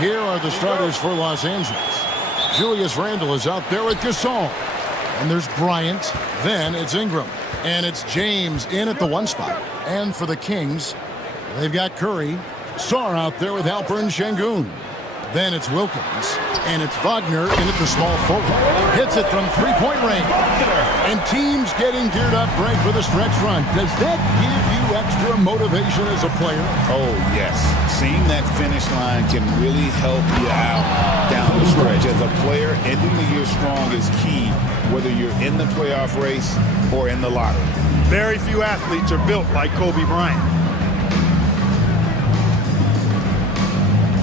Here are the starters for Los Angeles. Julius Randle is out there with Gasol. And there's Bryant. Then it's Ingram. And it's James in at the 1 spot. And for the Kings, they've got Curry. Sarr out there with Alperen Şengün. Then it's Wilkins. And it's Wagner in at the small forward. Hits it from three-point range. And teams getting geared up right for the stretch run. Does that give you extra motivation as a player? Oh, yes. Seeing that finish line can really help you out down the stretch. As a player, ending the year strong is key, whether you're in the playoff race or in the lottery. Very few athletes are built like Kobe Bryant.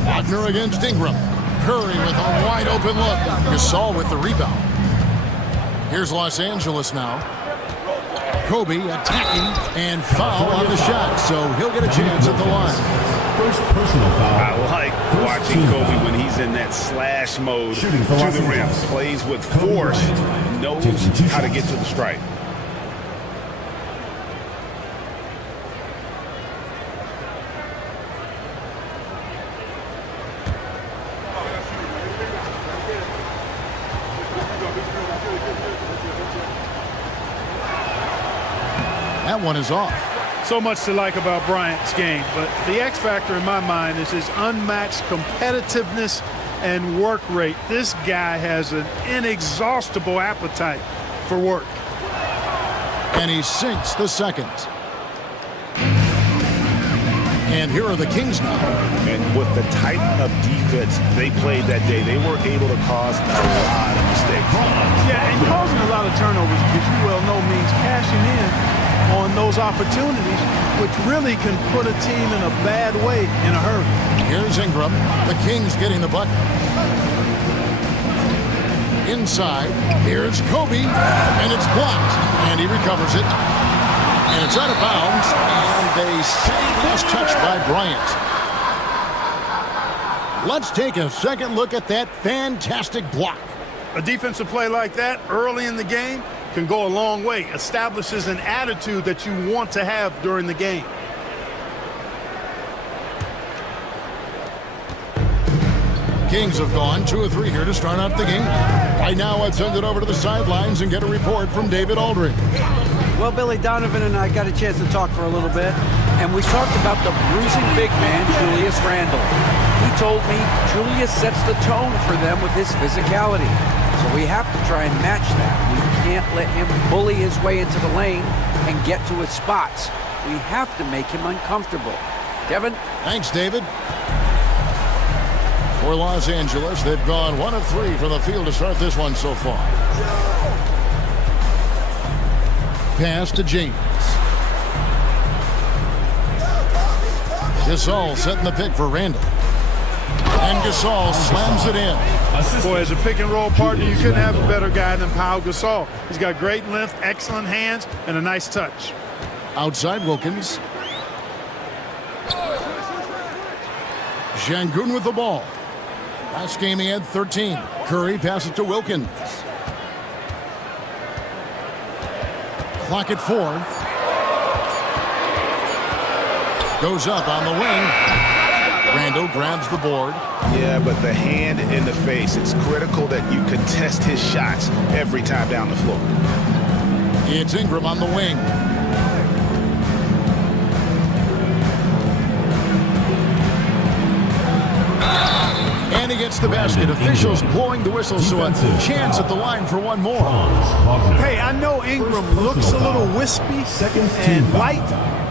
Wagner against Ingram. Curry with a wide open look. Gasol with the rebound. Here's Los Angeles now. Kobe attacking and foul on the shot, so he'll get a chance at the line. First personal foul. I like watching Kobe when he's in that slash mode to the rim. Plays with force, knows how to get to the stripe. That one is off. So much to like about Bryant's game, but the X factor in my mind is his unmatched competitiveness and work rate. This guy has an inexhaustible appetite for work. And he sinks the second. And here are the Kings now. And with the type of defense they played that day, they were able to cause a lot of mistakes. Yeah, and causing a lot of turnovers, as you well know, means cashing in on those opportunities, which really can put a team in a bad way in a hurry. Here's Ingram. The Kings getting the bucket. Inside. Here's Kobe. And it's blocked. And he recovers it. And it's out of bounds. And they say last touch by Bryant. Let's take a second look at that fantastic block. A defensive play like that early in the game can go a long way. Establishes an attitude that you want to have during the game. Kings have gone 2 of 3 here to start out the game. Right now, I'd send it over to the sidelines and get a report from David Aldridge. Well, Billy, Donovan and I got a chance to talk for a little bit, and we talked about the bruising big man, Julius Randle. He told me Julius sets the tone for them with his physicality. So we have to try and match that. We can't let him bully his way into the lane and get to his spots. We have to make him uncomfortable. Kevin? Thanks, David. For Los Angeles, they've gone 1 of 3 from the field to start this one so far. Pass to James. Gasol setting the pick for Randle. And Gasol slams it in. Boy, as a pick and roll partner, you couldn't have a better guy than Pau Gasol. He's got great length, excellent hands, and a nice touch. Outside Wilkins. Şengün with the ball. Last game he had 13. Curry passes to Wilkins. Clock at 4. Goes up on the wing. Randle grabs the board. Yeah, but the hand in the face, it's critical that you contest his shots every time down the floor. It's Ingram on the wing. And he gets the basket. Officials blowing the whistle, so a chance at the line for one more. Hey, I know Ingram looks a little wispy and light,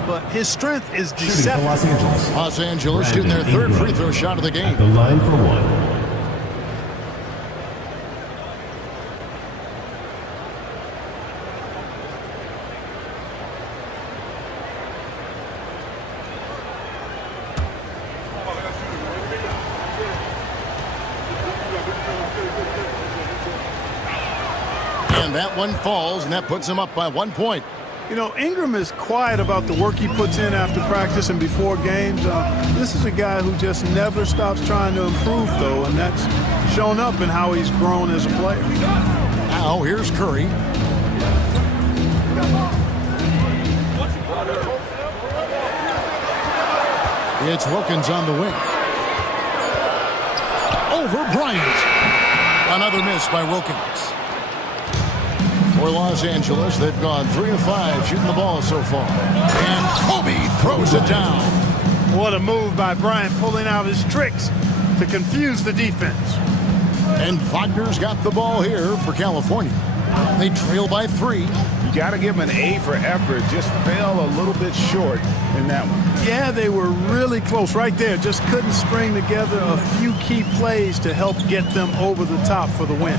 but his strength is deceptive. Los Angeles shooting their 3rd free throw shot of the game. The line for 1. And that one falls, and that puts him up by 1 point. You know, Ingram is quiet about the work he puts in after practice and before games. This is a guy who just never stops trying to improve, though, and that's shown up in how he's grown as a player. Now, here's Curry. It's Wilkins on the wing. over Bryant. Another miss by Wilkins. For Los Angeles, they've gone 3 of 5 shooting the ball so far. And Kobe throws it down. What a move by Bryant, pulling out his tricks to confuse the defense. And Wagner's got the ball here for California. They trail by 3. You got to give them an A for effort. Just fell a little bit short in that one. Yeah, they were really close right there. Just couldn't string together a few key plays to help get them over the top for the win.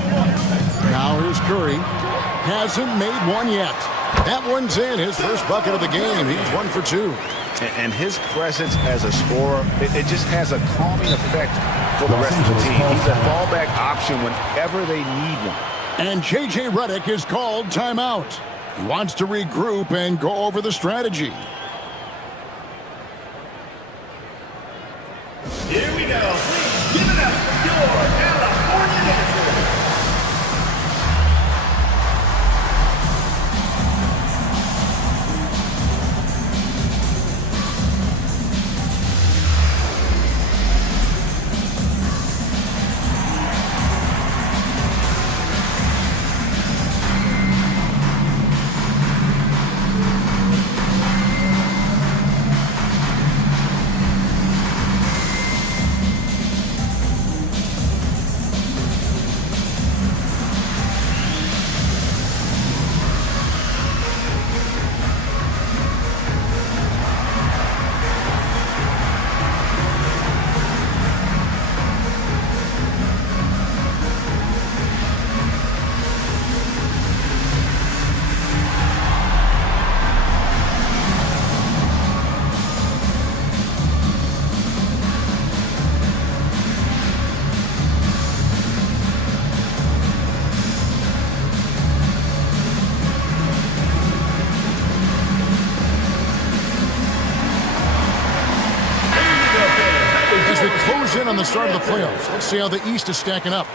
Now here's Curry. Hasn't made one yet. That one's in. His first bucket of the game. He's 1 for 2. And his presence as a scorer, it just has a calming effect for the rest of the team. He's a fallback option whenever they need one. And J.J. Redick is called timeout. He wants to regroup and go over the strategy. Here we go. Please give it up for your California dancers. In on the start of the playoffs. Let's see how the East is stacking up.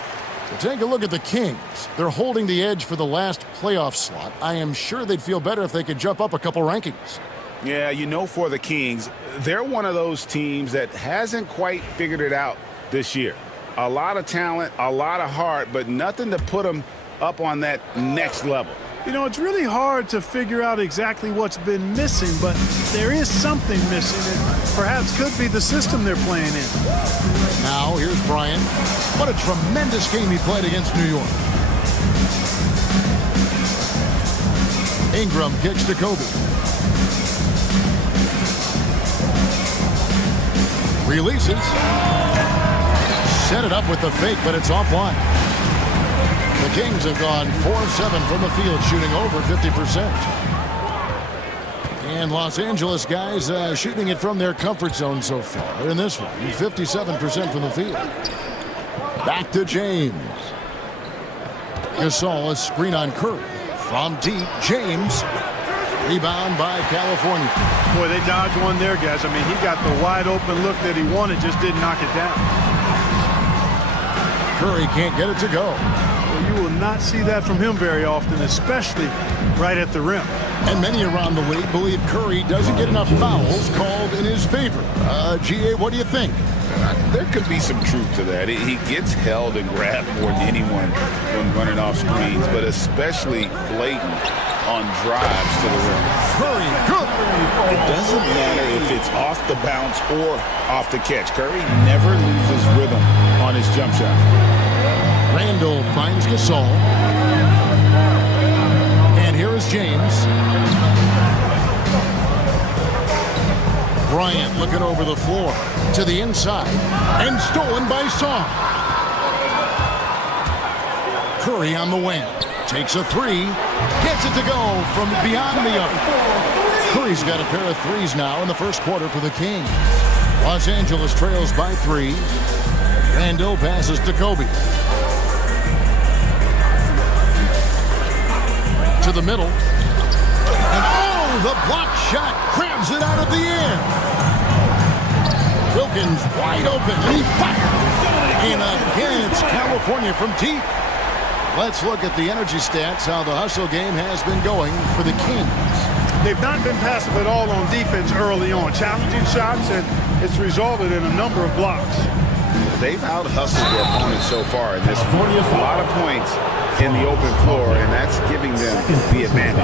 So take a look at the Kings. They're holding the edge for the last playoff slot. I am sure they'd feel better if they could jump up a couple rankings. Yeah, you know, for the Kings, they're one of those teams that hasn't quite figured it out this year. A lot of talent, a lot of heart, but nothing to put them up on that next level. You know, it's really hard to figure out exactly what's been missing, but there is something missing. It perhaps could be the system they're playing in. Now, here's Bryant. What a tremendous game he played against New York. Ingram kicks to Kobe. Releases. Set it up with the fake, but it's offline. The Kings have gone 4 of 7 from the field, shooting over 50%. And Los Angeles guys shooting it from their comfort zone so far in this one, 57% from the field. Back to James. Gasol, a screen on Curry. From deep, James. Rebound by California. Boy, they dodged one there, guys. I mean, he got the wide open look that he wanted, just didn't knock it down. Curry can't get it to go. You will not see that from him very often, especially right at the rim. And many around the league believe Curry doesn't get enough fouls called in his favor. GA, what do you think? There could be some truth to that. He gets held and grabbed more than anyone when running off screens, but especially blatant on drives to the rim. Curry, good. It doesn't matter if it's off the bounce or off the catch. Curry never loses rhythm on his jump shot. Randall finds Gasol. And here is James. Bryant looking over the floor to the inside. And stolen by Song. Curry on the wing. Takes a three. Gets it to go from beyond the arc. Curry's got a pair of threes now in the first quarter for the Kings. Los Angeles trails by 3. Randall passes to Kobe. To the middle. And oh, the block shot grabs it out of the air. Wilkins wide open. And he fires. And again, it's California from deep. Let's look at the energy stats, how the hustle game has been going for the Kings. They've not been passive at all on defense early on. Challenging shots, and it's resulted in a number of blocks. They've out-hustled their opponents so far in this one. California A lot of points in the open floor, and that's giving them the advantage.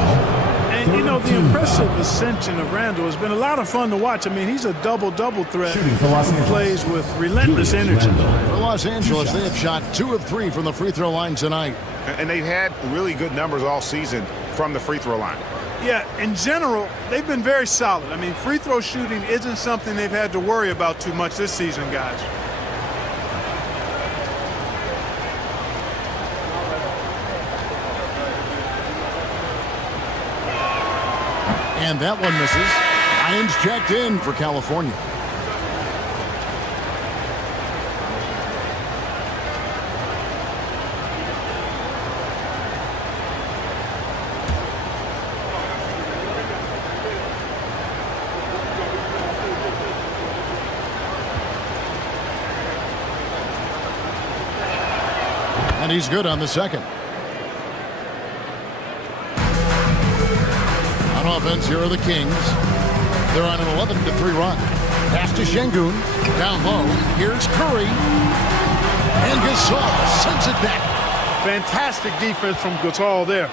And, you know, the impressive ascension of Randall has been a lot of fun to watch. I mean, he's a double-double threat. Shooting for Los He Angeles. plays with relentless Julius energy. Randle. For Los Angeles, they have shot 2 of 3 from the free throw line tonight. And they've had really good numbers all season from the free throw line. Yeah, in general, they've been very solid. I mean, free throw shooting isn't something they've had to worry about too much this season, guys. And that one misses. Irons checked in for California. And he's good on the second. On offense, here are the Kings. They're on an 11-3 run. Pass to Şengün. Down low. Here's Curry. And Gasol sends it back. Fantastic defense from Gasol there.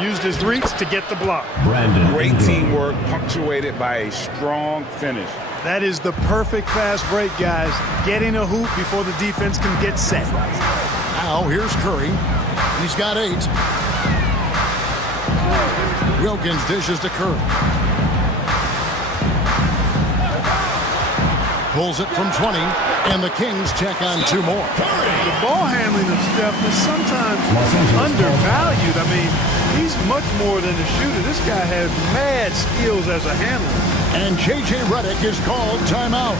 Used his reach to get the block. Brandon Great Ingram. teamwork punctuated by a strong finish. That is the perfect fast break, guys. Getting a hoop before the defense can get set. Now, here's Curry. He's got 8. Wilkins dishes to Curry. Pulls it from 20, and the Kings check on 2 more. The ball handling of Steph is sometimes undervalued. I mean, he's much more than a shooter. This guy has mad skills as a handler. And J.J. Redick is called timeout.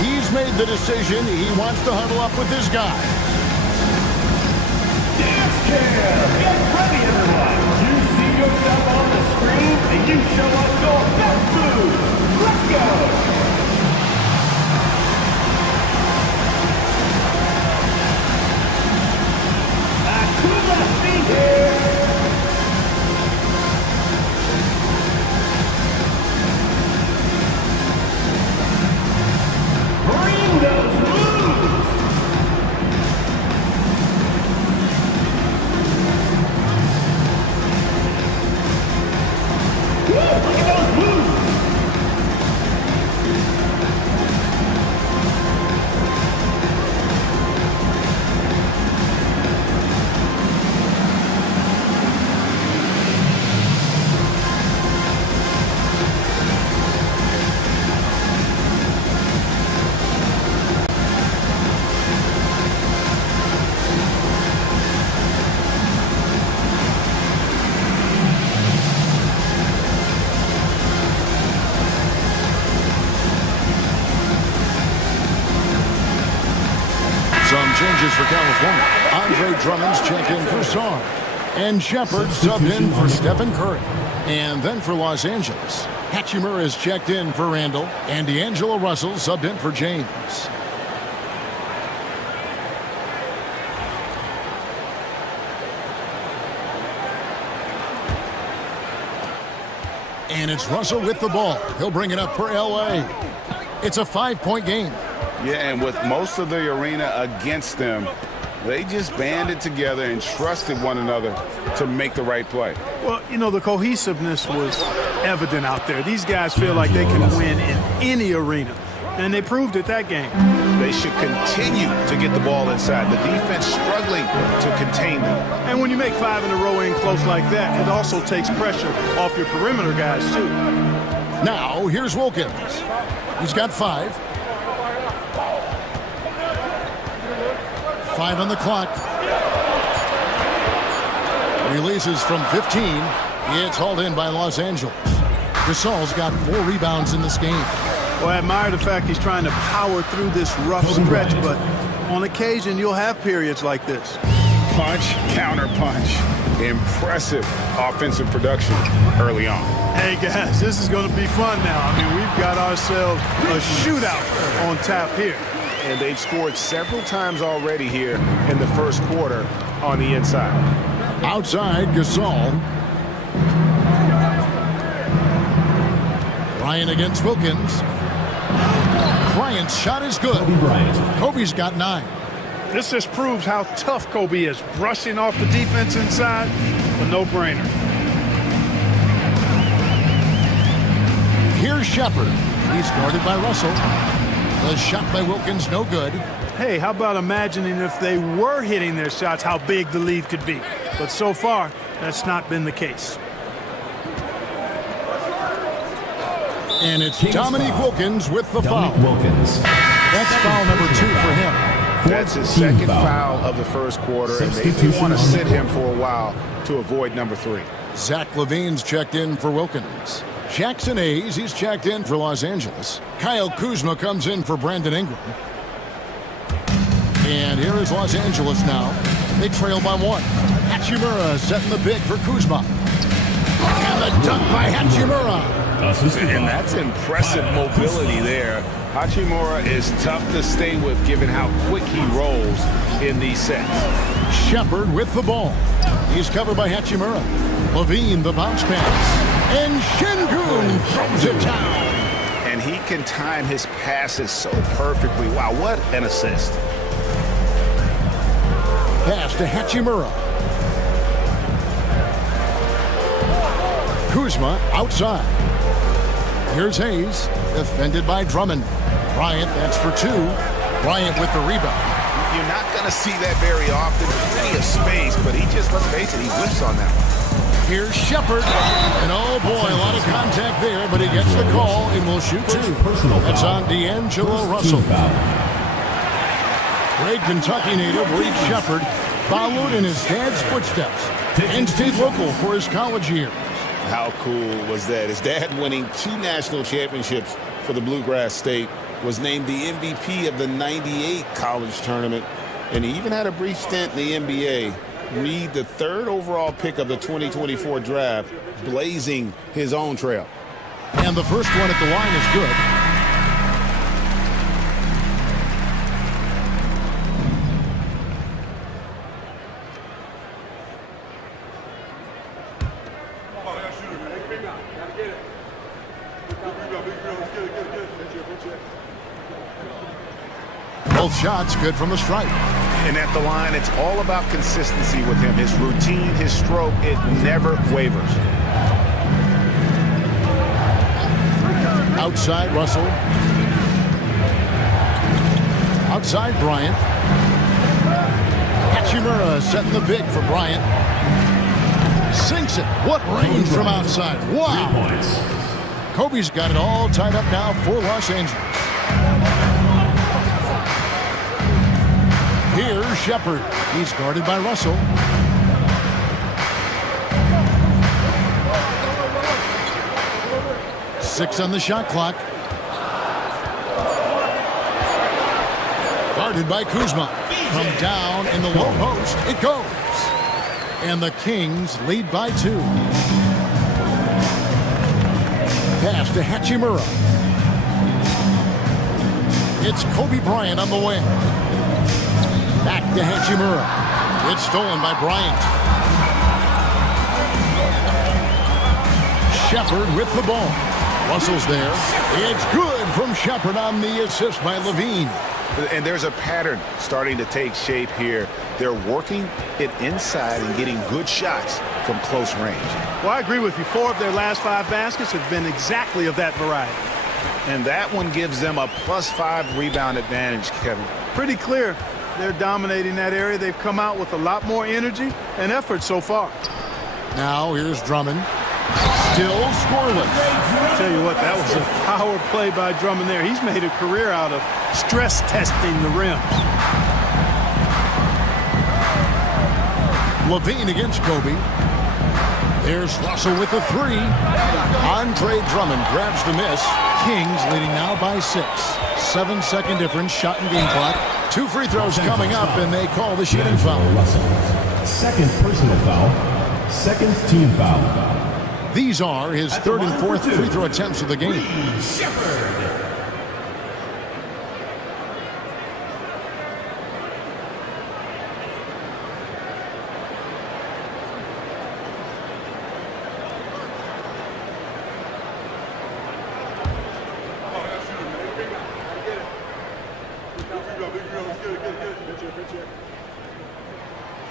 He's made the decision. He wants to huddle up with his guy. Dance Cam! Get ready, everyone! You see yourself on the screen, and you show us your best moves. Let's go! Back to the feet here! Bring those moves! Woo, look at those moves! Some changes for California. Andre Drummond's checked in for Song. And Shepard subbed in for Stephen Curry. And then for Los Angeles, Hachimura is checked in for Randall. And D'Angelo Russell subbed in for James. And it's Russell with the ball. He'll bring it up for L.A. It's a 5-point game. Yeah, and with most of the arena against them, they just banded together and trusted one another to make the right play. Well, you know, the cohesiveness was evident out there. These guys feel like they can win in any arena, and they proved it that game. They should continue to get the ball inside. The defense struggling to contain them. And when you make 5 in a row in close like that, it also takes pressure off your perimeter guys, too. Now, here's Wilkins. He's got 5. 5 on the clock. Releases from 15. It's hauled in by Los Angeles. Gasol's got 4 rebounds in this game. Well, I admire the fact he's trying to power through this rough stretch, but on occasion you'll have periods like this. Punch, counter punch. Impressive offensive production early on. Hey guys, this is going to be fun now. I mean, we've got ourselves a shootout on tap here. And they've scored several times already here in the first quarter on the inside. Outside, Gasol. Ryan against Wilkins. Bryant's shot is good. Kobe Bryant. Kobe's got 9. This just proves how tough Kobe is. Brushing off the defense inside, a no-brainer. Here's Shepard. He's guarded by Russell. The shot by Wilkins, no good. Hey, how about imagining if they were hitting their shots, how big the lead could be. But so far, that's not been the case. And it's Kings Dominique foul. Wilkins with the Dominique foul. Wilkins. That's foul number 2 for him. That's his Team second foul of the first quarter, and they Substitution want to on the sit him court. for a while to avoid number 3. Zach LaVine's checked in for Wilkins. Jackson Hayes, he's checked in for Los Angeles. Kyle Kuzma comes in for Brandon Ingram. And here is Los Angeles now. They trail by 1. Hachimura setting the pick for Kuzma. And the dunk by Hachimura. And that's impressive mobility there. Hachimura is tough to stay with given how quick he rolls in these sets. Shepard with the ball. He's covered by Hachimura. Levine, the bounce pass. And Şengün throws it down. And he can time his passes so perfectly. Wow, what an assist. Pass to Hachimura. Kuzma outside. Here's Hayes, defended by Drummond. Bryant, that's for 2. Bryant with the rebound. You're not going to see that very often. Plenty of space, but he just, let's face it, he whiffs on that one. Here's Shepard. And oh boy, a lot of contact there, but he gets the call and will shoot 2. That's on D'Angelo Russell. Great Kentucky native Reed Shepard followed in his dad's footsteps and stayed local for his college years. How cool was that? His dad winning 2 national championships for the Bluegrass State, was named the MVP of the '98 college tournament, and he even had a brief stint in the NBA. Reed, the 3rd overall pick of the 2024 draft, blazing his own trail. And the first one at the line is good. Both shots good from the stripe. And at the line, it's all about consistency with him. His routine, his stroke, it never wavers. Outside Russell. Outside Bryant. Hachimura setting the big for Bryant. Sinks it. What range from outside. Wow. Kobe's got it all tied up now for Los Angeles. Here's Shepard. He's guarded by Russell. Six on the shot clock. Guarded by Kuzma. From down in the low post. It goes. And the Kings lead by 2. Pass to Hachimura. It's Kobe Bryant on the wing. Back to Hachimura. It's stolen by Bryant. Shepard with the ball. Russell's there. It's good from Shepard on the assist by Levine. And there's a pattern starting to take shape here. They're working it inside and getting good shots from close range. Well, I agree with you. 4 of their last 5 baskets have been exactly of that variety. And that one gives them a +5 rebound advantage, Kevin. Pretty clear. They're dominating that area. They've come out with a lot more energy and effort so far. Now here's Drummond. Still scoreless. I'll tell you what, that was a power play by Drummond there. He's made a career out of stress testing the rim. Levine against Kobe. There's Russell with the 3. Andre Drummond grabs the miss. Kings leading now by 6. 7-second difference, shot and game clock. 2 free throws coming up, and they call the shooting foul. Second personal foul. Second team foul. These are his 3rd and 4th free throw attempts of the game.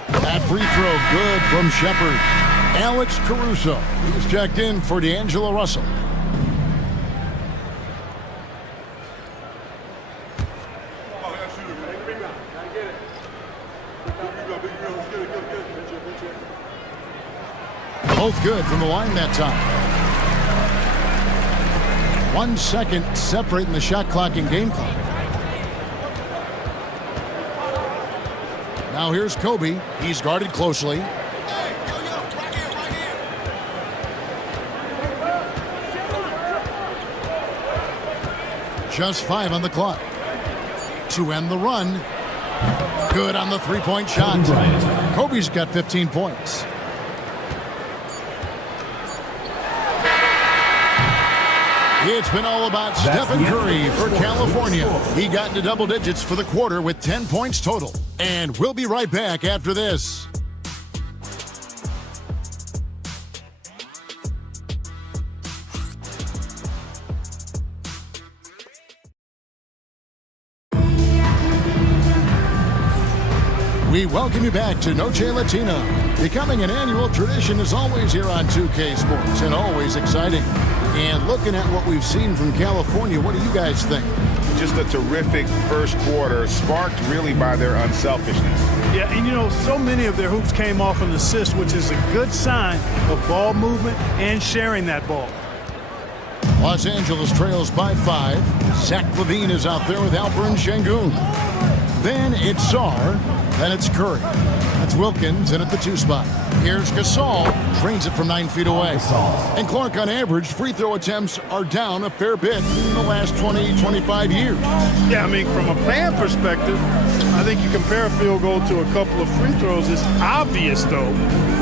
That free throw good from Shepard. Alex Caruso. He's checked in for D'Angelo Russell. Both good from the line that time. 1 second separating the shot clock and game clock. Now here's Kobe. He's guarded closely. Just 5 on the clock. To end the run. Good on the three-point shot. Kobe's got 15 points. It's been all about Stephen Curry for California. He got into double digits for the quarter with 10 points total. And we'll be right back after this. We welcome you back to Noche Latina. Becoming an annual tradition is always here on 2K Sports and always exciting. And looking at what we've seen from California, what do you guys think? Just a terrific first quarter, sparked really by their unselfishness. Yeah, and you know, so many of their hoops came off an assist, which is a good sign of ball movement and sharing that ball. Los Angeles trails by 5. Zach LaVine is out there with Alperen Şengün. Then it's Sarr. Then it's Curry. That's Wilkins in at the 2 spot. Here's Gasol. Drains it from 9 feet away. And Clark, on average, free throw attempts are down a fair bit in the last 20, 25 years. Yeah, I mean, from a fan perspective, I think you compare a field goal to a couple of free throws. It's obvious, though,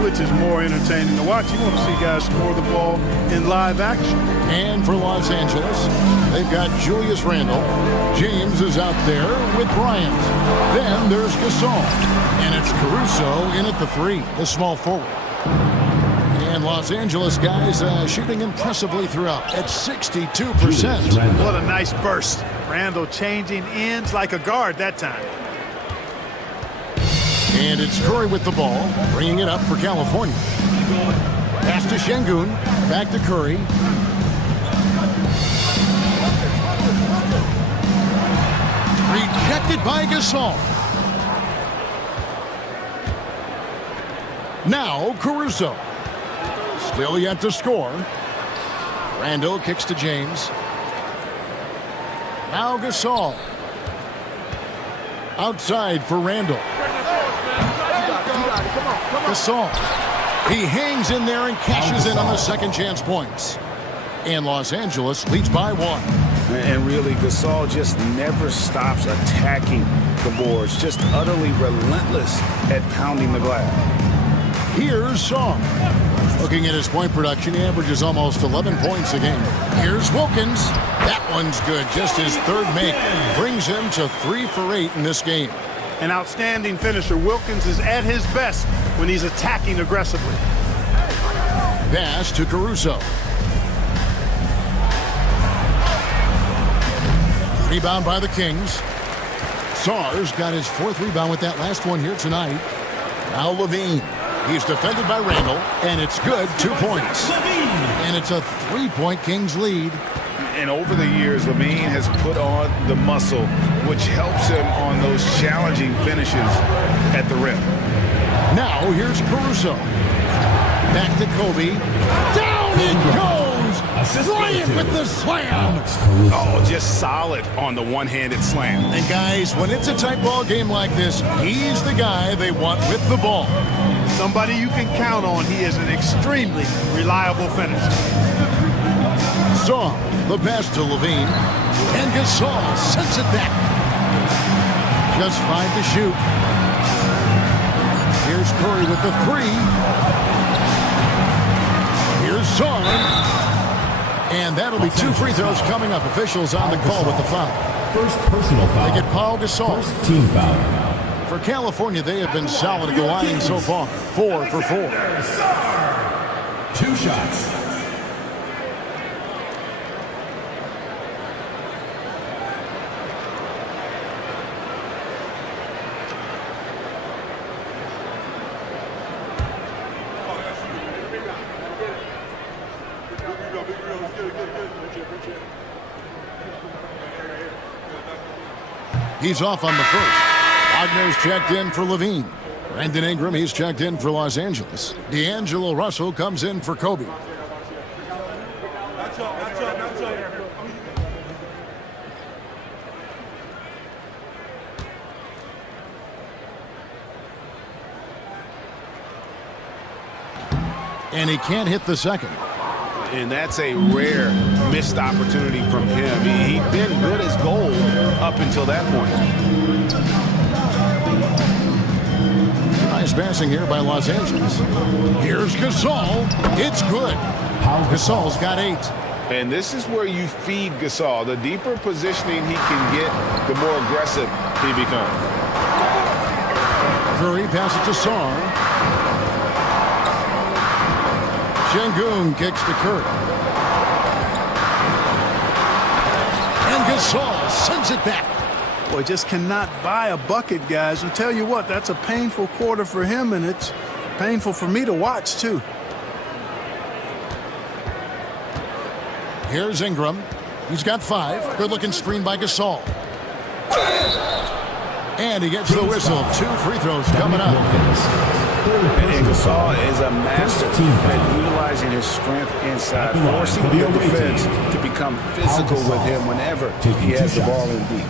which is more entertaining to watch. You want to see guys score the ball in live action. And for Los Angeles, they've got Julius Randle. James is out there with Bryant. Then there's Gasol. And it's Caruso in at the 3, the small forward. And Los Angeles guys shooting impressively throughout at 62%. What a nice burst. Randle changing ends like a guard that time. And it's Curry with the ball, bringing it up for California. Pass to Şengün, back to Curry. Rejected by Gasol. Now Caruso. Still yet to score. Randle kicks to James. Now Gasol. Outside for Randle. Gasol. He hangs in there and cashes in on the second chance points. And Los Angeles leads by 1. And really, Gasol just never stops attacking the boards, just utterly relentless at pounding the glass. Here's Sarr. Looking at his point production, he averages almost 11 points a game. Here's Wilkins. That one's good. Just his 3rd make. Brings him to 3 for 8 in this game. An outstanding finisher. Wilkins is at his best when he's attacking aggressively. Pass to Caruso. Rebound by the Kings. Sarr's got his 4th rebound with that last one here tonight. Now LaVine. He's defended by Randle, and it's good, 2 points. And it's a 3-point Kings lead. And over the years, LaVine has put on the muscle, which helps him on those challenging finishes at the rim. Now here's Caruso. Back to Kobe. Down he goes! Bryant with the slam! Oh, just solid on the one-handed slam. And guys, when it's a tight ball game like this, he's the guy they want with the ball. Somebody you can count on. He is an extremely reliable finisher. Saw the pass to LaVine. And Gasol sends it back. Just 5 to shoot. Here's Curry with the 3. Here's Sarr. And that'll be 2 free throws coming up. Officials on the call with the foul. First personal foul. They get Paul Gasol. First team foul. For California, they have been solid at the line so far. 4 for 4. 2 shots. He's off on the first. Wagner's checked in for Levine. Brandon Ingram, he's checked in for Los Angeles. D'Angelo Russell comes in for Kobe. And he can't hit the second. And that's a rare missed opportunity from him. He'd been good as gold up until that point. Nice passing here by Los Angeles. Here's Gasol. It's good. Gasol's got 8. And this is where you feed Gasol. The deeper positioning he can get, the more aggressive he becomes. Curry passes to Sarr. Şengün kicks to Curry. And Gasol sends it back. Boy, just cannot buy a bucket, guys. I'll tell you what, that's a painful quarter for him, and it's painful for me to watch, too. Here's Ingram. He's got 5. Good-looking screen by Gasol. And he gets the whistle. 2 free throws coming up. And Gasol is a master at utilizing his strength inside, forcing the defense to become physical with him whenever he has the ball in deep.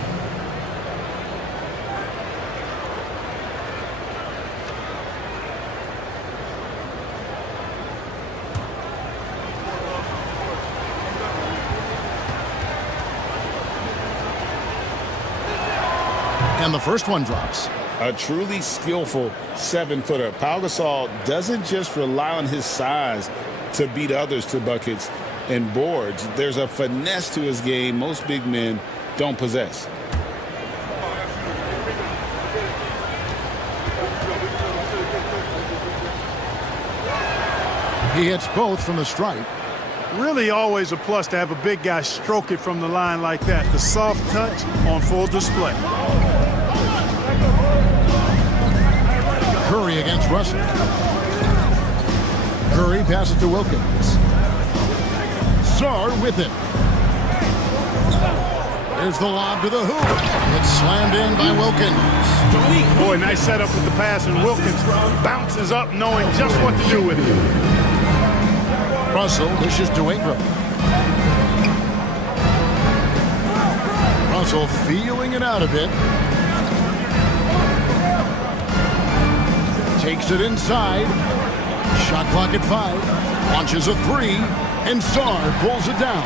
And the first one drops. A truly skillful 7-footer. Pau Gasol doesn't just rely on his size to beat others to buckets and boards. There's a finesse to his game most big men don't possess. He hits both from the stripe. Really always a plus to have a big guy stroke it from the line like that. The soft touch on full display. Curry against Russell. Curry passes to Wilkins. Sarr with it. There's the lob to the hoop. It's slammed in by Wilkins. Boy, nice setup with the pass, and Wilkins bounces up knowing just what to do with it. Russell dishes to Ingram. Russell feeling it out a bit. Takes it inside. Shot clock at 5. Launches a 3. And Sarr pulls it down.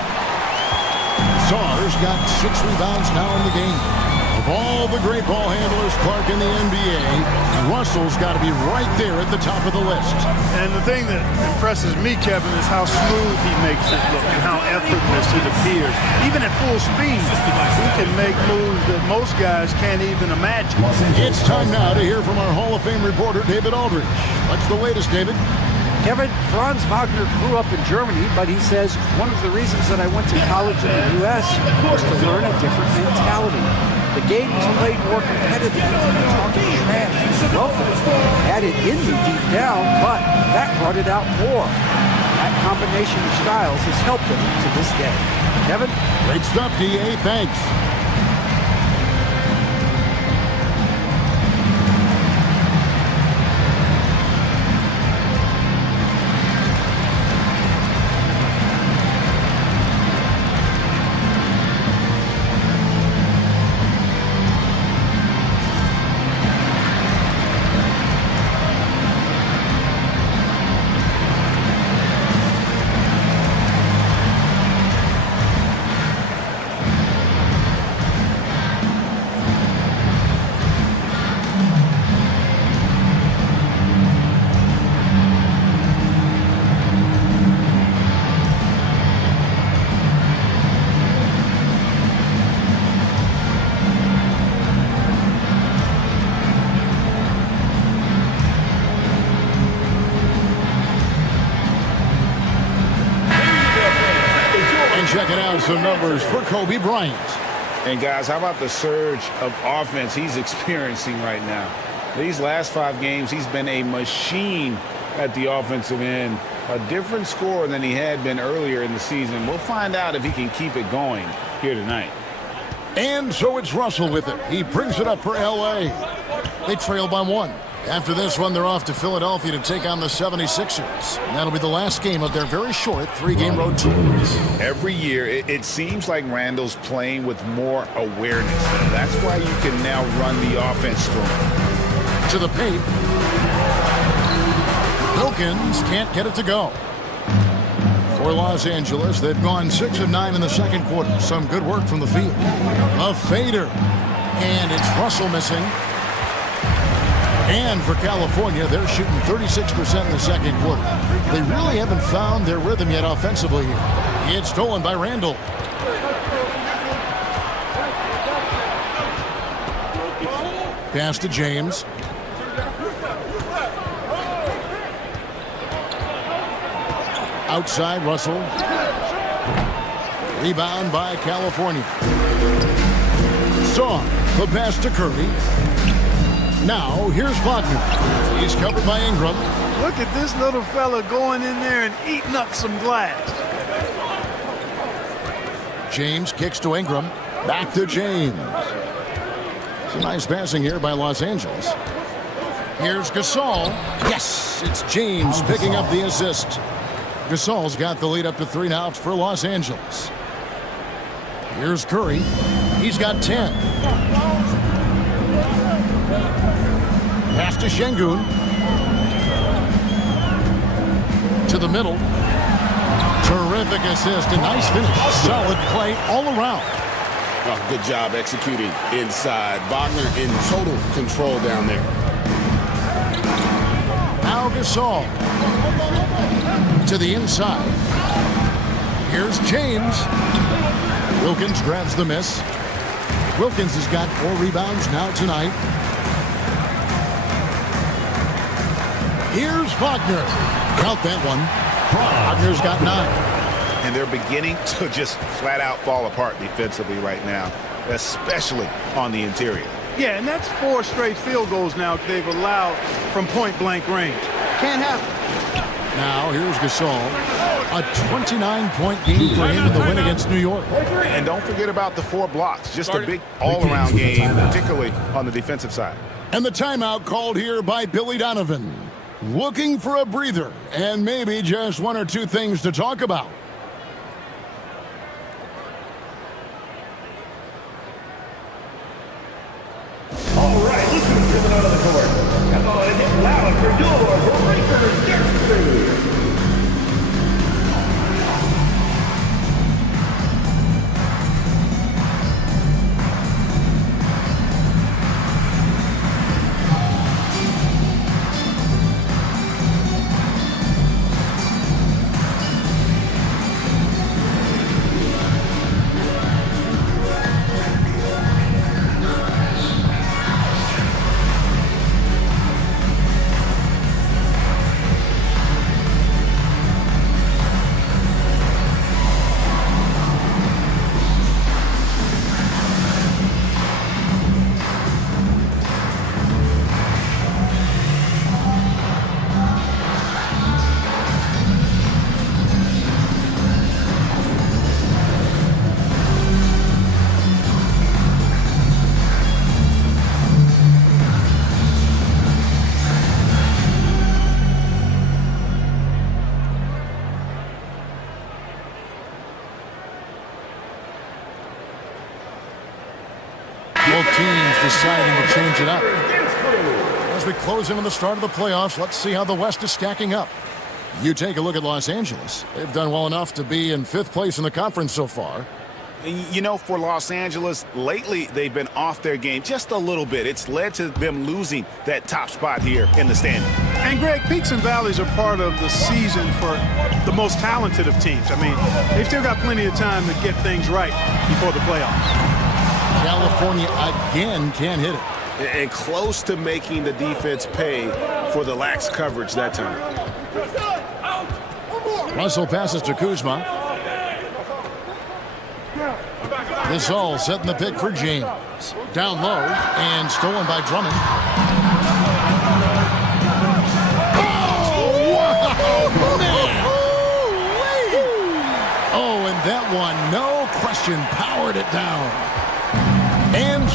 Sarr's got 6 rebounds now in the game. Of all the great ball handlers, Clark, in the NBA, Russell's got to be right there at the top of the list. And the thing that impresses me, Kevin, is how smooth he makes it look and how effortless it appears. Even at full speed, he can make moves that most guys can't even imagine. It's time now to hear from our Hall of Fame reporter, David Aldridge. What's the latest, David? Kevin, Franz Wagner grew up in Germany, but he says one of the reasons that I went to college in the U.S. was to learn a different mentality. The game was played more competitively, talking trash, welcome. Had it in me deep down, but that brought it out more. That combination of styles has helped him to this day. Kevin? Great stuff, D.A. Thanks. Checking out some numbers for Kobe Bryant. And guys, how about the surge of offense he's experiencing right now? These last 5 games, he's been a machine at the offensive end. A different scorer than he had been earlier in the season. We'll find out if he can keep it going here tonight. And so it's Russell with it. He brings it up for L.A. They trail by 1. After this one, they're off to Philadelphia to take on the 76ers. And that'll be the last game of their very short 3-game road tour. Every year, it seems like Randall's playing with more awareness. That's why you can now run the offense through him. To the paint. Wilkins can't get it to go. For Los Angeles, they've gone 6 of 9 in the second quarter. Some good work from the field. A fader. And it's Russell missing. And for California, they're shooting 36% in the second quarter. They really haven't found their rhythm yet offensively here. It's stolen by Randall. Pass to James. Outside, Russell. Rebound by California. Song, the pass to Curry. Now, here's Wagner. He's covered by Ingram. Look at this little fella going in there and eating up some glass. James kicks to Ingram. Back to James. It's a nice passing here by Los Angeles. Here's Gasol. Yes, it's James picking up the assist. Gasol's got the lead up to 3 now for Los Angeles. Here's Curry. He's got 10. Pass to Şengün. To the middle. Terrific assist. A nice finish. Solid play all around. Oh, good job executing inside. Wagner in total control down there. Now Gasol. To the inside. Here's James. Wilkins grabs the miss. Wilkins has got 4 rebounds now tonight. Here's Wagner. Count that one. Wagner's got 9. And they're beginning to just flat out fall apart defensively right now, especially on the interior. Yeah, and that's 4 straight field goals now they've allowed from point-blank range. Can't happen. Now here's Gasol. A 29-point game for him in the win against New York. And don't forget about the 4 blocks. Just a big all-around game, particularly on the defensive side. And the timeout called here by Billy Donovan. Looking for a breather and maybe just 1 or 2 things to talk about. All right, listen to the out of the court. Come on and get loud for your breaker destiny. Both teams deciding to change it up. As we close in on the start of the playoffs, let's see how the West is stacking up. You take a look at Los Angeles. They've done well enough to be in 5th place in the conference so far. You know, for Los Angeles, lately they've been off their game just a little bit. It's led to them losing that top spot here in the standing. And, Greg, peaks and valleys are part of the season for the most talented of teams. I mean, they've still got plenty of time to get things right before the playoffs. California again can't hit it. And close to making the defense pay for the lax coverage that time. Russell passes to Kuzma. Gasol setting the pick for James. Down low and stolen by Drummond. Oh, wow, man. Oh, and that one, no question, powered it down.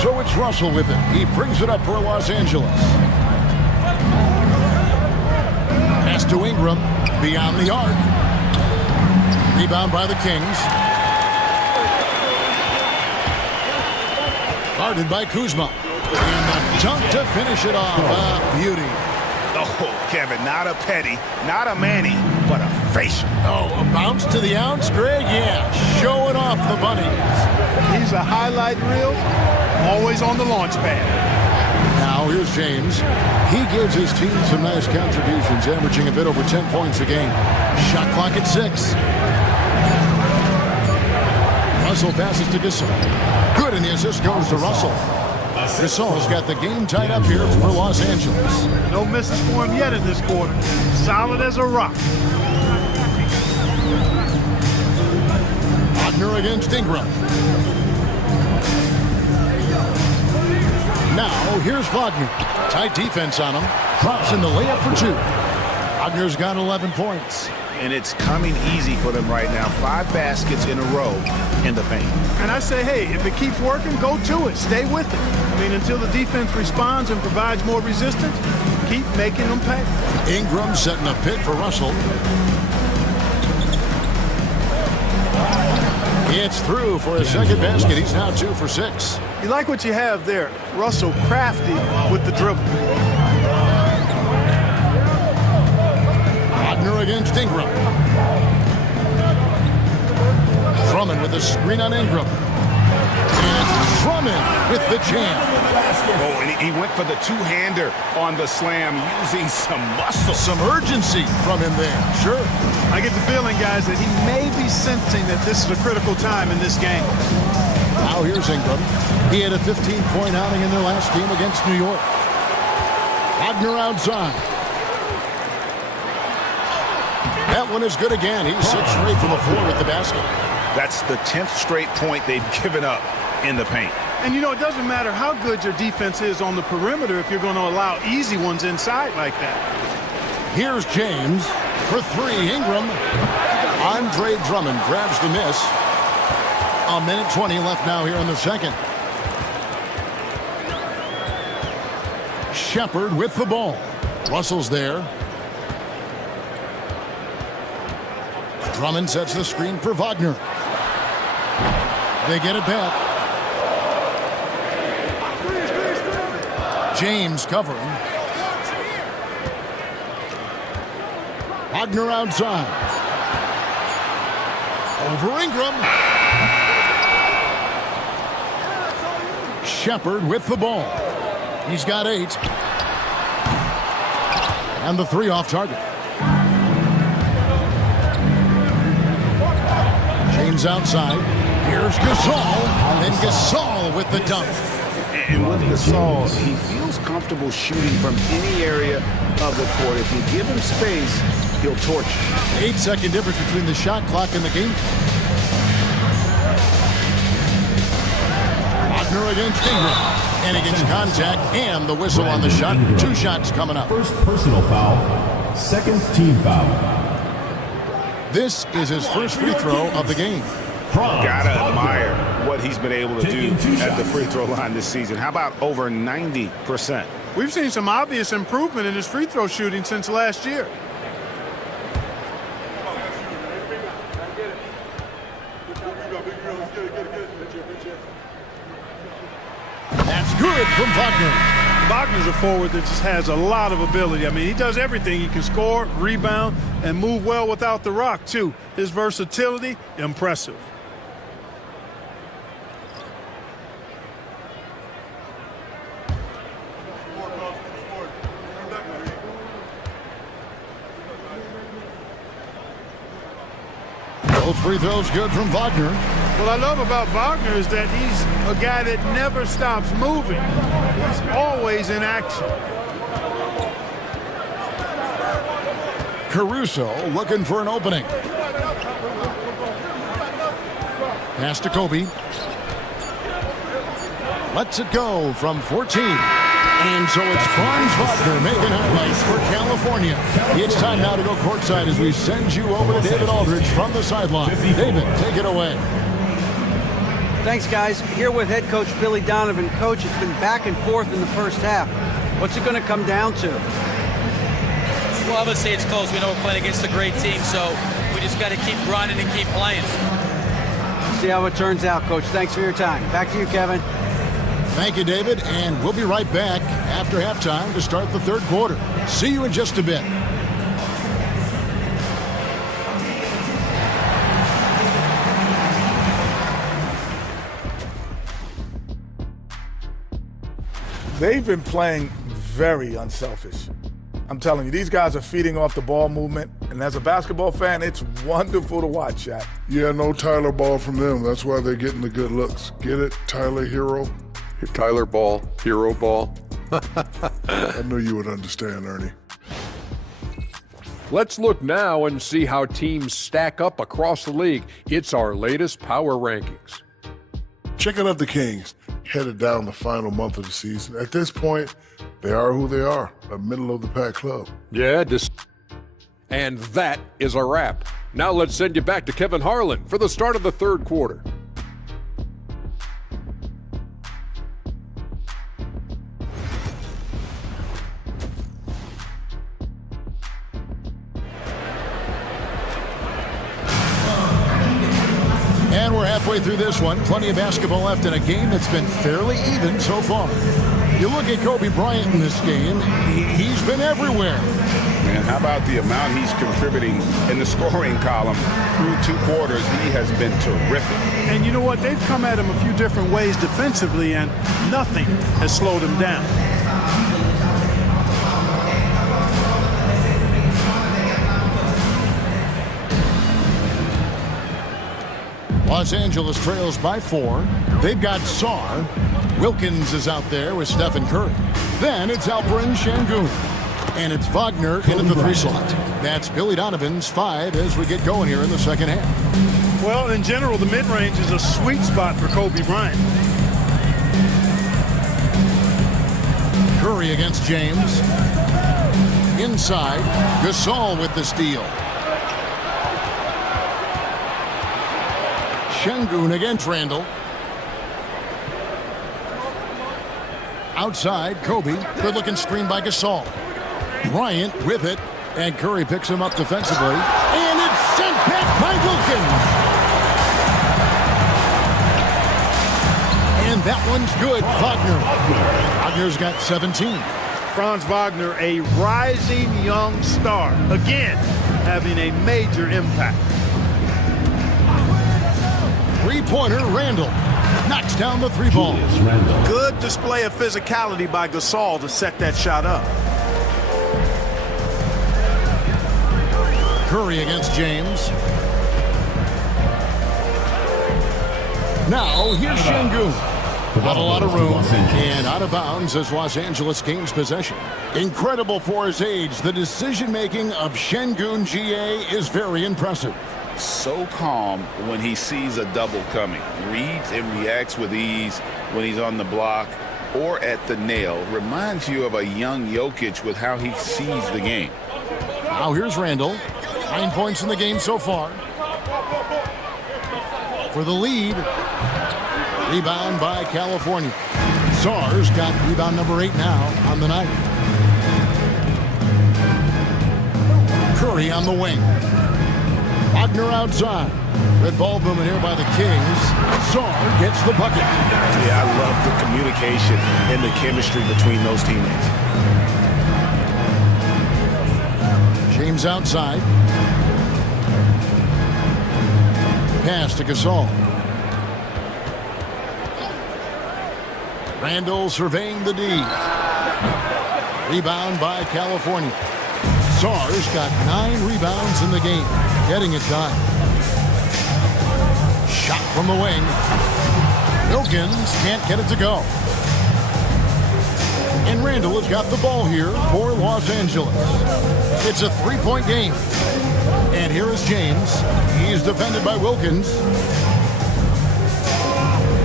so it's Russell with it. He brings it up for Los Angeles. Pass to Ingram. Beyond the arc. Rebound by the Kings. Guarded by Kuzma. And the dunk to finish it off. Beauty. Oh, Kevin, not a petty, not a Manny, but a facial. Oh, a bounce to the ounce, Greg? Yeah, showing off the bunny. He's a highlight reel, always on the launch pad. Now here's James. He gives his team some nice contributions, averaging a bit over 10 points a game. Shot clock at 6. Russell passes to Gasol. Good, and the assist goes to Russell. Gasol's got the game tied up here for Los Angeles. No misses for him yet in this quarter. Solid as a rock. Wagner against Ingram. Now here's Wagner. Tight defense on him. Drops in the layup for 2. Wagner's got 11 points. And it's coming easy for them right now. 5 baskets in a row in the paint. And I say, hey, if it keeps working, go to it. Stay with it. I mean, until the defense responds and provides more resistance, keep making them pay. Ingram setting a pick for Russell. It's through for his second basket. He's now 2 for 6. You like what you have there. Russell crafty with the dribble. Wagner against Ingram. Drummond with a screen on Ingram. And Drummond with the jam. Oh, and he went for the two-hander on the slam, using some muscle. Some urgency from him there. Sure. I get the feeling, guys, that he may be sensing that this is a critical time in this game. Now here's Ingram. He had a 15-point outing in their last game against New York. Wagner outside. That one is good again. He's 6 straight from the floor with the basket. That's the 10th straight point they've given up in the paint. And, you know, it doesn't matter how good your defense is on the perimeter if you're going to allow easy ones inside like that. Here's James for 3. Ingram. Andre Drummond grabs the miss. A minute 20 left now here in the second. Shepard with the ball. Russell's there. Drummond sets the screen for Wagner. They get it back. James covering. Wagner outside. Over Ingram. Shepard with the ball. He's got 8. And the 3 off target. James outside. Here's Gasol. And Gasol with the dunk. And with Gasol, he feels comfortable shooting from any area of the court. If you give him space, he'll torch you. 8-second difference between the shot clock and the game. Wagner against Ingram. And he gets contact and the whistle on the shot. 2 shots coming up. First personal foul, second team foul. This is his first free throw of the game. Gotta admire what he's been able to do at the free throw line this season. How about over 90%? We've seen some obvious improvement in his free throw shooting since last year. That's good from Wagner. Wagner's a forward that just has a lot of ability. I mean, he does everything. He can score, rebound, and move well without the rock, too. His versatility, impressive. Both free throws good from Wagner. What I love about Wagner is that he's a guy that never stops moving. He's always in action. Caruso looking for an opening. Pass to Kobe. Lets it go from 14. And so it's Franz Wagner making highlights for California. It's time now to go courtside as we send you over to David Aldridge from the sideline. David, take it away. Thanks, guys. Here with head coach Billy Donovan. Coach, it's been back and forth in the first half. What's it going to come down to? Well, I'm going to say it's close. We know we're playing against a great team, so we just got to keep grinding and keep playing. See how it turns out, Coach. Thanks for your time. Back to you, Kevin. Thank you, David, and we'll be right back after halftime to start the third quarter. See you in just a bit. They've been playing very unselfish. I'm telling you, these guys are feeding off the ball movement, and as a basketball fan, it's wonderful to watch, Shaq. Yeah, no Tyler ball from them. That's why they're getting the good looks. Get it, Tyler Hero? Tyler ball, hero ball. I knew you would understand, Ernie. Let's look now and see how teams stack up across the league. It's our latest power rankings. Checking out the Kings, headed down the final month of the season. At this point, they are who they are, a middle-of-the-pack club. Yeah, and that is a wrap. Now let's send you back to Kevin Harlan for the start of the third quarter. And we're halfway through this one. Plenty of basketball left in a game that's been fairly even so far. You look at Kobe Bryant in this game, he's been everywhere. Man, how about the amount he's contributing in the scoring column through 2 quarters? He has been terrific. And you know what? They've come at him a few different ways defensively, and nothing has slowed him down. Los Angeles trails by 4. They've got Sarr. Wilkins is out there with Stephen Curry. Then it's Alperen Şengün. And it's Wagner in at the 3 slot. That's Billy Donovan's 5 as we get going here in the second half. Well, in general, the mid-range is a sweet spot for Kobe Bryant. Curry against James. Inside, Gasol with the steal. Şengün against Randall. Outside, Kobe. Good-looking screen by Gasol. Bryant with it, and Curry picks him up defensively. And it's sent back by Wilkins. And that one's good. Wagner. Wagner's got 17. Franz Wagner, a rising young star. Again, having a major impact. Three-pointer, Randall. Knocks down the 3 ball. Good display of physicality by Gasol to set that shot up. Curry against James. Now, here's Şengün. Not a lot of room, and out of bounds as Los Angeles gains possession. Incredible for his age. The decision-making of Şengün GA is very impressive. So calm when he sees a double coming. Reads and reacts with ease when he's on the block or at the nail. Reminds you of a young Jokic with how he sees the game. Now here's Randall. 9 points in the game so far. For the lead. Rebound by California. Sarr's got rebound number 8 now on the night. Curry on the wing. Wagner outside. Red ball movement here by the Kings. Sarr gets the bucket. Yeah, I love the communication and the chemistry between those teammates. James outside. Pass to Gasol. Randall surveying the D. Rebound by California. Sarr's got 9 rebounds in the game. Getting it done. Shot from the wing. Wilkins can't get it to go. And Randall has got the ball here for Los Angeles. It's a 3-point game. And here is James. He's defended by Wilkins.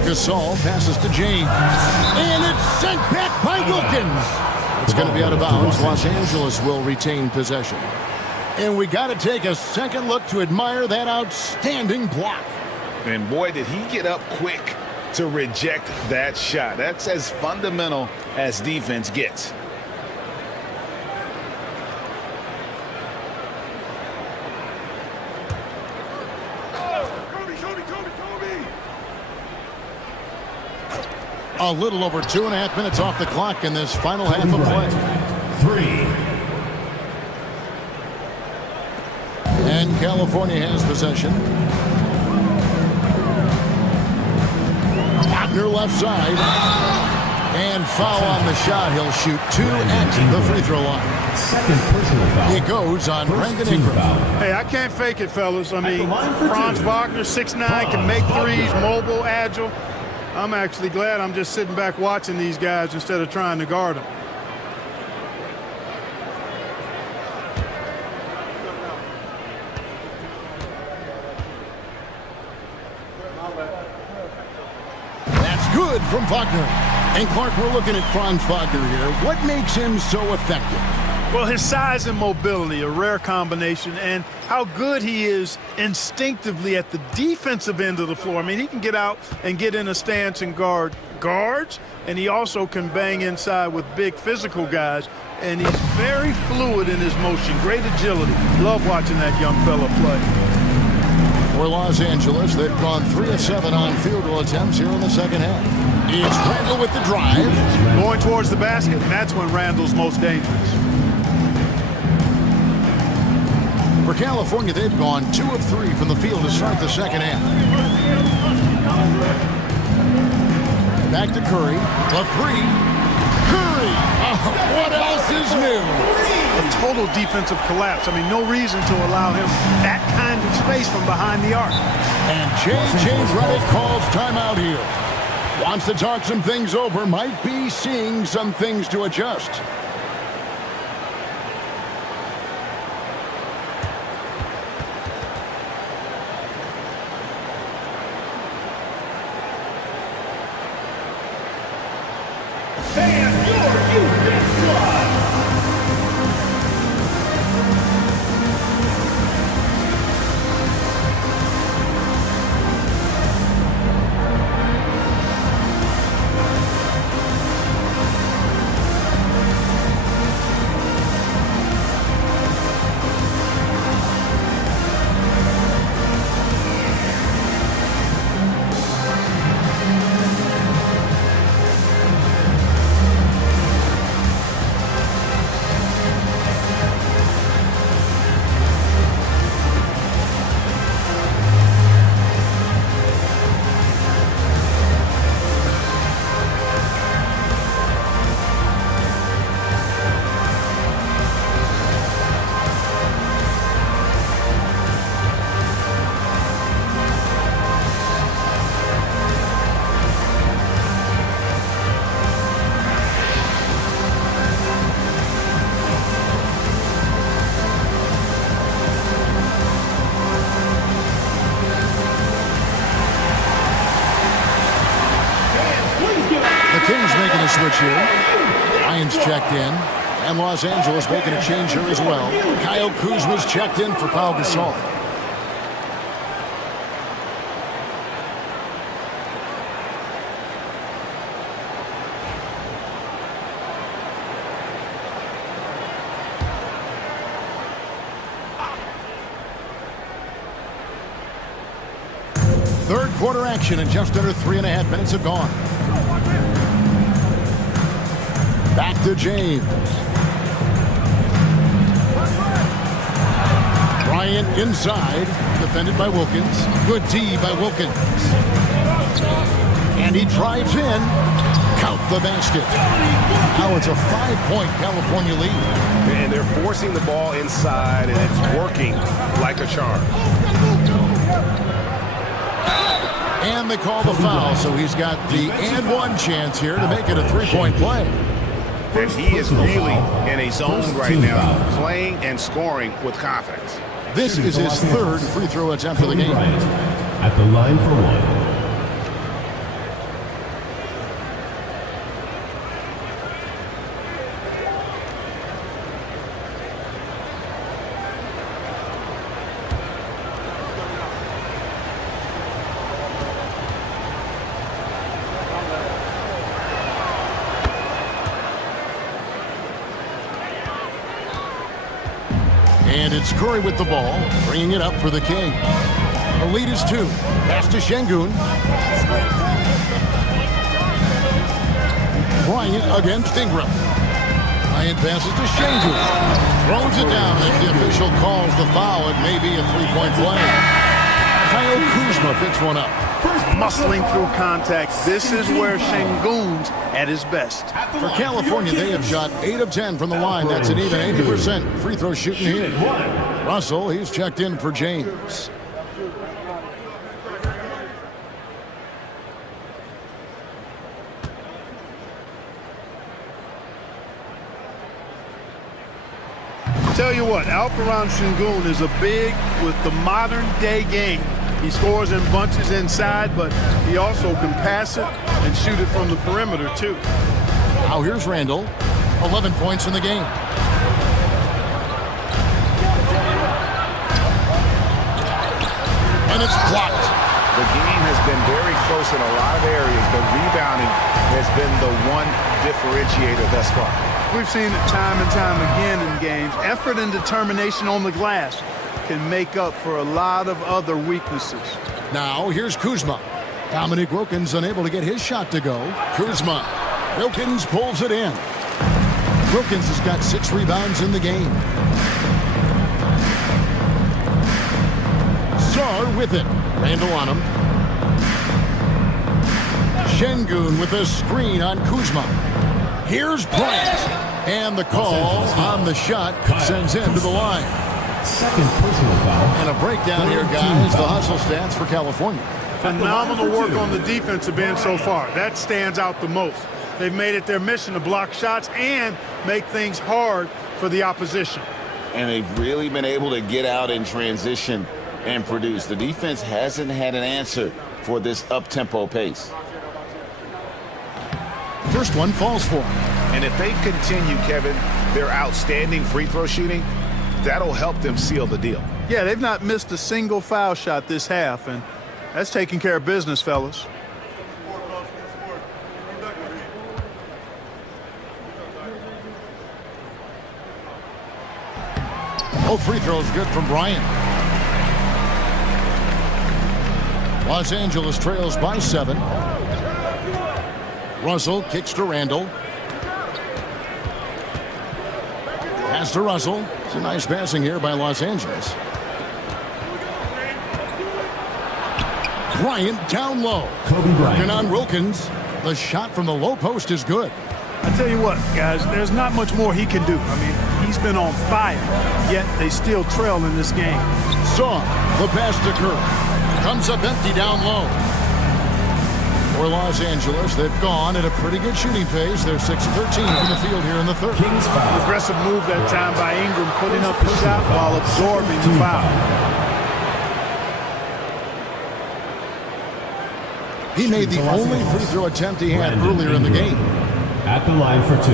Gasol passes to James. And it's sent back by Wilkins. It's going to be out of bounds. Los Angeles will retain possession. And we got to take a second look to admire that outstanding block. And boy, did he get up quick to reject that shot. That's as fundamental as defense gets. A little over 2.5 minutes off the clock in this final half of play. 3. And California has possession. Wagner left side. And foul on the shot. He'll shoot 2 at the free throw line. Second personal foul. It goes on First Brandon team Ingram. foul. Hey, I can't fake it, fellas. I mean, line for Franz two. Wagner, 6'9", can make threes, mobile, agile. I'm actually glad I'm just sitting back watching these guys instead of trying to guard them. That's good from Wagner. And Clark, we're looking at Franz Wagner here. What makes him so effective? Well, his size and mobility, a rare combination, and how good he is instinctively at the defensive end of the floor. I mean, he can get out and get in a stance and guard guards, and he also can bang inside with big physical guys, and he's very fluid in his motion, great agility. Love watching that young fella play. For Los Angeles, they've gone 3 of 7 on field goal attempts here in the second half. It's Randall with the drive. Going towards the basket, and that's when Randall's most dangerous. For California, they've gone 2 of 3 from the field to start the second half. Back to Curry. The 3. Curry! Oh, what else is new? A total defensive collapse. I mean, no reason to allow him that kind of space from behind the arc. And J.J. Redick calls timeout here. Wants to talk some things over. Might be seeing some things to adjust. And your Houston squad. Kings making a switch here. Lions checked in. And Los Angeles making a change here as well. Kyle Kuzma's checked in for Pau Gasol. Third quarter action and just under 3.5 minutes have gone. Back to James. Bryant inside, defended by Wilkins. Good D by Wilkins. And he drives in. Count the basket. Now it's a 5-point California lead. And they're forcing the ball inside, and it's working like a charm. And they call the foul, so he's got the and one chance here to make it a 3-point play. And he is really in a zone right now, playing and scoring with confidence. This is his third free throw attempt of the game. At the line for one. And it's Curry with the ball, bringing it up for the King. The lead is 2. Pass to Şengün. Bryant against Ingram. Bryant passes to Şengün. Throws it down as the official calls the foul. It may be a three-point play. Kyle Kuzma picks one up. Muscling through contact. This is where Şengün's at his best. For California, they have shot 8 of 10 from the line. That's an even 80% free throw shooting here. Russell, he's checked in for James. Tell you what, Alperen Şengün is a big with the modern day game. He scores in bunches inside, but he also can pass it and shoot it from the perimeter too. Now here's Randle, 11 points in the game. And it's blocked. The game has been very close in a lot of areas, but rebounding has been the one differentiator thus far. We've seen it time and time again in games. Effort and determination on the glass can make up for a lot of other weaknesses. Now here's Kuzma. Dominic Wilkins unable to get his shot to go. Kuzma. Wilkins pulls it in. Wilkins has got 6 rebounds in the game. Sarr with it. Randle on him. Şengün with a screen on Kuzma. Here's Bryant. And the call on the shot sends him to the line. Second personal foul. And a breakdown here, guys. The hustle stats for California. Phenomenal work on the defensive end so far. That stands out the most. They've made it their mission to block shots and make things hard for the opposition. And they've really been able to get out in transition and produce. The defense hasn't had an answer for this up-tempo pace. First one falls for him. And if they continue, Kevin, their outstanding free throw shooting, that'll help them seal the deal. Yeah, they've not missed a single foul shot this half, and that's taking care of business, fellas. Both free throws good from Bryant. Los Angeles trails by 7. Russell kicks to Randle. Pass to Russell. It's a nice passing here by Los Angeles. Bryant down low. Kobe Bryant. Working on Wilkins. The shot from the low post is good. I tell you what, guys, there's not much more he can do. I mean, he's been on fire, yet they still trail in this game. Saw the pass to Curry. Comes up empty down low. For Los Angeles, they've gone at a pretty good shooting pace. They're 6 of 13 from the field here in the third. Kings foul. Aggressive move that time by Ingram, putting up the shot while absorbing the foul. He made the only free throw attempt he had earlier in the game. At the line for 2.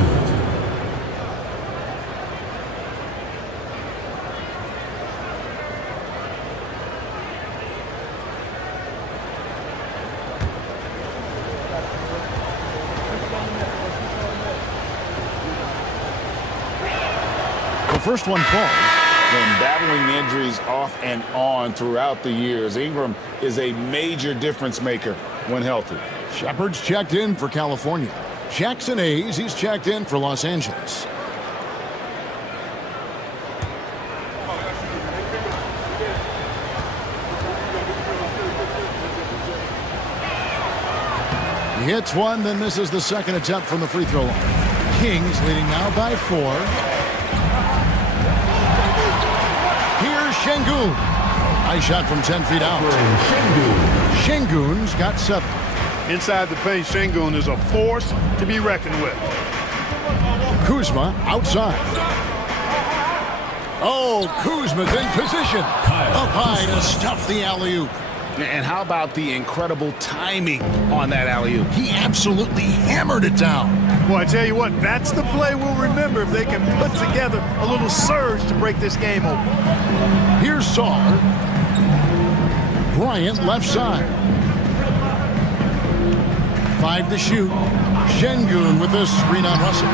The first one falls. Been battling injuries off and on throughout the years. Ingram is a major difference maker when healthy. Shepard's checked in for California. Jackson Hayes, he's checked in for Los Angeles. He hits one, then misses the second attempt from the free throw line. Kings leading now by 4. Here's Şengün. Nice shot from 10 feet out. Şengün's got 7. Inside the paint, Şengün is a force to be reckoned with. Kuzma outside. Oh, Kuzma's in position. Up high to stuff the alley-oop. And how about the incredible timing on that alley-oop? He absolutely hammered it down. Well, I tell you what, that's the play we'll remember if they can put together a little surge to break this game open. Here's Sarr. Bryant left side. 5 to shoot. Şengün with a screen on Russell.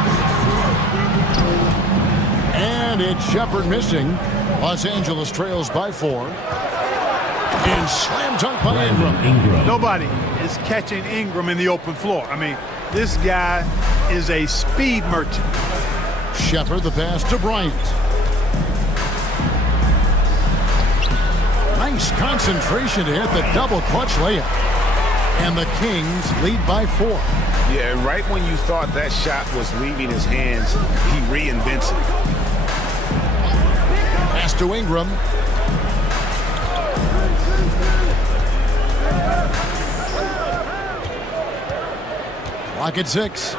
And it's Shepard missing. Los Angeles trails by 4. And slam dunk by Ingram. Nobody is catching Ingram in the open floor. I mean, this guy is a speed merchant. Shepard the pass to Bryant. Nice concentration to hit the double clutch layup. And the Kings lead by 4. Yeah, and right when you thought that shot was leaving his hands, he reinvents it. Pass to Ingram. Clock at 6.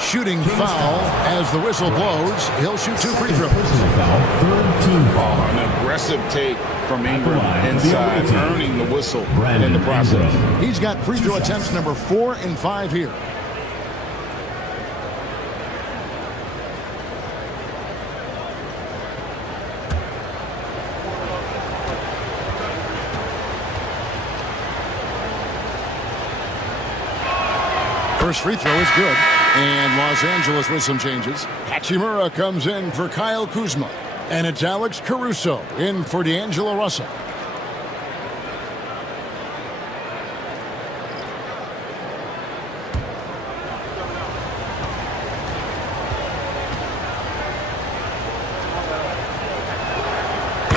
Shooting foul as the whistle blows. He'll shoot 2 free throws. Third team foul. An aggressive take from Ingram inside, earning the whistle in the process. He's got free throw attempts number 4 and 5 here. First free throw is good. And Los Angeles with some changes. Hachimura comes in for Kyle Kuzma. And it's Alex Caruso in for D'Angelo Russell.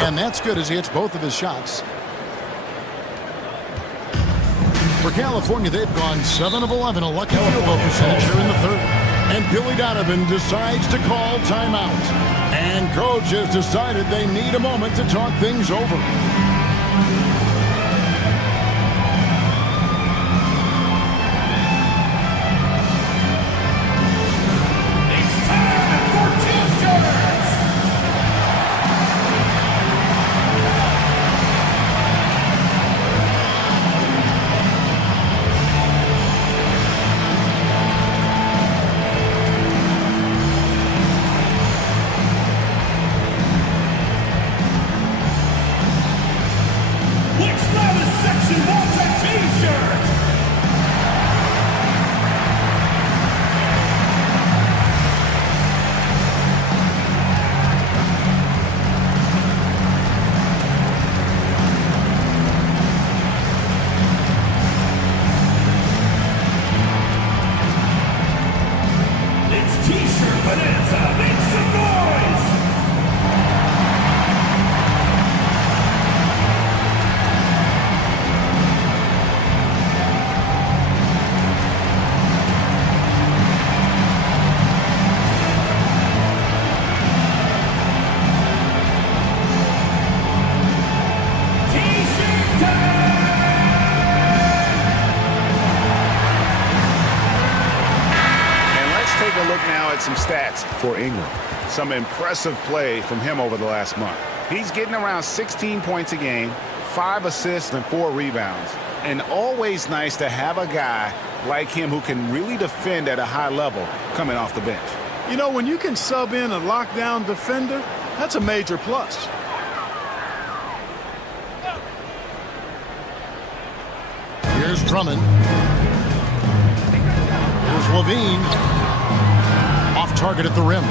And that's good as he hits both of his shots. For California, they've gone 7 of 11, a lucky field goal percentage here in the third. And Billy Donovan decides to call timeout. And coach has decided they need a moment to talk things over. Some stats for Ingram. Some impressive play from him over the last month. He's getting around 16 points a game, 5 assists and 4 rebounds. And always nice to have a guy like him who can really defend at a high level coming off the bench. You know, when you can sub in a lockdown defender, that's a major plus. Here's Drummond. Here's Levine. Off target at the rim.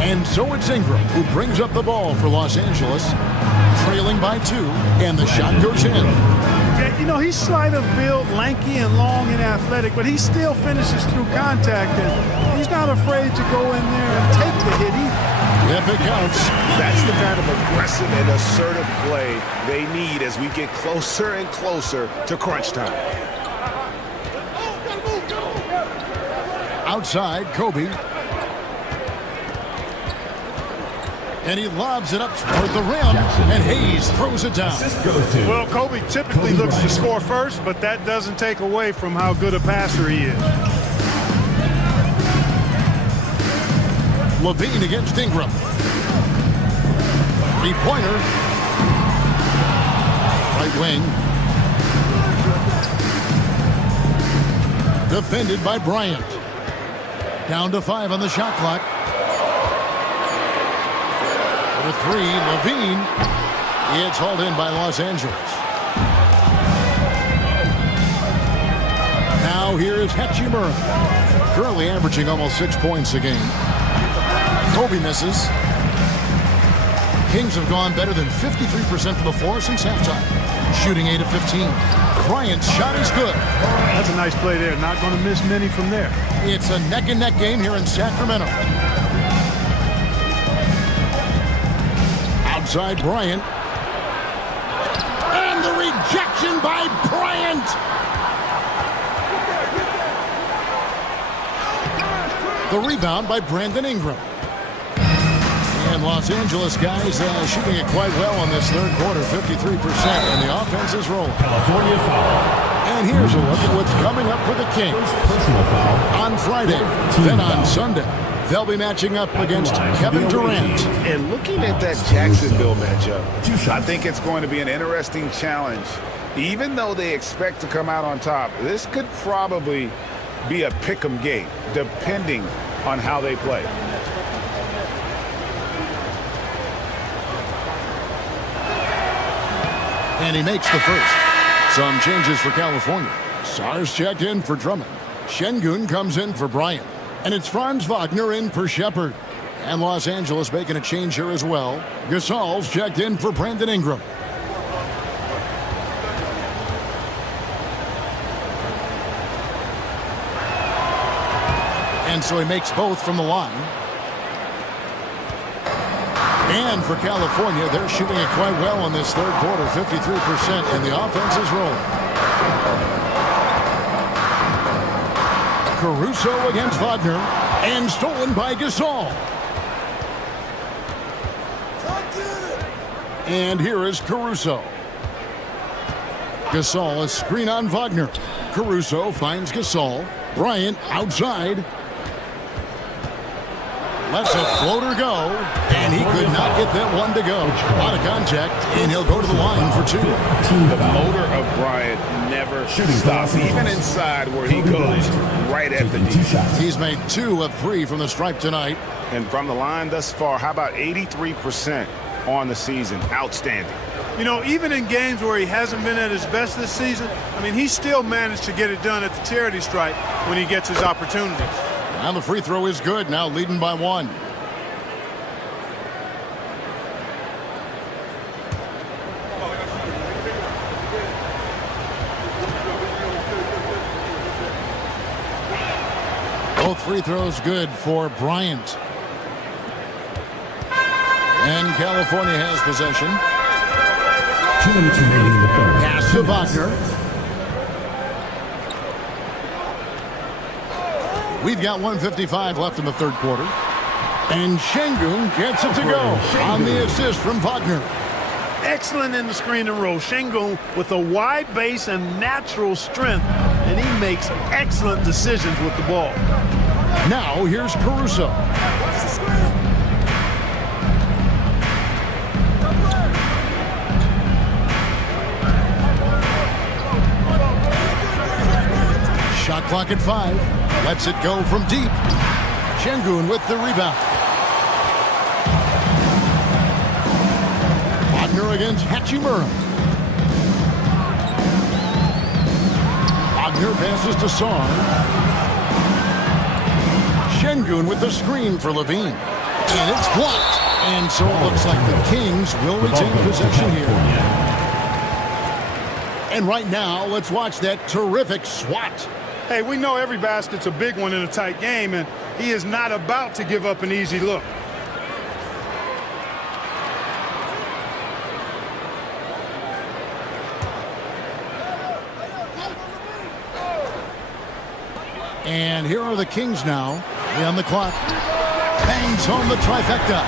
And so it's Ingram who brings up the ball for Los Angeles, trailing by 2, and the shot goes in. Yeah, you know, he's slight of build, lanky and long and athletic, but he still finishes through contact, and he's not afraid to go in there and take the hit either. Yep, it counts. That's the kind of aggressive and assertive play they need as we get closer and closer to crunch time. Outside, Kobe. And he lobs it up toward the rim, and Hayes throws it down. Well, Kobe typically looks to score first, but that doesn't take away from how good a passer he is. Levine against Ingram. 3-pointer. Right wing. Defended by Bryant. Down to 5 on the shot clock. For 3, Levine. It's hauled in by Los Angeles. Now here's is Hachimura. Currently averaging almost 6 points a game. Kobe misses. Kings have gone better than 53% from the floor since halftime. Shooting 8 of 15. Bryant's shot is good. That's a nice play there. Not going to miss many from there. It's a neck-and-neck game here in Sacramento. Outside Bryant. And the rejection by Bryant. The rebound by Brandon Ingram. And Los Angeles guys shooting it quite well in this third quarter, 53%, and the offense is rolling. California foul. And here's a look at what's coming up for the Kings. Personal foul. On Friday, then on Sunday, they'll be matching up against Kevin Durant. And looking at that Jacksonville matchup, I think it's going to be an interesting challenge. Even though they expect to come out on top, this could probably be a pick-em game, depending on how they play. And he makes the first. Some changes for California. Sars checked in for Drummond. Şengün comes in for Bryant. And it's Franz Wagner in for Shepard. And Los Angeles making a change here as well. Gasol's checked in for Brandon Ingram. And so he makes both from the line. And for California, they're shooting it quite well in this third quarter, 53%, and the offense is rolling. Caruso against Wagner, and stolen by Gasol. And here is Caruso. Gasol, a screen on Wagner. Caruso finds Gasol. Bryant outside. Lets a floater go, and he could not get that one to go. Out of contact, and he'll go to the line for two. The motor of Bryant never stops, even inside where he goes right at the D. He's made 2 of 3 from the stripe tonight. And from the line thus far, how about 83% on the season? Outstanding. You know, even in games where he hasn't been at his best this season, I mean, he still managed to get it done at the charity stripe when he gets his opportunities. And the free throw is good, now leading by 1. Both free throws good for Bryant. And California has possession. 2 minutes remaining in the third. Pass to Wagner. We've got 1:55 left in the third quarter. And Şengün gets it to go on the assist from Wagner. Excellent in the screen and roll. Şengün with a wide base and natural strength, and he makes excellent decisions with the ball. Now here's Caruso. Shot clock at 5. Lets it go from deep. Şengün with the rebound. Wagner against Hachimura. Wagner passes to Sar. Şengün with the screen for Levine. And it's blocked. And so it looks like the Kings will retain possession here. And right now, let's watch that terrific swat. Hey, we know every basket's a big one in a tight game, and he is not about to give up an easy look. And here are the Kings now. On the clock. Bangs home the trifecta.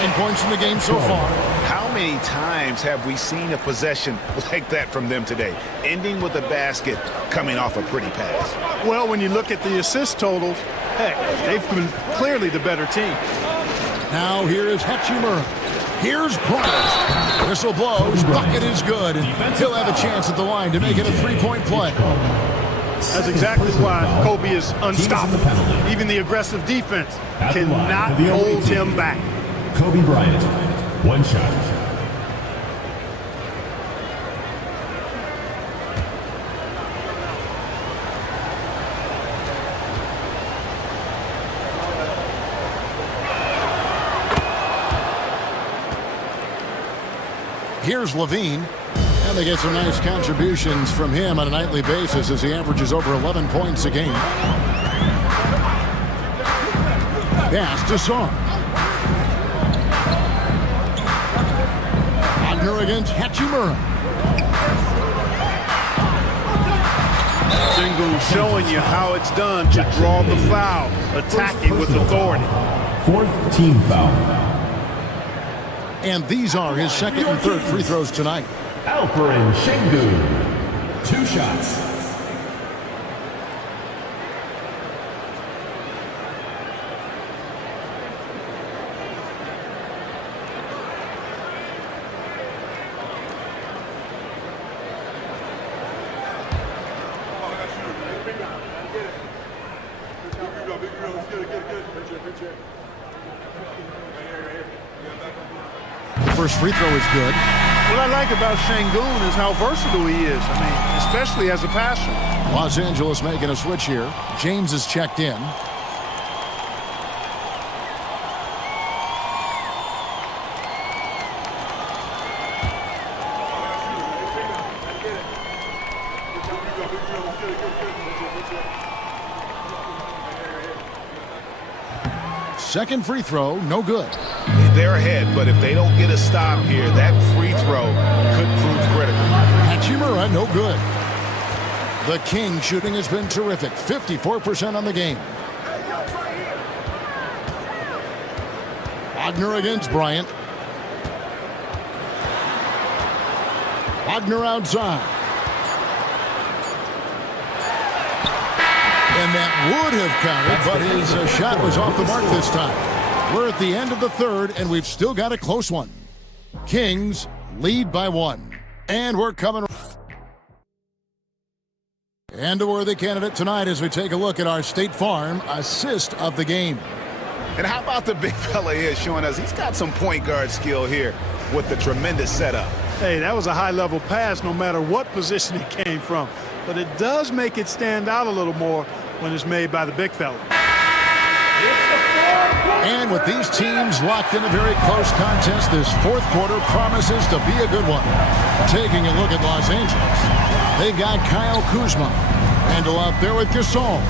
10 points in the game so far. How many times have we seen a possession like that from them today, ending with a basket coming off a pretty pass? Well, when you look at the assist totals, heck, they've been clearly the better team. Now here is Hachimura. Here's Price. Whistle blows. Bucket is good. And he'll have a chance at the line to make it a 3-point play. That's exactly why Kobe is unstoppable. Even the aggressive defense cannot hold him back. Kobe Bryant, 1 shot. Here's Levine. And they get some nice contributions from him on a nightly basis as he averages over 11 points a game. Pass to Song. Wagner against Hachimura. Sengun showing you how it's done to draw the foul, attacking with authority. Fourth team foul. And these are his second and third free throws tonight. Alperen Sengun. 2 shots. First free throw is good. What I like about Sengun is how versatile he is. I mean, especially as a passer. Los Angeles making a switch here. James is checked in. Second free throw, no good. They're ahead, but if they don't get a stop here, that free throw could prove critical. Hachimura, no good. The King shooting has been terrific. 54% on the game. Wagner against Bryant. Wagner outside. And that would have counted, but his shot was off the mark this time. We're at the end of the third, and we've still got a close one. Kings lead by 1. And we're coming. And a worthy candidate tonight as we take a look at our State Farm assist of the game. And how about the big fella here showing us he's got some point guard skill here with the tremendous setup. Hey, that was a high-level pass no matter what position it came from. But it does make it stand out a little more when it's made by the big fella. And with these teams locked in a very close contest, this fourth quarter promises to be a good one. Taking a look at Los Angeles, they've got Kyle Kuzma. Randall out there with Gasol.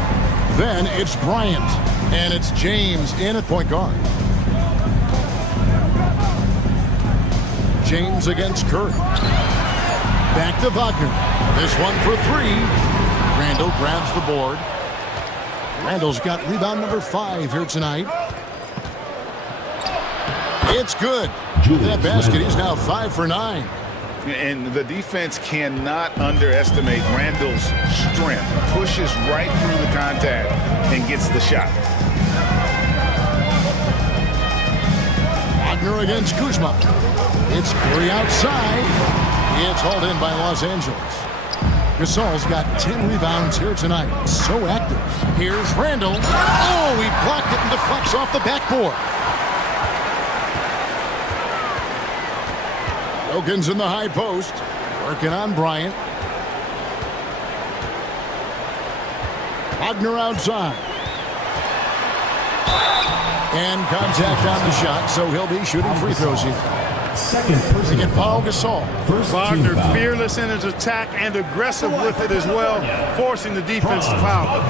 Then it's Bryant. And it's James in at point guard. James against Curry. Back to Wagner. This one for 3. Randall grabs the board. Randall's got rebound number 5 here tonight. It's good. That basket, he's now 5 for 9. And the defense cannot underestimate Randall's strength. Pushes right through the contact and gets the shot. Wagner against Kuzma. It's Curry outside. It's hauled in by Los Angeles. Gasol's got 10 rebounds here tonight. So active. Here's Randall. Oh, he blocked it and deflects off the backboard. Wilkins in the high post. Working on Bryant. Wagner outside. And contact on the shot, so he'll be shooting free throws here. Second person. Again, Paul Gasol. Wagner fearless in his attack and aggressive with it as well, forcing the defense to foul.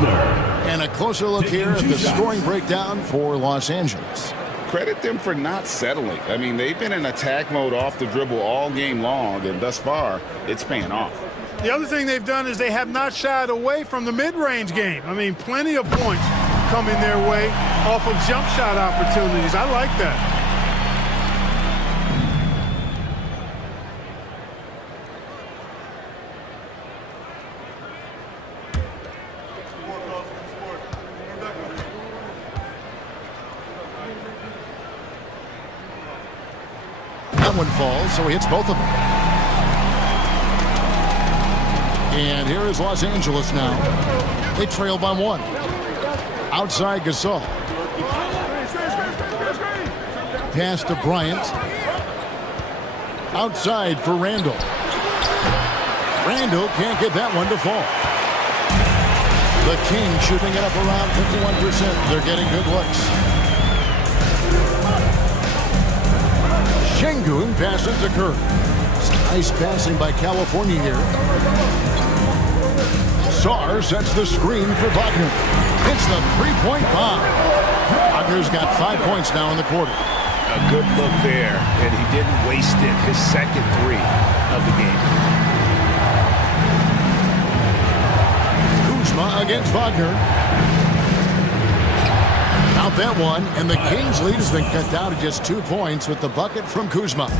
And a closer look here at the scoring breakdown for Los Angeles. Credit them for not settling. I mean, they've been in attack mode off the dribble all game long, and thus far, it's paying off. The other thing they've done is they have not shied away from the mid-range game. I mean, plenty of points coming their way off of jump shot opportunities. I like that. That one falls, so he hits both of them. And here is Los Angeles now. They trail by 1. Outside Gasol. Pass to Bryant. Outside for Randall. Randall can't get that one to fall. The Kings shooting it up around 51%. They're getting good looks. Sengun passes to Curry. Nice passing by California here. Sarr sets the screen for Wagner. Hits the three-point bomb. Wagner's got 5 points now in the quarter. A good look there, and he didn't waste it. His second three of the game. Kuzma against Wagner. Out that one, and the Kings' lead has been cut down to just 2 points with the bucket from Kuzma.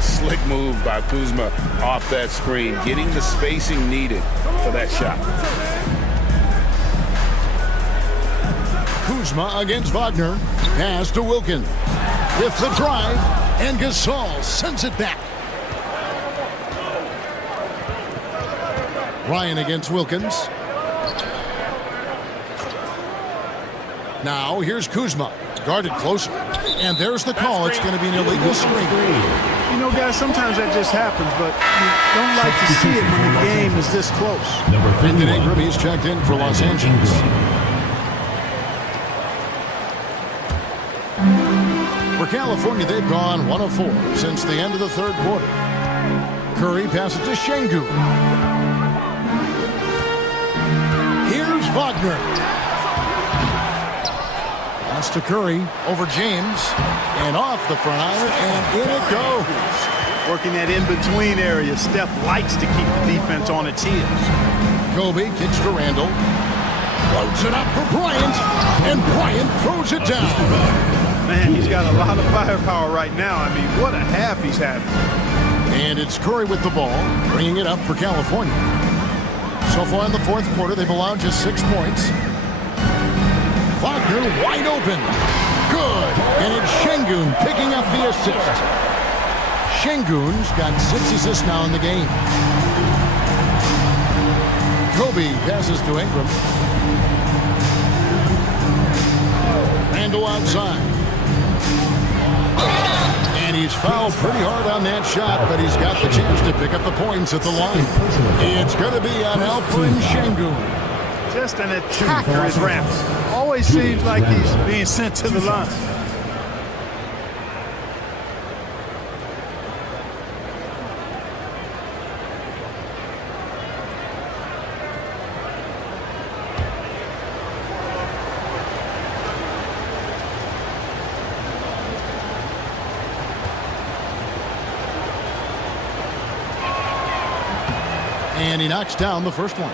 Slick move by Kuzma off that screen, getting the spacing needed for that shot. Kuzma against Wagner. Pass to Wilkins. With the drive, and Gasol sends it back. Ryan against Wilkins. Now here's Kuzma, guarded closer. And there's the call. It's going to be an illegal screen. You know, guys, sometimes that just happens, but you don't like to see it when the game is this close. Brandon Ingram, he's checked in for Los Angeles. For California, they've gone 1 of 4 since the end of the third quarter. Curry passes to Şengün. Here's Wagner. Pass to Curry over James. And off the front iron, and in it goes. Working that in-between area. Steph likes to keep the defense on its heels. Kobe kicks to Randall. Floats it up for Bryant. And Bryant throws it down. Man, he's got a lot of firepower right now. I mean, what a half he's having. And it's Curry with the ball, bringing it up for California. So far in the fourth quarter, they've allowed just 6 points. Wagner wide open. Good. And it's Şengün picking up the assist. Şengün's got 6 assists now in the game. Kobe passes to Ingram. Randall outside. And he's fouled pretty hard on that shot, but he's got the chance to pick up the points at the line. It's going to be on Alperen Şengün. Just an attacker is Rams. Always seems like he's being sent to the line. And he knocks down the first one.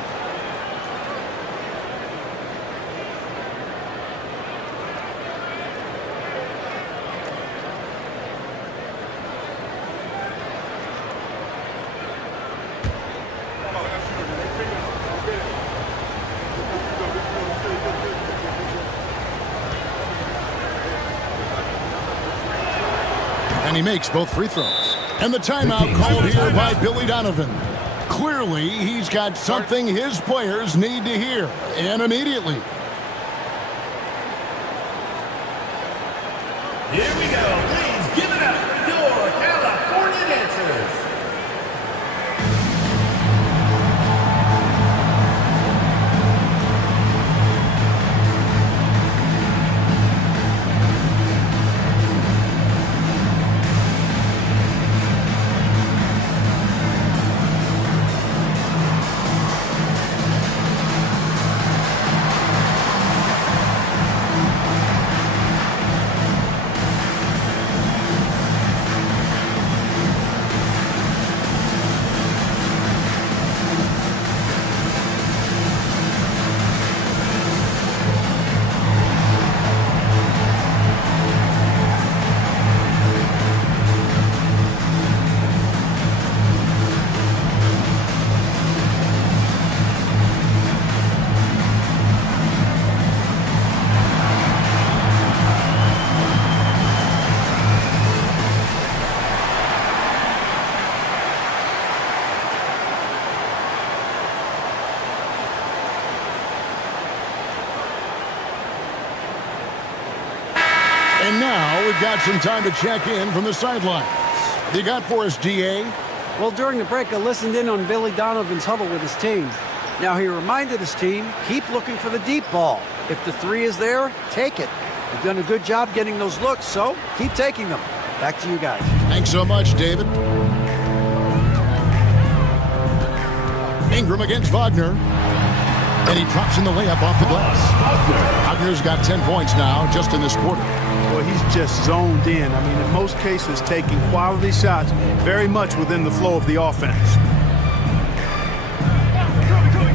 And he makes both free throws. And the timeout called here by Billy Donovan. Clearly, he's got something his players need to hear, and immediately. Here we go. Please give it up for your California dancers. And now we've got some time to check in from the sidelines. You got for us, DA? Well, during the break, I listened in on Billy Donovan's huddle with his team. Now, he reminded his team, keep looking for the deep ball. If the three is there, take it. You've done a good job getting those looks, so keep taking them. Back to you guys. Thanks so much, David. Ingram against Wagner. And he drops in the layup off the glass. Wagner's got 10 points now just in this quarter. Well, he's just zoned in. I mean, in most cases, taking quality shots very much within the flow of the offense.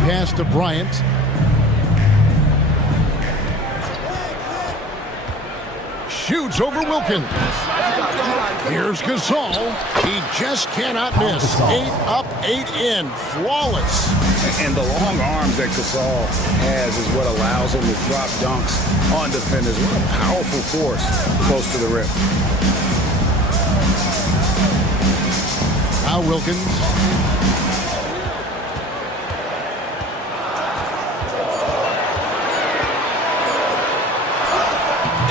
Pass to Bryant. Shoots over Wilkins. Here's Gasol. He just cannot miss. 8 up, 8 in. Flawless. And the long arms that Gasol has is what allows him to drop dunks on defenders. What a powerful force close to the rim. Now Wilkins.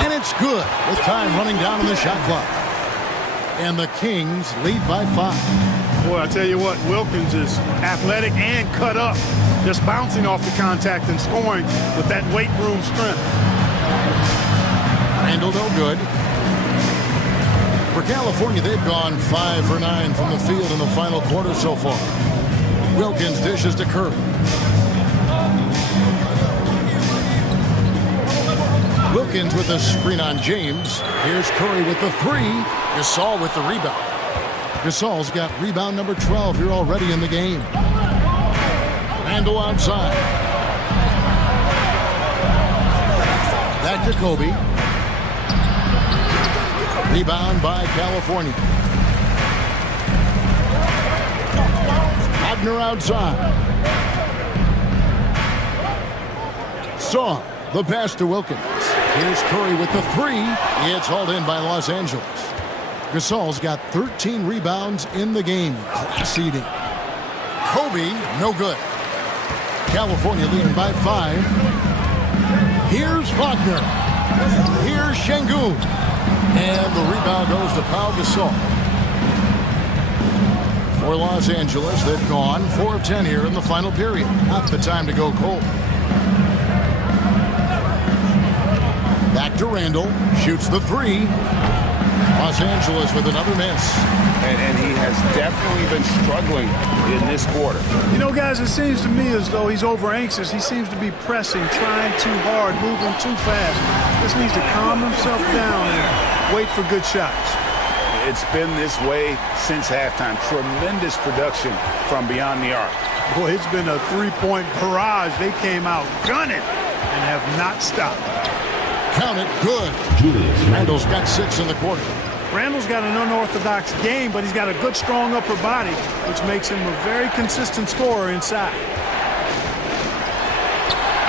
And it's good with time running down on the shot clock. And the Kings lead by 5. Boy, I tell you what, Wilkins is athletic and cut up. Just bouncing off the contact and scoring with that weight room strength. Randall no good. For California, they've gone 5 for 9 from the field in the final quarter so far. Wilkins dishes to Curry. Wilkins with a screen on James. Here's Curry with the 3. Gasol with the rebound. Gasol's got rebound number 12 here already in the game. Randall outside. Back to Kobe. Rebound by California. Wagner outside. Saw the pass to Wilkins. Here's Curry with the 3. It's hauled in by Los Angeles. Gasol's got 13 rebounds in the game. Class eating. Kobe, no good. California leading by 5. Here's Wagner. Here's Şengün. And the rebound goes to Pau Gasol. For Los Angeles, they've gone 4 of 10 here in the final period. Not the time to go cold. Back to Randall. Shoots the 3. Los Angeles with another miss. And he has definitely been struggling in this quarter. You know, guys, it seems to me as though he's over anxious. He seems to be pressing, trying too hard, moving too fast. Just needs to calm himself down and wait for good shots. It's been this way since halftime. Tremendous production from beyond the arc. Boy, it's been a three-point barrage. They came out gunning and have not stopped. Count it, good. Randall's got 6 in the quarter. Randall's got an unorthodox game, but he's got a good, strong upper body, which makes him a very consistent scorer inside.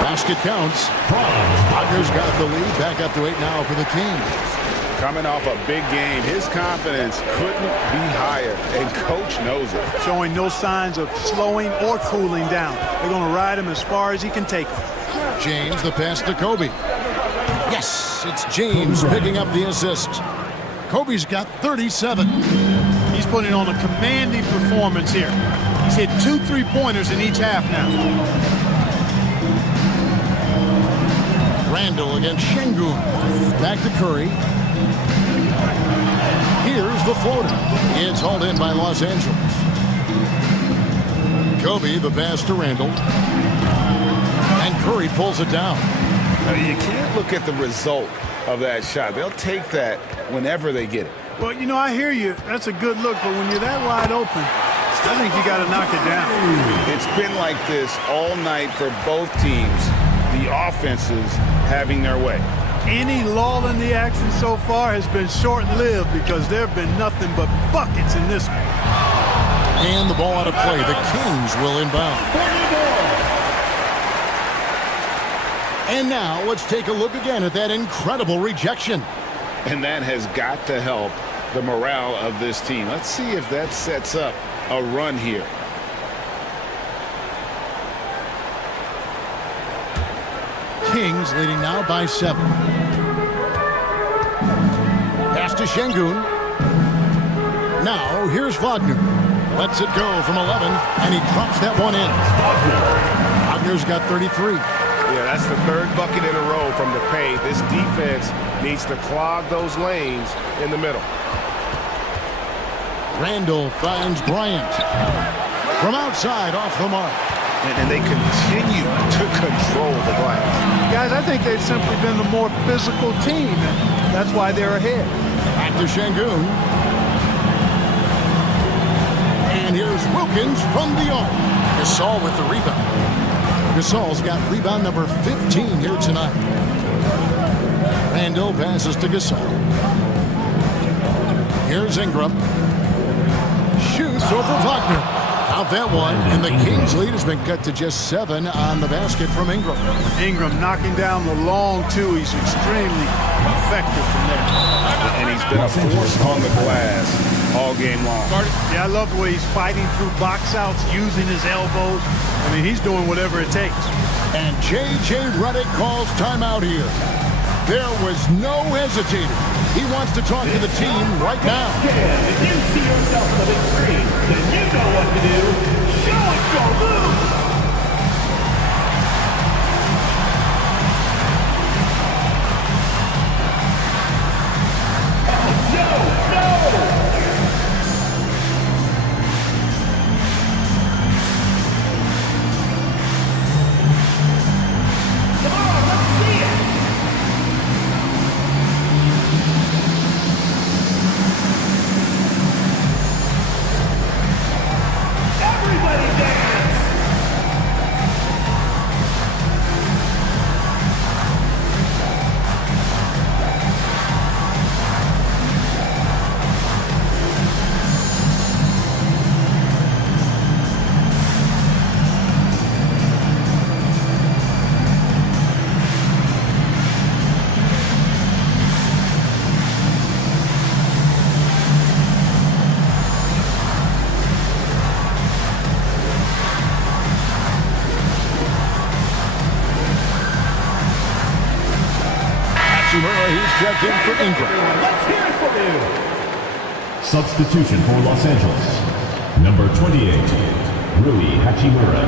Basket counts. Wagner's got the lead. Back up to 8 now for the Kings. Coming off a big game, his confidence couldn't be higher, and coach knows it. Showing no signs of slowing or cooling down. They're going to ride him as far as he can take him. James, the pass to Kobe. Yes, it's James picking up the assist. Kobe's got 37. He's putting on a commanding performance here. He's hit 2 3-pointers in each half now. Randall against Şengün. Back to Curry. Here's the floater. It's hauled in by Los Angeles. Kobe, the pass to Randall. And Curry pulls it down. Now, you can't look at the result of that shot. They'll take that whenever they get it. Well, you know, I hear you. That's a good look, but when you're that wide open, I think you got to knock it down. It's been like this all night for both teams. The offenses having their way. Any lull in the action so far has been short-lived because there have been nothing but buckets in this one. And the ball out of play. The Kings will inbound. And now let's take a look again at that incredible rejection. And that has got to help the morale of this team. Let's see if that sets up a run here. Kings leading now by 7. Pass to Şengün. Now here's Wagner. Lets it go from 11, and he drops that one in. Wagner's got 33. Yeah, that's the 3rd bucket in a row from the paint. This defense needs to clog those lanes in the middle. Randall finds Bryant. From outside, off the mark. and they continue to control the glass. Guys, I think they've simply been the more physical team, and that's why they're ahead. Back to Şengün. And here's Wilkins from the arc. Gasol with the rebound. Gasol's got rebound number 15 here tonight. Randle passes to Gasol. Here's Ingram. Shoots over Wagner. Out that one, and the Kings' lead has been cut to just 7 on the basket from Ingram. Ingram knocking down the long two. He's extremely effective from there. And he's been a force on the glass all game long. Yeah, I love the way he's fighting through box outs, using his elbows. I mean, he's doing whatever it takes. And J.J. Redick calls timeout here. There was no hesitating. He wants to talk to the team right now. If you see yourself on the big screen, then you know what to do. Show it, go move! He's checked in for Ingram. Let's hear it from you. Substitution for Los Angeles. Number 28, Rui Hachimura.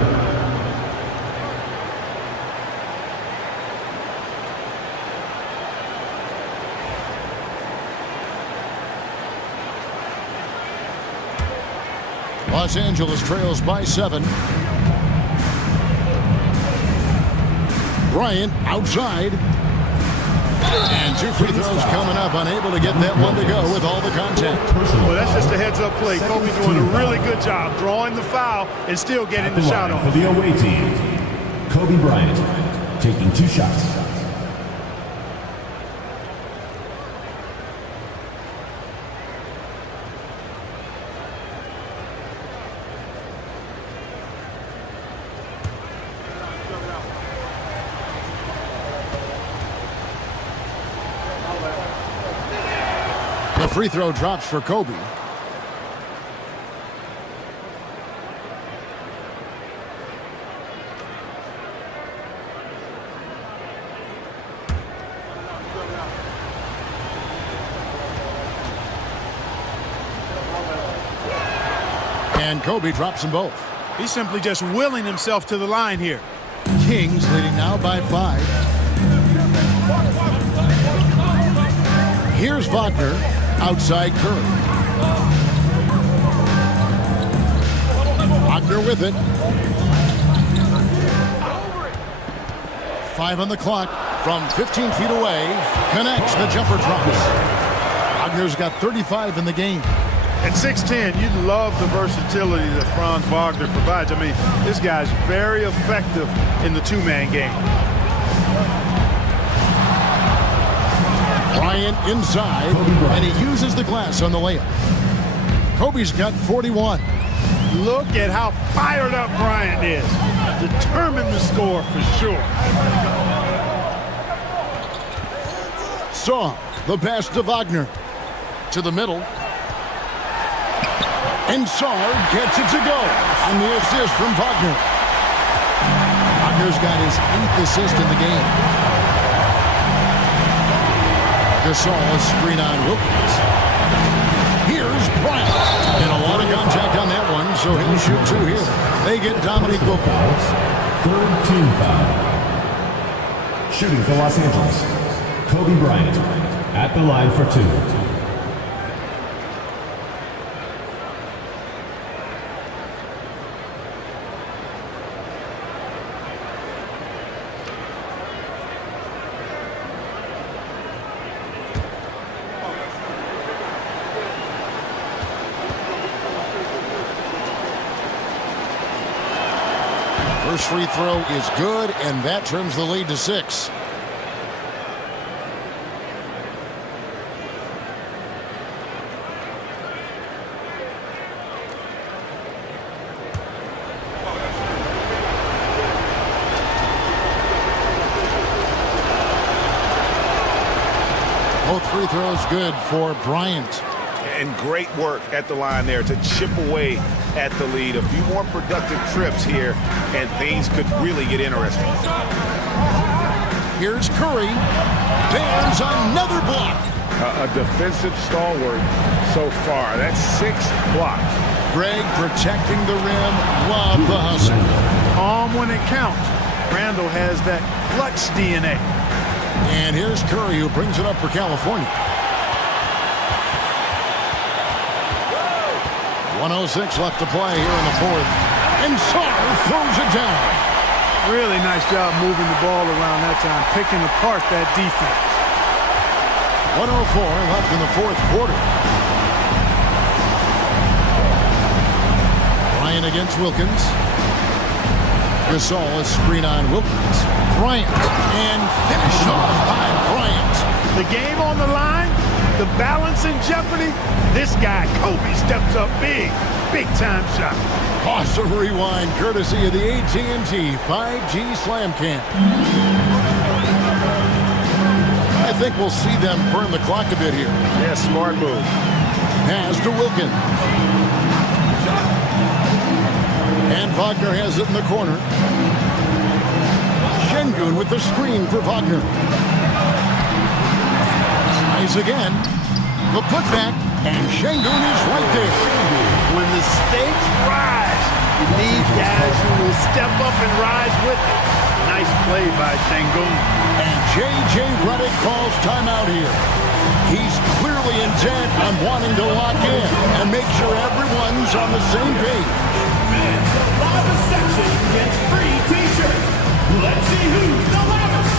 Los Angeles trails by 7. Bryant outside. And 2 free throws coming up, unable to get that one to go with all the contact. Well, that's just a heads-up play. Kobe doing a really good job drawing the foul and still getting the shot off. For the away team, Kobe Bryant taking 2 shots. The free throw drops for Kobe. And Kobe drops them both. He's simply just willing himself to the line here. Kings leading now by 5. Here's Wagner. Outside Curry. Wagner with it. 5 on the clock from 15 feet away. Connects, the jumper drops. Wagner's got 35 in the game. At 6'10", you love the versatility that Franz Wagner provides. I mean, this guy's very effective in the two-man game. Bryant inside, and he uses the glass on the layup. Kobe's got 41. Look at how fired up Bryant is. Determined to score for sure. Saw the pass to Wagner. To the middle. And Saar gets it to go on the assist from Wagner. Wagner's got his 8th assist in the game. Gasol screen on Wilkins. Here's Bryant. And a lot of contact on that one, so he'll shoot 2 here. They get Dominique Wilkins. 3rd team foul. Shooting for Los Angeles, Kobe Bryant at the line for 2. First free throw is good, and that trims the lead to 6. Both free throws good for Bryant. And great work at the line there to chip away at the lead. A few more productive trips here, and things could really get interesting. Here's Curry. There's another block. A defensive stalwart so far. That's 6 blocks. Greg protecting the rim. Love the hustle. Calm when it counts. Randall has that clutch DNA. And here's Curry, who brings it up for California. 1:06 left to play here in the fourth. And Sarr throws it down. Really nice job moving the ball around that time, picking apart that defense. 1:04 left in the fourth quarter. Bryant against Wilkins. Gasol is screen on Wilkins. Bryant, and finished off by Bryant. The game on the line, the balance in jeopardy. This guy, Kobe, steps up big time shot. Awesome rewind, courtesy of the AT&T 5G Slam Cam. I think we'll see them burn the clock a bit here. Yeah, smart move. Pass to Wilkins. And Wagner has it in the corner. Şengün with the screen for Wagner. Tries again. The putback, and Şengün is right there. When the stakes rise, you need guys who will step up and rise with it. Nice play by Şengün. And J.J. Redick calls timeout here. He's clearly intent on wanting to lock in and make sure everyone's on the same page. The loudest section gets free t-shirts. Let's see who's the loudest.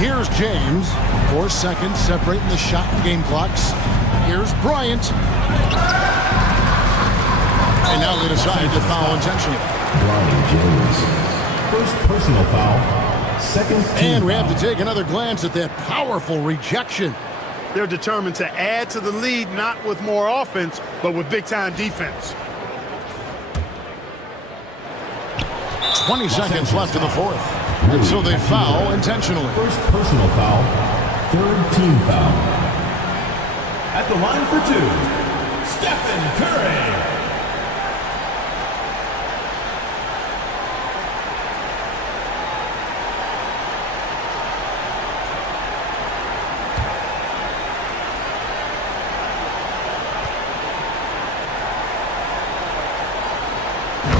Here's James. 4 seconds separating the shot and game clocks. Here's Bryant. And now they decide to foul intentionally. Bryant James. First personal foul. Second team And we have foul. to take another glance at that powerful rejection. They're determined to add to the lead, not with more offense, but with big-time defense. 20 seconds left in the fourth. And so they foul intentionally. First personal foul. Third team foul. At the line for 2, Stephen Curry.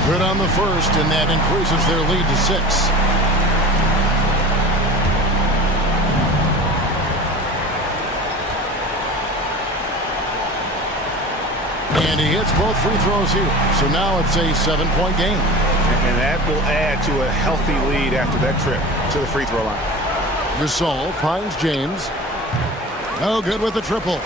Good on the first, and that increases their lead to 6. And he hits both free throws here. So now it's a 7-point game. and that will add to a healthy lead after that trip to the free throw line. Gasol finds James. No good with the triple.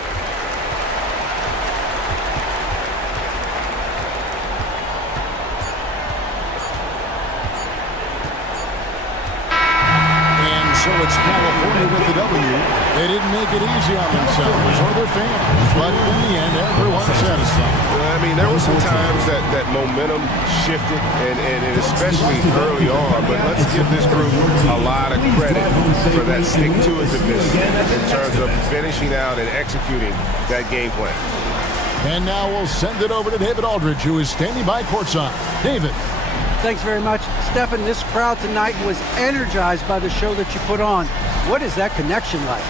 So it's California with the W. They didn't make it easy on themselves or their fans, but in the end, everyone's satisfied. I mean, there were some times that momentum shifted, and especially early on, but let's give this group a lot of credit for that stick-to-itiveness in terms of finishing out and executing that game plan. And now we'll send it over to David Aldridge, who is standing by courtside. David. Thanks very much. Stephen, this crowd tonight was energized by the show that you put on. What is that connection like?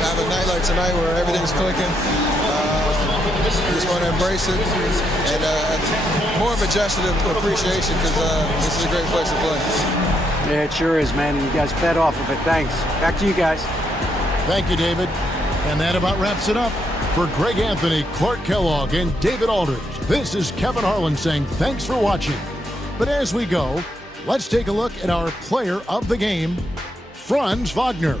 Have a night like tonight where everything's clicking. Just want to embrace it. And more of a gesture of appreciation because this is a great place to play. Yeah, it sure is, man. You guys fed off of it. Thanks. Back to you guys. Thank you, David. And that about wraps it up. For Greg Anthony, Clark Kellogg, and David Aldridge, this is Kevin Harlan saying thanks for watching. But as we go, let's take a look at our player of the game, Franz Wagner.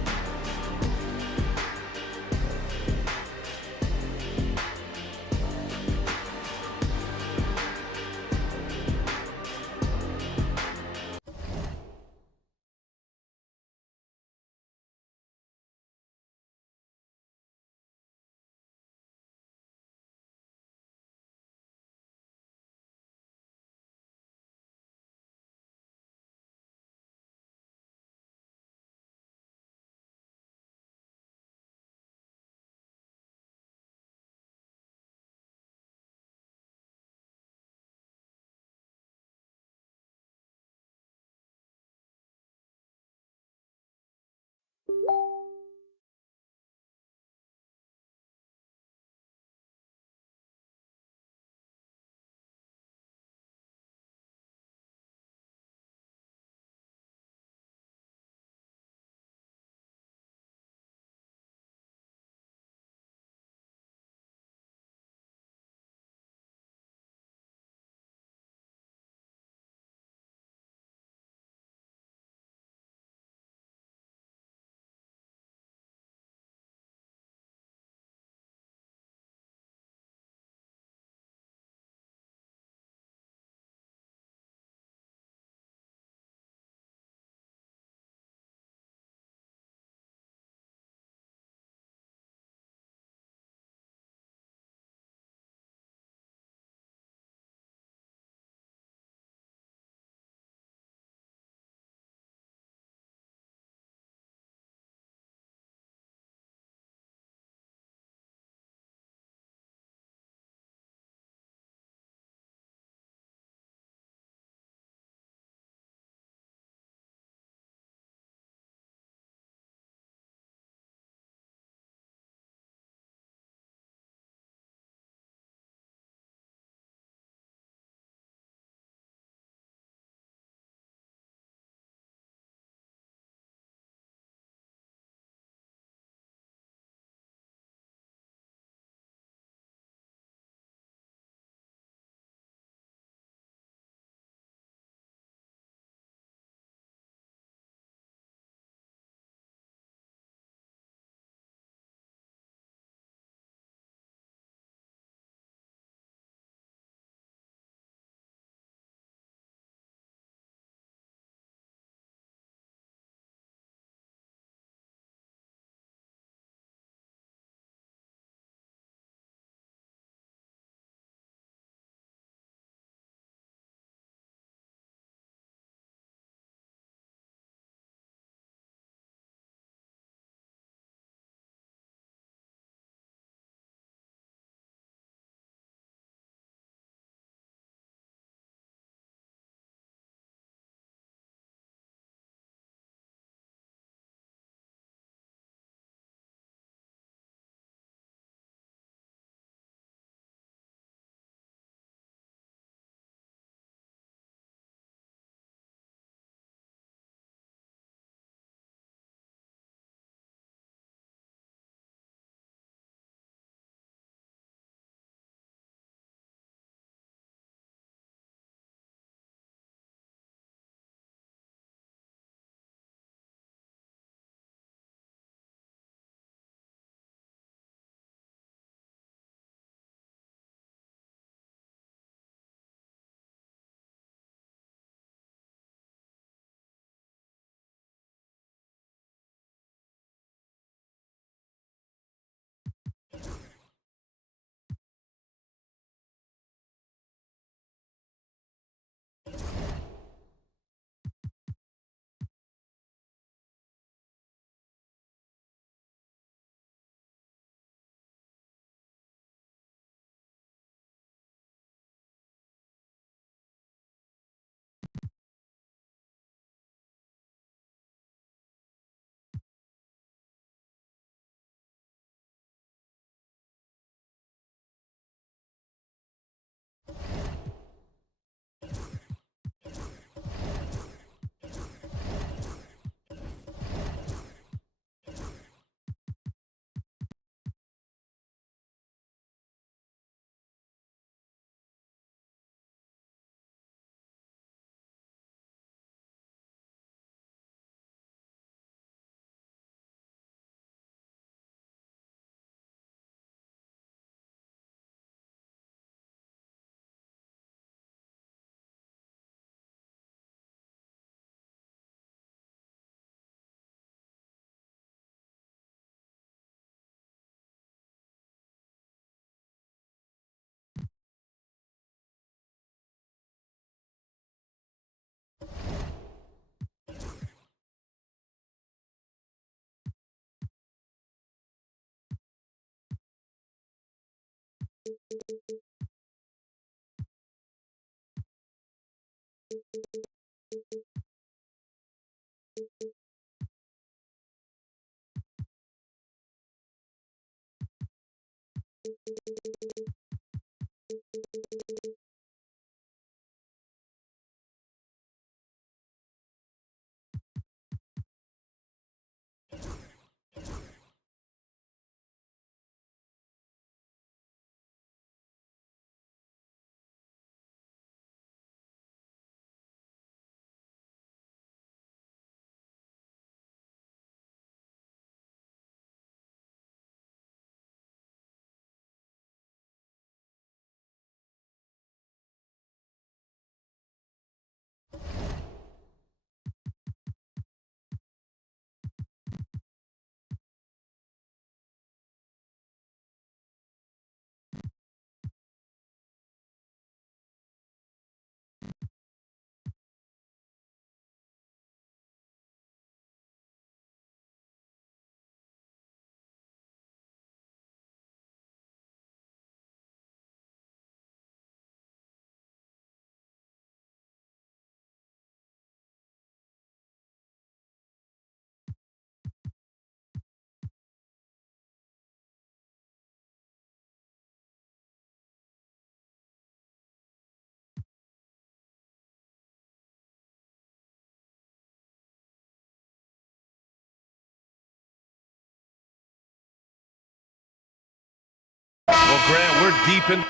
Well, Grant, we're deep in.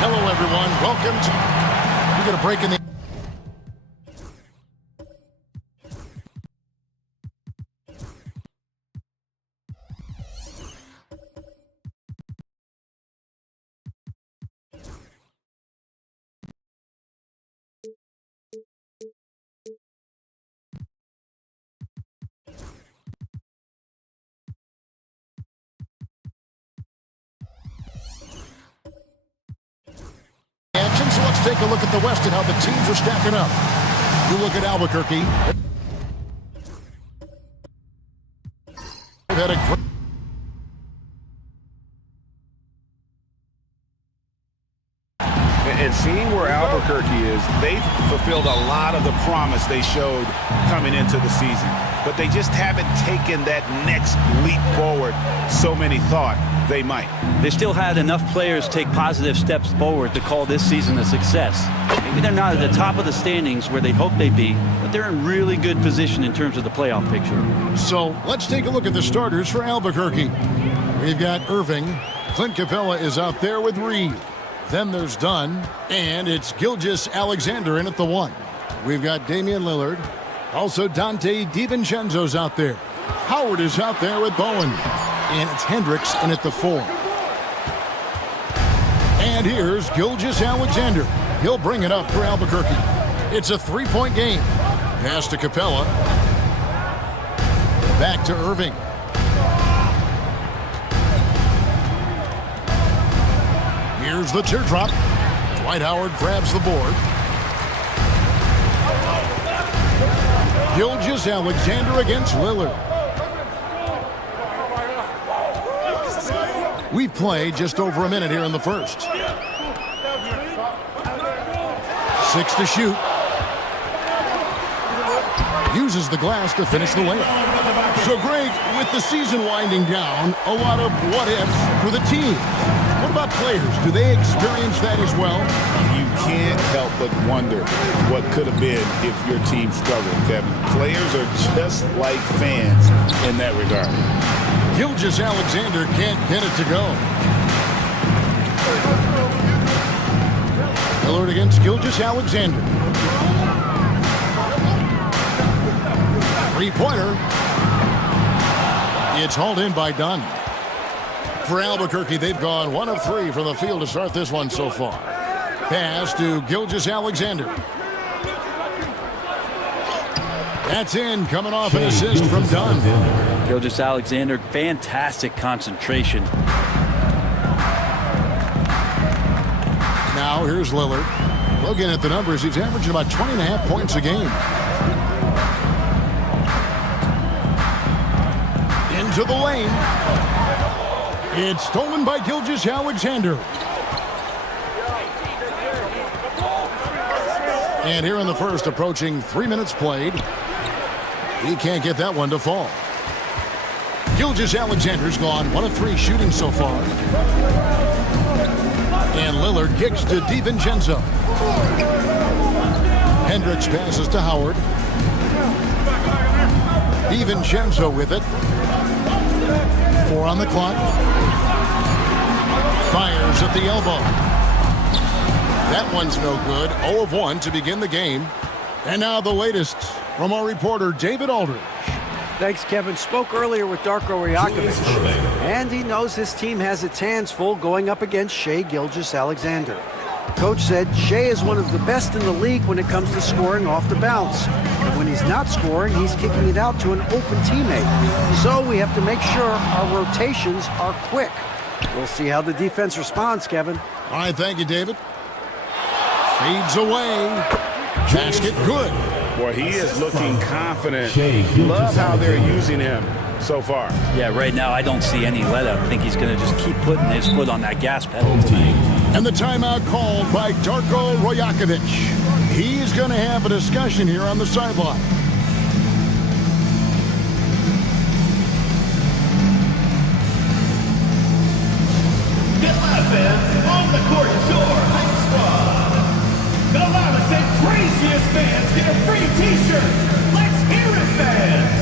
Hello, everyone. Welcome to... We got a break in the... So let's take a look at the West and how the teams are stacking up. You look at Albuquerque. They've had a great... And seeing where Albuquerque is, they've fulfilled a lot of the promise they showed coming into the season. But they just haven't taken that next leap forward so many thought they might. They still had enough players take positive steps forward to call this season a success. Maybe they're not at the top of the standings where they'd hope they'd be, but they're in really good position in terms of the playoff picture. So let's take a look at the starters for Albuquerque. We've got Irving. Clint Capella is out there with Reed. Then there's Dunn, and it's Gilgeous-Alexander in at the 1. We've got Damian Lillard. Also Dante DiVincenzo's out there. Howard is out there with Bowen. And it's Hendricks in at the 4. And here's Gilgeous-Alexander. He'll bring it up for Albuquerque. It's a 3-point game. Pass to Capella. Back to Irving. Here's the teardrop. Dwight Howard grabs the board. Gilgeous-Alexander against Lillard. We've played just over a minute here in the first. 6 to shoot. Uses the glass to finish the layup. So, Greg, with the season winding down, a lot of what-ifs for the team. What about players? Do they experience that as well? You can't help but wonder what could have been if your team struggled, Kevin. Players are just like fans in that regard. Gilgeous-Alexander can't get it to go. Lillard against Gilgeous-Alexander. Three-pointer. It's hauled in by Dunn. For Albuquerque, they've gone 1 of 3 from the field to start this one so far. Pass to Gilgeous-Alexander. That's in, coming off an assist from Dunn. Gilgeous-Alexander, fantastic concentration. Now here's Lillard. Looking at the numbers, he's averaging about 20.5 points a game. Into the lane. It's stolen by Gilgeous-Alexander. And here in the first, approaching 3 minutes played. He can't get that one to fall. Gilgeous-Alexander's gone 1 of 3 shooting so far. And Lillard kicks to DiVincenzo. Hendricks passes to Howard. DiVincenzo with it. 4 on the clock. Fires at the elbow. That one's no good. 0 of 1 to begin the game. And now the latest from our reporter, David Aldridge. Thanks, Kevin. Spoke earlier with Darko Rajakovic, and he knows his team has its hands full going up against Shai Gilgeous-Alexander. Coach said Shai is one of the best in the league when it comes to scoring off the bounce. And when he's not scoring, he's kicking it out to an open teammate. So we have to make sure our rotations are quick. We'll see how the defense responds, Kevin. All right, thank you, David. Fades away. Basket good. Boy, he is looking confident. Love how they're using him so far. Yeah, right now I don't see any let up. I think he's going to just keep putting his foot on that gas pedal tonight. And the timeout called by Darko Rajakovic. He's going to have a discussion here on the sideline. GODBLESS on the court, your hype squad. The loudest and craziest fans get a free t-shirt. Let's hear it, fans.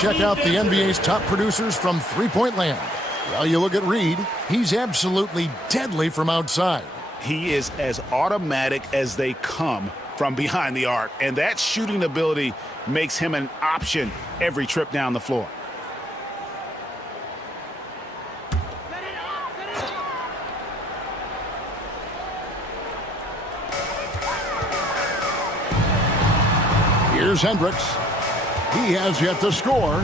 Check out the NBA's top producers from three-point land. Well, you look at Reed, he's absolutely deadly from outside. He is as automatic as they come from behind the arc, and that shooting ability makes him an option every trip down the floor. Here's Hendricks. He has yet to score.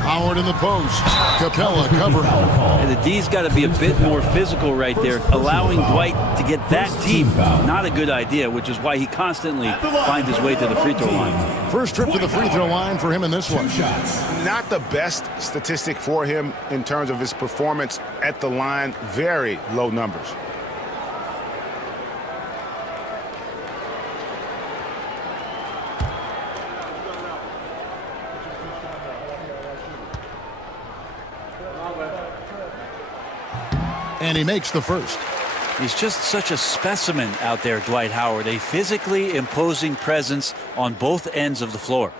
Howard in the post. Capella covering. And the D's got to be a bit more physical right there. Allowing Dwight to get that deep, not a good idea, which is why he constantly finds his way to the free throw line. First trip to the free throw line for him in this one. Not the best statistic for him in terms of his performance at the line. Very low numbers. And he makes the first. He's just such a specimen out there, Dwight Howard. A physically imposing presence on both ends of the floor.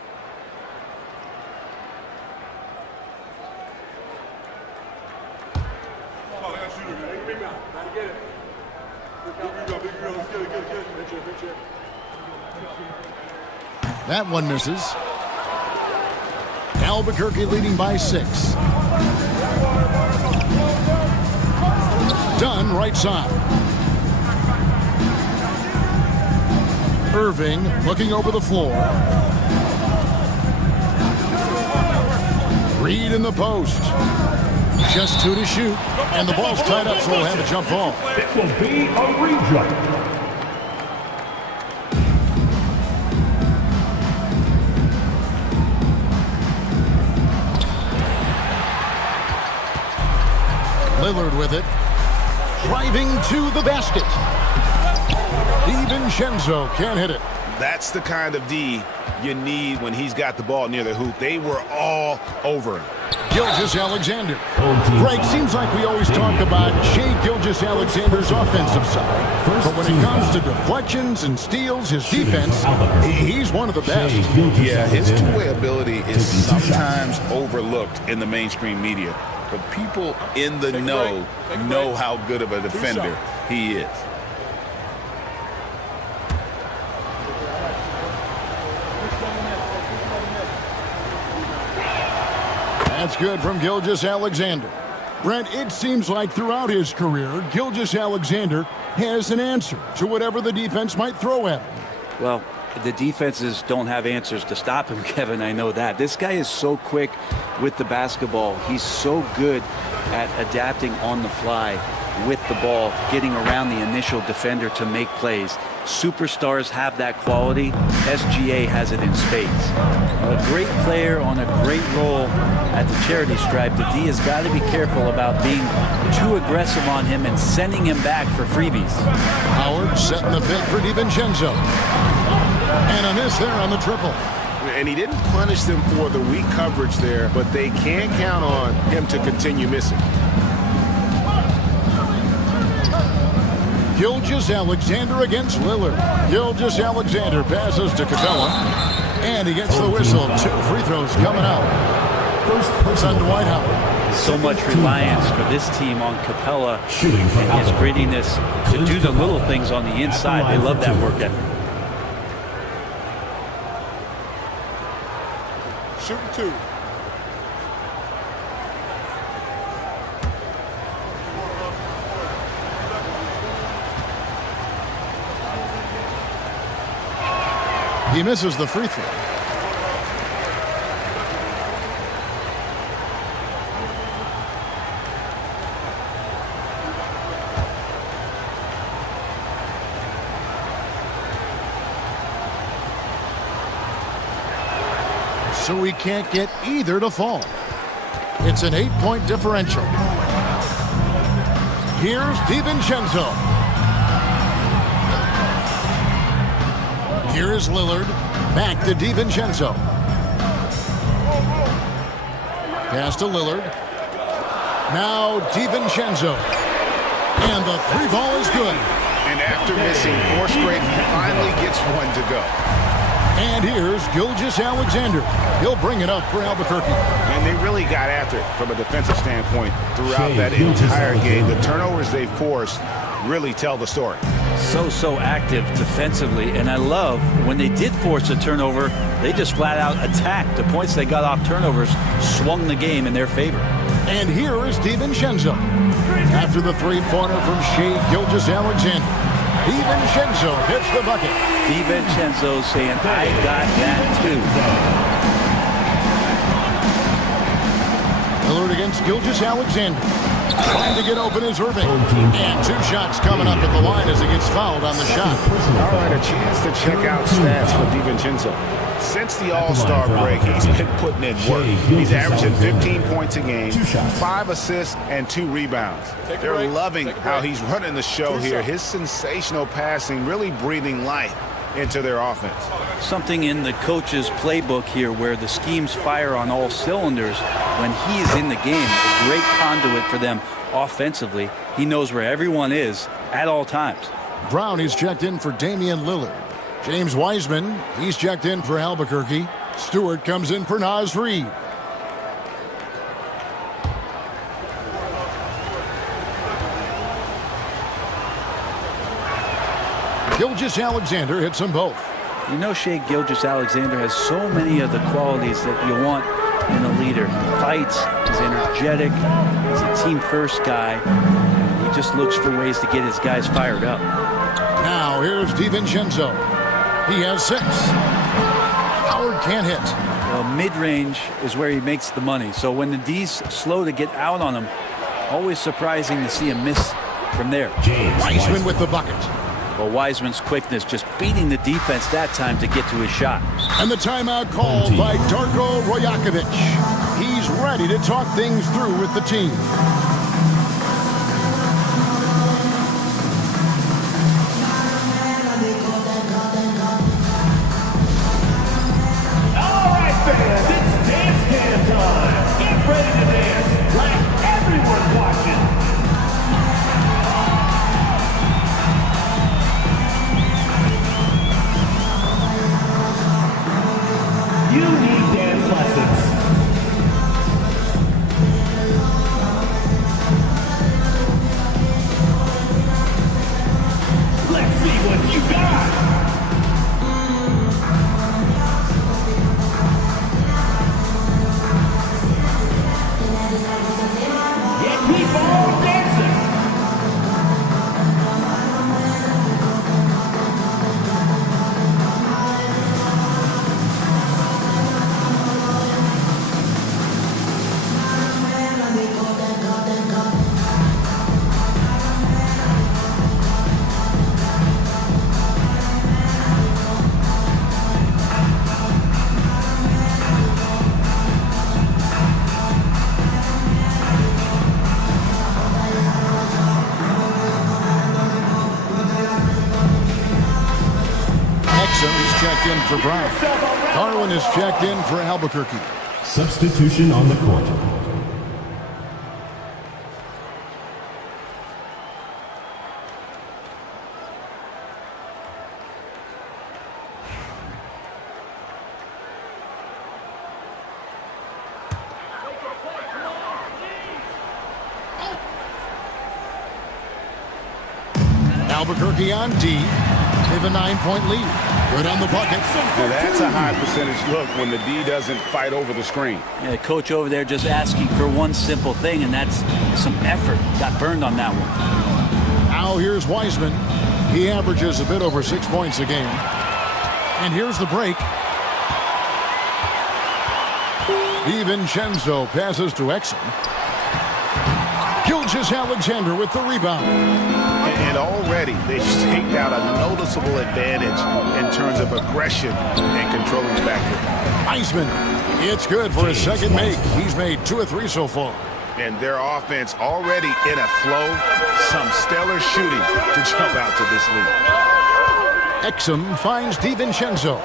That one misses. Albuquerque leading by 6. Dunn right side. Irving looking over the floor. Reed in the post. Just 2 to shoot, and the ball's tied up, so we'll have a jump ball. It will be a rejump. Lillard with it. Driving to the basket. DiVincenzo can't hit it. That's the kind of D you need when he's got the ball near the hoop. They were all over him. Gilgeous-Alexander. Greg, seems like we always talk about Shai Gilgeous-Alexander's offensive side. But when it comes to deflections and steals, his defense, he's one of the best. Yeah, his two-way ability is sometimes overlooked in the mainstream media. But people in the know how good of a defender he is. That's good from Gilgeous-Alexander. Brent, it seems like throughout his career, Gilgeous-Alexander has an answer to whatever the defense might throw at him. Well, the defenses don't have answers to stop him, Kevin. I know that. This guy is so quick with the basketball. He's so good at adapting on the fly with the ball, getting around the initial defender to make plays. Superstars have that quality. SGA has it in spades. A great player on a great role at the charity stripe. The D has got to be careful about being too aggressive on him and sending him back for freebies. Howard setting the pick for DiVincenzo. And a miss there on the triple. And he didn't punish them for the weak coverage there, but they can't count on him to continue missing. Gilgeous-Alexander against Lillard. Gilgeous-Alexander passes to Capella. And he gets the whistle. 2 free throws coming out. First on Dwight Howard. So much reliance for this team on Capella and his grittiness to do the little things on the inside. They love that work ethic. Shooting 2. He misses the free throw. So we can't get either to fall. It's an 8-point differential. Here's DiVincenzo. Here is Lillard. Back to DiVincenzo. Pass to Lillard. Now DiVincenzo. And the 3-ball is good. And after missing 4 straight, he finally gets one to go. And here's Gilgeous-Alexander. He'll bring it up for Albuquerque. And they really got after it from a defensive standpoint throughout that entire game. The turnovers they forced really tell the story. So active defensively, and I love when they did force a turnover, they just flat out attacked. The points they got off turnovers swung the game in their favor. And here is DiVincenzo. After the 3-pointer from Shai Gilgeous-Alexander, DiVincenzo hits the bucket. DiVincenzo saying, I got that too. Lillard against Gilgeous-Alexander. Trying to get open is Irving. And 2 shots coming up at the line as he gets fouled on the shot. All right, a chance to check out stats for DiVincenzo. Since the All-Star break, he's been putting in work. He's averaging 15 points a game, 5 assists, and 2 rebounds. They're loving how he's running the show here. His sensational passing really breathing life into their offense. Something in the coach's playbook here where the schemes fire on all cylinders. When he's in the game, a great conduit for them offensively. He knows where everyone is at all times. Brown, he's checked in for Damian Lillard. James Wiseman, he's checked in for Albuquerque. Stewart comes in for Naz Reid. Gilgeous-Alexander hits them both. You know, Shai Gilgeous-Alexander has so many of the qualities that you want in a leader. He fights, he's energetic, he's a team-first guy. He just looks for ways to get his guys fired up. Now here's DiVincenzo. He has 6. Howard can't hit. Well, mid-range is where he makes the money. So when the D's slow to get out on him, always surprising to see him miss from there. Wiseman with the bucket. Well, Wiseman's quickness just beating the defense that time to get to his shot. And the timeout called by Darko Rojakovic. He's ready to talk things through with the team. All right, fans, it's dance cam time. Get ready to dance like everyone's watching. You need dance lessons. Let's see what you got. Yeah, keep on dancing. Is checked in for Brown. Garland is checked in for Albuquerque. Substitution on the court. Albuquerque on D. They have a 9-point lead. Good on the bucket. Now that's a high percentage look when the D doesn't fight over the screen. Yeah, coach over there just asking for one simple thing, and that's some effort. Got burned on that one. Now here's Wiseman. He averages a bit over 6 points a game. And here's the break. DiVincenzo passes to Exum. Gilgeous-Alexander with the rebound. And already they've staked out a noticeable advantage in terms of aggression and controlling the backcourt. Wiseman, it's good for his second make. He's made 2 of 3 so far. And their offense already in a flow. Some stellar shooting to jump out to this lead. Exum finds DiVincenzo.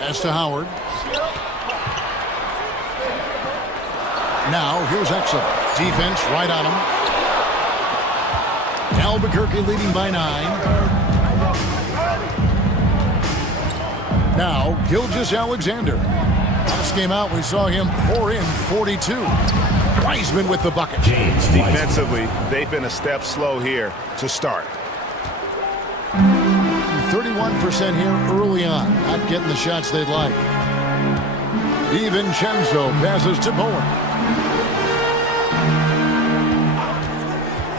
Pass to Howard. Now, here's Exum. Defense right on him. Albuquerque leading by 9. Now, Gilgeous-Alexander. Last game out, we saw him pour in 42. Wiseman with the bucket. Defensively, they've been a step slow here to start. 31% here early on. Not getting the shots they'd like. DiVincenzo passes to Bowen.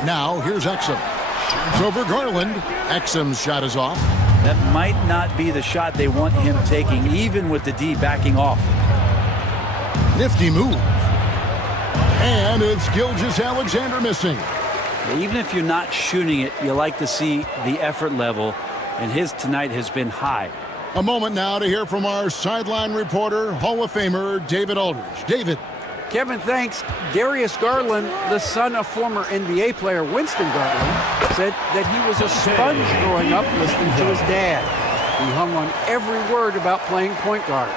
Now, here's Exum. Shoots over Garland. Exum's shot is off. That might not be the shot they want him taking, even with the D backing off. Nifty move. And it's Gilgeous-Alexander missing. Even if you're not shooting it, you like to see the effort level, and his tonight has been high. A moment now to hear from our sideline reporter, Hall of Famer David Aldridge. David. Kevin, thanks. Darius Garland, the son of former NBA player Winston Garland, said that he was a sponge growing up listening to his dad. He hung on every word about playing point guard.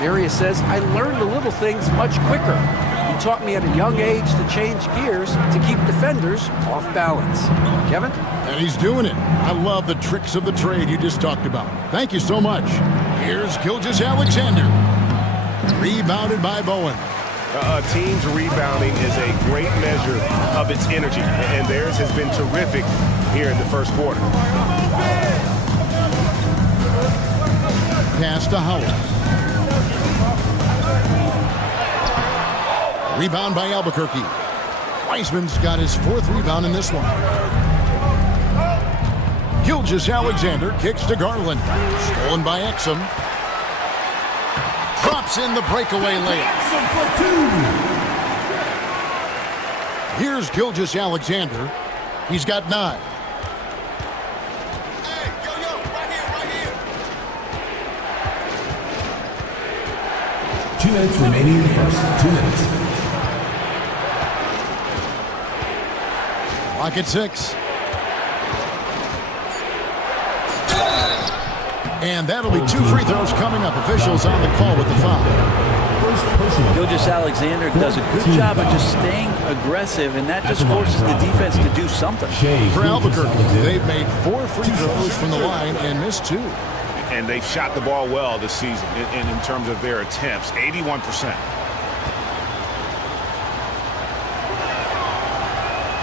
Darius says, I learned the little things much quicker. He taught me at a young age to change gears to keep defenders off balance. Kevin? And he's doing it. I love the tricks of the trade you just talked about. Thank you so much. Here's Gilgeous-Alexander. Rebounded by Bowen. A team's rebounding is a great measure of its energy, and theirs has been terrific here in the first quarter. Pass to Howard. Rebound by Albuquerque. Wiseman's got his 4th rebound in this one. Gilgeous-Alexander kicks to Garland. Stolen by Exum. Drops in the breakaway layup. Here's Gilgeous-Alexander. He's got 9. 2 minutes remaining in the first. 2 minutes. Clock at 6. And that'll be 2 free throws coming up. Officials on the call with the foul. Gilgeous-Alexander does a good job of just staying aggressive, and that just forces the defense to do something. For Albuquerque, they've made 4 free throws from the line and missed 2. And they've shot the ball well this season in terms of their attempts, 81%.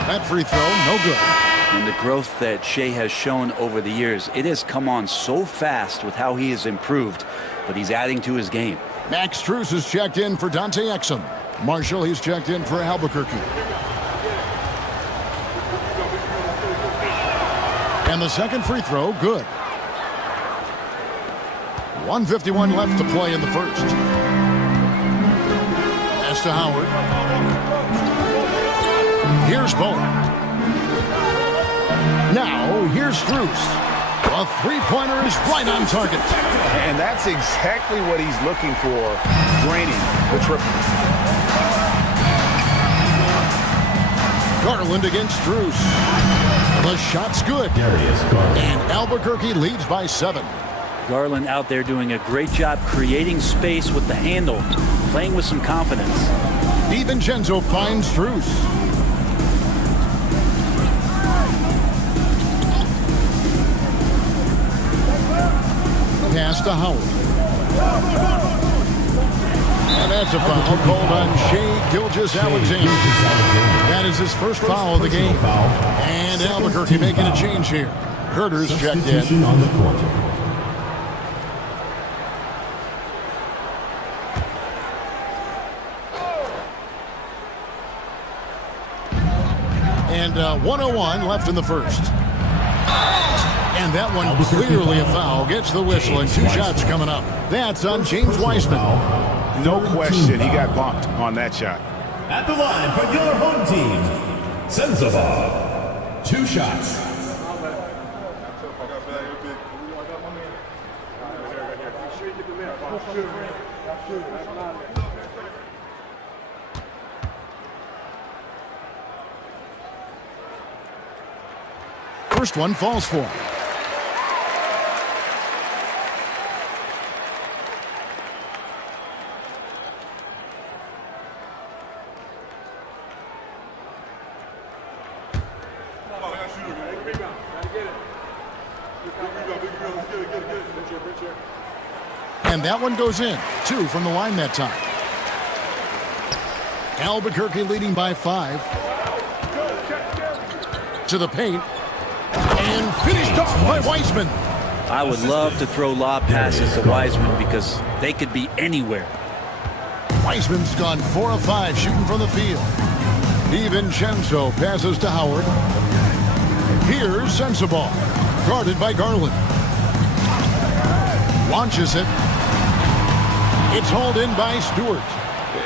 That free throw, no good. And the growth that Shea has shown over the years, it has come on so fast with how he has improved, but he's adding to his game. Max Strus is checked in for Dante Exum. Marshall, he's checked in for Albuquerque. And the second free throw, good. 1:51 left to play in the first. Pass to Howard. Here's Bowen. Now, here's Strus. A three-pointer is right on target. And that's exactly what he's looking for, draining the triple. Garland against Strus. The shot's good. And Albuquerque leads by 7. Garland out there doing a great job creating space with the handle, playing with some confidence. DiVincenzo finds Strus. Pass to Howard. And that's a foul called on Shea Gilgeous-Alexander. That is his first foul of the game. And Albuquerque making a change here. Herter's checked in. On the court. And 1:01 left in the first. And that one clearly a foul. Gets the whistle and 2 shots coming up. That's on James Wiseman. No question, he got bumped on that shot. At the line for your home team, Sensabaugh. 2 shots. First one falls for him. And that one goes in. 2 from the line that time. Albuquerque leading by 5. To the paint. And finished off by Wiseman. I would love to throw lob passes to Wiseman because they could be anywhere. Wiseman's gone 4 of 5 shooting from the field. DiVincenzo passes to Howard. Here's Sensabaugh, guarded by Garland. Launches it. It's hauled in by Stewart.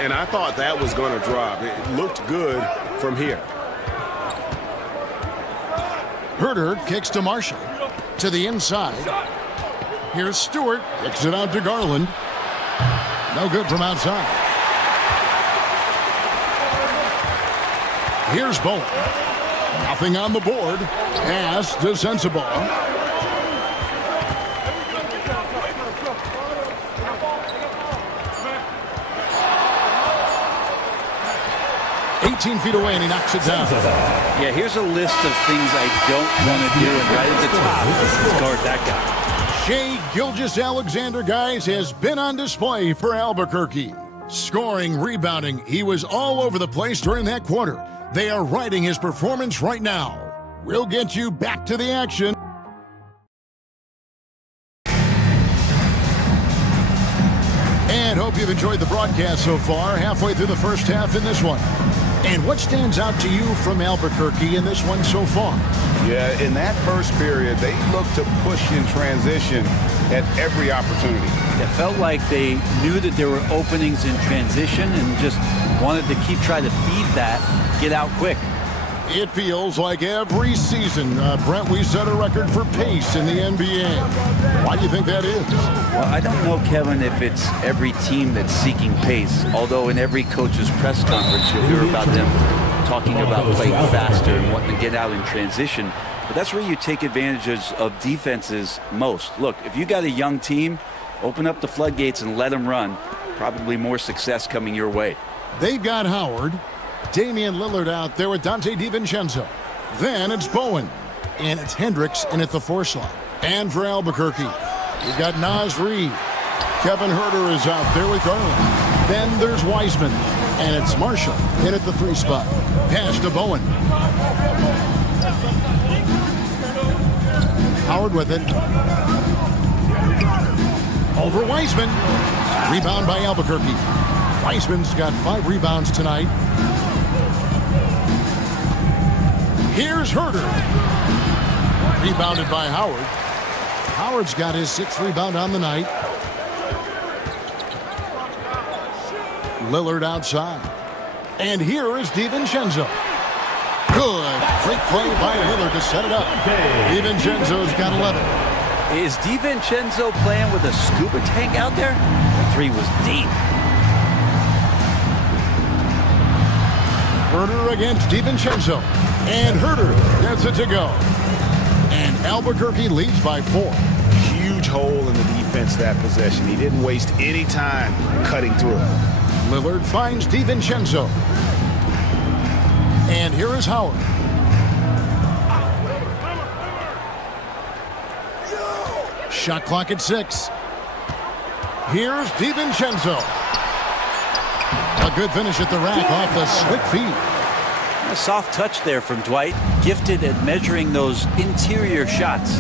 And I thought that was going to drop. It looked good from here. Herter kicks to Marshall. To the inside. Here's Stewart. Kicks it out to Garland. No good from outside. Here's Bowen. Nothing on the board. Pass to Sensabaugh. 18 feet away, and he knocks it down. Yeah, here's a list of things I don't want to do, and right at the top is guard that guy. Shea Gilgeous-Alexander, guys, has been on display for Albuquerque. Scoring, rebounding, he was all over the place during that quarter. They are riding his performance right now. We'll get you back to the action. And hope you've enjoyed the broadcast so far. Halfway through the first half in this one. And what stands out to you from Albuquerque in this one so far? Yeah, in that first period, they looked to push in transition at every opportunity. It felt like they knew that there were openings in transition and just wanted to keep trying to feed that, get out quick. It feels like every season, Brent, we set a record for pace in the NBA. Why do you think that is? Well, I don't know, Kevin, if it's every team that's seeking pace, although in every coach's press conference you'll hear about them talking about playing faster and wanting to get out in transition. But that's where you take advantages of defenses most. Look, if you got a young team, open up the floodgates and let them run. Probably more success coming your way. They've got Howard. Damian Lillard out there with Dante DiVincenzo. Then it's Bowen. And it's Hendricks in at the 4 slot. And for Albuquerque, you've got Naz Reid. Kevin Huerter is out there with Garland. Then there's Wiseman. And it's Marshall in at the 3 spot. Pass to Bowen. Howard with it. Over Wiseman. Rebound by Albuquerque. Wiseman's got 5 rebounds tonight. Here's Huerter. Rebounded by Howard. Howard's got his 6th rebound on the night. Lillard outside. And here is DiVincenzo. Good. Great play by Lillard to set it up. DiVincenzo's got 11. Is DiVincenzo playing with a scuba tank out there? The 3 was deep. Huerter against DiVincenzo. And Huerter gets it to go. And Albuquerque leads by 4. Huge hole in the defense that possession. He didn't waste any time cutting through. Lillard finds DiVincenzo. And here is Howard. Shot clock at 6. Here's DiVincenzo. A good finish at the rack off the slick feed. A soft touch there from Dwight, gifted at measuring those interior shots.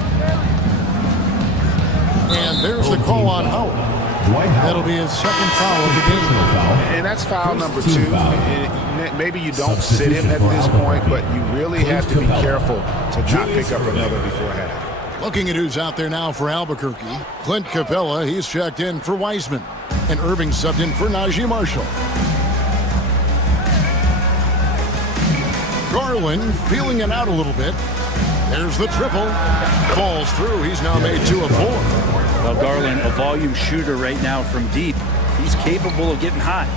And there's the call on Howard. That'll be his 2nd foul of the game. And that's foul number 2. Maybe you don't sit him at this point, but you really have to be careful to not pick up another before half. Looking at who's out there now for Albuquerque. Clint Capella, he's checked in for Wiseman. And Irving subbed in for Najee Marshall. Garland feeling it out a little bit. There's the triple. Falls through. He's now made 2 of 4. Well, Garland, a volume shooter right now from deep. He's capable of getting hot.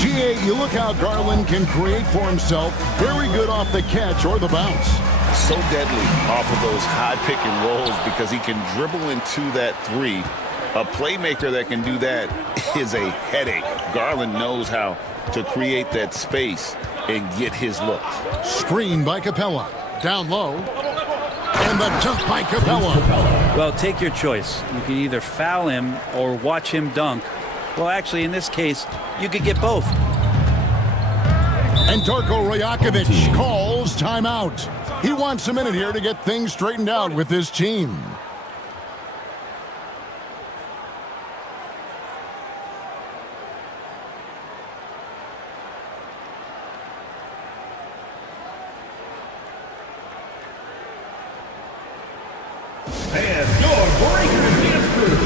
GA, you look how Garland can create for himself. Very good off the catch or the bounce. So deadly off of those high pick and rolls because he can dribble into that 3. A playmaker that can do that is a headache. Garland knows how to create that space and get his looks. Screen by Capella. Down low. And the dunk by Capella. Well, take your choice. You can either foul him or watch him dunk. Well, actually, in this case, you could get both. And Darko Rajakovic calls timeout. He wants a minute here to get things straightened out with his team. And your breaker dance crew.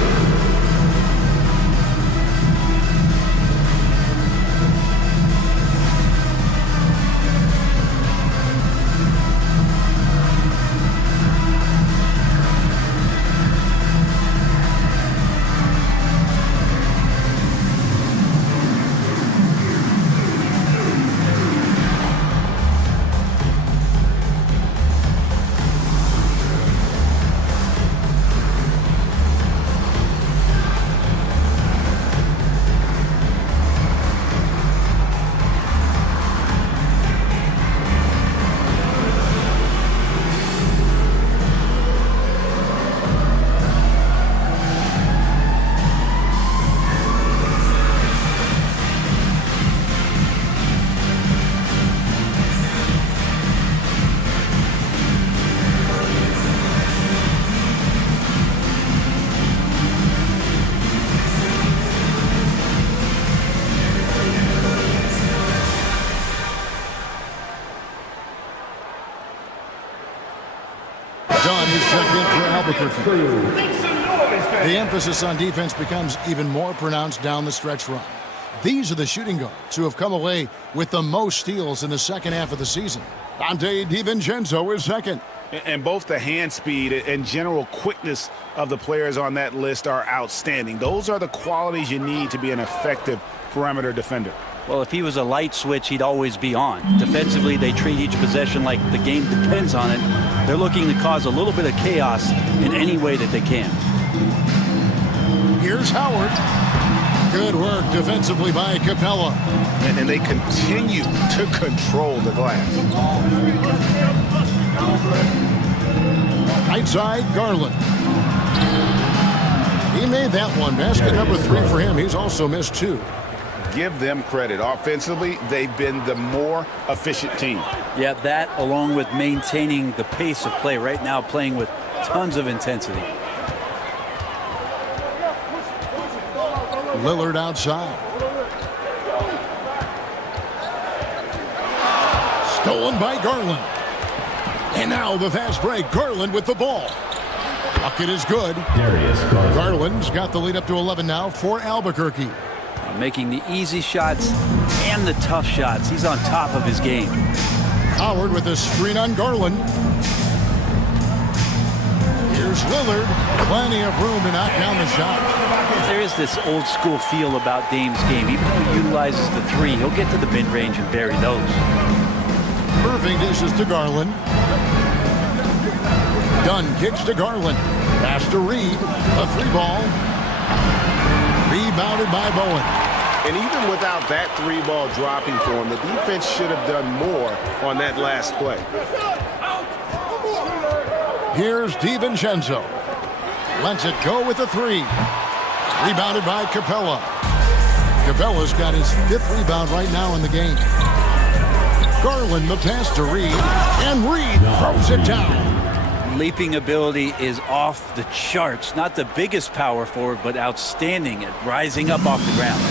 Albuquerque. The emphasis on defense becomes even more pronounced down the stretch run. These are the shooting guards who have come away with the most steals in the second half of the season. Dante DiVincenzo is second. And both the hand speed and general quickness of the players on that list are outstanding. Those are the qualities you need to be an effective perimeter defender. Well, if he was a light switch, he'd always be on. Defensively, they treat each possession like the game depends on it. They're looking to cause a little bit of chaos in any way that they can. Here's Howard. Good work defensively by Capella. And they continue to control the glass. Right side, Garland. He made that one. Basket number 3 for him. He's also missed 2. Give them credit. Offensively, they've been the more efficient team. Yeah, that along with maintaining the pace of play right now, playing with tons of intensity. Lillard outside. Stolen by Garland. And now the fast break. Garland with the ball. Bucket is good. Garland's got the lead up to 11 now for Albuquerque. Making the easy shots and the tough shots. He's on top of his game. Howard with a screen on Garland. Here's Lillard. Plenty of room to knock down the shot. There is this old school feel about Dame's game. Even though he utilizes the 3, he'll get to the mid-range and bury those. Irving dishes to Garland. Dunn kicks to Garland. Pass to Reed. A 3 ball. Rebounded by Bowen. And even without that 3 ball dropping for him, the defense should have done more on that last play. Here's DiVincenzo. Lets it go with a 3. Rebounded by Capella. Capella's got his 5th rebound right now in the game. Garland the pass to Reed. And Reed throws it down. Leaping ability is off the charts. Not the biggest power forward, but outstanding at rising up off the ground.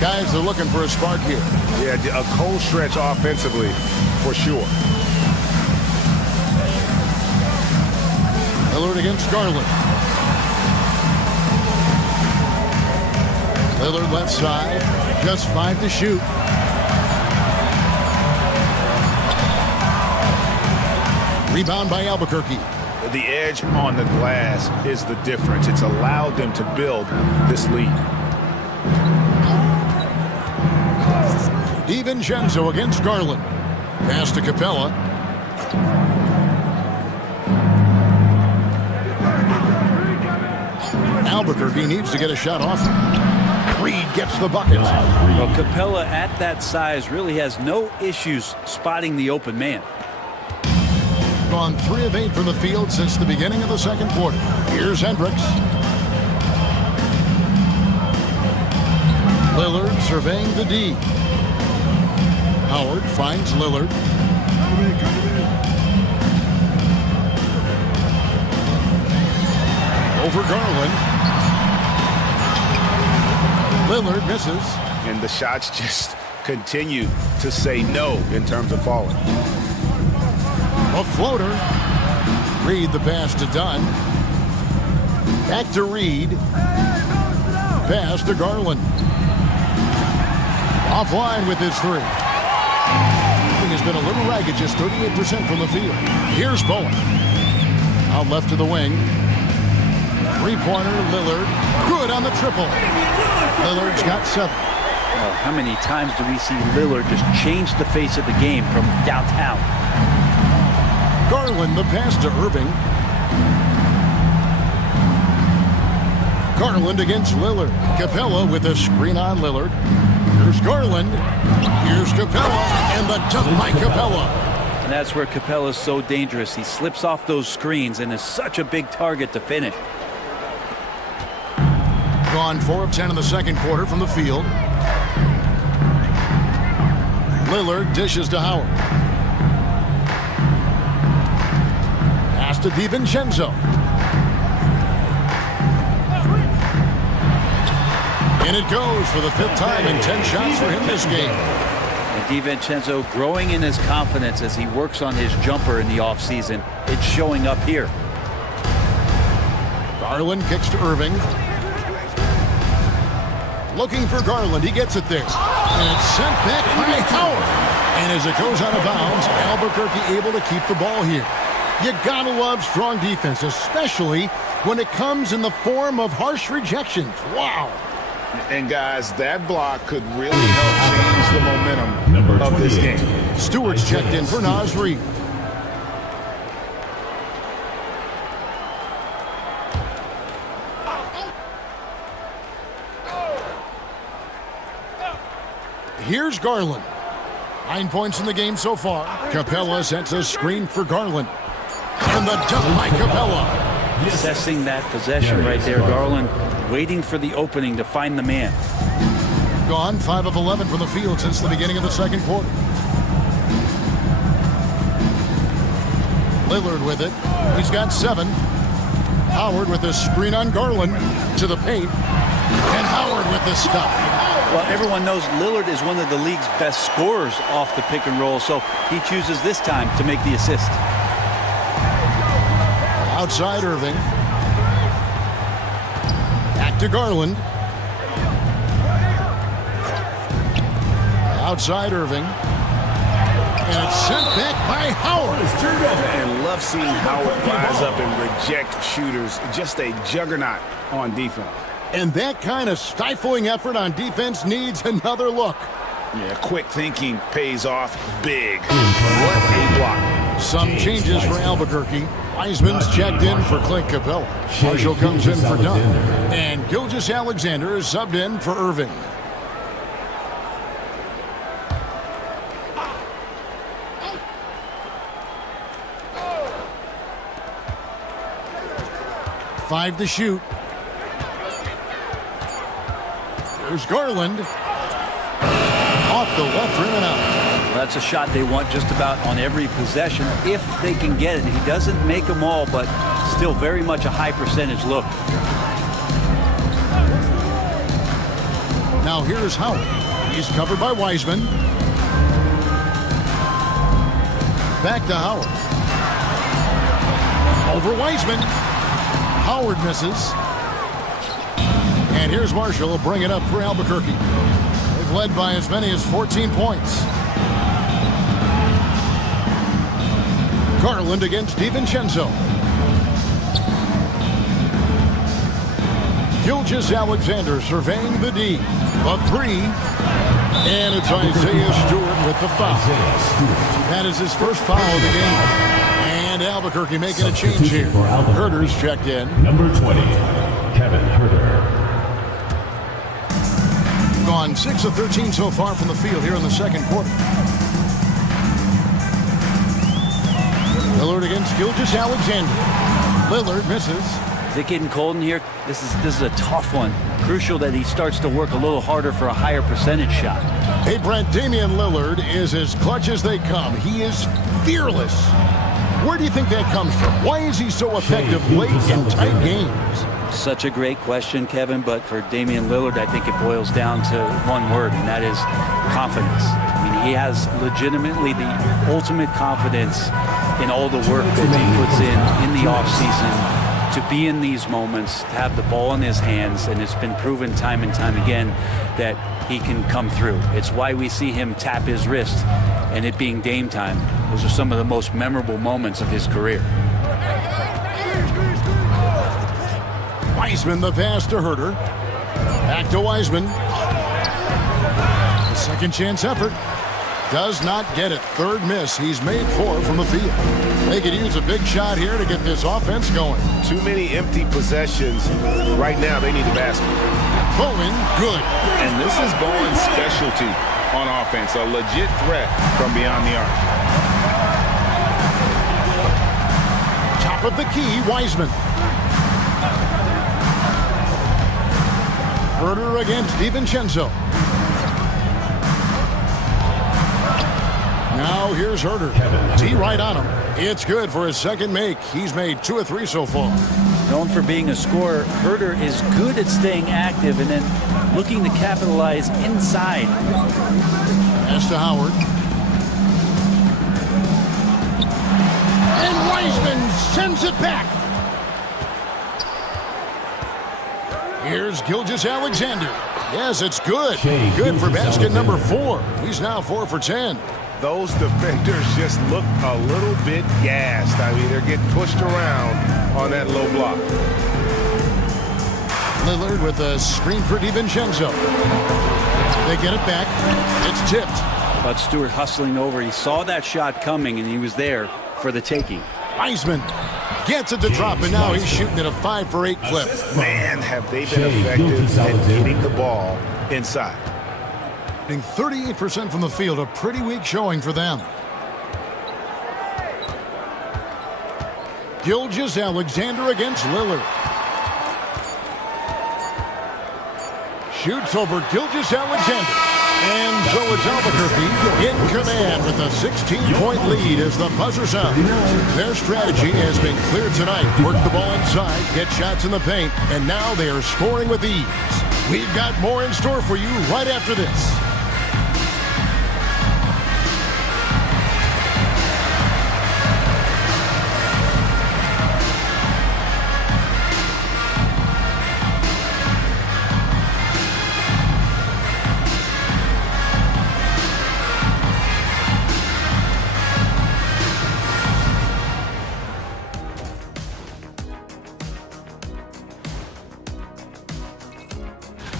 Guys are looking for a spark here. Yeah, a cold stretch offensively, for sure. Lillard against Garland. Lillard left side. Just 5 to shoot. Rebound by Albuquerque. The edge on the glass is the difference. It's allowed them to build this lead. DiVincenzo against Garland. Pass to Capella. Albuquerque needs to get a shot off. Reed gets the bucket. Well, Capella at that size really has no issues spotting the open man. Gone 3 of 8 from the field since the beginning of the second quarter. Here's Hendricks. Lillard surveying the D. Howard finds Lillard. Over Garland. Lillard misses. And the shots just continue to say no in terms of falling. A floater. Reed the pass to Dunn. Back to Reed. Pass to Garland. Offline with his 3. Has been a little ragged, just 38% from the field. Here's Bowen. Out left to the wing. 3-pointer, Lillard. Good on the triple. Lillard's got 7. Oh, how many times do we see Lillard just change the face of the game from downtown? Garland the pass to Irving. Garland against Lillard. Capella with a screen on Lillard. Here's Garland. Here's Capella, and the dunk by Capella. And that's where Capella's so dangerous. He slips off those screens and is such a big target to finish. Gone 4 of 10 in the second quarter from the field. Lillard dishes to Howard. Pass to DiVincenzo. And it goes for the 5th time in 10 shots for him this game. And DiVincenzo growing in his confidence as he works on his jumper in the offseason. It's showing up here. Garland kicks to Irving. Looking for Garland. He gets it there. And it's sent back by Howard. And as it goes out of bounds, Albuquerque able to keep the ball here. You gotta love strong defense, especially when it comes in the form of harsh rejections. Wow. And guys, that block could really help change the momentum of this game. Stewart's checked in for Naz Reid. Here's Garland. 9 points in the game so far. Capella sets a screen for Garland. And the dunk by Capella. Assessing that possession right there, Garland waiting for the opening to find the man. Gone 5 of 11 from the field since the beginning of the second quarter. Lillard with it. He's got 7. Howard with a screen on Garland to the paint. And Howard with the stuff. Well, everyone knows Lillard is one of the league's best scorers off the pick and roll, so he chooses this time to make the assist. Outside Irving. Back to Garland. Outside Irving. And it's sent back by Howard. And love seeing Howard rise up and reject shooters. Just a juggernaut on defense. And that kind of stifling effort on defense needs another look. Yeah, quick thinking pays off big. What a block. Some changes for Albuquerque. Wiseman's checked in for Clint Capella. Marshall comes in for Dunn. And Gilgeous-Alexander is subbed in for Irving. Five to shoot. There's Garland. Off the left rim and out. Well, that's a shot they want just about on every possession if they can get it. He doesn't make them all, but still very much a high percentage look. Now here's Howard. He's covered by Wiseman. Back to Howard. Over Wiseman. Howard misses. And here's Marshall. Will bring it up for Albuquerque. They've led by as many as 14 points. Garland against DiVincenzo. Gilgeous-Alexander surveying the D. A 3. And it's Isaiah Stewart with the foul. That is his first foul of the game. And Albuquerque making a change here. Herter's checked in. Number 20, Kevin Herter. Gone 6 of 13 so far from the field here in the second quarter. Lillard against Gilgeous-Alexander. Lillard misses. Is it getting cold in here? This is a tough one. Crucial that he starts to work a little harder for a higher percentage shot. Hey, Brent, Damian Lillard is as clutch as they come. He is fearless. Where do you think that comes from? Why is he so effective late in tight games? Such a great question, Kevin, but for Damian Lillard, I think it boils down to one word, and that is confidence. I mean, he has legitimately the ultimate confidence in all the work that he puts in the offseason to be in these moments, to have the ball in his hands, and it's been proven time and time again that he can come through. It's why we see him tap his wrist and it being Dame time. Those are some of the most memorable moments of his career. Wiseman the pass to Herter. Back to Wiseman. The second chance effort. Does not get it. Third miss. He's made 4 from the field. They could use a big shot here to get this offense going. Too many empty possessions. Right now, they need the basket. Bowen, good. And this is Bowen's specialty on offense. A legit threat from beyond the arc. Top of the key, Wiseman. Herter against DiVincenzo. Now here's Herter. T right on him. It's good for his second make. He's made 2 of 3 so far. Known for being a scorer, Herter is good at staying active and then looking to capitalize inside. Pass to Howard. And Wiseman sends it back. Here's Gilgeous-Alexander. Yes, it's good. Good for basket number 4. He's now 4 for 10. Those defenders just look a little bit gassed. I mean, they're getting pushed around on that low block. Lillard with a screen for DiVincenzo. They get it back. It's tipped. But Stewart hustling over. He saw that shot coming, and he was there for the taking. Wiseman gets it to drop, and now he's shooting at a 5 for 8 clip. Man, have they been effective at getting the ball inside. 38% from the field, a pretty weak showing for them. Gilgeous-Alexander against Lillard. Shoots over Gilgeous-Alexander. And so it's Albuquerque in command with a 16-point lead as the buzzer sounds. Their strategy has been clear tonight. Work the ball inside, get shots in the paint, and now they are scoring with ease. We've got more in store for you right after this.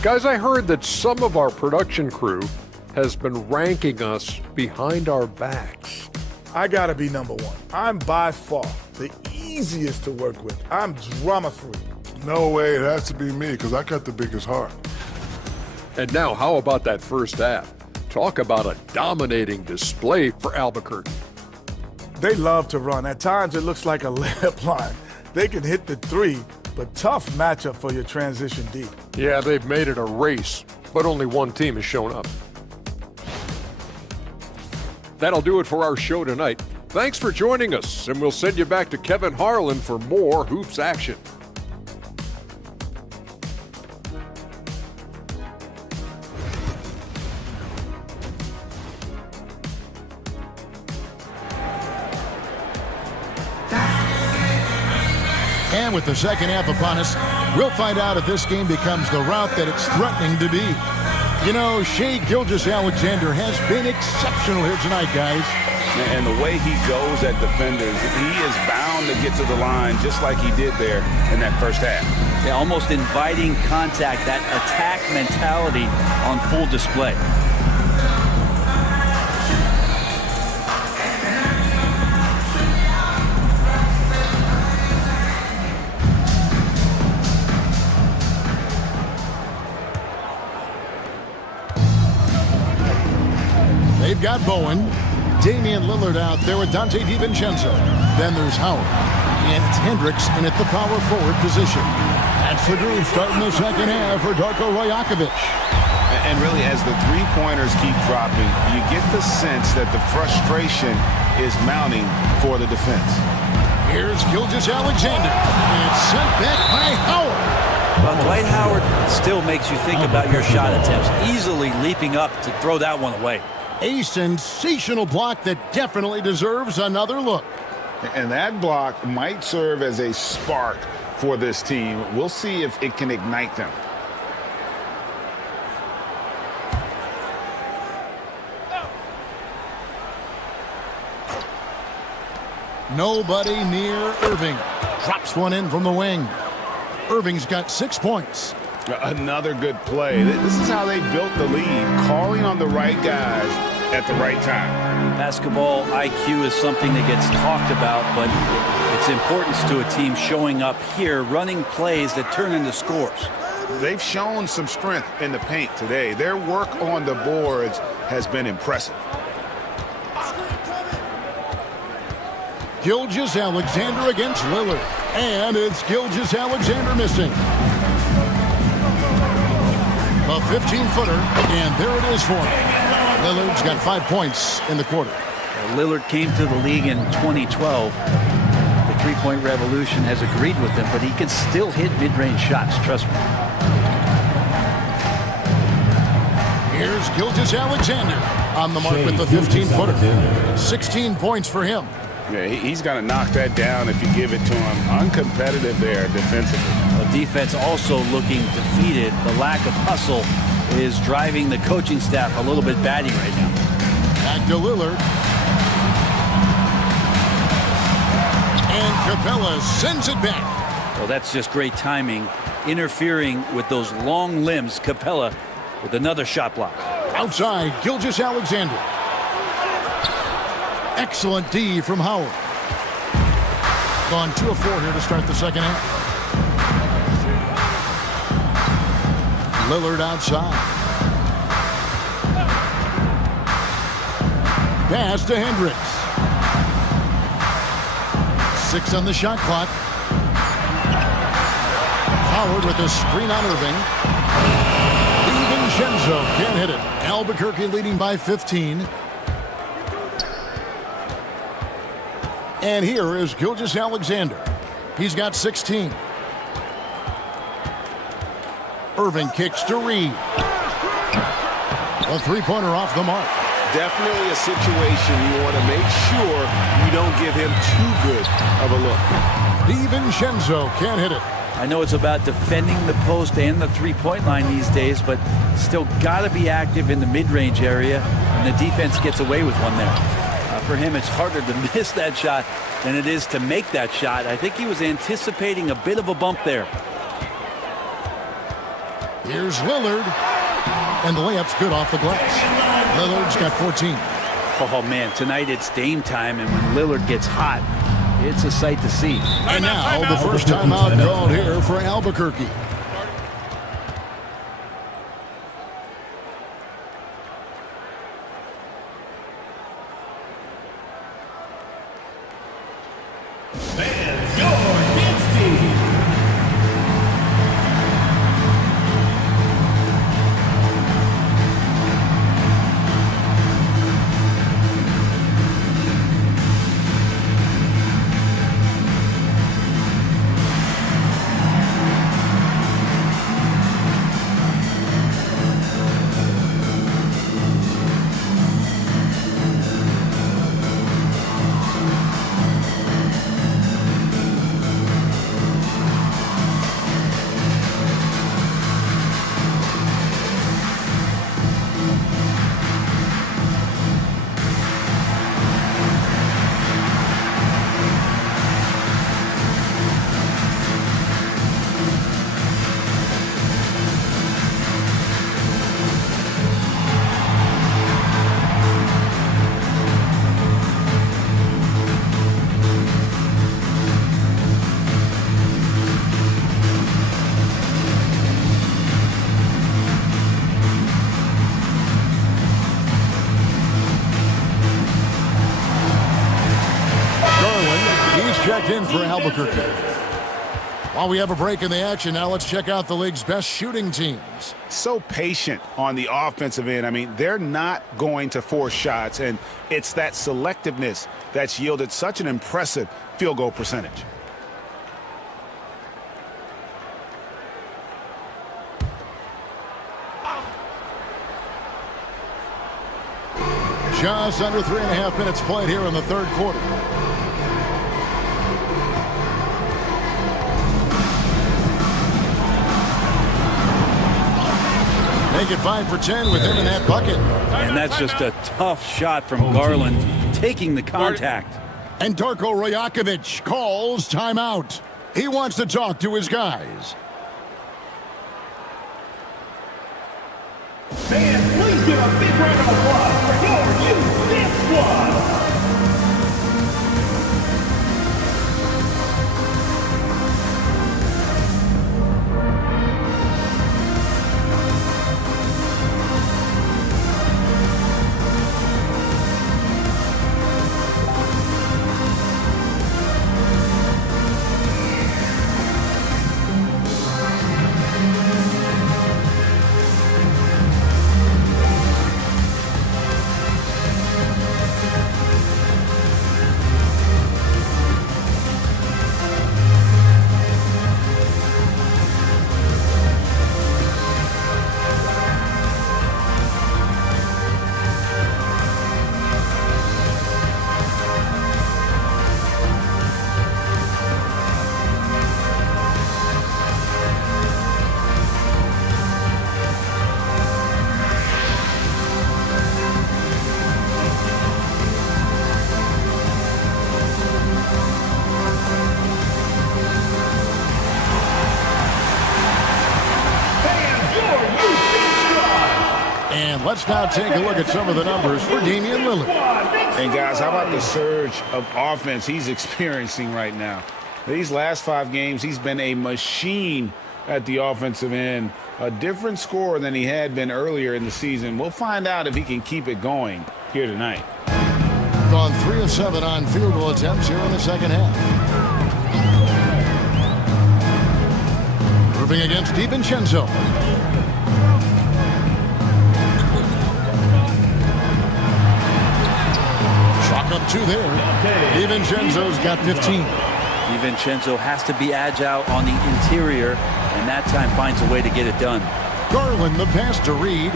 Guys, I heard that some of our production crew has been ranking us behind our backs. I gotta be number 1. I'm by far the easiest to work with. I'm drama-free. No way, it has to be me, because I got the biggest heart. And now, how about that first half? Talk about a dominating display for Albuquerque. They love to run. At times, it looks like a layup line. They can hit the 3, but tough matchup for your transition D. Yeah, they've made it a race, but only one team has shown up. That'll do it for our show tonight. Thanks for joining us, and we'll send you back to Kevin Harlan for more hoops action. And with the second half upon us, we'll find out if this game becomes the route that it's threatening to be. You know, Shai Gilgeous-Alexander has been exceptional here tonight, guys. And the way he goes at defenders, he is bound to get to the line just like he did there in that first half. Yeah, almost inviting contact, that attack mentality on full display. They've got Bowen. Damian Lillard out there with Dante DiVincenzo. Then there's Howard. And it's Hendricks in at the power forward position. That's the groove starting the second half for Darko Rajakovic. And really, as the three-pointers keep dropping, you get the sense that the frustration is mounting for the defense. Here's Gilgeous-Alexander. And it's sent back by Howard. Well, Dwight Howard still makes you think about your shot attempts, easily leaping up to throw that one away. A sensational block that definitely deserves another look. And that block might serve as a spark for this team. We'll see if it can ignite them. Nobody near Irving. Drops one in from the wing. Irving's got 6 points. Another good play. This is how they built the lead, calling on the right guys at the right time. Basketball IQ is something that gets talked about, but its importance to a team showing up here, running plays that turn into scores. They've shown some strength in the paint today. Their work on the boards has been impressive. Gilgeous-Alexander against Lillard. And it's Gilgeous-Alexander missing. A 15-footer, and there it is for him. Lillard's got 5 points in the quarter. Lillard came to the league in 2012. The three-point revolution has agreed with him, but he can still hit mid-range shots, trust me. Here's Gilgeous-Alexander on the mark with the 15-footer. 16 points for him. Yeah, he's going to knock that down if you give it to him. Uncompetitive there defensively. The defense also looking defeated. The lack of hustle is driving the coaching staff a little bit batty right now. Back to Lillard. And Capella sends it back. Well, that's just great timing. Interfering with those long limbs. Capella with another shot block. Outside, Gilgeous-Alexander. Excellent D from Howard. Gone 2 of 4 here to start the second half. Lillard outside. Pass to Hendricks. 6 on the shot clock. Howard with a screen on Irving. DiVincenzo can't hit it. Albuquerque leading by 15. And here is Gilgeous-Alexander. He's got 16. Irving kicks to Reed. A three-pointer off the mark. Definitely a situation you want to make sure you don't give him too good of a look. DiVincenzo can't hit it. I know it's about defending the post and the three-point line these days, but still got to be active in the mid-range area, and the defense gets away with one there. For him, it's harder to miss that shot than it is to make that shot. I think he was anticipating a bit of a bump there. Here's Lillard. And the layup's good off the glass. Lillard's got 14. Oh, man, tonight it's Dame time, and when Lillard gets hot, it's a sight to see. And now the first timeout called here for Albuquerque. Checked in for Albuquerque. While we have a break in the action, now let's check out the league's best shooting teams. So patient on the offensive end. I mean, they're not going to force shots, and it's that selectiveness that's yielded such an impressive field goal percentage. Just under 3.5 minutes played here in the third quarter. Make it 5 for 10 with him in that bucket. And that's just a tough shot from Garland, taking the contact. And Darko Rajakovic calls timeout. He wants to talk to his guys. Fans, please give a big round of applause for your Use This One. Let's now take a look at some of the numbers for Damian Lillard. And guys, how about the surge of offense he's experiencing right now? These last 5 games, he's been a machine at the offensive end. A different score than he had been earlier in the season. We'll find out if he can keep it going here tonight. Gone 3 of 7 on field goal attempts here in the second half. Moving against DiVincenzo. Chalk up 2 there. DiVincenzo's got 15. DiVincenzo has to be agile on the interior, and that time finds a way to get it done. Garland, the pass to Reed.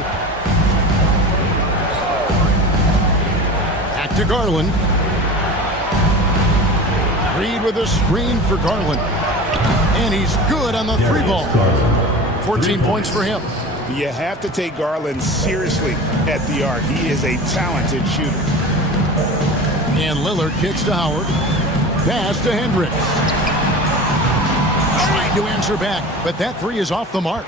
Back to Garland. Reed with a screen for Garland. And he's good on the 3 ball. 14 points for him. You have to take Garland seriously at the arc. He is a talented shooter. And Lillard kicks to Howard. Pass to Hendricks. Trying to answer back, but that 3 is off the mark.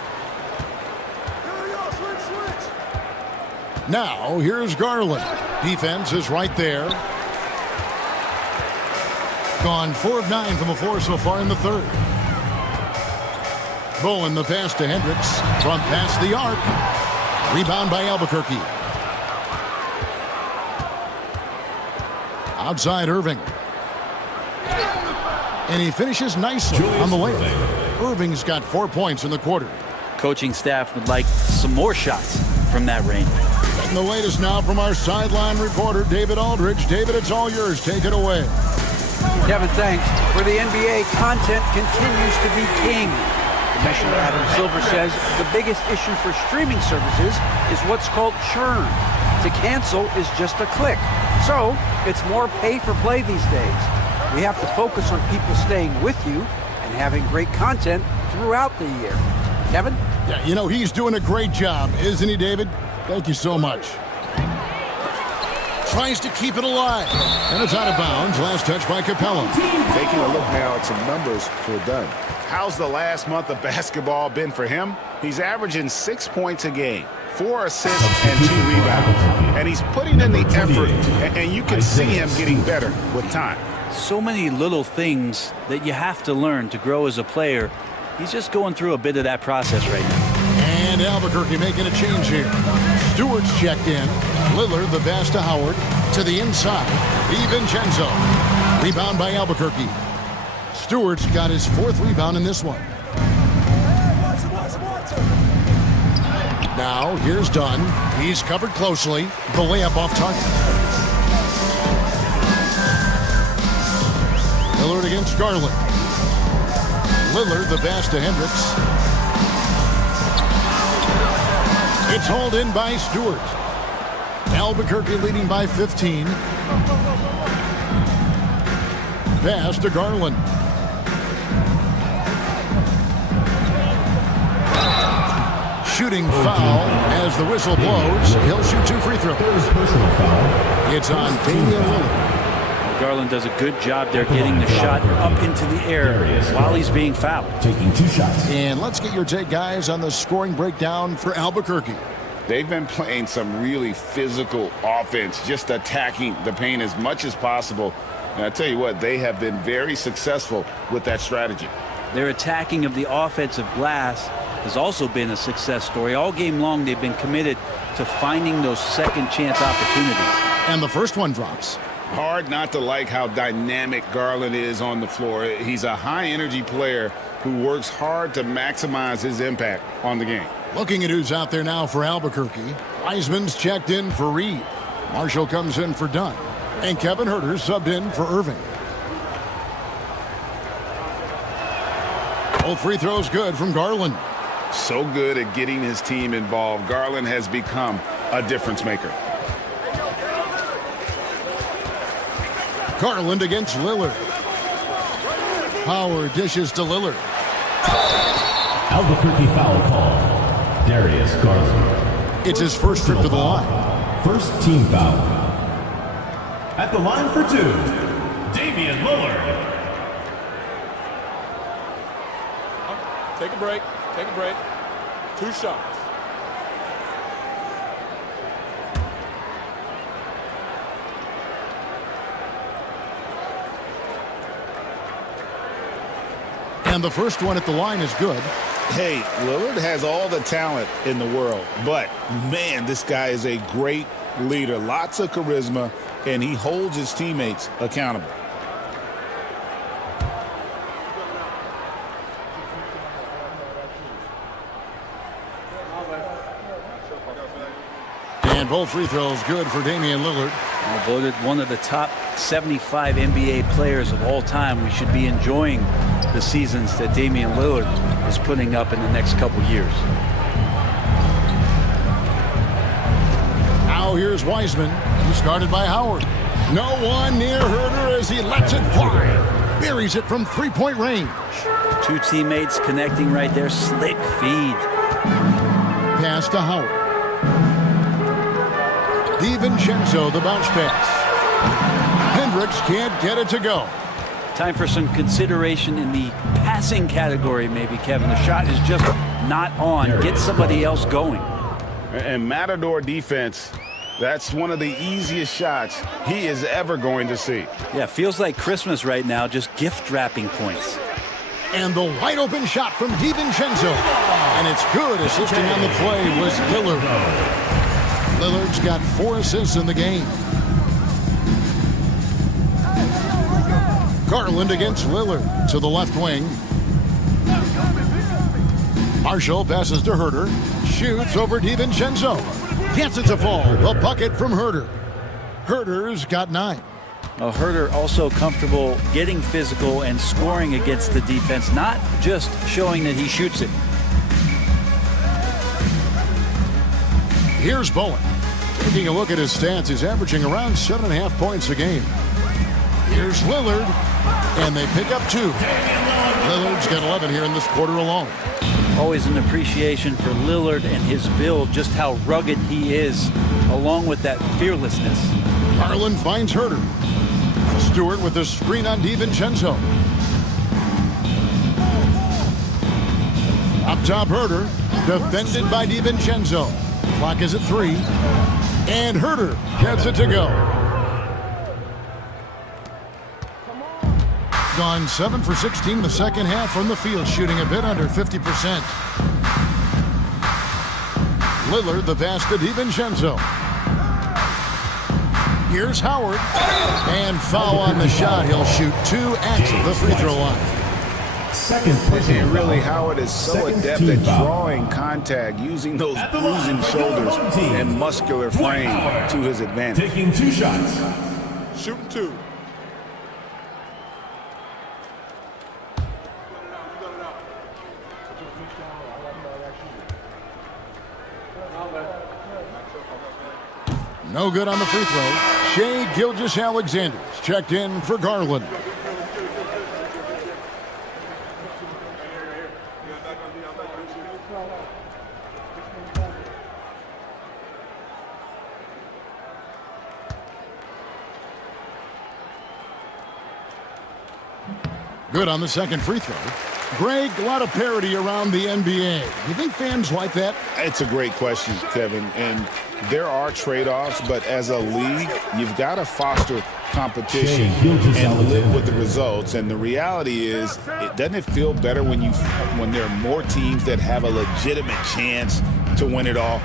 Now, here's Garland. Defense is right there. Gone 4 of 9 from the floor so far in the third. Bowen, the pass to Hendricks. From past the arc. Rebound by Albuquerque. Outside Irving. And he finishes nicely on the layup. Irving's got 4 points in the quarter. Coaching staff would like some more shots from that range. And the latest now from our sideline reporter, David Aldridge. David, it's all yours. Take it away. Kevin, thanks. For the NBA, content continues to be king. Commissioner Adam Silver says the biggest issue for streaming services is what's called churn. To cancel is just a click. So it's more pay for play these days. We have to focus on people staying with you and having great content throughout the year. Kevin? Yeah, you know, he's doing a great job, isn't he, David? Thank you so much. Tries to keep it alive. And it's out of bounds. Last touch by Capella. Taking a look now at some numbers for Dunn. How's the last month of basketball been for him? He's averaging 6 points a game, 4 assists, and 2 rebounds. And he's putting in the effort, and you can see him getting better with time. So many little things that you have to learn to grow as a player. He's just going through a bit of that process right now. And Albuquerque making a change here. Stewart's checked in. Lillard, the pass to Howard. To the inside. DiVincenzo. Rebound by Albuquerque. Stewart's got his 4th rebound in this one. Now, here's Dunn. He's covered closely. The layup off target. Lillard against Garland. Lillard, the pass to Hendricks. It's hauled in by Stewart. Albuquerque leading by 15. Pass to Garland. Shooting foul as the whistle blows. He'll shoot 2 free throws. It's on Damian Lillard. Garland does a good job there getting the shot up into the air while he's being fouled. Taking 2 shots. And let's get your take, guys, on the scoring breakdown for Albuquerque. They've been playing some really physical offense, just attacking the paint as much as possible. And I tell you what, they have been very successful with that strategy. Their attacking of the offensive glass has also been a success story. All game long, they've been committed to finding those second chance opportunities. And the first one drops. Hard not to like how dynamic Garland is on the floor. He's a high-energy player who works hard to maximize his impact on the game. Looking at who's out there now for Albuquerque. Wiseman's checked in for Reed. Marshall comes in for Dunn. And Kevin Huerter subbed in for Irving. Both free throws good from Garland. So good at getting his team involved. Garland has become a difference maker. Garland against Lillard. Howard dishes to Lillard. Albuquerque foul call. Darius Garland. It's his first trip to the line. First team foul. At the line for 2, Damian Lillard. Take a break. Take a break. 2 shots. And the first one at the line is good. Hey, Lillard has all the talent in the world, but, man, this guy is a great leader. Lots of charisma, and he holds his teammates accountable. And both free throws good for Damian Lillard. Voted one of the top 75 NBA players of all time. We should be enjoying the seasons that Damian Lillard is putting up in the next couple years. Now here's Wiseman. He's guarded by Howard. No one near Herder as he lets it fly. Buries it from three-point range. Two teammates connecting right there. Slick feed. Pass to Howard. DiVincenzo, the bounce pass. Hendricks can't get it to go. Time for some consideration in the passing category, maybe, Kevin. The shot is just not on. Get somebody else going. And Matador defense, that's one of the easiest shots he is ever going to see. Yeah, feels like Christmas right now, just gift wrapping points. And the wide open shot from DiVincenzo. And it's good. Assisting on the play was Lillard. Lillard's got 4 assists in the game. Garland against Lillard to the left wing. Marshall passes to Herder. Shoots over DiVincenzo. Gets it to fall. The bucket from Herder. Herder's got 9. Well, Herder also comfortable getting physical and scoring against the defense, not just showing that he shoots it. Here's Bowen. Taking a look at his stats, he's averaging around 7.5 points a game. Here's Lillard, and they pick up 2. Lillard's got 11 here in this quarter alone. Always an appreciation for Lillard and his build, just how rugged he is, along with that fearlessness. Garland finds Herder. Stewart with the screen on DiVincenzo. Up top, Herder, defended by DiVincenzo. Clock is at 3, and Herder gets it to go. Gone 7 for 16 the second half from the field, shooting a bit under 50%. Lillard, the pass to DiVincenzo. Here's Howard, and foul on the shot. He'll shoot 2 at the free throw line. And really, Howard is so adept at drawing contact, using those bruising shoulders and muscular frame to his advantage. Taking 2 shots. Shooting 2. No good on the free throw. Shai Gilgeous-Alexander's checked in for Garland. Good on the second free throw. Greg, a lot of parity around the NBA. You think fans like that? It's a great question, Kevin. And there are trade-offs, but as a league, you've got to foster competition and live with the results. And the reality is, doesn't it feel better when there are more teams that have a legitimate chance to win it all?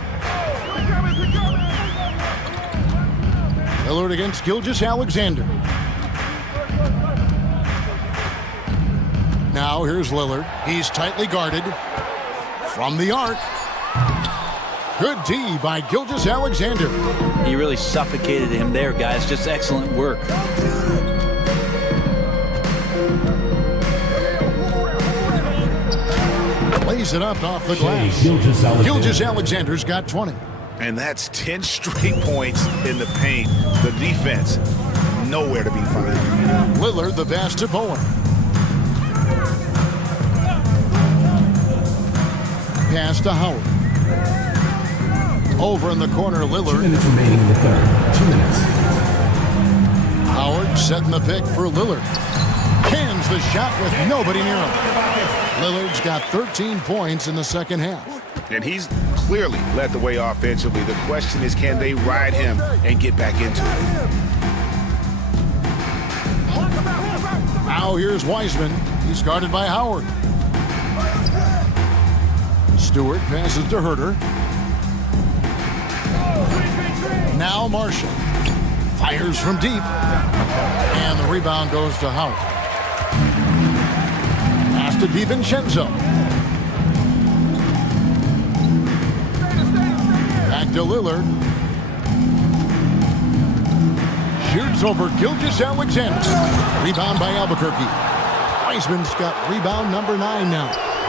Lillard against Gilgeous-Alexander. Now here's Lillard. He's tightly guarded. From the arc. Good D by Gilgeous-Alexander. He really suffocated him there, guys. Just excellent work. Lays it up off the glass. Gilgeous-Alexander's got 20. And that's 10 straight points in the paint. The defense, nowhere to be found. Lillard, the pass to Bowen. Pass to Howard. Over in the corner, Lillard. 2 minutes remaining in the third. 2 minutes. Howard setting the pick for Lillard. Cans the shot with nobody near him. Lillard's got 13 points in the second half. And he's clearly led the way offensively. The question is, can they ride him and get back into it? Now here's Wiseman. He's guarded by Howard. Stewart passes to Herter. Now Marshall fires from deep, and the rebound goes to Howard. Pass to DiVincenzo. Back to Lillard. Shoots over Gilgeous-Alexander. Rebound by Albuquerque. Wiseman's got rebound number 9 now.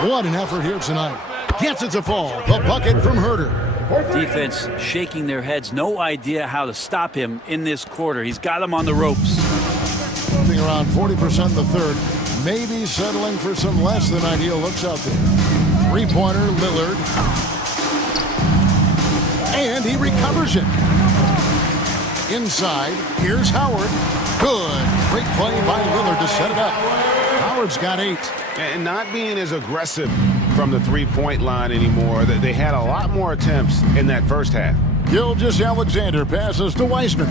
What an effort here tonight. Gets it to fall. The bucket from Herter. Defense shaking their heads. No idea how to stop him in this quarter. He's got him on the ropes. Moving around 40% in the third. Maybe settling for some less than ideal looks out there. Three-pointer, Lillard. And he recovers it. Inside, here's Howard. Good. Great play by Lillard to set it up. Howard's got 8. And not being as aggressive from the three-point line anymore. They had a lot more attempts in that first half. Gilgeous-Alexander passes to Wiseman.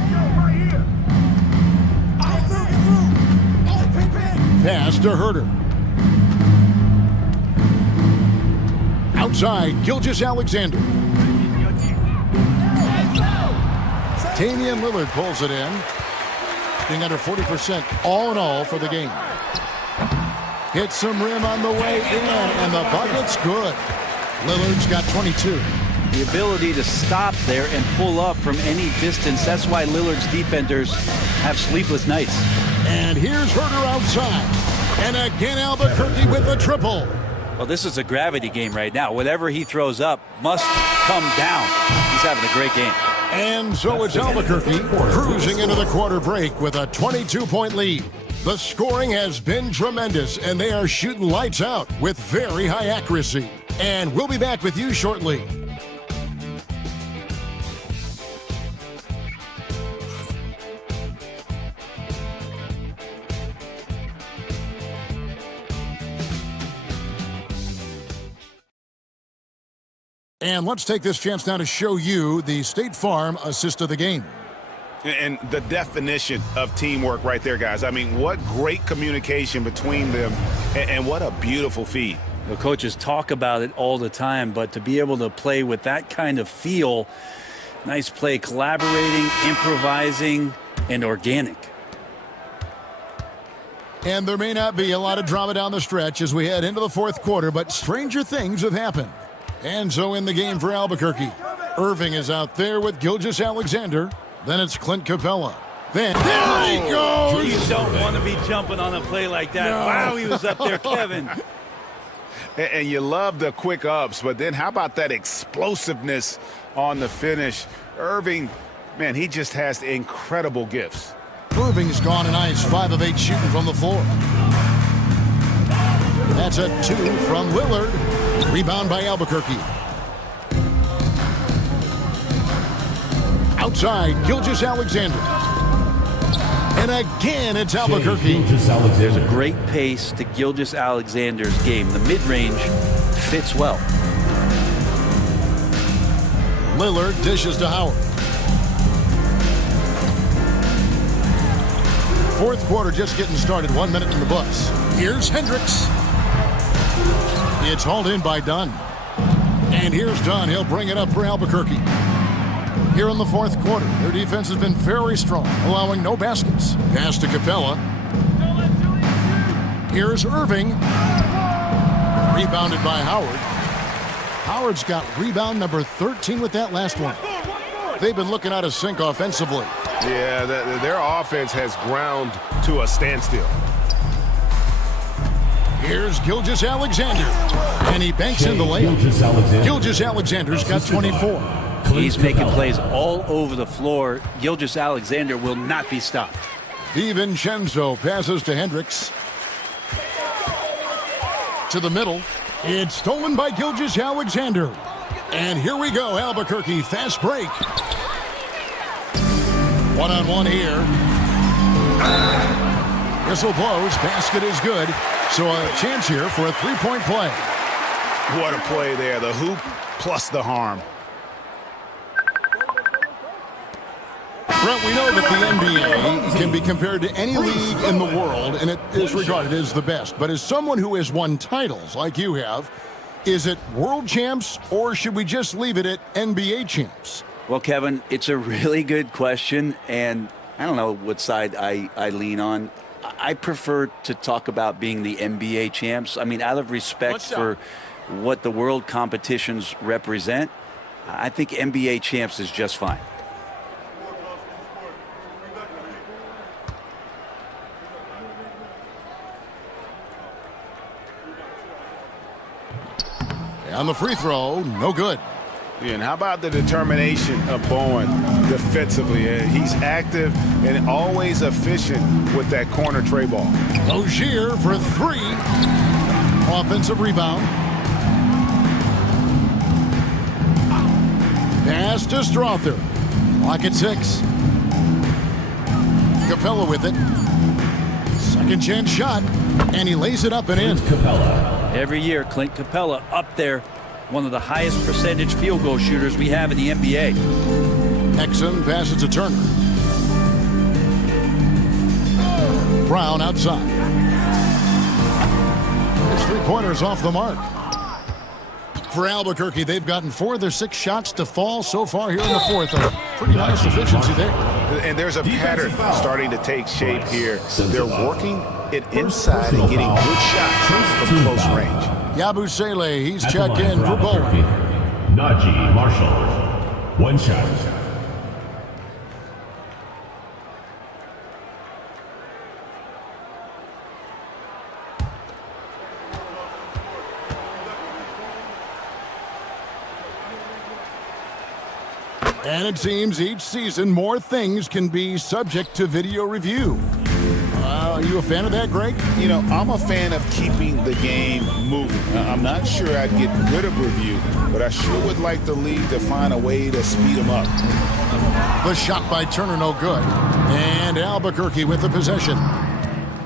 Pass to Herter. Outside, Gilgeous-Alexander. Damian Lillard pulls it in. Being under 40% all in all for the game. Hits some rim on the way in, and the bucket's good. Lillard's got 22. The ability to stop there and pull up from any distance. That's why Lillard's defenders have sleepless nights. And here's Herter outside. And again, Albuquerque with the triple. Well, this is a gravity game right now. Whatever he throws up must come down. He's having a great game. And so it's Albuquerque cruising into the quarter break with a 22-point lead. The scoring has been tremendous, and they are shooting lights out with very high accuracy. And we'll be back with you shortly. And let's take this chance now to show you the State Farm assist of the game. And the definition of teamwork right there, guys. I mean, what great communication between them, and what a beautiful feed. The coaches talk about it all the time, but to be able to play with that kind of feel, nice play, collaborating, improvising, and organic. And there may not be a lot of drama down the stretch as we head into the fourth quarter, but stranger things have happened. And so in the game for Albuquerque, Irving is out there with Gilgeous-Alexander. Then it's Clint Capella. Then there he goes! You don't want to be jumping on a play like that. No. Wow, he was up there, Kevin. And you love the quick ups, but then how about that explosiveness on the finish? Irving, man, he just has incredible gifts. Irving's gone and ice, 5 of 8 shooting from the floor. That's a 2 from Lillard. Rebound by Albuquerque. Outside, Gilgeous-Alexander. And again, it's Albuquerque. There's a great pace to Gilgeous-Alexander's game. The mid-range fits well. Lillard dishes to Howard. Fourth quarter just getting started. 1 minute in the books. Here's Hendricks. It's hauled in by Dunn. And here's Dunn. He'll bring it up for Albuquerque. Here in the fourth quarter, their defense has been very strong, allowing no baskets. Pass to Capella. Here's Irving. Rebounded by Howard. Howard's got rebound number 13 with that last one. They've been looking out of sync offensively. Yeah, their offense has ground to a standstill. Here's Gilgeous-Alexander. And he banks in the layup. Gilgeous-Alexander's got 24. He's making plays all over the floor. Gilgeous-Alexander will not be stopped. DiVincenzo passes to Hendricks. To the middle. It's stolen by Gilgeous-Alexander. And here we go, Albuquerque, fast break. One-on-one here. Whistle blows, basket is good. So a chance here for a three-point play. What a play there, the hoop plus the harm. Brent, we know that the NBA can be compared to any league in the world, and it is regarded as the best. But as someone who has won titles like you have, Is it world champs, or should we just leave it at NBA champs? Well, Kevin, it's a really good question, and I don't know what side I lean on. I prefer to talk about being the NBA champs. I mean, out of respect for what the world competitions represent, I think NBA champs is just fine. On the free throw, no good. Yeah, and how about the determination of Bowen defensively? He's active and always efficient with that corner tray ball. Rozier for 3. Offensive rebound. Pass to Strother. Clock at 6. Capella with it. Second chance shot, and he lays it up and in. Every year, Clint Capella up there, one of the highest percentage field goal shooters we have in the NBA. Exum passes to Turner. Brown outside. His three-pointers off the mark. For Albuquerque, they've gotten 4 of their 6 shots to fall so far here in the fourth. A pretty nice efficiency there. And there's a pattern starting to take shape here. They're working it inside and getting good shots from close range. Yabusele, he's checked in for Bowen. Najee Marshall, 1 shot. And it seems each season more things can be subject to video review. Are you a fan of that, Greg? You know, I'm a fan of keeping the game moving. I'm not sure I'd get rid of review, but I sure would like the league to find a way to speed them up. The shot by Turner, no good. And Albuquerque with the possession.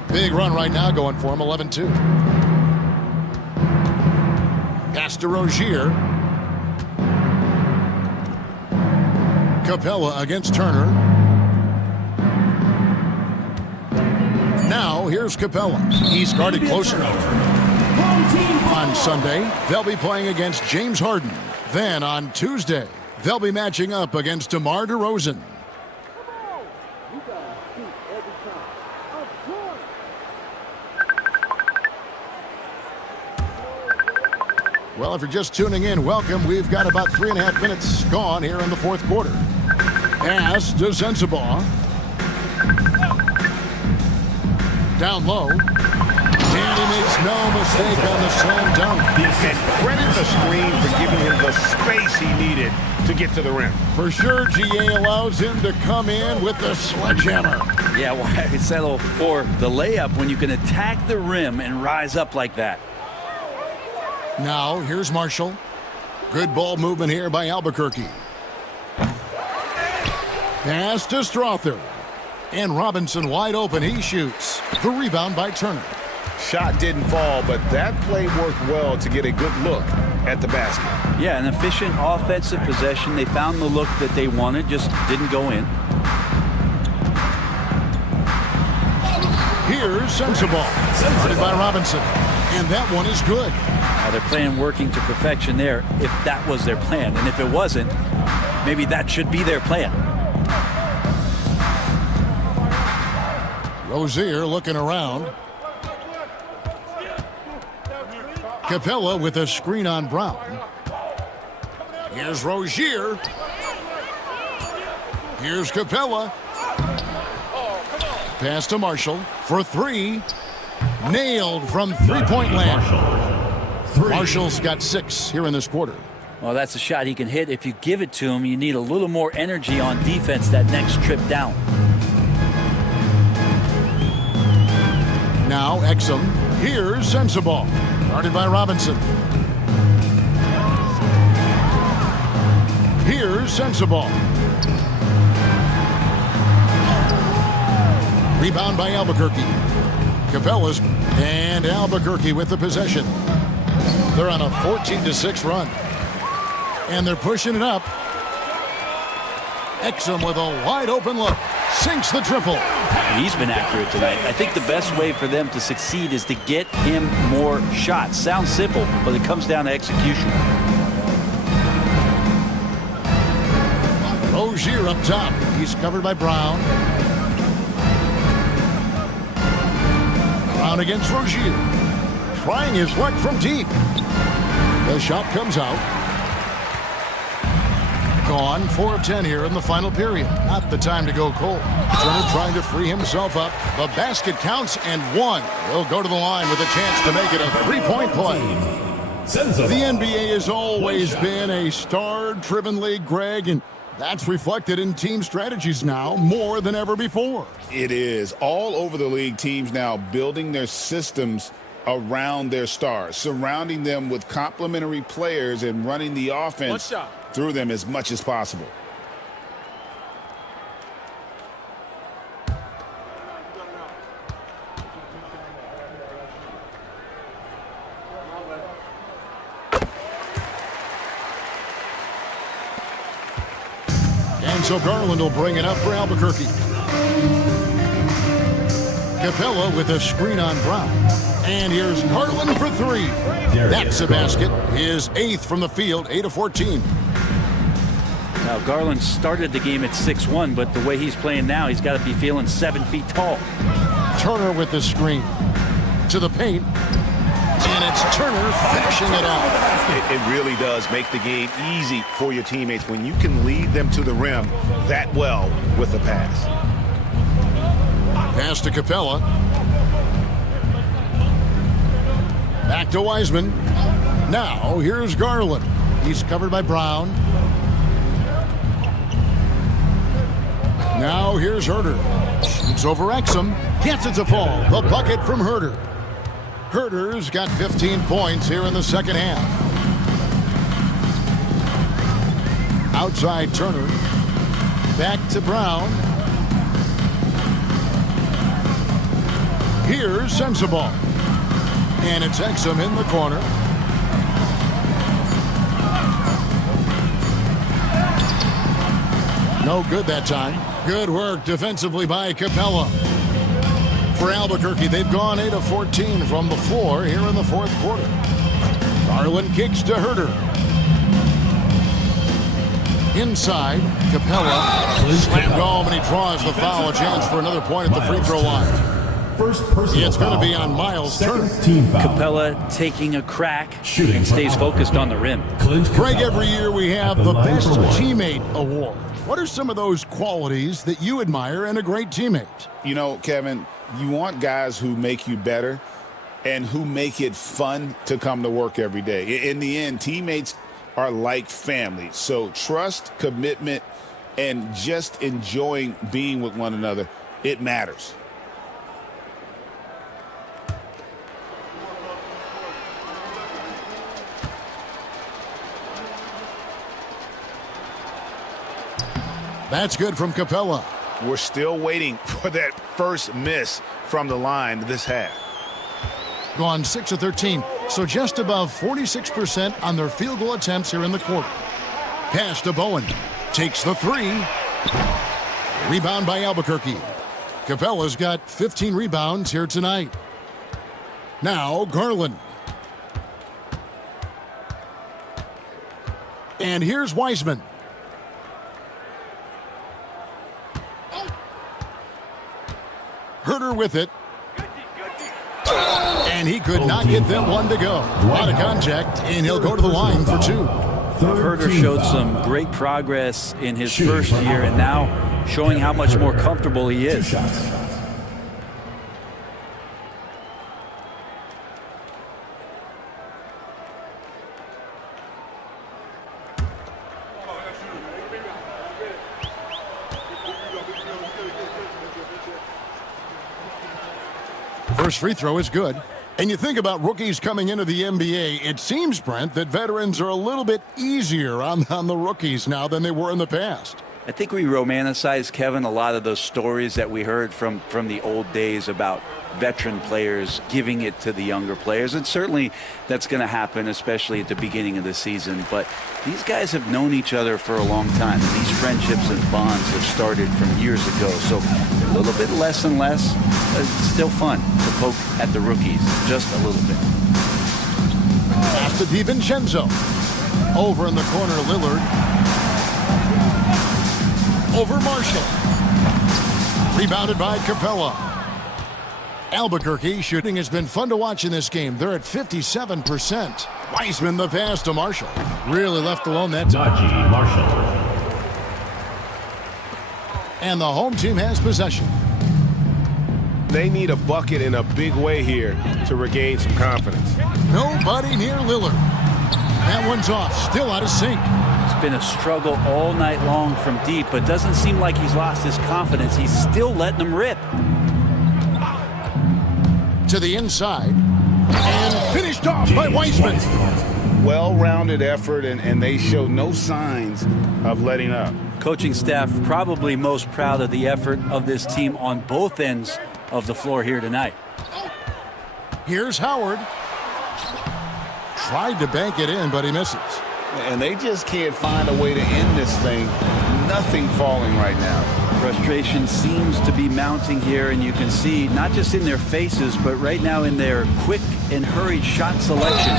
Big run right now going for him, 11-2. Pass to Rozier. Capella against Turner. Now, here's Capella. He's guarded closer. On Sunday, they'll be playing against James Harden. Then on Tuesday, they'll be matching up against DeMar DeRozan. Well, if you're just tuning in, welcome. We've got about 3.5 minutes gone here in the fourth quarter. Pass to Sensabaugh. Down low. And he makes no mistake on the slam dunk. And credit the screen for giving him the space he needed to get to the rim. For sure, GA allows him to come in with the sledgehammer. Yeah, why settle for the layup when you can attack the rim and rise up like that? Now, here's Marshall. Good ball movement here by Albuquerque. Pass to Strother. And Robinson wide open. He shoots. The rebound by Turner. Shot didn't fall, but that play worked well to get a good look at the basket. Yeah, an efficient offensive possession. They found the look that they wanted, just didn't go in. Here's Sensabaugh. Started by Robinson. And that one is good. They're playing working to perfection there if that was their plan. And if it wasn't, maybe that should be their plan. Rozier looking around. Capella with a screen on Brown. Here's Rozier. Here's Capella. Pass to Marshall for 3. Nailed from three-point land. Marshall's got 6 here in this quarter. Well, that's a shot he can hit. If you give it to him, you need a little more energy on defense that next trip down. Now Exum. Here's Sensabaugh. Guarded by Robinson. Here's Sensabaugh. Rebound by Albuquerque. Capella's and Albuquerque with the possession. They're on a 14-6 run. And they're pushing it up. Exum with a wide open look. Sinks the triple. He's been accurate tonight. I think the best way for them to succeed is to get him more shots. Sounds simple, but it comes down to execution. Rozier up top. He's covered by Brown. Brown against Rozier. Trying his luck from deep. The shot comes out. Gone. 4 of 10 here in the final period. Not the time to go cold. Turner trying to free himself up. The basket counts and one. He'll go to the line with a chance to make it a three-point play. The NBA has always been a star-driven league, Greg, and that's reflected in team strategies now more than ever before. It is. All over the league, teams now building their systems around their stars, surrounding them with complementary players and running the offense through them as much as possible. And so Garland will bring it up for Albuquerque. Capella with a screen on Brown. And here's Garland for three. That's a basket. His 8th from the field, 8 of 14. Now, Garland started the game at 6'1", but the way he's playing now, he's got to be feeling 7 feet tall. Turner with the screen. To the paint. And it's Turner finishing it off. It really does make the game easy for your teammates when you can lead them to the rim that well with a pass. Pass to Capella. Back to Wiseman. Now, here's Garland. He's covered by Brown. Now, here's Herter. Shoots over Exum. Gets it to fall. The bucket from Herter. Herter's got 15 points here in the second half. Outside Turner. Back to Brown. Here's Sensabaugh. And it's Exum in the corner. No good that time. Good work defensively by Capella. For Albuquerque, they've gone 8 of 14 from the floor here in the fourth quarter. Garland kicks to Herter. Inside, Capella. Slam home, and he draws the foul. A chance for another point at the free throw line. It's going to be on Miles Turner. Capella taking a crack and stays focused on the rim. Greg, every year we have the Best Teammate Award. What are some of those qualities that you admire in a great teammate? You know, Kevin, you want guys who make you better and who make it fun to come to work every day. In the end, teammates are like family. So trust, commitment, and just enjoying being with one another, it matters. That's good from Capella. We're still waiting for that first miss from the line this half. Gone 6 of 13, so just above 46% on their field goal attempts here in the quarter. Pass to Bowen. Takes the three. Rebound by Albuquerque. Capella's got 15 rebounds here tonight. Now Garland. And here's Wiseman. Herter with it. And he could not get them one to go. A lot of contact, and he'll go to the line for two. Herter showed some great progress in his first year and now showing how much more comfortable he is. First free throw is good. And you think about rookies coming into the NBA, it seems, Brent, that veterans are a little bit easier on the rookies now than they were in the past. I think we romanticize, Kevin, a lot of those stories that we heard from the old days about veteran players giving it to the younger players. And certainly that's going to happen, especially at the beginning of the season. But these guys have known each other for a long time. And these friendships and bonds have started from years ago. So a little bit less and less. It's still fun to poke at the rookies just a little bit. Pass to DiVincenzo. Over in the corner, Lillard. Over Marshall. Rebounded by Capella. Albuquerque shooting has been fun to watch in this game. They're at 57%. Wiseman the pass to Marshall. Really left alone that time. Marshall. And the home team has possession. They need a bucket in a big way here to regain some confidence. Nobody near Lillard. That one's off. Still out of sync. It's been a struggle all night long from deep, but doesn't seem like he's lost his confidence. He's still letting them rip. To the inside. And finished off by Wiseman. Well-rounded effort, and they show no signs of letting up. Coaching staff probably most proud of the effort of this team on both ends of the floor here tonight. Here's Howard. Tried to bank it in, but he misses. And they just can't find a way to end this thing. Nothing falling right now. Frustration seems to be mounting here, and you can see not just in their faces, but right now in their quick and hurried shot selection.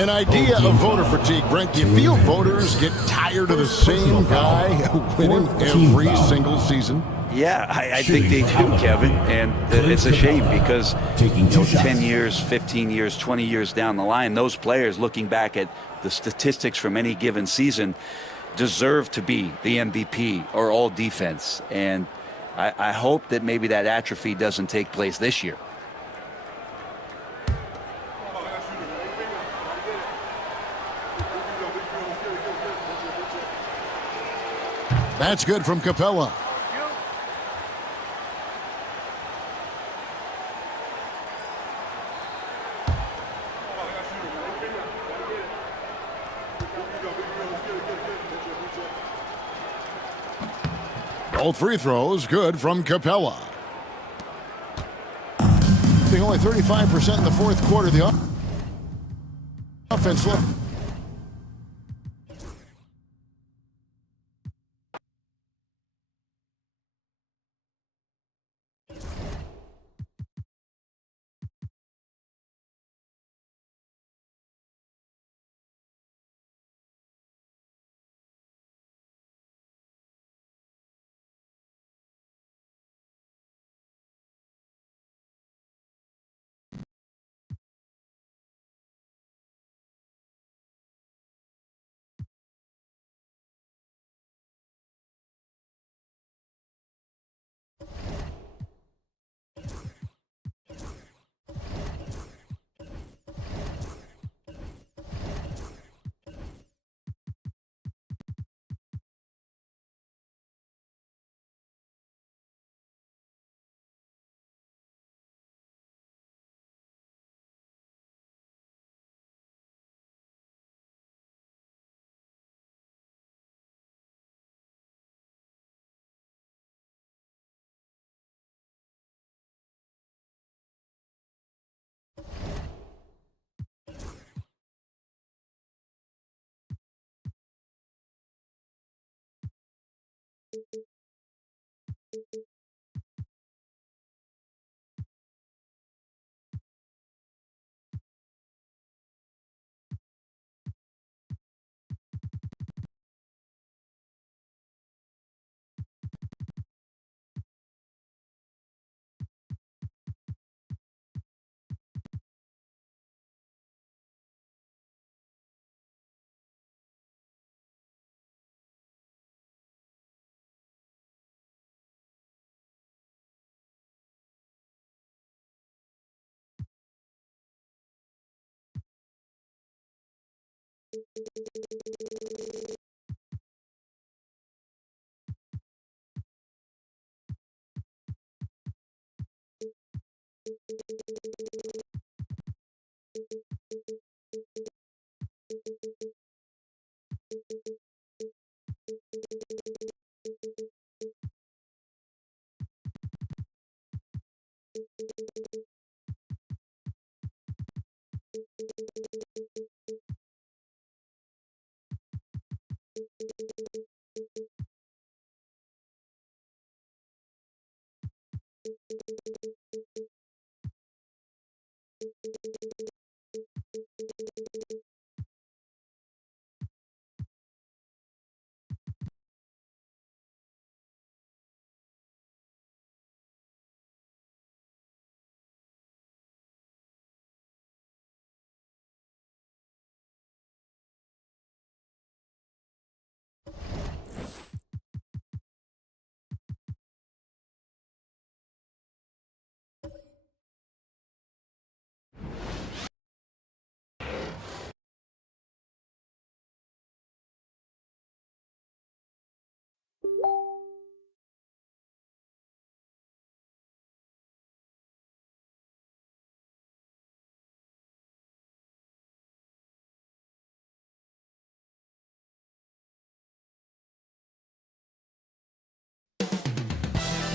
An idea of voter fatigue, Brent. Do you feel voters get tired of the same guy winning every single season? Yeah, I think they do, Kevin, and it's a shame because 10 years, 15 years, 20 years down the line, those players looking back at the statistics from any given season deserve to be the MVP or all defense, and I hope that maybe that atrophy doesn't take place this year. That's good from Capella. Both free throws good from Capella. Being only 35% in the fourth quarter, the offense look.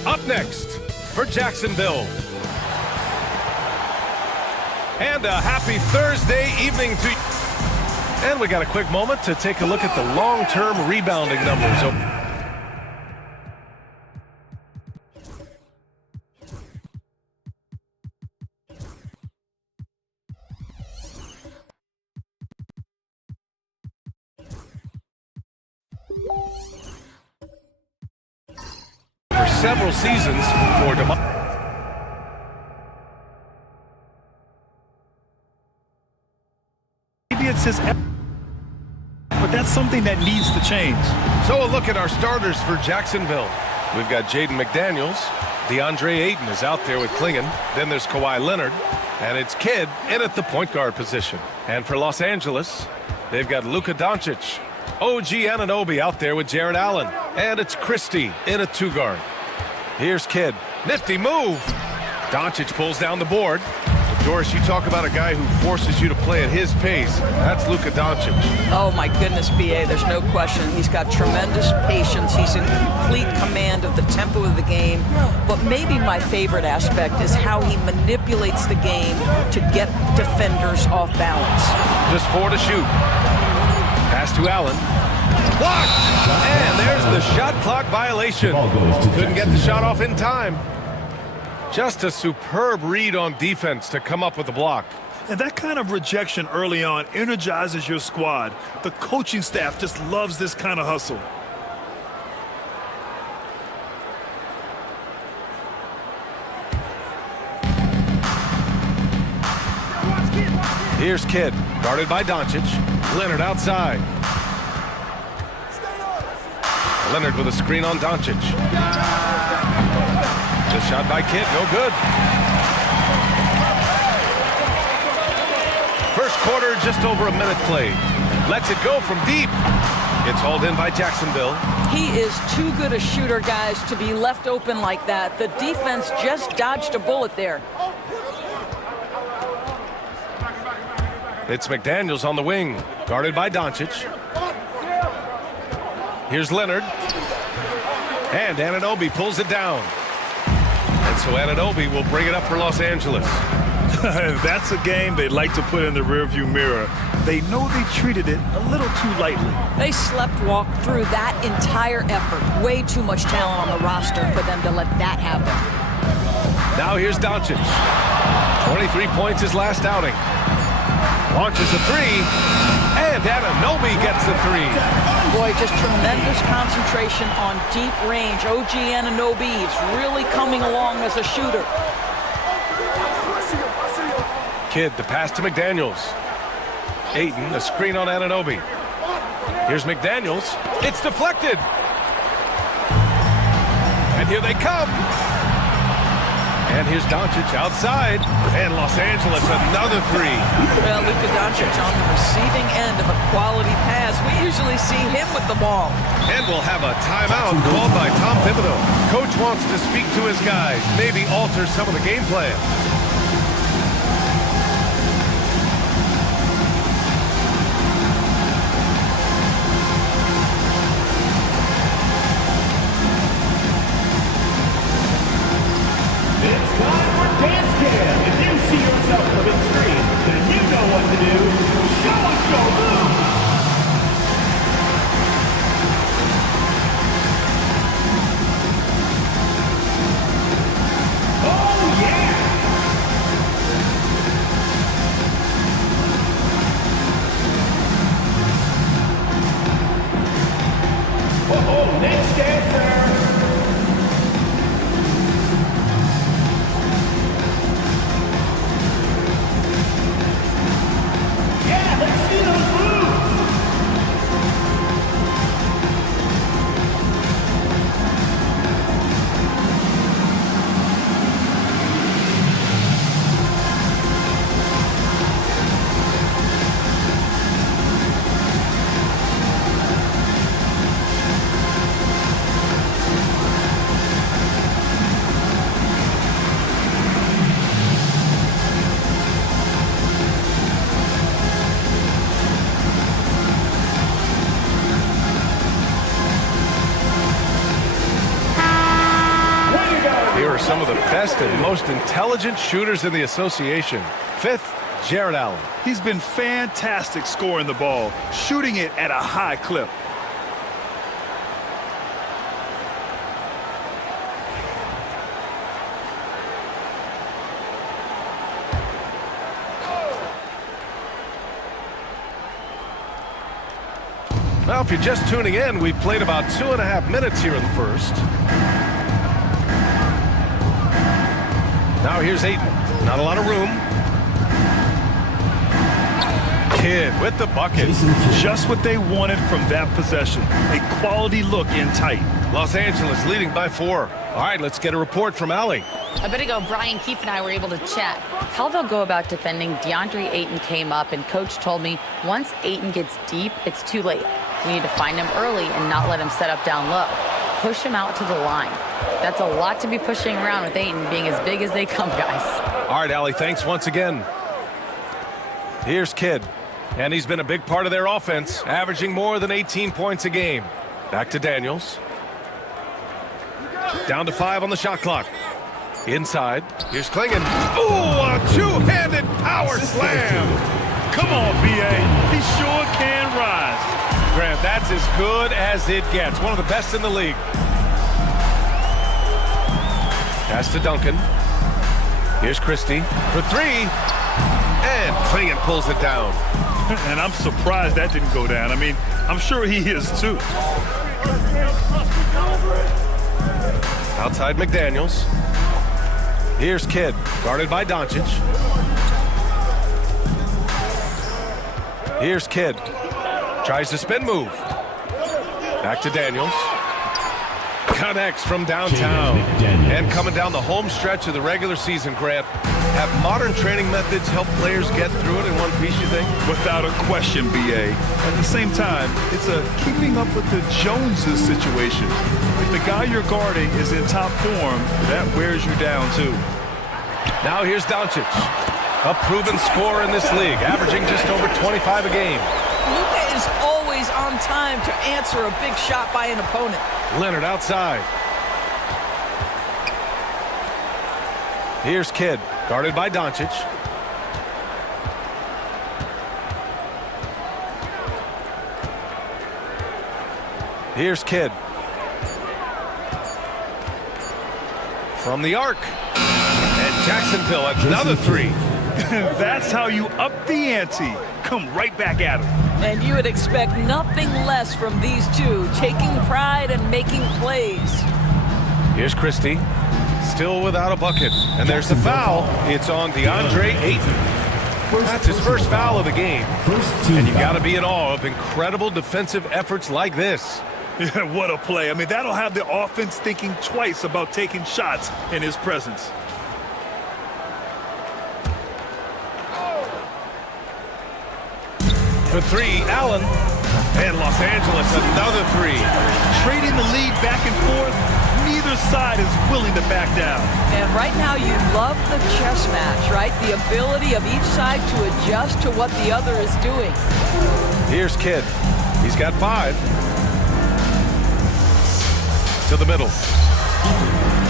Up next for Jacksonville. And a happy Thursday evening to you. And we got a quick moment to take a look at the long-term rebounding numbers. For several seasons for Maybe it's his, but that's something that needs to change. So a look at our starters for Jacksonville. We've got Jaden McDaniels. DeAndre Ayton is out there with Klingon. Then there's Kawhi Leonard. And it's Kidd in at the point guard position. And for Los Angeles, they've got Luka Doncic. OG Anunoby out there with Jared Allen. And it's Christie in a two-guard. Here's Kidd. Nifty move. Doncic pulls down the board. Doris, you talk about a guy who forces you to play at his pace. That's Luka Doncic. Oh, my goodness, B.A., there's no question. He's got tremendous patience. He's in complete command of the tempo of the game. But maybe my favorite aspect is how he manipulates the game to get defenders off balance. Just 4 to shoot. Pass to Allen. Blocked! And there's the shot clock violation. Couldn't get the shot off in time. Just a superb read on defense to come up with the block. And that kind of rejection early on energizes your squad. The coaching staff just loves this kind of hustle. Here's Kidd, guarded by Doncic. Leonard outside. Leonard with a screen on Doncic. The shot by Kidd, no good. First quarter, just over a minute played. Lets it go from deep. It's hauled in by Jacksonville. He is too good a shooter, guys, to be left open like that. The defense just dodged a bullet there. It's McDaniels on the wing, guarded by Doncic. Here's Leonard. And Anunoby pulls it down. And so Anunoby will bring it up for Los Angeles. That's a game they like to put in the rearview mirror. They know they treated it a little too lightly. They slept-walk through that entire effort. Way too much talent on the roster for them to let that happen. Now here's Doncic. 23 points his last outing. Launches a three, and Anunoby gets a three. Boy, just tremendous concentration on deep range. OG Anunoby is really coming along as a shooter. Kidd, the pass to McDaniels. Ayton, a screen on Anunoby. Here's McDaniels. It's deflected. And here they come. And here's Doncic outside. And Los Angeles, another three. Well, Luka Doncic on the receiving end of a quality pass. We usually see him with the ball. And we'll have a timeout called by Tom Thibodeau. Coach wants to speak to his guys, maybe alter some of the game plan. It's time for Dance Cam. If you see yourself on the big screen, then you know what to do. Show us your moves. some of the best and most intelligent shooters in the association. 5th, Jared Allen. He's been fantastic scoring the ball, shooting it at a high clip. Well, if you're just tuning in, we've played about 2.5 minutes here in the first. Now here's Ayton. Not a lot of room. Kidd with the bucket. Just what they wanted from that possession. A quality look in tight. Los Angeles leading by 4. All right, let's get a report from Allie. A bit ago, Brian Keefe and I were able to chat. How they'll go about defending DeAndre Ayton came up, and Coach told me once Ayton gets deep, it's too late. We need to find him early and not let him set up down low. Push him out to the line. That's a lot to be pushing around with Ayton being as big as they come, guys. All right, Allie, thanks once again. Here's Kidd. And he's been a big part of their offense, averaging more than 18 points a game. Back to Daniels. Down to 5 on the shot clock. Inside. Here's Klingon. Ooh, a two-handed power slam. Come on, B.A. He sure can rise. Grant, that's as good as it gets. One of the best in the league. Pass to Duncan. Here's Christie for 3. And Klingon pulls it down. And I'm surprised that didn't go down. I mean, I'm sure he is too. Outside McDaniels. Here's Kidd, guarded by Doncic. Here's Kidd. Tries to spin move. Back to Daniels. Connects from downtown. And coming down the home stretch of the regular season, Grant, have modern training methods help players get through it in one piece, you think? Without a question, B.A. At the same time, it's a keeping up with the Joneses situation. If the guy you're guarding is in top form, that wears you down too. Now here's Doncic, a proven scorer in this league, averaging just over 25 a game. Luka is always on time to answer a big shot by an opponent. Leonard outside. Here's Kidd, guarded by Doncic. Here's Kidd. From the arc. And Jacksonville, another 3. That's how you up the ante. Come right back at him. And you would expect nothing less from these two, taking pride and making plays. Here's Christie, still without a bucket. And there's the foul. It's on DeAndre Ayton. That's his first foul of the game. And you got to be in awe of incredible defensive efforts like this. Yeah, what a play. I mean, that'll have the offense thinking twice about taking shots in his presence. For 3, Allen. And Los Angeles, another 3. Trading the lead back and forth, neither side is willing to back down. And right now you love the chess match, right? The ability of each side to adjust to what the other is doing. Here's Kidd. He's got 5. To the middle.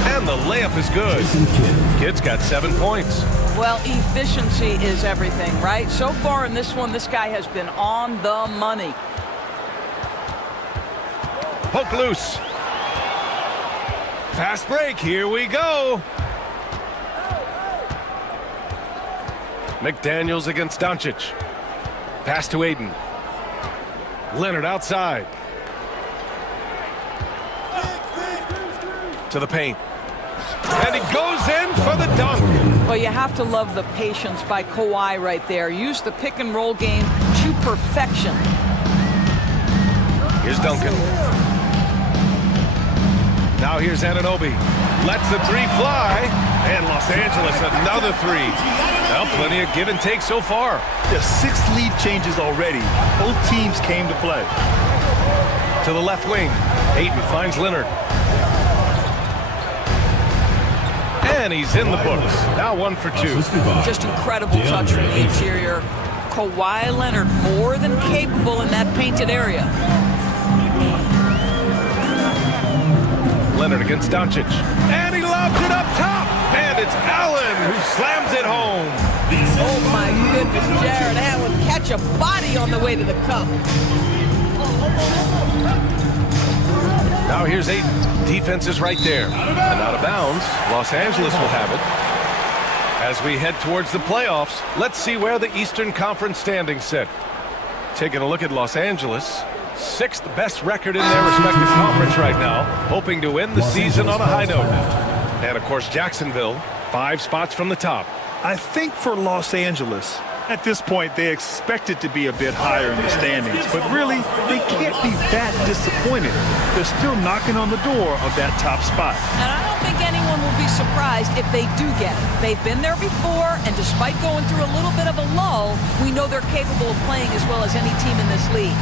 And the layup is good. Kidd's got 7 points. Well, efficiency is everything, right? So far in this one, this guy has been on the money. Poke loose. Fast break. Here we go. McDaniels against Doncic. Pass to Ayton. Leonard outside. To the paint. And he goes in for the dunk. Well, you have to love the patience by Kawhi right there. Use the pick and roll game to perfection. Here's Duncan. Now here's Anunoby. Lets the 3 fly. And Los Angeles, another 3. Well, plenty of give and take so far. There's 6 lead changes already. Both teams came to play. To the left wing. Ayton finds Leonard. And he's in the books. Now 1 for 2. Just incredible touch from the interior. Kawhi Leonard more than capable in that painted area. Leonard against Doncic. And he lobs it up top. And it's Allen who slams it home. Oh, my goodness, Jared Allen catch a body on the way to the cup. Now here's Ayton. Defense is right there. And out of bounds, Los Angeles will have it. As we head towards the playoffs, let's see where the Eastern Conference standings sit. Taking a look at Los Angeles, 6th best record in their respective conference right now, hoping to end the season on a high note. And of course, Jacksonville, 5 spots from the top. I think for Los Angeles, at this point, they expect it to be a bit higher in the standings, but really, they can't be that disappointed. They're still knocking on the door of that top spot. And I don't think anyone will be surprised if they do get it. They've been there before, and despite going through a little bit of a lull, we know they're capable of playing as well as any team in this league.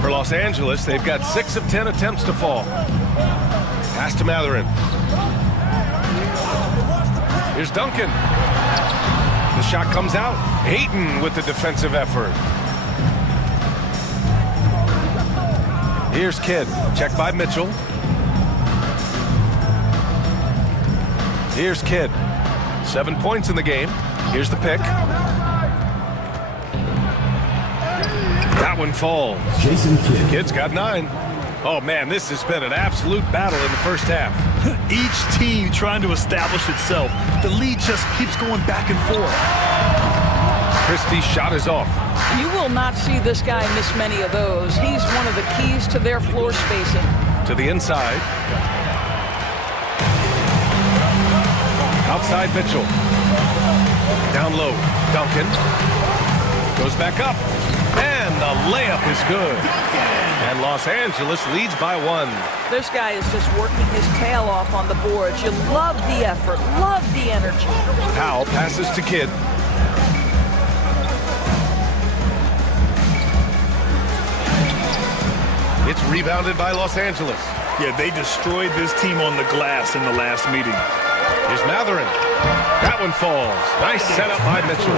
For Los Angeles, they've got 6 of 10 attempts to fall. Pass to Mathurin. Here's Duncan. The shot comes out. Ayton with the defensive effort. Here's Kidd. Check by Mitchell. Here's Kidd. 7 points in the game. Here's the pick. That one falls. Jason Kidd. Kidd's got 9. Oh, man, this has been an absolute battle in the first half. Each team trying to establish itself. The lead just keeps going back and forth. Christie's shot is off. You will not see this guy miss many of those. He's one of the keys to their floor spacing. To the inside. Outside Mitchell. Down low. Duncan. Goes back up. And the layup is good. And Los Angeles leads by 1. This guy is just working his tail off on the boards. You love the effort, love the energy. Powell passes to Kidd. It's rebounded by Los Angeles. Yeah, they destroyed this team on the glass in the last meeting. Here's Mathurin. That one falls. Nice setup by Mitchell.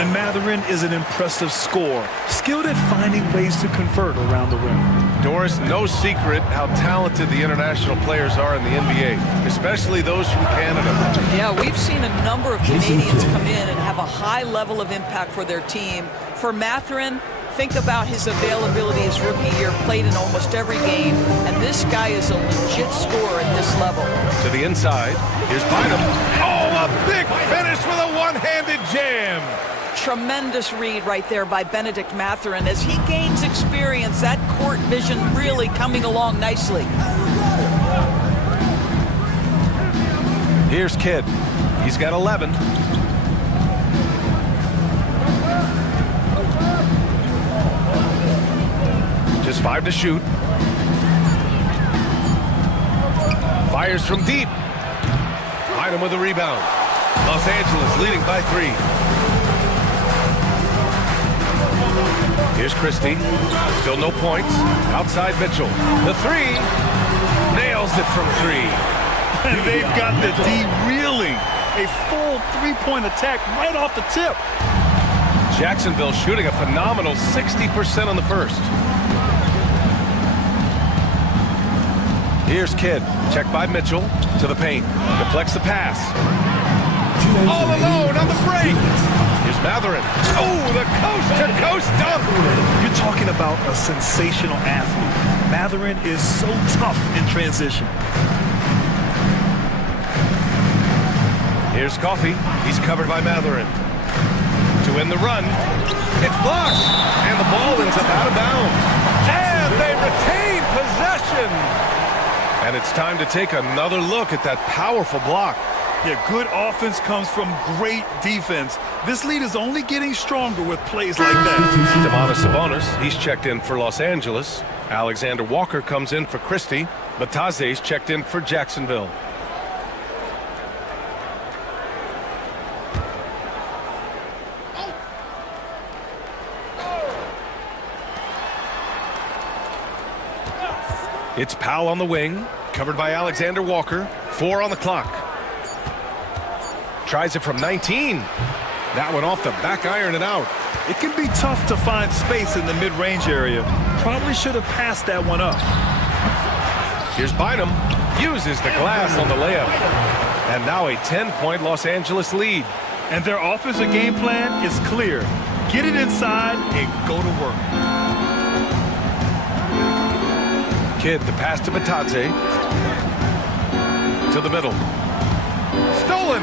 And Mathurin is an impressive scorer, skilled at finding ways to convert around the rim. Doris, no secret how talented the international players are in the NBA, especially those from Canada. Yeah, we've seen a number of Canadians come in and have a high level of impact for their team. For Mathurin, think about his availability his rookie year, played in almost every game, and this guy is a legit scorer at this level. To the inside, here's Bynum. Oh, a big finish with a one-handed jam. Tremendous read right there by Benedict Mathurin. As he gains experience, that court vision really coming along nicely. Here's Kidd. He's got 11. Just 5 to shoot. Fires from deep. Bynum with a rebound. Los Angeles leading by 3. Here's Christie. Still no points. Outside Mitchell. The 3. Nails it from 3. And they've got the D reeling. A full 3-point attack right off the tip. Jacksonville shooting a phenomenal 60% on the first. Here's Kidd. Check by Mitchell to the paint. Deflects the pass. All alone on the break. Here's Matherin. Oh, the coast-to-coast dunk. You're talking about a sensational athlete. Matherin is so tough in transition. Here's Coffey. He's covered by Matherin. To win the run. It's blocked. And the ball ends up out of bounds. And they retain possession. And it's time to take another look at that powerful block. Yeah, good offense comes from great defense. This lead is only getting stronger with plays like that. Sabonis, he's checked in for Los Angeles. Alexander Walker comes in for Christie. Bataze's checked in for Jacksonville. It's Powell on the wing, covered by Alexander Walker. 4 on the clock. Tries it from 19. That one off the back iron and out. It can be tough to find space in the mid-range area. Probably should have passed that one up. Here's Bynum. Uses the glass on the layup. And now a 10-point Los Angeles lead. And their offensive game plan is clear. Get it inside and go to work. Kidd, the pass to Bataze. To the middle. Stolen!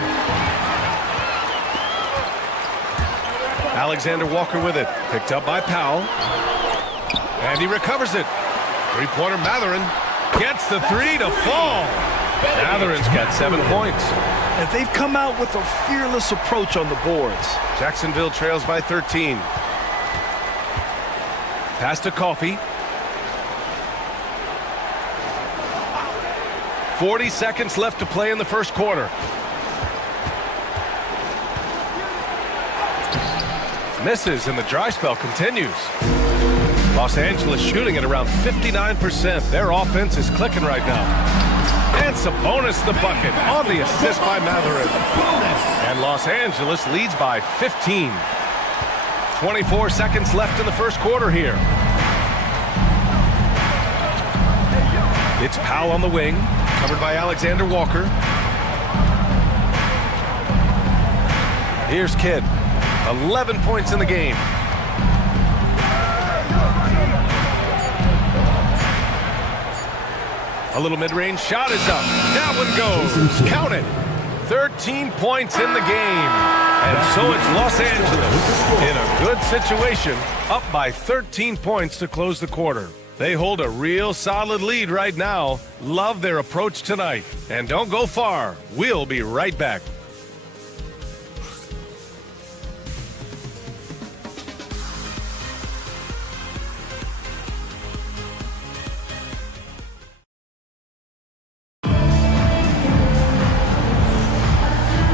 Alexander Walker with it. Picked up by Powell. And he recovers it. Three-pointer Matherin gets the three to fall. Matherin's got 7 points. And they've come out with a fearless approach on the boards. Jacksonville trails by 13. Pass to Coffey. 40 seconds left to play in the first quarter. Misses and the dry spell continues. Los Angeles shooting at around 59%. Their offense is clicking right now. And Sabonis the bucket on the assist by Matherin. And Los Angeles leads by 15. 24 seconds left in the first quarter here. It's Powell on the wing, covered by Alexander Walker. Here's Kidd. 11 points in the game. A little mid-range shot is up. That one goes. Count it. 13 points in the game. And so it's Los Angeles in a good situation, up by 13 points to close the quarter. They hold a real solid lead right now. Love their approach tonight. And don't go far. We'll be right back.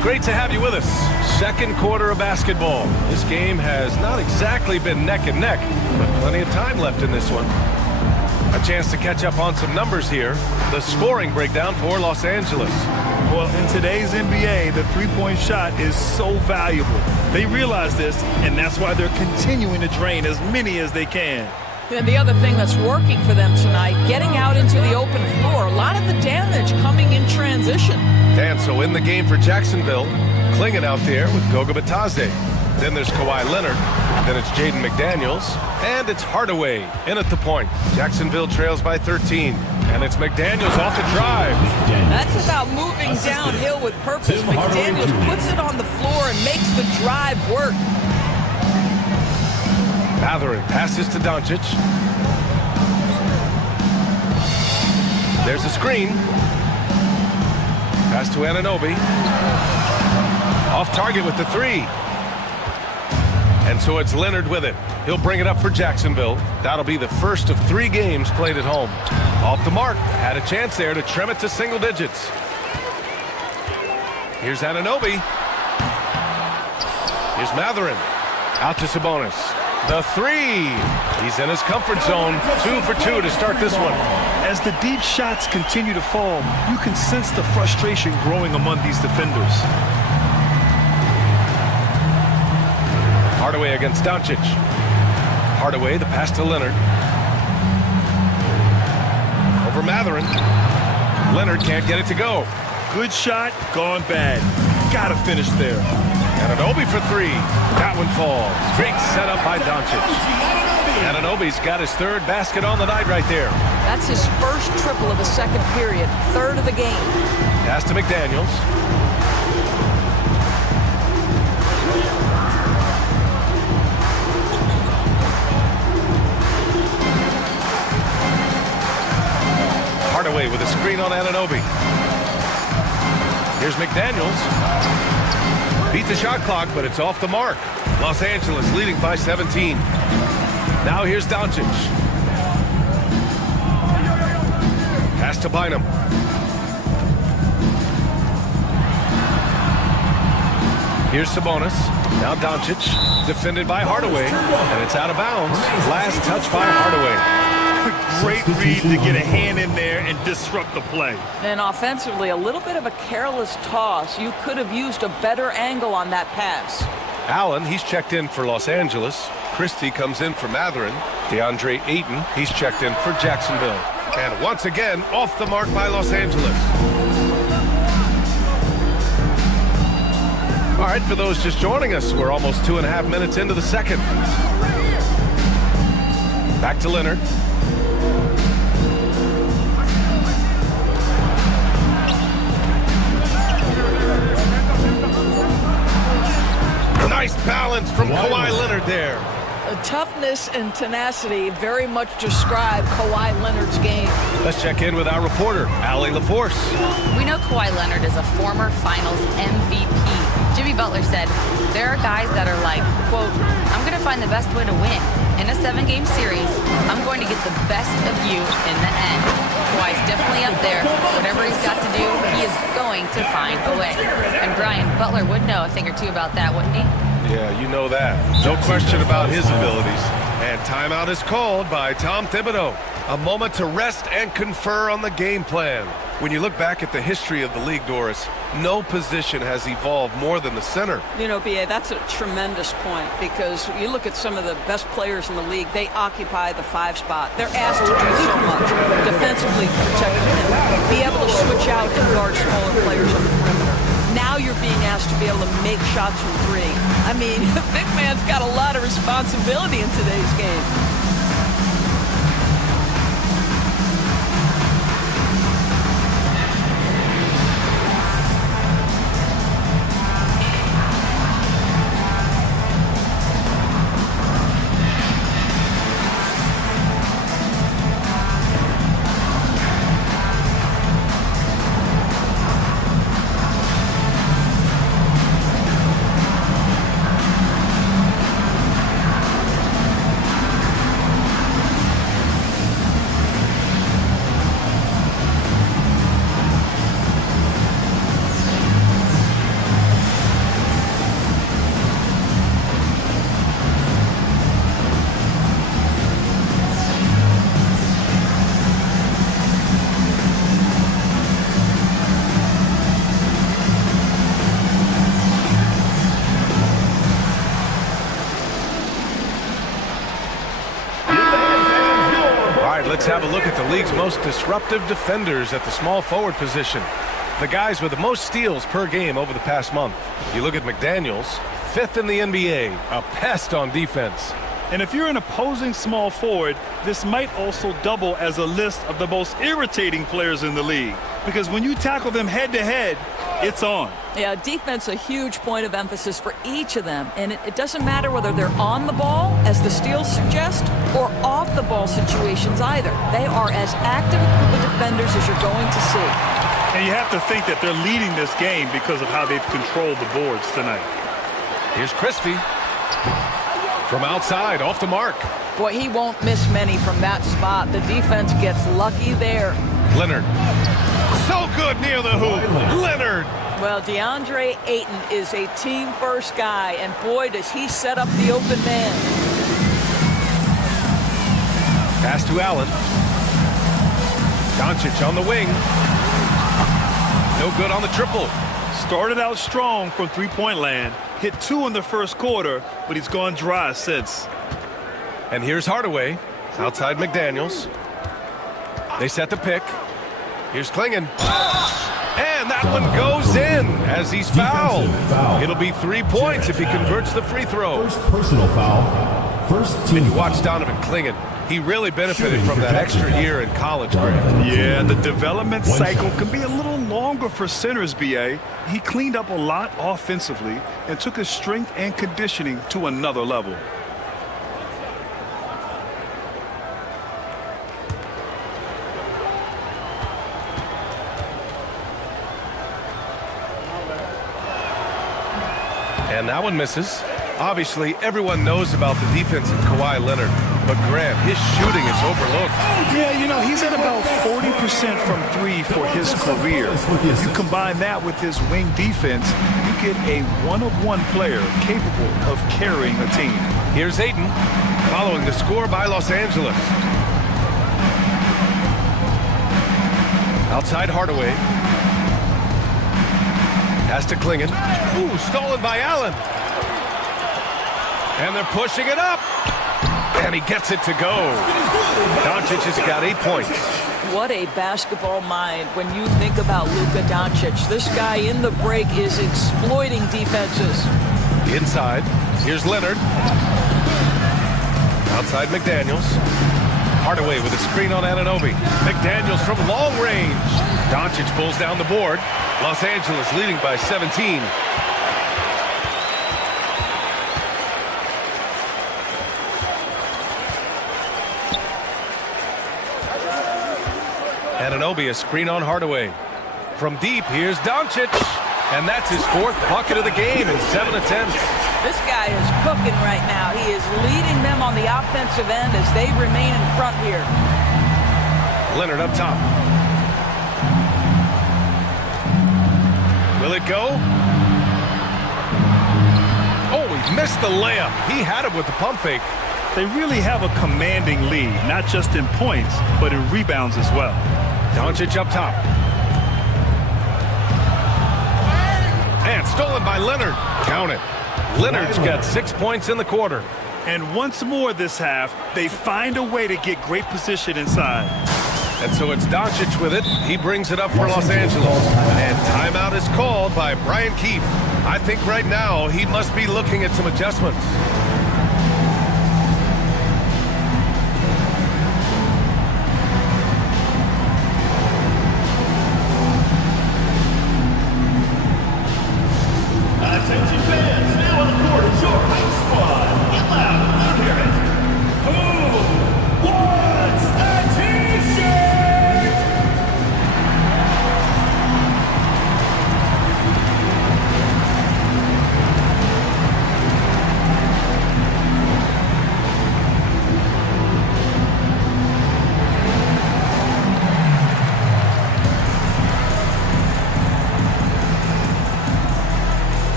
Great to have you with us. Second quarter of basketball. This game has not exactly been neck and neck, but plenty of time left in this one. A chance to catch up on some numbers here. The scoring breakdown for Los Angeles. Well, in today's NBA, the three-point shot is so valuable. They realize this, and that's why they're continuing to drain as many as they can. And the other thing that's working for them tonight, getting out into the open floor. A lot of the damage coming in transition. And so in the game for Jacksonville, Clingan out there with Goga Bataze. Then there's Kawhi Leonard. Then it's Jaden McDaniels. And it's Hardaway in at the point. Jacksonville trails by 13. And it's McDaniels off the drive. That's about moving downhill with purpose. McDaniels puts it on the floor and makes the drive work. Matherin passes to Doncic. There's a screen. Pass to Anunoby. Off target with the three. And so it's Leonard with it. He'll bring it up for Jacksonville. That'll be the first of 3 games played at home. Off the mark. Had a chance there to trim it to single digits. Here's Anunoby. Here's Matherin. Out to Sabonis. The three. He's in his comfort zone. 2 for 2 to start this one. As the deep shots continue to fall, you can sense the frustration growing among these defenders. Hardaway against Doncic. Hardaway, the pass to Leonard. Over Matherin. Leonard can't get it to go. Good shot, gone bad. Gotta finish there. Anunoby for three. That one falls. Great setup by Doncic. Anunoby's got his third basket on the night right there. That's his first triple of the second period, third of the game. Pass to McDaniels. Hardaway with a screen on Anunoby. Here's McDaniels. Beat the shot clock, but it's off the mark. Los Angeles leading by 17. Now here's Doncic. Pass to Bynum. Here's Sabonis. Now Doncic. Defended by Hardaway. And it's out of bounds. Last touch by Hardaway. Great read to get a hand in there and disrupt the play. And offensively, a little bit of a careless toss. You could have used a better angle on that pass. Allen, he's checked in for Los Angeles. Christie comes in for Matherin. DeAndre Ayton, he's checked in for Jacksonville. And once again, off the mark by Los Angeles. All right, for those just joining us, we're almost 2.5 minutes into the second. Back to Leonard. Nice balance from Kawhi Leonard there. Toughness and tenacity very much describe Kawhi Leonard's game. Let's check in with our reporter, Allie LaForce. We know Kawhi Leonard is a former Finals MVP. Jimmy Butler said, there are guys that are like, quote, I'm going to find the best way to win. In a 7-game series, I'm going to get the best of you in the end. Kawhi's definitely up there. Whatever he's got to do, he is going to find a way. And Brian, Butler would know a thing or two about that, wouldn't he? Yeah, you know that. No question about his abilities. And timeout is called by Tom Thibodeau. A moment to rest and confer on the game plan. When you look back at the history of the league, Doris, no position has evolved more than the center. You know, B.A., that's a tremendous point because you look at some of the best players in the league, they occupy the 5 spot. They're asked to do so much. Defensively, protect the rim, be able to switch out and guard smaller players on the perimeter. Now you're being asked to be able to make shots from 3. I mean, the big man's got a lot of responsibility in today's game. Let's have a look at the league's most disruptive defenders at the small forward position. The guys with the most steals per game over the past month. You look at McDaniels, 5th in the NBA, a pest on defense. And if you're an opposing small forward, this might also double as a list of the most irritating players in the league. Because when you tackle them head-to-head, it's on. Yeah, defense a huge point of emphasis for each of them. And it doesn't matter whether they're on the ball, as the steals suggest, or off the ball situations either. They are as active a group of defenders as you're going to see. And you have to think that they're leading this game because of how they've controlled the boards tonight. Here's Christie. From outside, off the mark. Boy, he won't miss many from that spot. The defense gets lucky there. Leonard. So good near the hoop. Leonard. Well, DeAndre Ayton is a team-first guy, and boy, does he set up the open man. Pass to Allen. Doncic on the wing. No good on the triple. Started out strong from three-point land. Hit 2 in the first quarter, but he's gone dry since. And here's Hardaway. Outside McDaniels. They set the pick. Here's Klingon. And that one goes in as he's fouled. It'll be 3 points if he converts the free throw. First personal foul. First team. And you watch Donovan Klingon. He really benefited from that extra year in college, Grant. Yeah, the development cycle can be a little longer for centers, BA. He cleaned up a lot offensively and took his strength and conditioning to another level. And that one misses. Obviously, everyone knows about the defense of Kawhi Leonard, but Grant, his shooting is overlooked. Yeah, you know, he's at about 40% from three for his career. You combine that with his wing defense, you get a one-of-one player capable of carrying a team. Here's Ayton, following the score by Los Angeles. Outside Hardaway. Pass to Klingon. Ooh, stolen by Allen. And they're pushing it up. And he gets it to go. Doncic has got 8 points. What a basketball mind when you think about Luka Doncic. This guy in the break is exploiting defenses. Inside, here's Leonard. Outside McDaniels. Hardaway with a screen on Anunoby. McDaniels from long range. Doncic pulls down the board. Los Angeles leading by 17. Anunoby, a screen on Hardaway. From deep, here's Doncic. And that's his 4th bucket of the game in 7 attempts. This guy is cooking right now. He is leading them on the offensive end as they remain in front here. Leonard up top. Will it go? Oh, he missed the layup. He had it with the pump fake. They really have a commanding lead, not just in points, but in rebounds as well. Doncic up top. And stolen by Leonard. Count it. Leonard's got 6 points in the quarter. And once more this half, they find a way to get great position inside. And so it's Doncic with it. He brings it up for Los Angeles. And timeout is called by Brian Keefe. I think right now he must be looking at some adjustments. Attention fans, now on the court is your hype squad. Get loud, hear it. Who wants a t-shirt?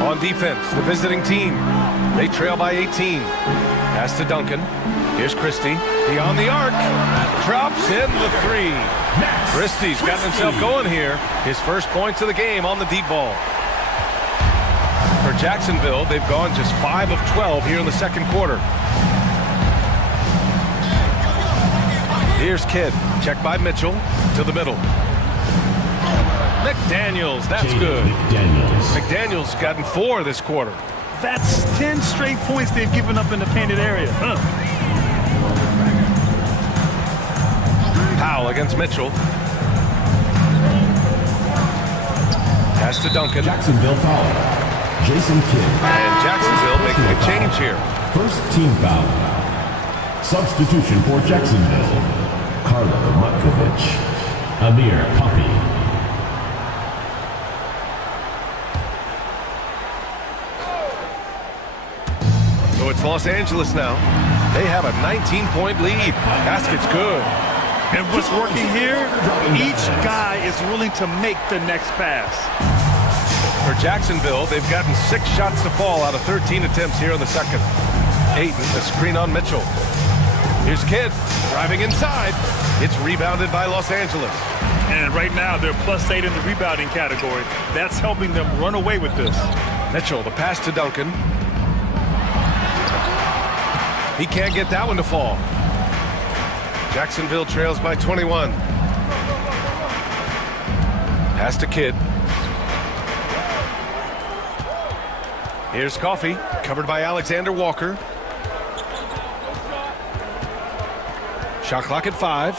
On defense, the visiting team. They trail by 18. Pass to Duncan. Here's Christie. Beyond the arc. Drops in the 3. Christie's gotten himself going here. His first points of the game on the deep ball. For Jacksonville, they've gone just 5 of 12 here in the second quarter. Here's Kidd. Checked by Mitchell to the middle. McDaniels, that's good. McDaniels gotten 4 this quarter. That's 10 straight points they've given up in the painted area. Powell against Mitchell. Pass to Duncan. Jacksonville foul. Jason Kidd. And Jacksonville making a change here. First team foul. Substitution for Jacksonville. Carlo Matkovic. Amir Coffey. So it's Los Angeles now. They have a 19-point lead. Basket's good. And what's working here, each guy is willing to make the next pass. For Jacksonville, they've gotten 6 shots to fall out of 13 attempts here in the second. Ayton, the screen on Mitchell. Here's Kidd, driving inside. It's rebounded by Los Angeles. And right now, they're +8 in the rebounding category. That's helping them run away with this. Mitchell, the pass to Duncan. He can't get that one to fall. Jacksonville trails by 21. Pass to Kidd. Here's Coffey, covered by Alexander Walker. Shot clock at 5.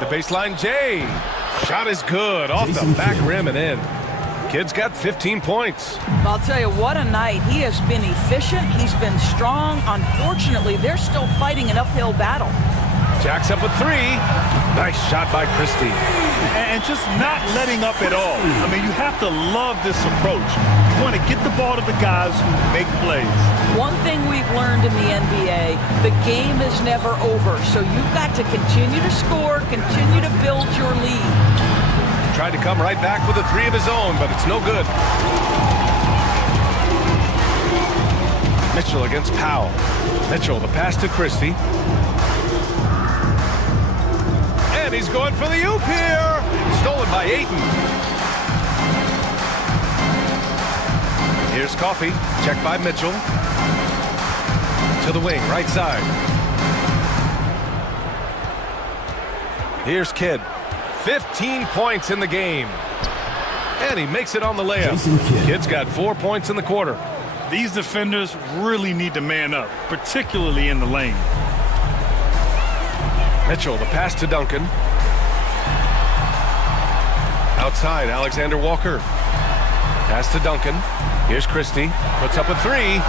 The baseline, Jay. Shot is good, off the back rim and in. Kidd's got 15 points. I'll tell you, what a night. He has been efficient. He's been strong. Unfortunately, they're still fighting an uphill battle. Jack's up with 3. Nice shot by Christie. And just not letting up at all. I mean, you have to love this approach. You want to get the ball to the guys who make plays. One thing we've learned in the NBA, the game is never over. So you've got to continue to score, continue to build your lead. Tried to come right back with a 3 of his own, but it's no good. Mitchell against Powell. Mitchell, the pass to Christie. And he's going for the oop here. Stolen by Ayton. Here's Coffey. Checked by Mitchell. To the wing, right side. Here's Kidd. 15 points in the game. And he makes it on the layup. Kidd's got 4 points in the quarter. These defenders really need to man up, particularly in the lane. Mitchell, the pass to Duncan. Outside, Alexander Walker. Pass to Duncan. Here's Christie. Puts up a 3.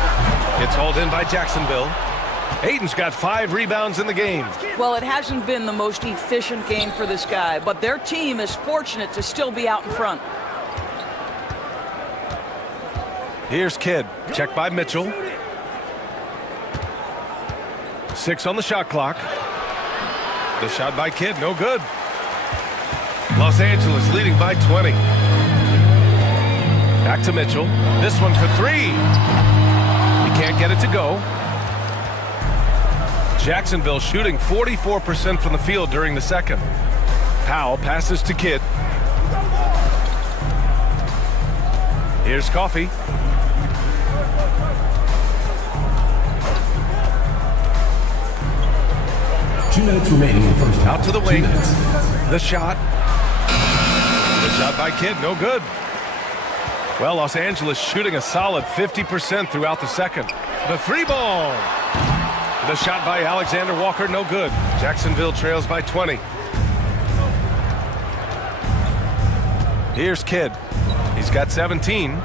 It's hauled in by Jacksonville. Ayton's got 5 rebounds in the game. Well, it hasn't been the most efficient game for this guy, but their team is fortunate to still be out in front. Here's Kidd. Checked by Mitchell. 6 on the shot clock. The shot by Kidd, no good. Los Angeles leading by 20. Back to Mitchell. This one for 3. He can't get it to go. Jacksonville shooting 44% from the field during the second. Powell passes to Kidd. Here's Coffey. Two minutes remaining in the first half. Out to the wing. The shot. The shot by Kidd, no good. Well, Los Angeles shooting a solid 50% throughout the second. The 3 ball. The shot by Alexander Walker, no good. Jacksonville trails by 20. Here's Kidd. He's got 17.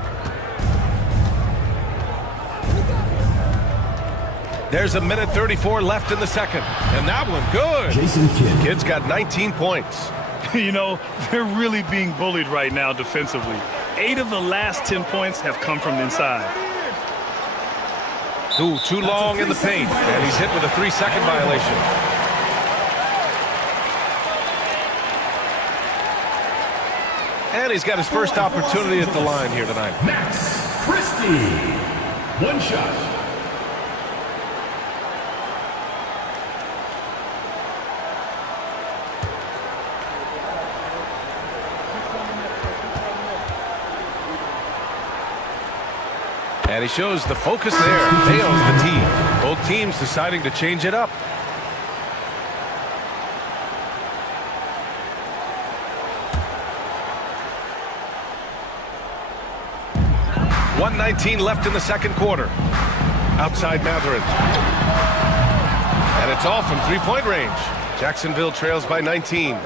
There's 1:34 left in the second. And that one, good. Jason Kidd. Kidd's got 19 points. You know, they're really being bullied right now defensively. 8 of the last 10 points have come from inside. Ooh, too long in the paint. And he's hit with a 3-second violation. And he's got his first opportunity at the line here tonight. Max Christie. 1 shot. And he shows the focus there. Nails the team. Both teams deciding to change it up. 1:19 left in the second quarter. Outside Matherin. And it's off from three-point range. Jacksonville trails by 19.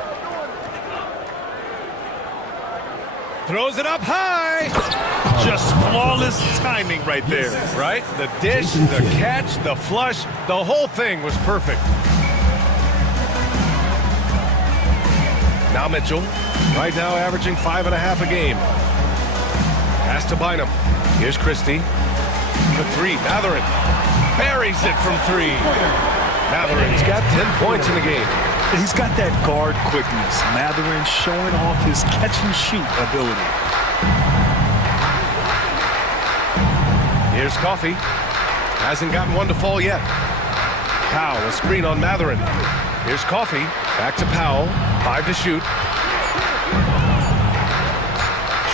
Throws it up high. Just flawless timing right there. Right? The dish, the catch, the flush, the whole thing was perfect. Now Mitchell, right now averaging 5.5 a game. Pass to Bynum. Here's Christie. For three, Matherin. Buries it from three. Matherin's got 10 points in the game. He's got that guard quickness. Matherin showing off his catch-and-shoot ability. Here's Coffey. Hasn't gotten one to fall yet. Powell, a screen on Matherin. Here's Coffey. Back to Powell. 5 to shoot.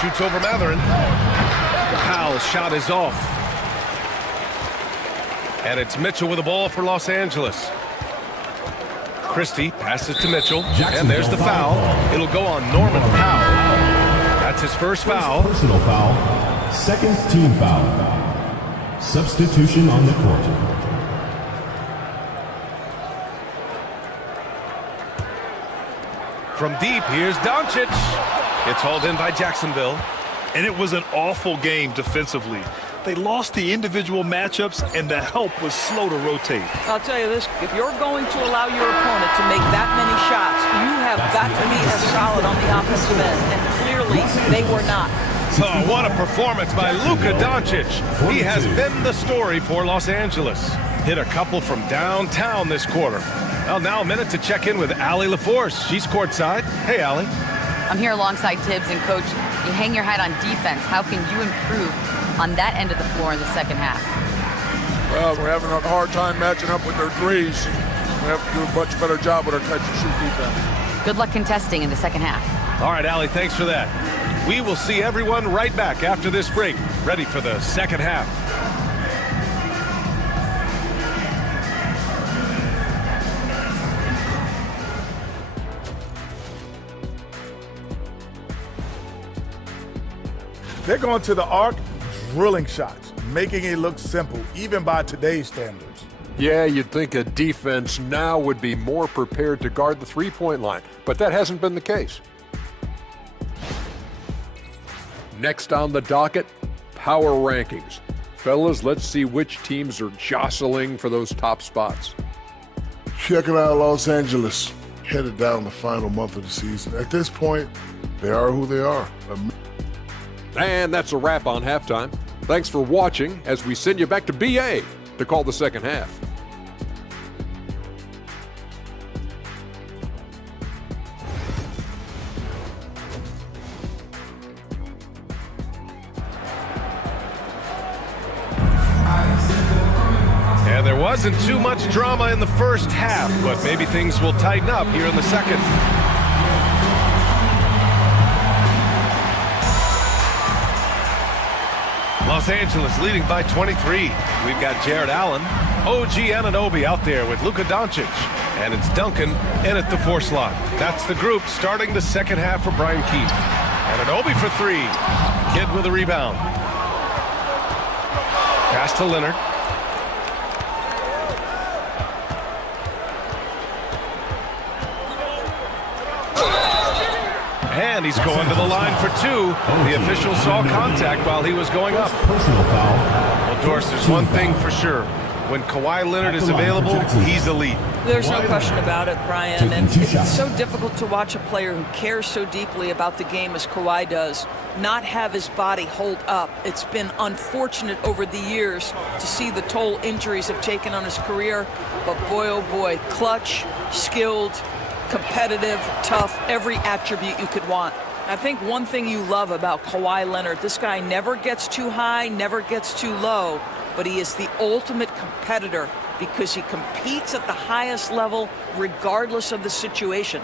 Shoots over Matherin. Powell's shot is off. And it's Mitchell with the ball for Los Angeles. Christie passes to Mitchell. And there's the foul. It'll go on Norman Powell. That's his first foul. Personal foul. Second team foul. Substitution on the court. From deep, here's Doncic. It's hauled in by Jacksonville. And it was an awful game defensively. They lost the individual matchups, and the help was slow to rotate. I'll tell you this, if you're going to allow your opponent to make that many shots, you have got to be as solid on the offensive end, and clearly they were not. Oh, what a performance by Luka Doncic. He has been the story for Los Angeles. Hit a couple from downtown this quarter. Well, now a minute to check in with Allie LaForce. She's courtside. Hey, Allie. I'm here alongside Tibbs, and Coach, you hang your hat on defense. How can you improve on that end of the floor in the second half? Well, we're having a hard time matching up with their threes. We have to do a much better job with our catch-and-shoot defense. Good luck contesting in the second half. All right, Allie, thanks for that. We will see everyone right back after this break, ready for the second half. They're going to the arc, drilling shots, making it look simple, even by today's standards. Yeah, you'd think a defense now would be more prepared to guard the three-point line, but that hasn't been the case. Next on the docket, power rankings. Fellas, let's see which teams are jostling for those top spots. Checking out Los Angeles, headed down the final month of the season. At this point, they are who they are. And that's a wrap on halftime. Thanks for watching as we send you back to BA to call the second half. And there wasn't too much drama in the first half, but maybe things will tighten up here in the second. Los Angeles leading by 23. We've got Jared Allen, OG Anunoby out there with Luka Doncic. And it's Duncan in at the 4 slot. That's the group starting the second half for Brian Keefe. Anunoby for 3. Kidd with a rebound. Pass to Leonard. And he's going to the line for 2. The official saw contact while he was going up. Personal foul. Well, Doris, there's one thing for sure. When Kawhi Leonard is available, he's elite. There's no question about it, Brian. And it's so difficult to watch a player who cares so deeply about the game as Kawhi does not have his body hold up. It's been unfortunate over the years to see the toll injuries have taken on his career. But boy, oh boy, clutch, skilled, competitive, tough, every attribute you could want. I think one thing you love about Kawhi Leonard, this guy never gets too high, never gets too low, but he is the ultimate competitor because he competes at the highest level regardless of the situation.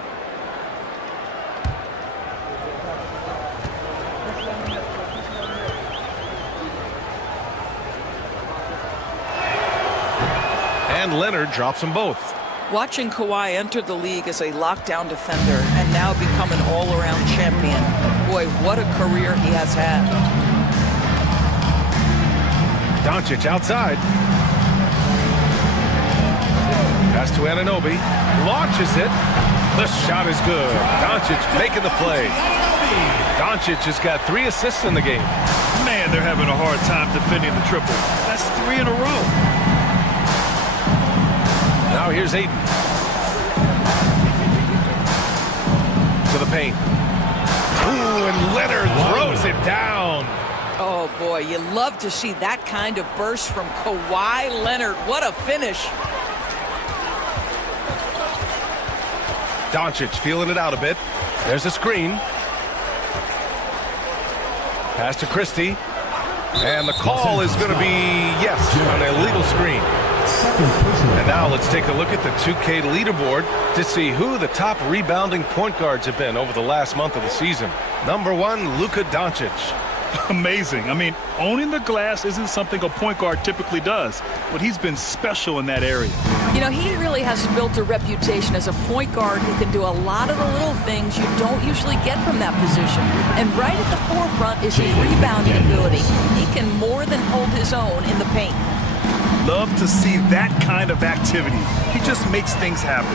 And Leonard drops them both. Watching Kawhi enter the league as a lockdown defender and now become an all-around champion, boy, what a career he has had. Doncic outside. Pass to Anunoby. Launches it. The shot is good. Doncic making the play. Doncic has got 3 assists in the game. Man, they're having a hard time defending the triple. That's 3 in a row. Now here's Ayton. To the paint. Ooh, and Leonard throws it down. Oh, boy, you love to see that kind of burst from Kawhi Leonard. What a finish. Doncic feeling it out a bit. There's a screen. Pass to Christie. And the call is going to be, yes, an illegal screen. And now let's take a look at the 2K leaderboard to see who the top rebounding point guards have been over the last month of the season. Number 1, Luka Doncic. Amazing. I mean, owning the glass isn't something a point guard typically does, but he's been special in that area. You know, he really has built a reputation as a point guard who can do a lot of the little things you don't usually get from that position. And right at the forefront is his rebounding ability. He can more than hold his own in the paint. Love to see that kind of activity. He just makes things happen.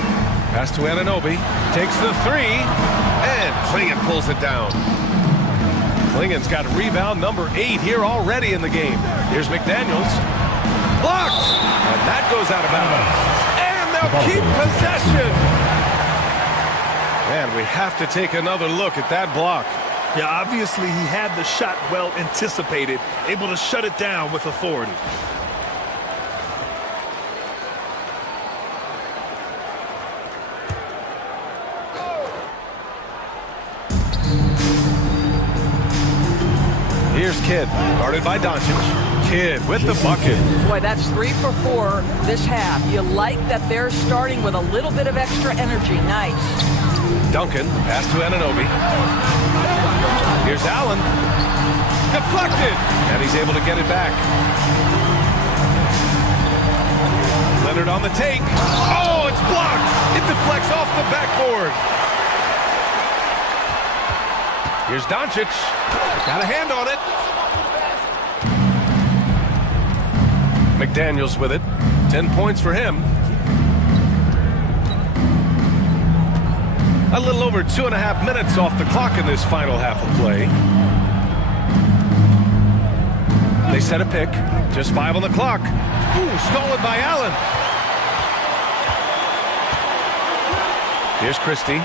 Pass to Anunoby. Takes the 3. And Klingon pulls it down. Klingon's got rebound number 8 here already in the game. Here's McDaniels. Blocked! And that goes out of bounds. And they'll keep possession. And we have to take another look at that block. Yeah, obviously he had the shot well anticipated, able to shut it down with authority. Here's Kidd, guarded by Doncic. Kidd with the bucket. Boy, that's 3 for 4 this half. You like that they're starting with a little bit of extra energy. Nice. Duncan, pass to Anunoby. Here's Allen. Deflected. And he's able to get it back. Leonard on the take. Oh, it's blocked. It deflects off the backboard. Here's Doncic. Got a hand on it. McDaniels with it. 10 points for him. A little over 2.5 minutes off the clock in this final half of play. They set a pick. Just 5 on the clock. Ooh, stolen by Allen. Here's Christie.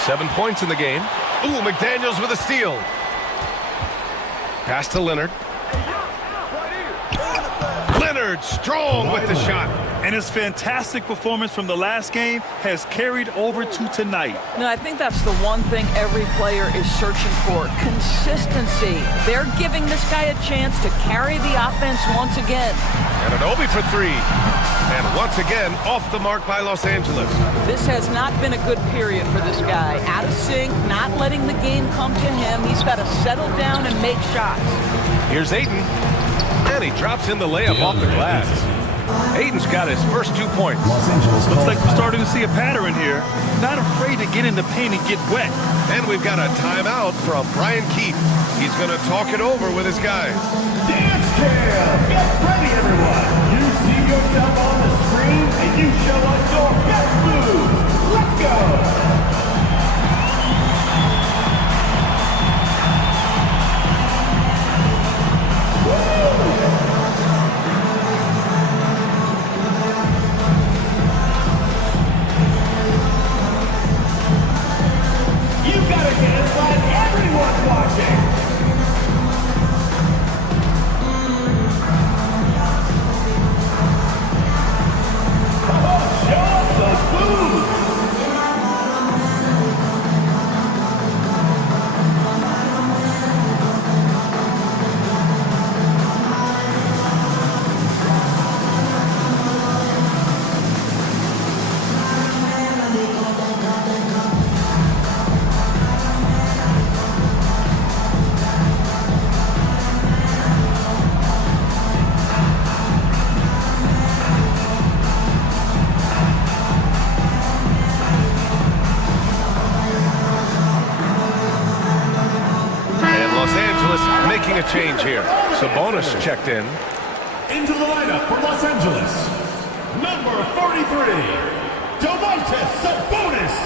7 points in the game. Ooh, McDaniels with a steal. Pass to Leonard. Leonard strong with the shot. And his fantastic performance from the last game has carried over to tonight. No, I think that's the one thing every player is searching for. Consistency. They're giving this guy a chance to carry the offense once again. Anunoby for 3. And once again, off the mark by Los Angeles. This has not been a good period for this guy. Out of sync, not letting the game come to him. He's got to settle down and make shots. Here's Ayton. And he drops in the layup off the glass. Ayton's got his first 2 points. Looks like we're starting to see a pattern here. Not afraid to get in the paint and get wet. And we've got a timeout from Brian Keefe. He's going to talk it over with his guys. Dance Cam! Get ready, everyone! You see yourself on the screen, and you show us your best moves. Let's go! You gotta dance like everyone's watching! Show us those moves! Making a change here. Sabonis checked in. Into the lineup for Los Angeles, number 33, Domantas Sabonis.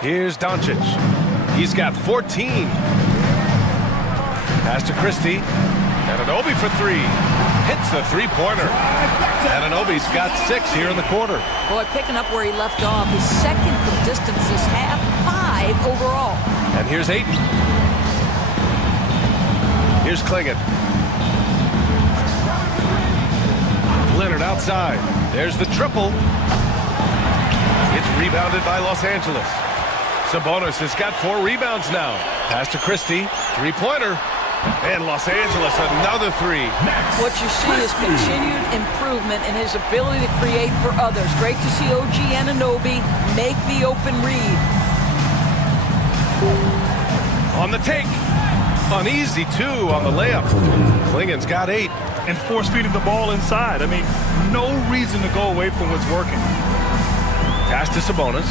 Here's Doncic. He's got 14. Pass to Christie. Anunoby for three. Hits the three-pointer. Anunoby's got 6 here in the quarter. Boy, picking up where he left off. His second from distance this half, 5 overall. And here's Ayton. Here's Klingon. Leonard outside. There's the triple. It's rebounded by Los Angeles. Sabonis has got 4 rebounds now. Pass to Christie. Three-pointer. And Los Angeles, another 3. What you see is continued improvement in his ability to create for others. Great to see OG Anunoby make the open read. On the take. Uneasy, 2 on the layup. Klingon's got 8. And force-feeding the ball inside. I mean, no reason to go away from what's working. Pass to Sabonis.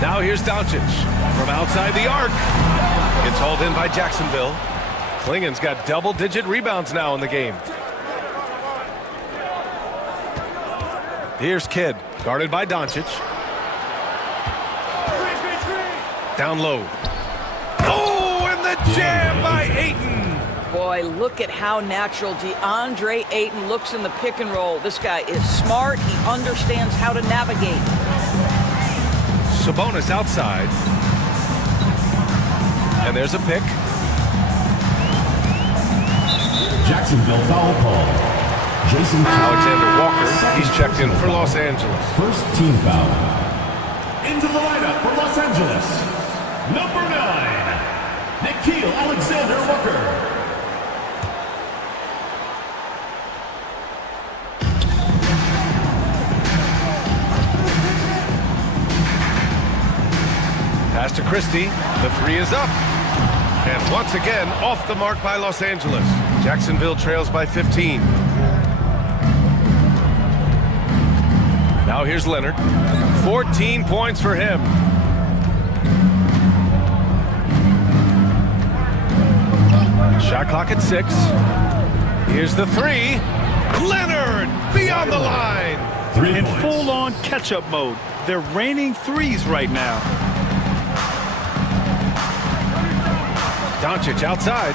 Now here's Doncic from outside the arc. Gets hauled in by Jacksonville. Klingon's got double-digit rebounds now in the game. Here's Kidd, guarded by Doncic. Down low. Oh, and the jam by Ayton. Boy, look at how natural DeAndre Ayton looks in the pick and roll. This guy is smart. He understands how to navigate. Sabonis outside. And there's a pick. Jacksonville foul call. Jason Alexander Walker, he's checked in for Los Angeles. First team foul. Into the lineup for Los Angeles, number 9, Nickeil Alexander-Walker. Pass to Christie. The 3 is up. And once again, off the mark by Los Angeles. Jacksonville trails by 15. Now here's Leonard. 14 points for him. Shot clock at 6. Here's the 3. Leonard beyond the line. In full-on catch-up mode. They're raining threes right now. Doncic outside.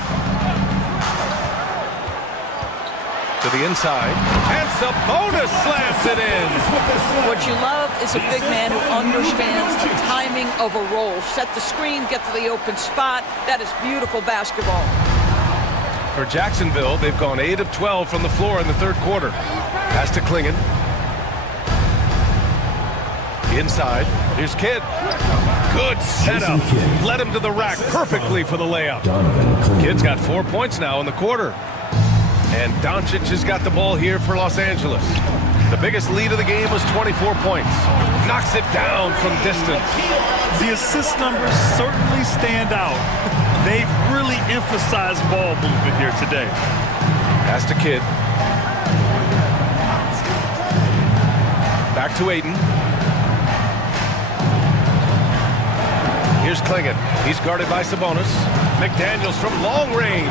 To the inside. And Sabonis slams it in. What you love is a big man who understands the timing of a roll. Set the screen, get to the open spot. That is beautiful basketball. For Jacksonville, they've gone 8 of 12 from the floor in the third quarter. Pass to Klingon. Inside. Here's Kidd. Good setup. Led him to the rack perfectly for the layup. Kidd's got 4 points now in the quarter. And Doncic has got the ball here for Los Angeles. The biggest lead of the game was 24 points. Knocks it down from distance. The assist numbers certainly stand out. They've really emphasized ball movement here today. Pass to Kidd. Back to Ayton. Here's Klingon. He's guarded by Sabonis. McDaniels from long range.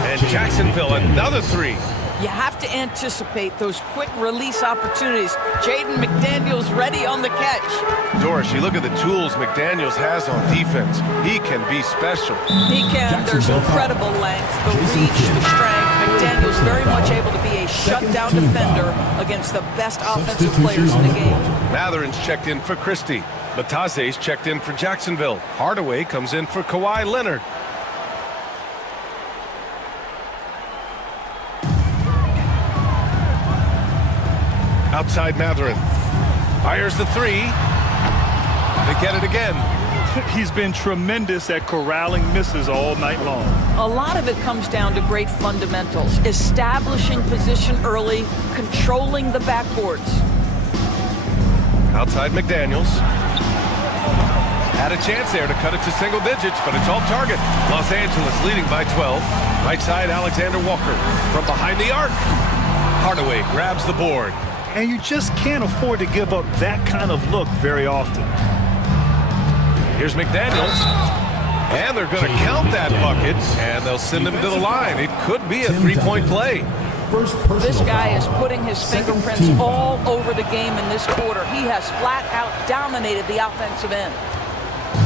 And Jacksonville, another 3. You have to anticipate those quick release opportunities. Jaden McDaniels ready on the catch. Doris, you look at the tools McDaniels has on defense. He can be special. He can. There's incredible length, the reach, the strength. McDaniels very much able to be a shutdown defender against the best offensive players in the game. Matherin's checked in for Christie. Batase's checked in for Jacksonville. Hardaway comes in for Kawhi Leonard. Outside Matherin. Fires the 3. They get it again. He's been tremendous at corralling misses all night long. A lot of it comes down to great fundamentals. Establishing position early, controlling the backboards. Outside McDaniels. Had a chance there to cut it to single digits, but it's off target. Los Angeles leading by 12. Right side, Alexander Walker. From behind the arc. Hardaway grabs the board. And you just can't afford to give up that kind of look very often. Here's McDaniels. And they're going to count that bucket, and they'll send him to the line. It could be a three-point play. This guy is putting his fingerprints all over the game in this quarter. He has flat out dominated the offensive end.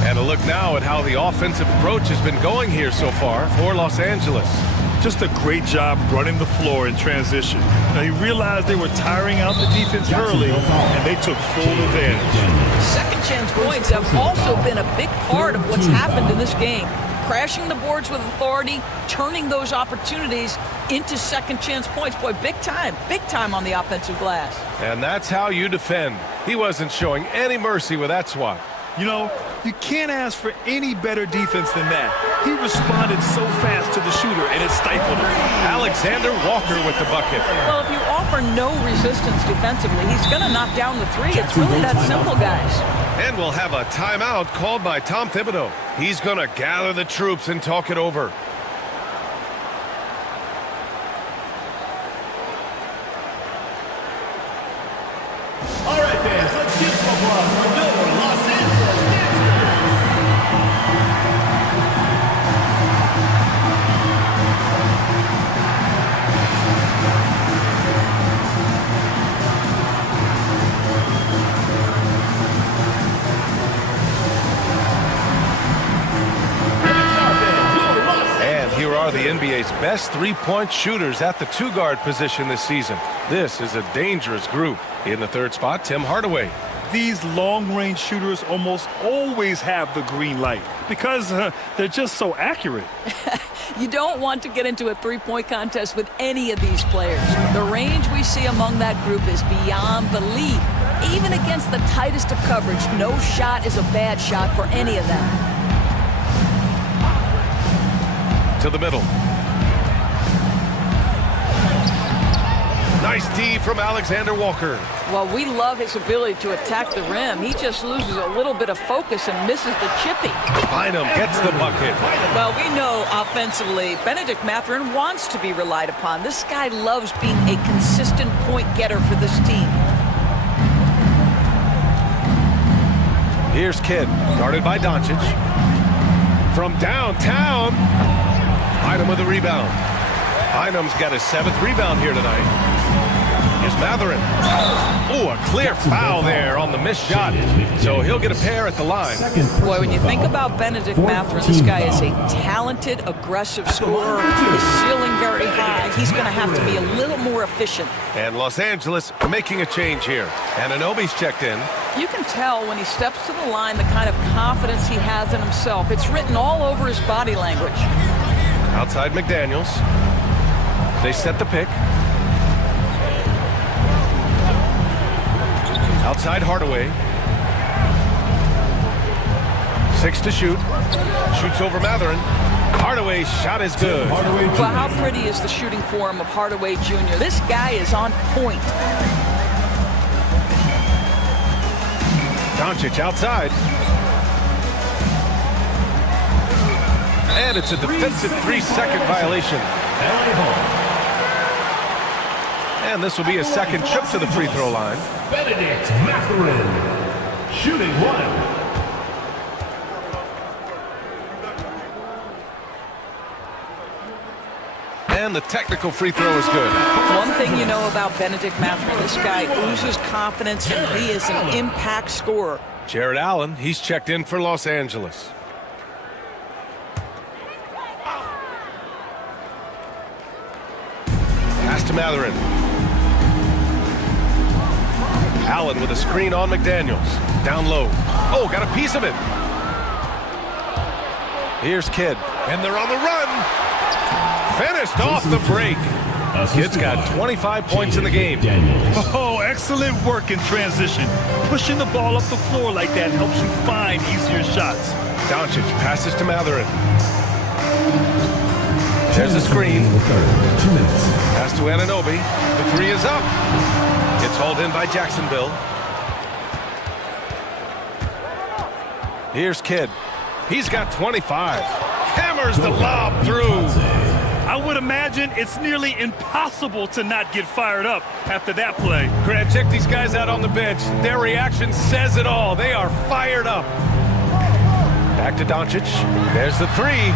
And a look now at how the offensive approach has been going here so far for Los Angeles. Just a great job running the floor in transition. Now, he realized they were tiring out the defense early, and they took full advantage. Second chance points have also been a big part of what's happened in this game. Crashing the boards with authority, turning those opportunities into second chance points. Boy, big time on the offensive glass. And that's how you defend. He wasn't showing any mercy with that swat. You know, you can't ask for any better defense than that. He responded so fast to the shooter, and it stifled him. Alexander Walker with the bucket. Well, if you offer no resistance defensively, he's going to knock down the three. It's really that simple, guys. And we'll have a timeout called by Tom Thibodeau. He's going to gather the troops and talk it over. All right, fans, let's give some applause for your Los Angeles Dancers. And here are the NBA's best three-point shooters at the two-guard position this season. This is a dangerous group. In the third spot, Tim Hardaway. These long-range shooters almost always have the green light because they're just so accurate. You don't want to get into a three-point contest with any of these players. The range we see among that group is beyond belief. Even against the tightest of coverage, no shot is a bad shot for any of them. To the middle. Nice D from Alexander Walker. Well, we love his ability to attack the rim. He just loses a little bit of focus and misses the chippy. Bynum gets the bucket. Well, we know offensively, Benedict Mathurin wants to be relied upon. This guy loves being a consistent point getter for this team. Here's Kidd, guarded by Doncic. From downtown, Bynum with a rebound. Bynum's got his 7th rebound here tonight. Here's Mathurin. Oh, a clear foul there on the missed shot. So he'll get a pair at the line. Boy, when you think about Benedict Mathurin, this guy is a talented, aggressive scorer. His ceiling very high. He's going to have to be a little more efficient. And Los Angeles making a change here. And Anunoby's checked in. You can tell when he steps to the line the kind of confidence he has in himself. It's written all over his body language. Outside McDaniels. They set the pick. Outside Hardaway. 6 to shoot. Shoots over Mathurin. Hardaway's shot is good. Well, how pretty is the shooting form of Hardaway Jr.? This guy is on point. Doncic outside. And it's a defensive 3-second violation. And this will be a second trip to the free throw line. Benedict Mathurin, shooting 1. And the technical free throw is good. One thing you know about Benedict Mathurin, this guy oozes confidence, and he is an impact scorer. Jared Allen, he's checked in for Los Angeles. Pass to Mathurin. Allen with a screen on McDaniels. Down low. Oh, got a piece of it. Here's Kidd. And they're on the run. Finished off the break. Kidd's got 25 points in the game. Oh, excellent work in transition. Pushing the ball up the floor like that helps you find easier shots. Doncic passes to Mathurin. There's a screen. 2 minutes. Pass to Anunoby. The 3 is up. It's hauled in by Jacksonville. Here's Kidd. He's got 25. Hammers the lob through. I would imagine it's nearly impossible to not get fired up after that play. Grant, check these guys out on the bench. Their reaction says it all. They are fired up. Back to Doncic. There's the three.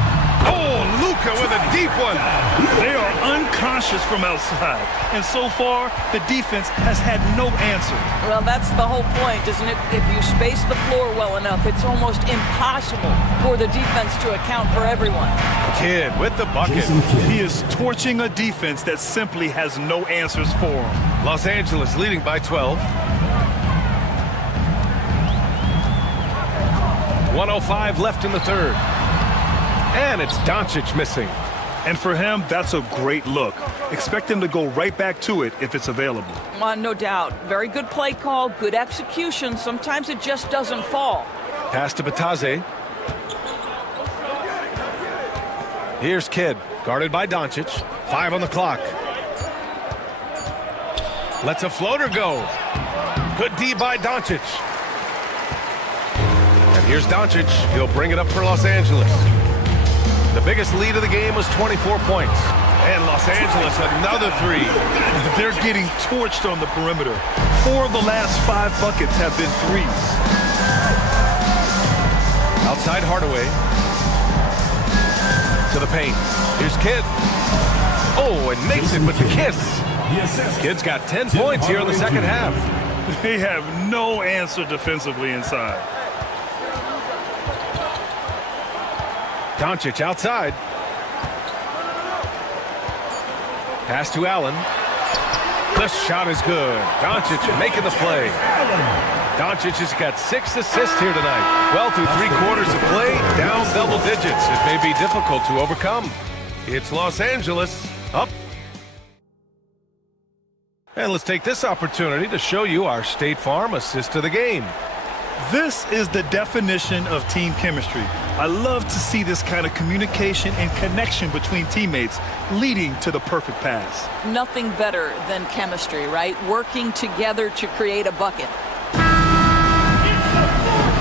Oh, Luka with a deep one. They are unconscious from outside, and so far, the defense has had no answer. Well, that's the whole point, isn't it? If you space the floor well enough, it's almost impossible for the defense to account for everyone. Kidd with the bucket. He is torching a defense that simply has no answers for him. Los Angeles leading by 12. 1:05 left in the third. And it's Doncic missing. And for him, that's a great look. Expect him to go right back to it if it's available. No doubt. Very good play call, good execution. Sometimes it just doesn't fall. Pass to Bataze. Here's Kidd, guarded by Doncic. 5 on the clock. Lets a floater go. Good D by Doncic. And here's Doncic. He'll bring it up for Los Angeles. The biggest lead of the game was 24 points. And Los Angeles, another three. They're getting torched on the perimeter. 4 of the last 5 buckets have been threes. Outside Hardaway. To the paint. Here's Kidd. Oh, and makes it with the kiss. Kidd's got 10 points here in the second half. They have no answer defensively inside. Doncic outside. Pass to Allen. The shot is good. Doncic making the play. Doncic has got 6 assists here tonight. Well, through 3 quarters of play, down double digits. It may be difficult to overcome. It's Los Angeles up. And let's take this opportunity to show you our State Farm assist of the game. This is the definition of team chemistry. I love to see this kind of communication and connection between teammates leading to the perfect pass. Nothing better than chemistry, right? Working together to create a bucket.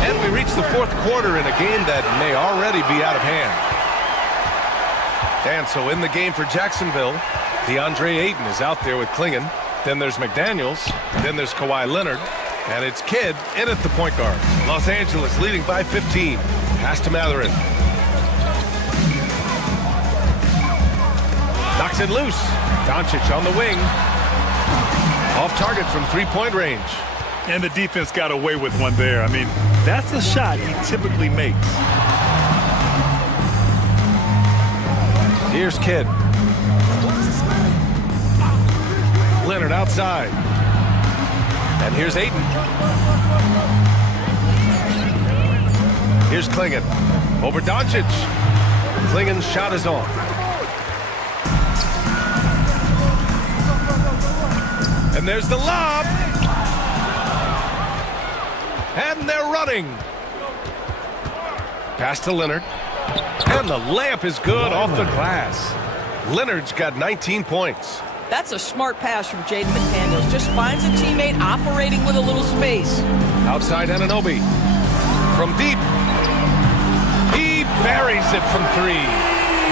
And we reach the fourth quarter in a game that may already be out of hand. And so in the game for Jacksonville, DeAndre Ayton is out there with Klingon. Then there's McDaniels. Then there's Kawhi Leonard. And it's Kidd in at the point guard. Los Angeles leading by 15. Pass to Matherin. Knocks it loose. Doncic on the wing. Off target from three-point range. And the defense got away with one there. I mean, that's a shot he typically makes. Here's Kidd. Leonard outside. And here's Ayton. Here's Klingon. Over Doncic. Klingon's shot is off. And there's the lob. And they're running. Pass to Leonard. And the layup is good off the glass. Leonard's got 19 points. That's a smart pass from Jaden McDaniels. Just finds a teammate operating with a little space. Outside Anunoby. From deep. He buries it from 3.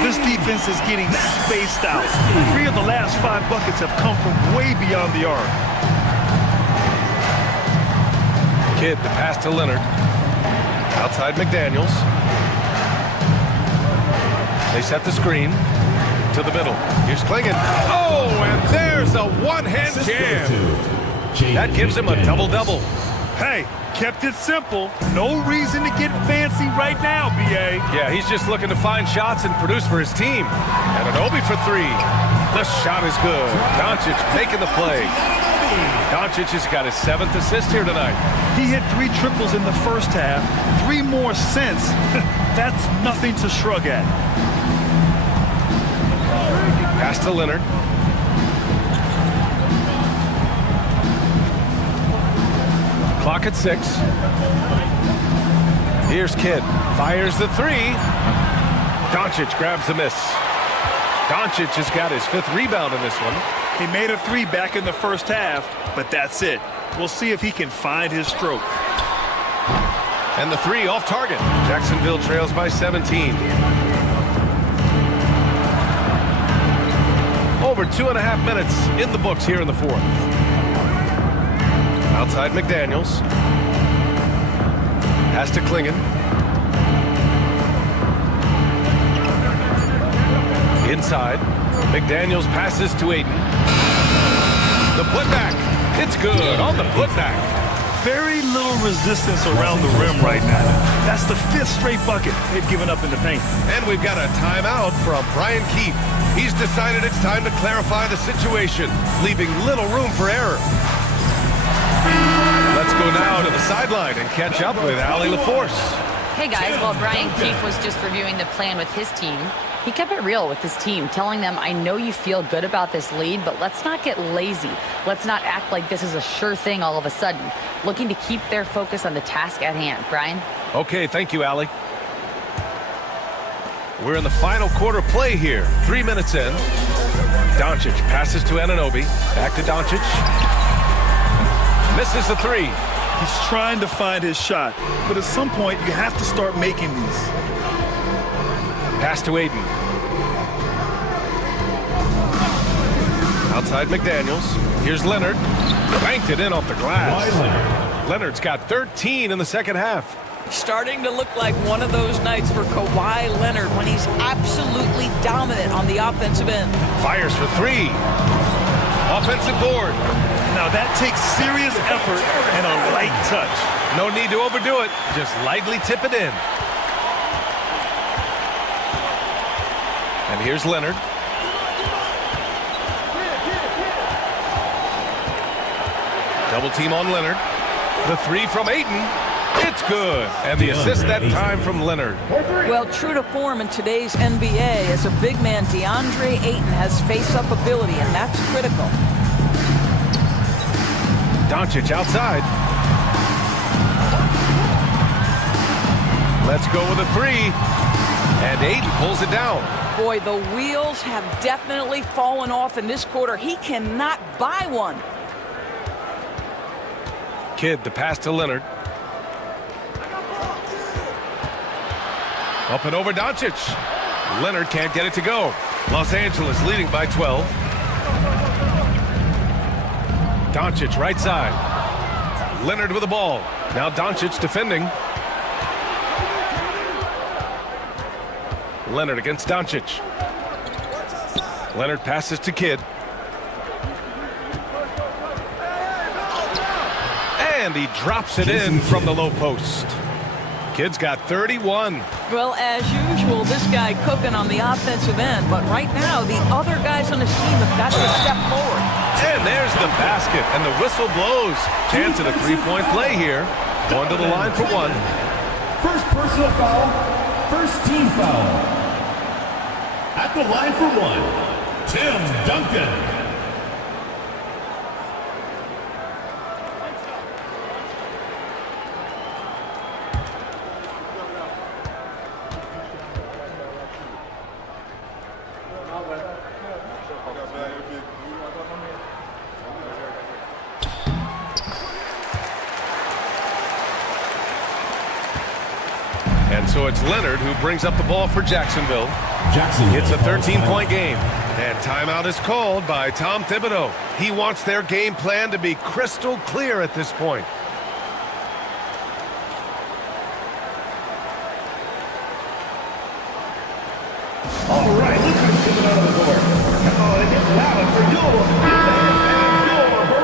This defense is getting spaced out. 3 of the last 5 buckets have come from way beyond the arc. Kidd the pass to Leonard. Outside McDaniels. They set the screen. To the middle. Here's Klingon. Oh, and there's a one-hand jam. That gives him a double-double. Hey, kept it simple. No reason to get fancy right now, B.A. Yeah, he's just looking to find shots and produce for his team. And Anunoby for 3. The shot is good. Doncic making the play. Doncic has got his 7th assist here tonight. He hit 3 triples in the first half. 3 more since. That's nothing to shrug at. Pass to Leonard. Clock at 6. Here's Kidd. Fires the 3. Doncic grabs the miss. Doncic has got his 5th rebound in this one. He made a 3 back in the first half, but that's it. We'll see if he can find his stroke. And the 3 off target. Jacksonville trails by 17. Over 2.5 minutes in the books here in the fourth. Outside McDaniels. Pass to Klingon. Inside. McDaniels passes to Aiden. The putback. It's good on the putback. Very little resistance around the rim right now. That's the 5th straight bucket they've given up in the paint. And we've got a timeout from Brian Keefe. He's decided it's time to clarify the situation, leaving little room for error. Let's go now to the sideline and catch up with Allie LaForce. Hey guys, while Brian Keefe was just reviewing the plan with his team, he kept it real with his team, telling them, I know you feel good about this lead, but let's not get lazy. Let's not act like this is a sure thing all of a sudden. Looking to keep their focus on the task at hand. Brian? Okay, thank you, Allie. We're in the final quarter play here. 3 minutes in. Doncic passes to Anunoby. Back to Doncic. Misses the three. He's trying to find his shot, but at some point you have to start making these. Pass to Aiden. Outside McDaniels. Here's Leonard. Banked it in off the glass. Leonard's got 13 in the second half. Starting to look like one of those nights for Kawhi Leonard when he's absolutely dominant on the offensive end. Fires for three. Offensive board. Now that takes serious effort and a light touch. No need to overdo it. Just lightly tip it in. And here's Leonard. Double team on Leonard. The three from Ayton. It's good. And the assist that time from Leonard. Well, true to form in today's NBA, as a big man, DeAndre Ayton has face-up ability, and that's critical. Doncic outside. Let's go with a three. And Ayton pulls it down. Boy, the wheels have definitely fallen off in this quarter. He cannot buy one. Kidd, the pass to Leonard. Up and over Doncic. Leonard can't get it to go. Los Angeles leading by 12. Doncic right side. Leonard with the ball. Now Doncic defending. Leonard against Doncic. Leonard passes to Kidd. And he drops it in from the low post. Kidd's got 31. Well, as usual, this guy cooking on the offensive end. But right now, the other guys on his team have got to step forward. And there's the basket, and the whistle blows. Chance at a three-point play here. Going to the line for one. First personal foul, first team foul. At the line for one, Tim Duncan. And so it's Leonard who brings up the ball for Jacksonville. It's a 13-point game. And timeout is called by Tom Thibodeau. He wants their game plan to be crystal clear at this point. All right, Lucas coming out of the court. Come on and get loud for your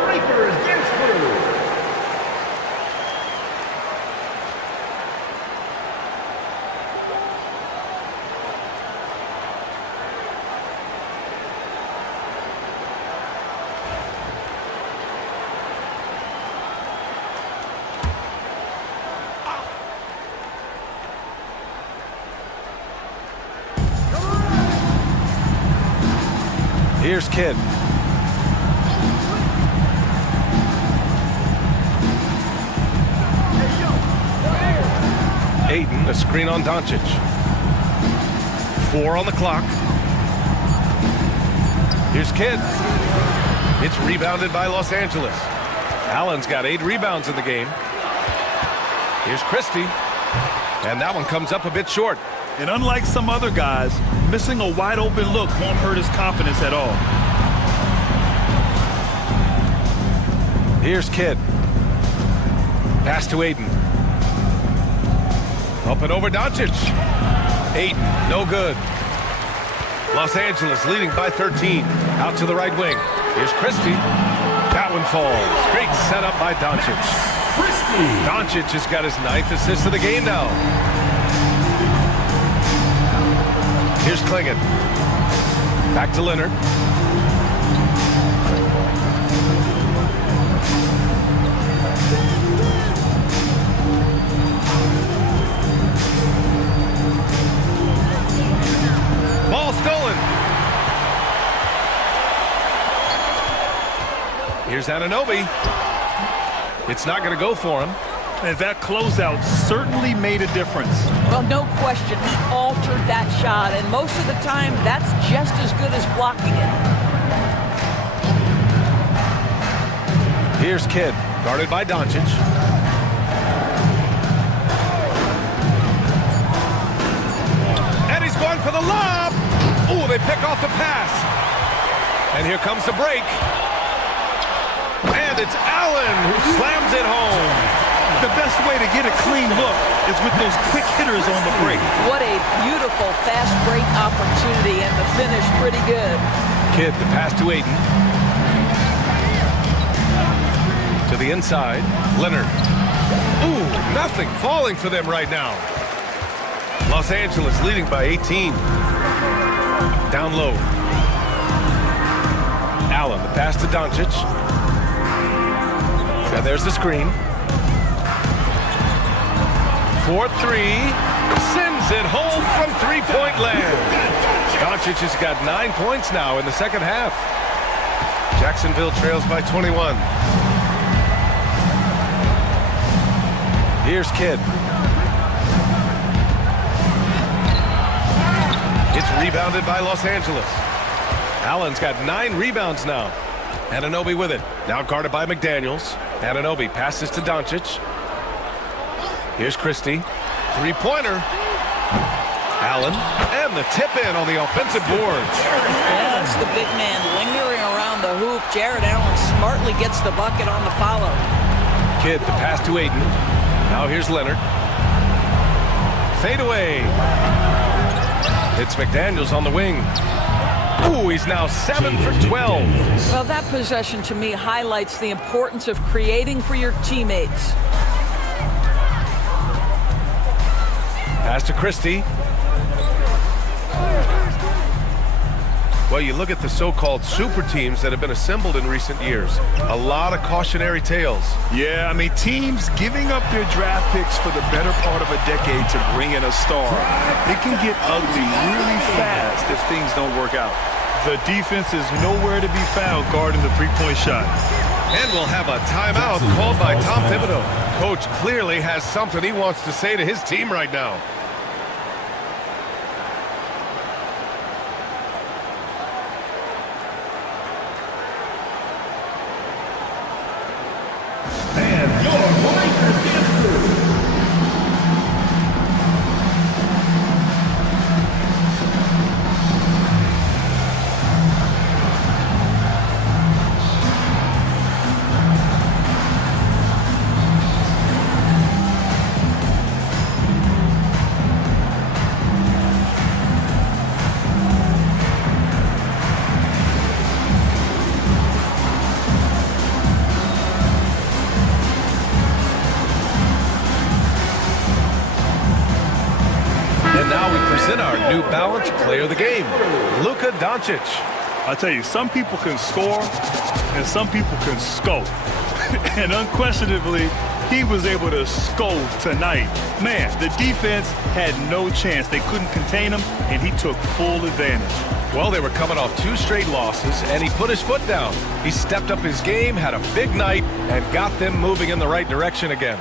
Breakers dance crew. Here's Kidd. Ayton, a screen on Doncic. 4 on the clock. Here's Kidd. It's rebounded by Los Angeles. Allen's got 8 rebounds in the game. Here's Christie. And that one comes up a bit short. And unlike some other guys, missing a wide open look won't hurt his confidence at all. Here's Kidd. Pass to Ayton. Up and over Doncic. Ayton, no good. Los Angeles leading by 13. Out to the right wing. Here's Christie. That one falls. Great setup by Doncic. Doncic has got his 9th assist of the game now. Here's Klingon. Back to Leonard. Ball stolen. Here's Anunoby. It's not going to go for him. And that closeout certainly made a difference. Well, no question, he altered that shot, and most of the time, that's just as good as blocking it. Here's Kidd, guarded by Doncic. And he's going for the lob. Ooh, they pick off the pass. And here comes the break. And it's Allen who slams it home. The best way to get a clean look is with those quick hitters on the break. What a beautiful fast break opportunity, and the finish pretty good. Kidd, the pass to Ayton. To the inside, Leonard. Ooh, nothing falling for them right now. Los Angeles leading by 18. Down low. Allen, the pass to Doncic. And there's the screen. 4-3. Sends it home from three-point land. Doncic has got 9 points now in the second half. Jacksonville trails by 21. Here's Kidd. It's rebounded by Los Angeles. Allen's got 9 rebounds now. Anunoby with it. Now guarded by McDaniels. Anunoby passes to Doncic. Here's Christie. Three-pointer. Allen. And the tip-in on the offensive boards. Yeah, that's the big man lingering around the hoop. Jared Allen smartly gets the bucket on the follow. Kidd, the pass to Ayton. Now here's Leonard. Fade away. It's McDaniels on the wing. Ooh, he's now 7 for 12. Well, that possession to me highlights the importance of creating for your teammates. Pass to Christie. Well, you look at the so-called super teams that have been assembled in recent years. A lot of cautionary tales. Yeah, I mean, teams giving up their draft picks for the better part of a decade to bring in a star. It can get ugly really fast if things don't work out. The defense is nowhere to be found guarding the three-point shot. And we'll have a timeout called by Tom Thibodeau. Coach clearly has something he wants to say to his team right now. New Balance player of the game, Luka Doncic. I tell you, some people can score and some people can scope. And unquestionably, he was able to scope tonight. Man, the defense had no chance. They couldn't contain him, and he took full advantage. Well, they were coming off 2 straight losses, and he put his foot down. He stepped up his game, had a big night, and got them moving in the right direction again.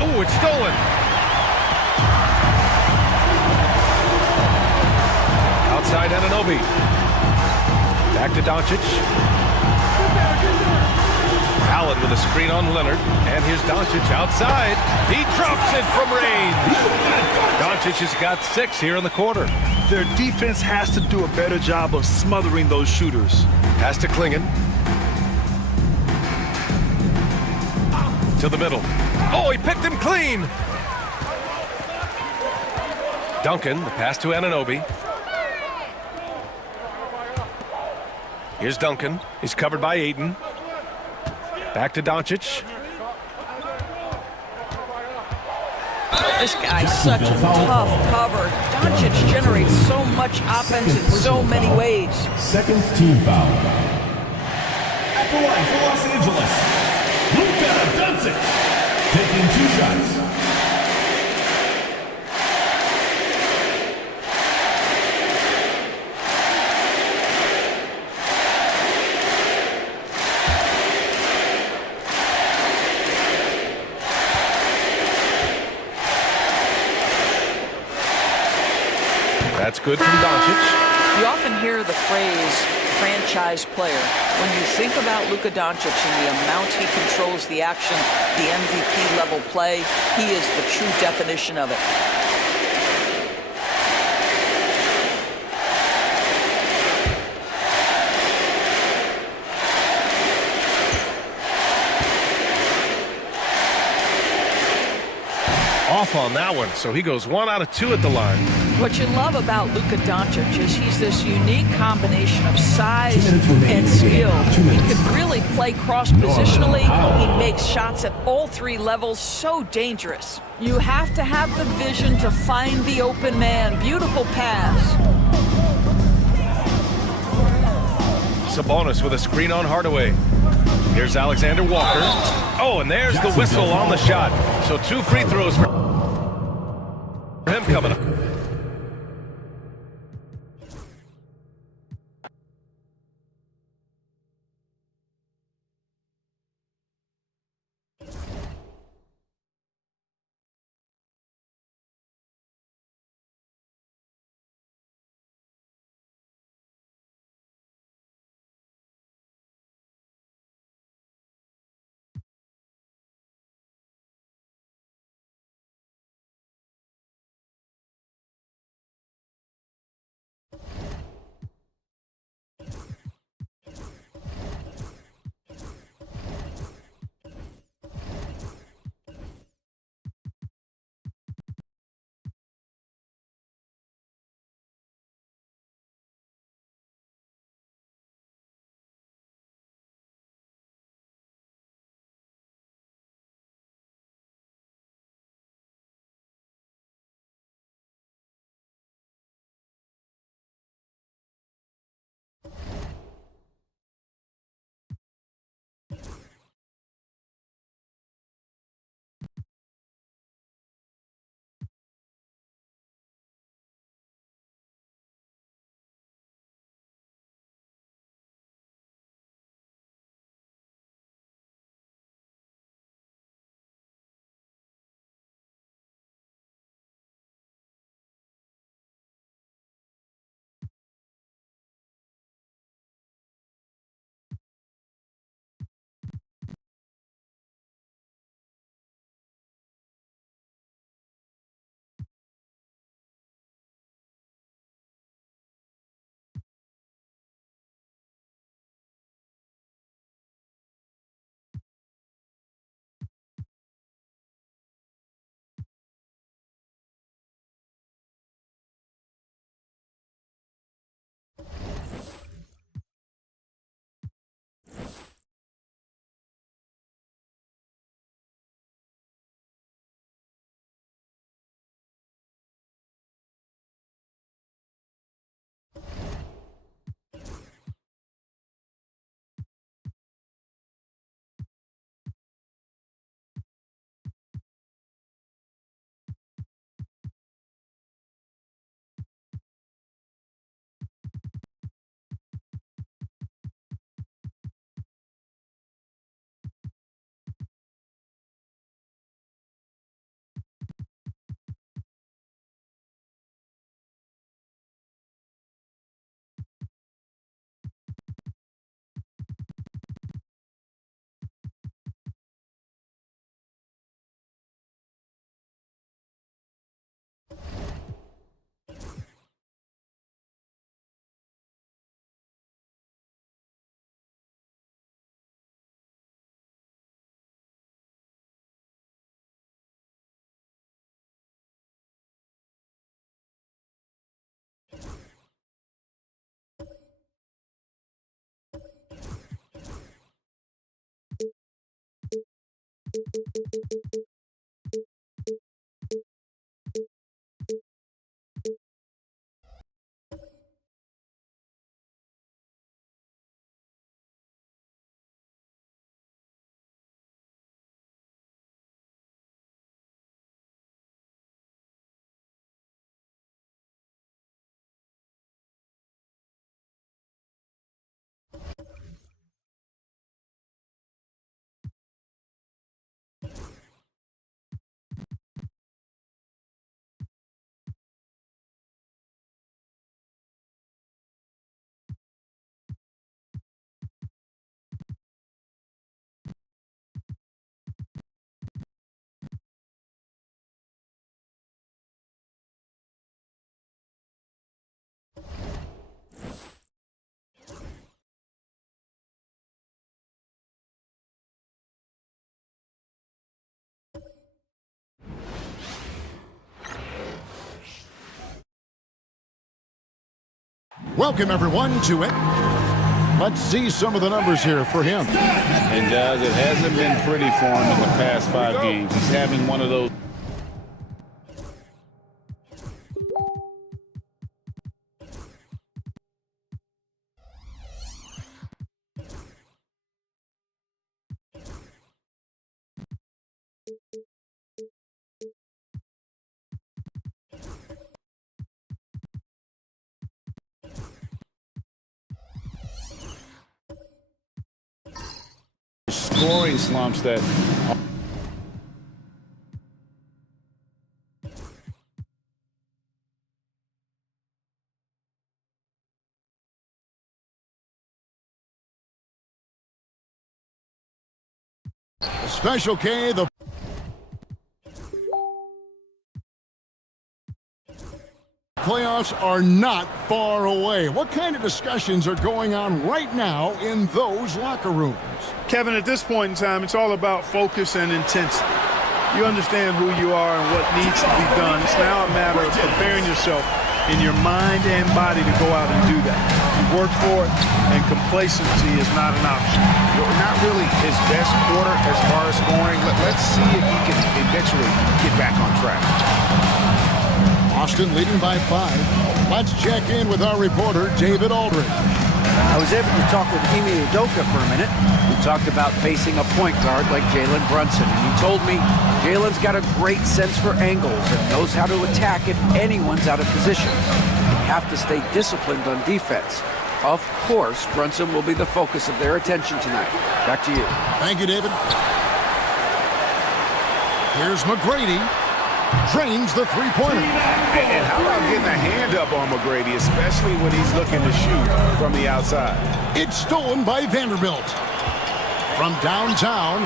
Oh, it's stolen. Outside Anunoby. Back to Doncic. Allen Garland with a screen on Leonard. And here's Doncic outside. He drops it from range. Doncic has got 6 here in the quarter. Their defense has to do a better job of smothering those shooters. Pass to Klingon. To the middle. Oh, he picked him clean. Duncan, the pass to Anunoby. Here's Duncan. He's covered by Ayton. Back to Doncic. This guy's such a tough cover. Doncic generates so much offense in so many ways. Second team foul. At the line for Los Angeles, Luka Doncic, taking 2 shots. That's good from Doncic. You often hear the phrase franchise player. When you think about Luka Doncic and the amount he controls the action, the MVP level play, he is the true definition of it. Off on that one, so he goes 1 out of 2 at the line. What you love about Luka Doncic is he's this unique combination of size and skill. He can really play cross-positionally. He makes shots at all 3 levels, so dangerous. You have to have the vision to find the open man. Beautiful pass. Sabonis with a screen on Hardaway. Here's Alexander Walker. Oh, and there's the whistle on the shot. So 2 free throws for him coming up. Welcome, everyone, to it. Let's see some of the numbers here for him. And guys, it hasn't been pretty for him in the past 5 games. He's having one of those. Scoring slumps that Special K, the playoffs are not far away. What kind of discussions are going on right now in those locker rooms? Kevin, at this point in time, it's all about focus and intensity. You understand who you are and what needs to be done. It's now a matter of preparing yourself in your mind and body to go out and do that. You've worked for it, and complacency is not an option. not really his best quarter as far as scoring. Let's see if he can eventually get back on track. Austin leading by 5. Let's check in with our reporter, David Aldridge. I was able to talk with Ime Udoka for a minute. We talked about facing a point guard like Jalen Brunson, and he told me Jalen's got a great sense for angles and knows how to attack if anyone's out of position. You have to stay disciplined on defense. Of course, Brunson will be the focus of their attention tonight. Back to you. Thank you, David. Here's McGrady. Drains the three-pointer. And how about getting a hand up on McGrady, especially when he's looking to shoot from the outside? It's stolen by Vanderbilt. From downtown.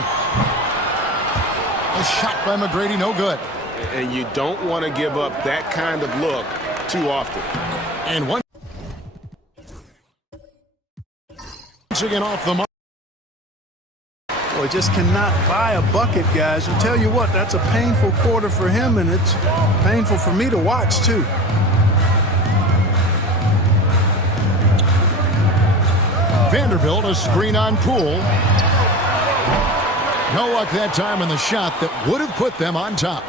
A shot by McGrady, no good. And you don't want to give up that kind of look too often. And once again off the mark. Well, he just cannot buy a bucket, guys. I'll tell you what, that's a painful quarter for him, and it's painful for me to watch, too. Vanderbilt, a screen on Poole. No luck that time in the shot that would have put them on top.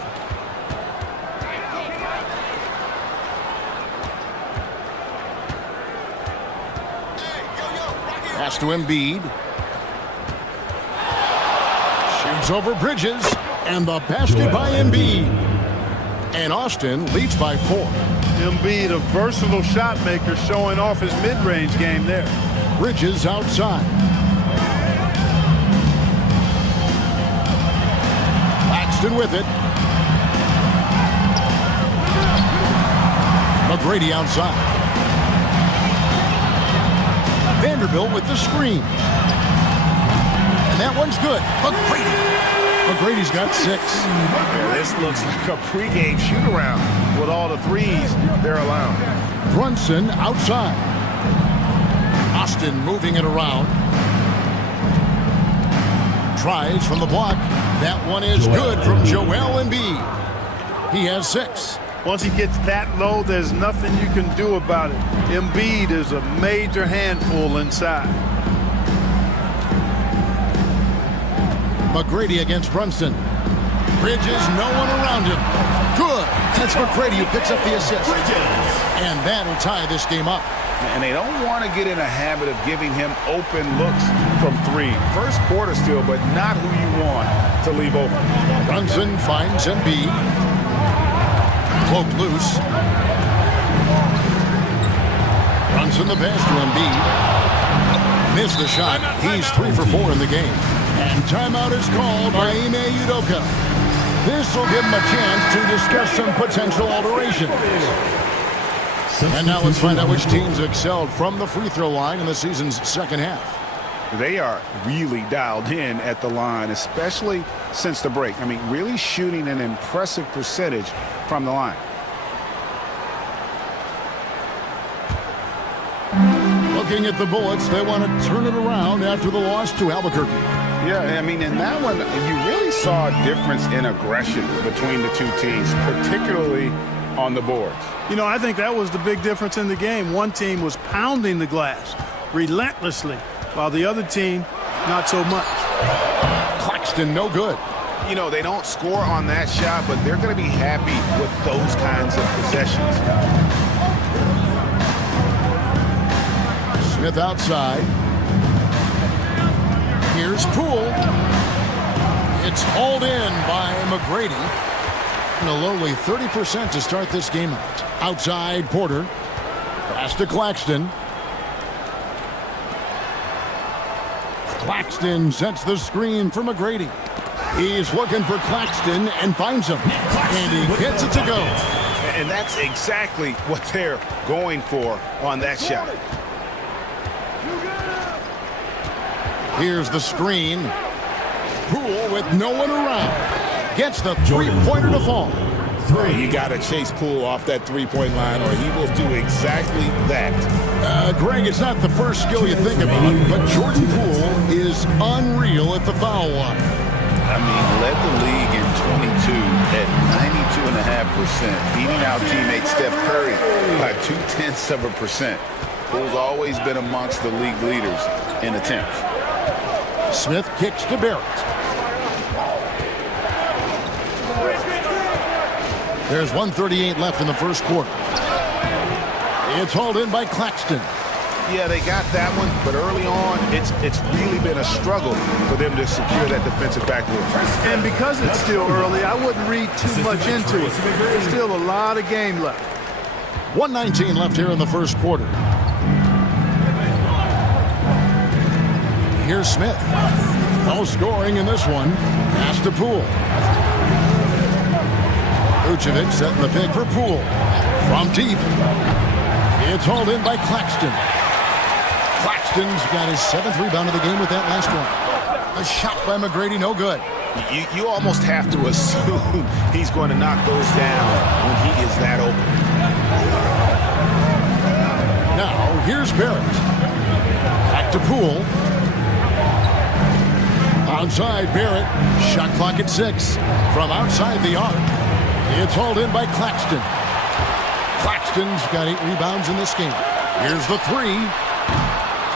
Pass to Embiid. Shoots over Bridges, and the basket by Embiid. And Austin leads by 4. Embiid, a versatile shot maker, showing off his mid-range game there. Bridges outside. Paxton with it. McGrady outside. Vanderbilt with the screen. And that one's good. McGrady's got 6. Yeah, this looks like a pregame shoot-around with all the threes they're allowing. Brunson outside. Austin moving it around. Tries from the block. That one is good from Joel Embiid. He has 6. Once he gets that low, there's nothing you can do about it. Embiid is a major handful inside. McGrady against Brunson. Bridges, no one around him. Good. That's McGrady who picks up the assist. And that'll tie this game up. And they don't want to get in a habit of giving him open looks from three. First quarter still, but not who you want to leave open. Brunson finds Embiid. Cloak loose. Brunson the pass to Embiid. Missed the shot. He's 3 for 4 in the game. And timeout is called by Ime Udoka. This will give him a chance to discuss some potential alterations. And now let's find out which teams excelled from the free throw line in the season's second half. They are really dialed in at the line, especially since the break. I mean, really shooting an impressive percentage from the line. Looking at the Bullets, they want to turn it around after the loss to Albuquerque. Yeah, I mean, in that one, you really saw a difference in aggression between the two teams, particularly on the boards. You know, I think that was the big difference in the game. One team was pounding the glass relentlessly, while the other team, not so much. Claxton, no good. You know, they don't score on that shot, but they're going to be happy with those kinds of possessions. Smith outside. Here's Poole. It's hauled in by McGrady. And a lowly 30% to start this game out. Outside, Porter. Pass to Claxton. Claxton sets the screen for McGrady. He's looking for Claxton and finds him. And he gets it to go. And that's exactly what they're going for on that shot. Here's the screen. Poole with no one around. Gets the three-pointer to fall. You got to chase Poole off that three-point line or he will do exactly that. Greg, it's not the first skill you think about, but Jordan Poole is unreal at the foul line. I mean, led the league in 22 at 92.5%, beating out teammate Steph Curry by 0.2%. Poole's always been amongst the league leaders in attempts. Smith kicks to Barrett. There's 1:38 left in the first quarter. It's hauled in by Claxton. Yeah, they got that one, but early on, it's really been a struggle for them to secure that defensive backboard. And because it's still early, I wouldn't read too much into it. There's still a lot of game left. 1:19 left here in the first quarter. Here's Smith. No scoring in this one. Pass to Poole. Vucevic setting the pick for Poole. From deep. It's hauled in by Claxton. Claxton's got his 7th rebound of the game with that last one. A shot by McGrady, no good. You almost have to assume he's going to knock those down when he is that open. Now, here's Barrett. Back to Poole. Outside Barrett. Shot clock at 6. From outside the arc. It's hauled in by Claxton. Claxton's got 8 rebounds in this game. Here's the 3.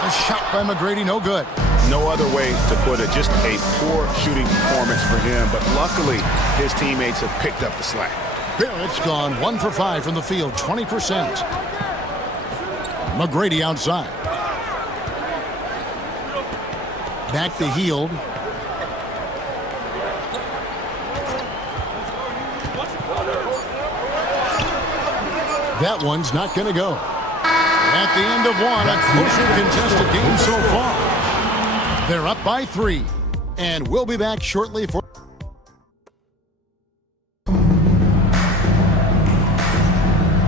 A shot by McGrady, no good. No other way to put it. Just a poor shooting performance for him. But luckily, his teammates have picked up the slack. Barrett's gone 1 for 5 from the field, 20%. McGrady outside. Back to Hield. That one's not going to go. At the end of one, a closely contested game so far. They're up by 3. And we'll be back shortly for...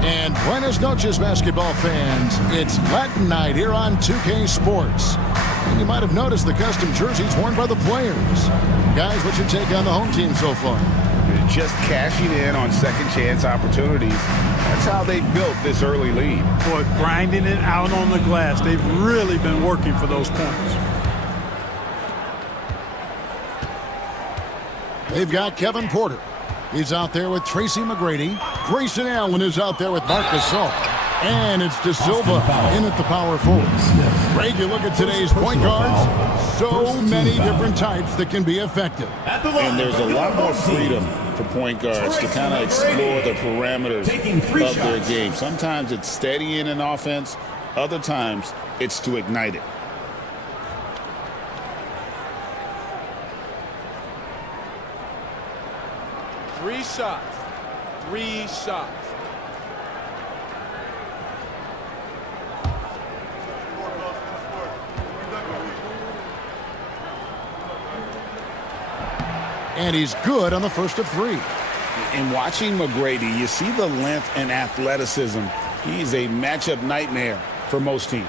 And buenas noches, basketball fans. It's Latin night here on 2K Sports. And you might have noticed the custom jerseys worn by the players. Guys, what's your take on the home team so far? Just cashing in on second chance opportunities. That's how they built this early lead. Boy, grinding it out on the glass. They've really been working for those points. They've got Kevin Porter. He's out there with Tracy McGrady. Grayson Allen is out there with Marc Gasol. And it's De Silva in at the power forward. Greg, you look at today's point guards. so many different types that can be effective. And there's a lot more freedom for point guards to kind of explore the parameters of their game. Sometimes it's steadying an offense. Other times it's to ignite it. Three shots. And he's good on the first of three. In watching McGrady, you see the length and athleticism. He's a matchup nightmare for most teams.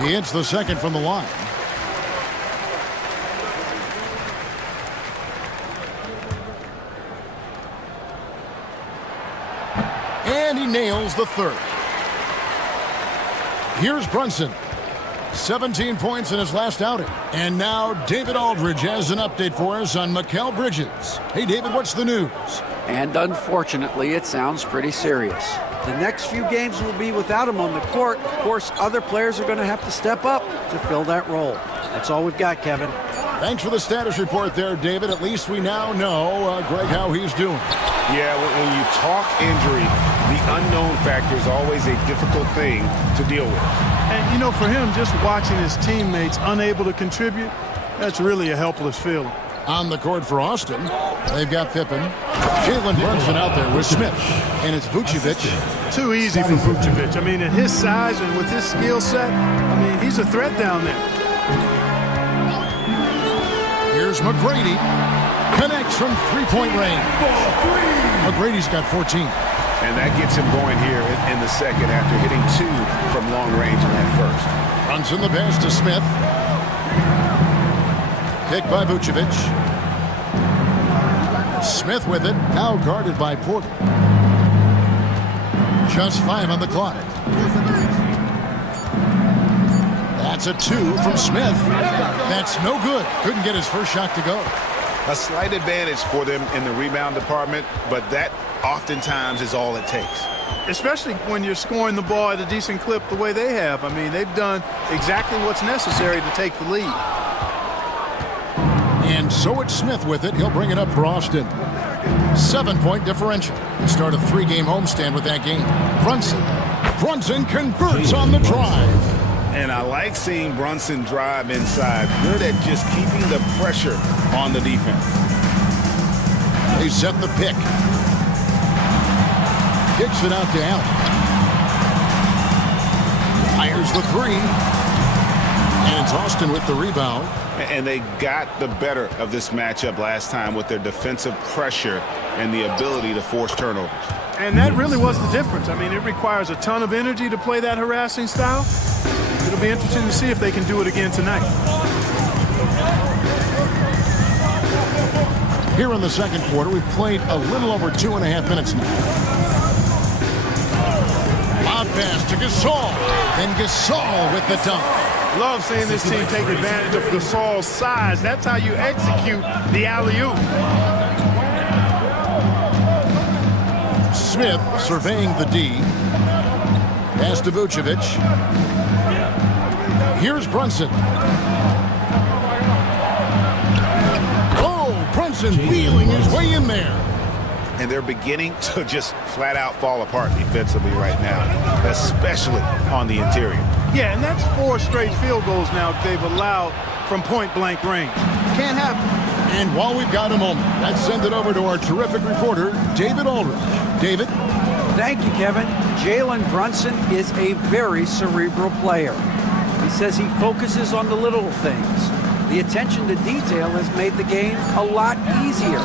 He hits the second from the line. And he nails the third. Here's Brunson. 17 points in his last outing. And now David Aldridge has an update for us on Mikal Bridges. Hey, David, what's the news? And unfortunately, it sounds pretty serious. The next few games will be without him on the court. Of course, other players are going to have to step up to fill that role. That's all we've got, Kevin. Thanks for the status report there, David. At least we now know, Greg, how he's doing. Yeah, when you talk injury, the unknown factor is always a difficult thing to deal with. And, you know, for him, just watching his teammates unable to contribute, that's really a helpless feeling. On the court for Austin, they've got Pippen. Jalen Brunson out there with Smith. And it's Vucevic. Too easy for Vucevic. I mean, at his size and with his skill set, I mean, he's a threat down there. Here's McGrady. Connects from three-point range. McGrady's got 14. And that gets him going here in the second after hitting 2 from long range in that first. Brunson the pass to Smith. Picked by Vucevic. Smith with it, now guarded by Porter. Just 5 on the clock. That's a 2 from Smith. That's no good. Couldn't get his first shot to go. A slight advantage for them in the rebound department, but that oftentimes is all it takes. Especially when you're scoring the ball at a decent clip the way they have. I mean, they've done exactly what's necessary to take the lead. And so it's Smith with it. He'll bring it up for Austin. 7-point differential. The start of 3-game homestand with that game. Brunson converts on the drive. And I like seeing Brunson drive inside. Good at just keeping the pressure on the defense. They set the pick. Kicks it out to Allen. Fires the 3. And it's Austin with the rebound. And they got the better of this matchup last time with their defensive pressure and the ability to force turnovers. And that really was the difference. I mean, it requires a ton of energy to play that harassing style. It'll be interesting to see if they can do it again tonight. Here in the second quarter, we've played a little over 2.5 minutes now. Lob pass to Gasol. And Gasol with the dunk. Love seeing this team take advantage of Gasol's size. That's how you execute the alley-oop. Smith surveying the D. Pass to Vucevic. Here's Brunson. Oh, Brunson wheeling his way in there. And they're beginning to just flat out fall apart defensively right now, especially on the interior. Yeah, and that's 4 straight field goals now they've allowed from point-blank range. Can't happen. And while we've got a moment, let's send it over to our terrific reporter, David Aldridge. David? Thank you, Kevin. Jalen Brunson is a very cerebral player. He says he focuses on the little things. The attention to detail has made the game a lot easier.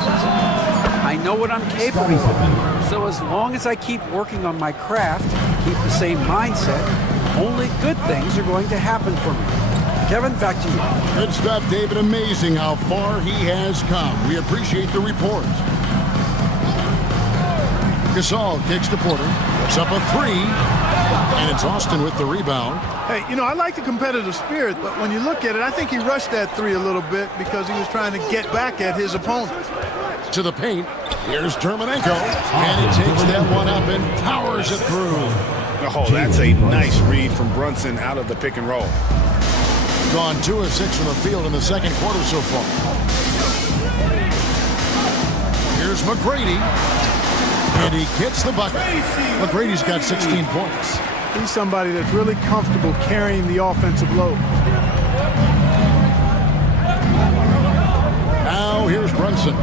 I know what I'm capable of, so as long as I keep working on my craft, keep the same mindset, only good things are going to happen for me. Kevin, back to you. Good stuff, David. Amazing how far he has come. We appreciate the report. Gasol kicks to Porter. Puts up a 3. And it's Austin with the rebound. Hey, you know, I like the competitive spirit, but when you look at it, I think he rushed that three a little bit because he was trying to get back at his opponent. To the paint. Here's Dermonenko. And he takes that one up and powers it through. Oh, that's a nice read from Brunson out of the pick and roll. Gone 2 of 6 from the field in the second quarter so far. Here's McGrady. And he gets the bucket. McGrady's got 16 points. He's somebody that's really comfortable carrying the offensive load. Now here's Brunson.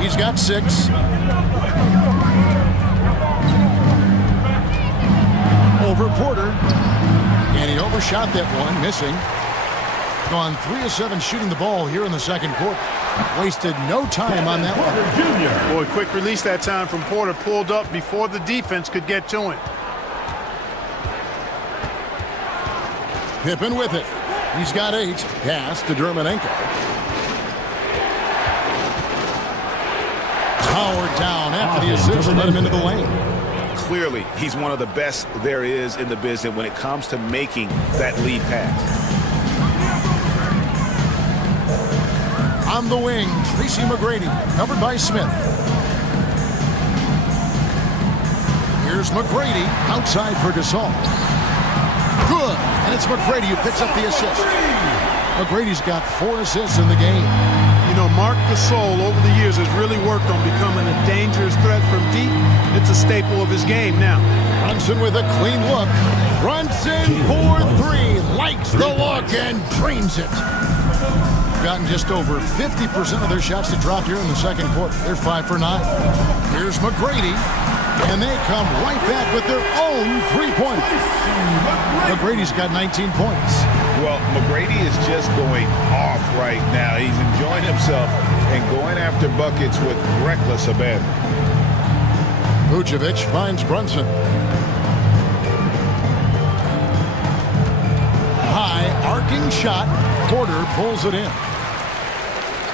He's got 6. Over Porter. And he overshot that one, missing. Gone 3 of 7 shooting the ball here in the second quarter. Wasted no time on that one. Boy, quick release that time from Porter. Pulled up before the defense could get to him. Pippen with it. He's got 8. Pass to Dermonenko. Powered down after the assist. Let him into the lane. Clearly, he's one of the best there is in the business when it comes to making that lead pass. On the wing, Tracy McGrady, covered by Smith. Here's McGrady, outside for Gasol. Good, and it's McGrady who picks up the assist. McGrady's got 4 assists in the game. You know, Marc Gasol over the years has really worked on becoming a dangerous threat from deep. It's a staple of his game now. Brunson with a clean look. Brunson for 3, likes the look and drains it. Gotten just over 50% of their shots to drop here in the second quarter. They're 5 for 9. Here's McGrady, and they come right back with their own 3-pointer. McGrady's got 19 points. Well, McGrady is just going off right now. He's enjoying himself and going after buckets with reckless abandon. Vucevic finds Brunson. High arcing shot. Porter pulls it in.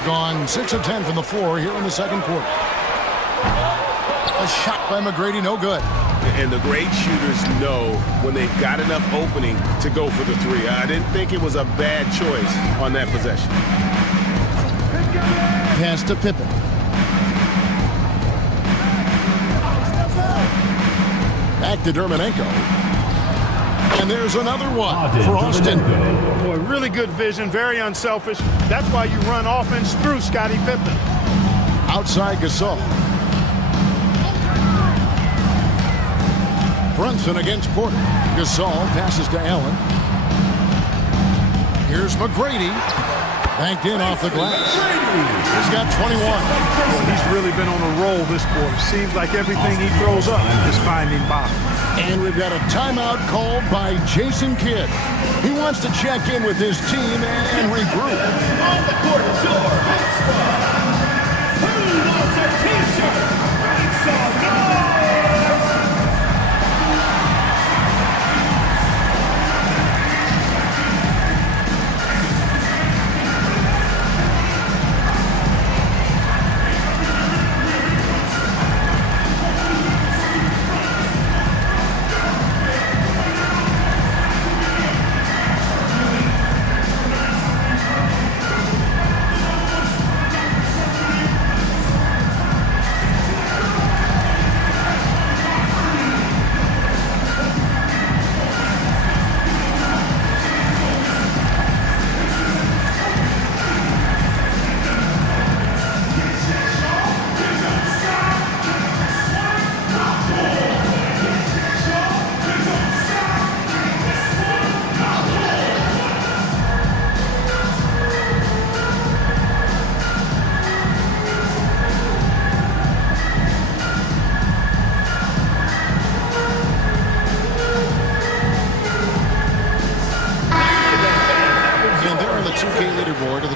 Gone 6 of 10 from the floor here in the second quarter. A shot by McGrady, no good. And the great shooters know when they've got enough opening to go for the 3. I didn't think it was a bad choice on that possession. Pass to Pippen. Back to Dermonenko. And there's another one for Austin. Boy, really good vision, very unselfish. That's why you run offense through Scottie Pippen. Outside Gasol. Brunson against Porter. Gasol passes to Allen. Here's McGrady. Banked in off the glass. He's got 21. Well, he's really been on a roll this quarter. Seems like everything he throws up is finding bottom. And we've got a timeout called by Jason Kidd. He wants to check in with his team and regroup. On the court, your hot spot. Who wants a t-shirt? Make some noise!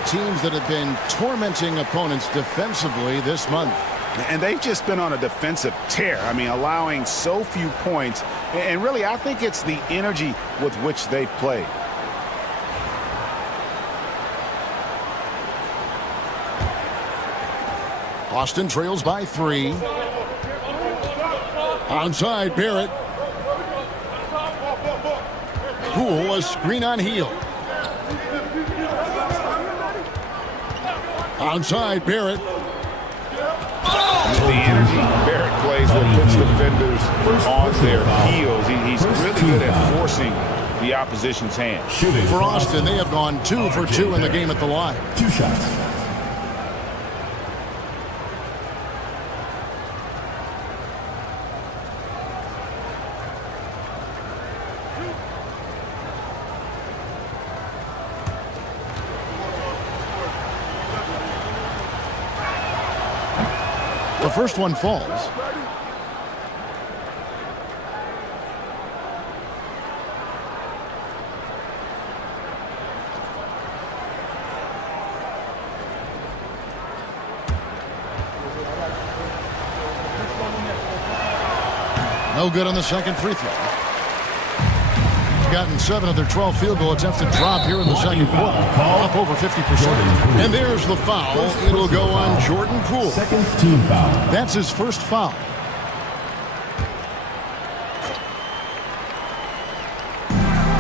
Teams that have been tormenting opponents defensively this month. And they've just been on a defensive tear. I mean, allowing so few points. And really, I think it's the energy with which they've played. Austin trails by 3. Onside, Barrett. Poole, a screen on Heel. Outside, Barrett. The energy Barrett plays what puts defenders on their heels. He's really good at forcing the opposition's hand. For Austin, they have gone 2 for 2 in the game at the line. 2 shots. The first one falls. No good on the second free throw. Gotten 7 of their 12 field goal attempts to drop here in the second quarter. Up over 50%. And there's the foul. It'll go on Jordan Poole. Second team foul. That's his first foul.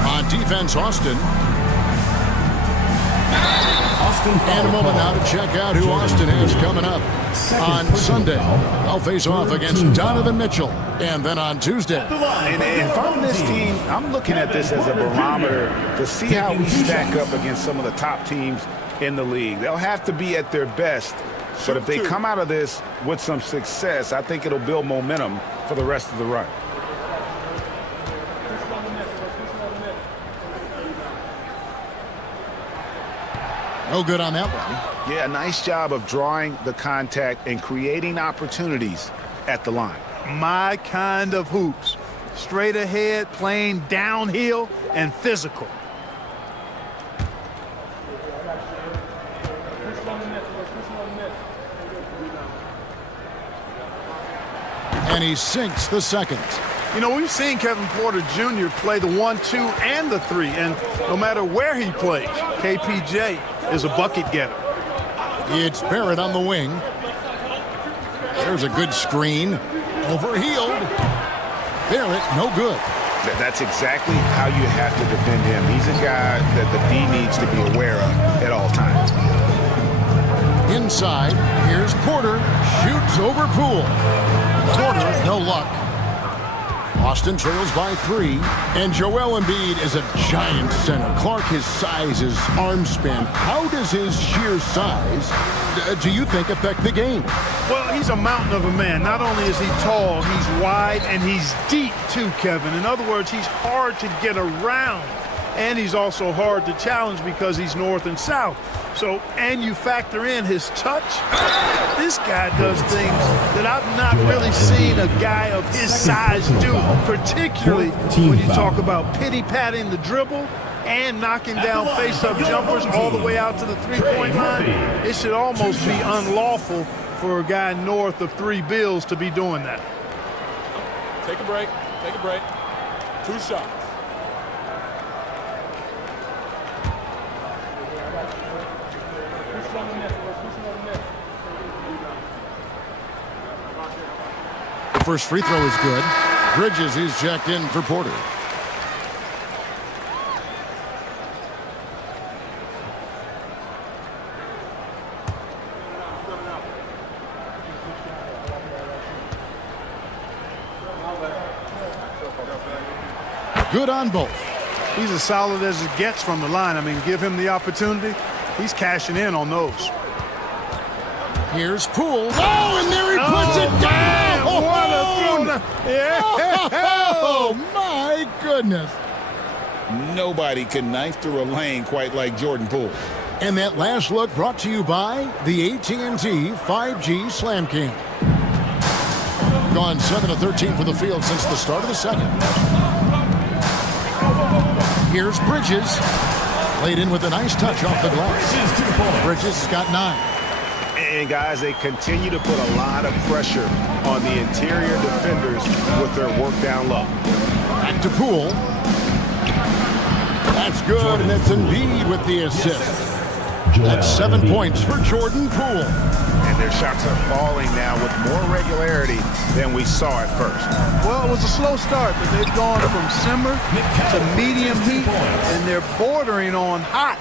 On defense, Austin. And a moment now to check out who Austin has coming up. On Sunday, they'll face off against Donovan Mitchell. And then on Tuesday. And if I'm this team, I'm looking at this as a barometer to see how we stack up against some of the top teams in the league. They'll have to be at their best. But if they come out of this with some success, I think it'll build momentum for the rest of the run. No good on that one. Yeah, nice job of drawing the contact and creating opportunities at the line. My kind of hoops. Straight ahead, playing downhill, and physical. And he sinks the second. You know, we've seen Kevin Porter Jr. play the 1, 2, and the 3, and no matter where he plays, KPJ is a bucket getter. It's Barrett on the wing. There's a good screen. Overhealed. Barrett, no good. That's exactly how you have to defend him. He's a guy that the D needs to be aware of at all times. Inside, here's Porter. Shoots over Poole. Porter, no luck. Austin trails by 3, and Joel Embiid is a giant center. Clark, his size, his arm span. How does his sheer size, do you think, affect the game? Well, he's a mountain of a man. Not only is he tall, he's wide, and he's deep too, Kevin. In other words, he's hard to get around. And he's also hard to challenge because he's north and south. So, and you factor in his touch, this guy does things that I've not really seen a guy of his size do, particularly when you talk about pity-patting the dribble and knocking down face-up jumpers all the way out to the three-point line. It should almost be unlawful for a guy north of 3 bills to be doing that. Take a break. Take a break. 2 shots. The first free throw is good. Bridges is checked in for Porter. Good on both. He's as solid as it gets from the line. I mean, give him the opportunity. He's cashing in on those. Here's Poole. Oh, and there he puts it down. Man, what a throw. Yeah. Oh, my goodness. Nobody can knife through a lane quite like Jordan Poole. And that last look brought to you by the AT&T 5G Slam King. Gone 7 of 13 from the field since the start of the second. Here's Bridges. Laid in with a nice touch off the glass. Bridges has got 9. And guys, they continue to put a lot of pressure on the interior defenders with their work down low. Back to Poole. That's good, and it's Embiid with the assist. That's 7 points for Jordan Poole. And their shots are falling now with more regularity than we saw at first. Well, it was a slow start, but they've gone from simmer to medium heat, and they're bordering on hot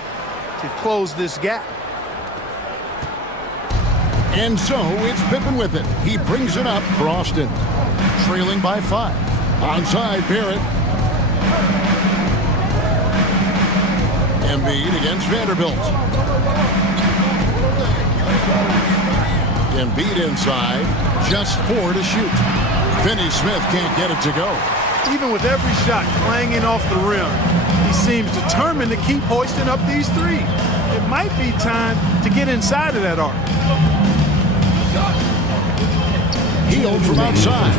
to close this gap. And so it's Pippen with it. He brings it up for Austin. Trailing by 5. Onside Barrett. Embiid against Vanderbilt. Embiid inside. Just 4 to shoot. Finney-Smith can't get it to go. Even with every shot clanging off the rim, he seems determined to keep hoisting up these threes. It might be time to get inside of that arc. Healed from outside.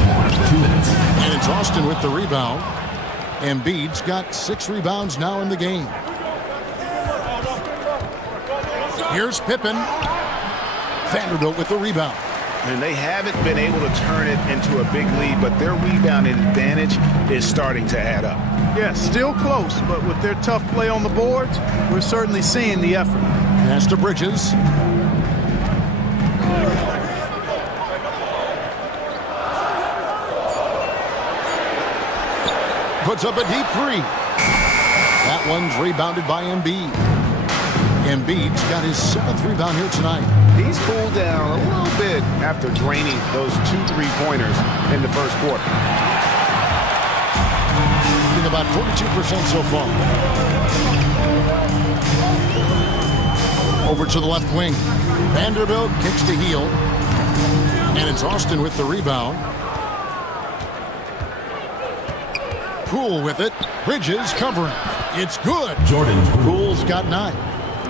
And it's Austin with the rebound. Embiid's got 6 rebounds now in the game. Here's Pippen. Vanderbilt with the rebound. And they haven't been able to turn it into a big lead, but their rebounding advantage is starting to add up. Yeah, still close, but with their tough play on the boards, we're certainly seeing the effort. Pass to Bridges. Puts up a deep 3. That one's rebounded by Embiid. Embiid's got his 7th rebound here tonight. He's cooled down a little bit after draining those 2 3-pointers in the first quarter. Shooting about 42% so far. Over to the left wing. Vanderbilt kicks to heel. And it's Austin with the rebound. Poole with it. Bridges covering. It's good. Jordan Poole's got 9.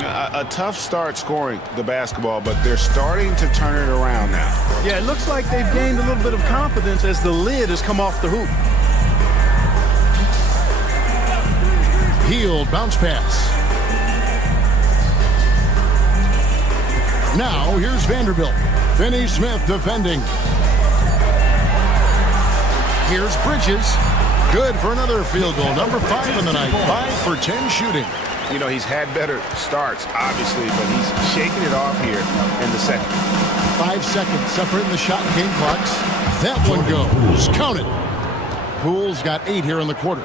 A tough start scoring the basketball, but they're starting to turn it around now. Yeah, it looks like they've gained a little bit of confidence as the lid has come off the hoop. Healed bounce pass. Now here's Vanderbilt. Finney-Smith defending. Here's Bridges. Good for another field goal. Number 5 in the night. 5 for 10 shooting. You know, he's had better starts, obviously, but he's shaking it off here in the second. 5 seconds separating the shot and game clocks. That one goes. Count it. Poole's got 8 here in the quarter.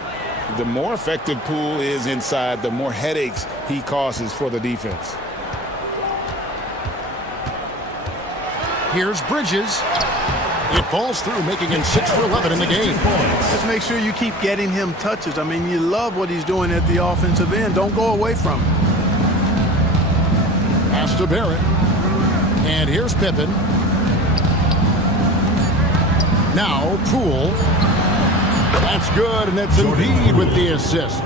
The more effective Poole is inside, the more headaches he causes for the defense. Here's Bridges. It falls through, making him 6 for 11 in the game. Let's make sure you keep getting him touches. I mean, you love what he's doing at the offensive end. Don't go away from him. Pass to Barrett. And here's Pippen. Now Poole. That's good, and that's Embiid with the assist.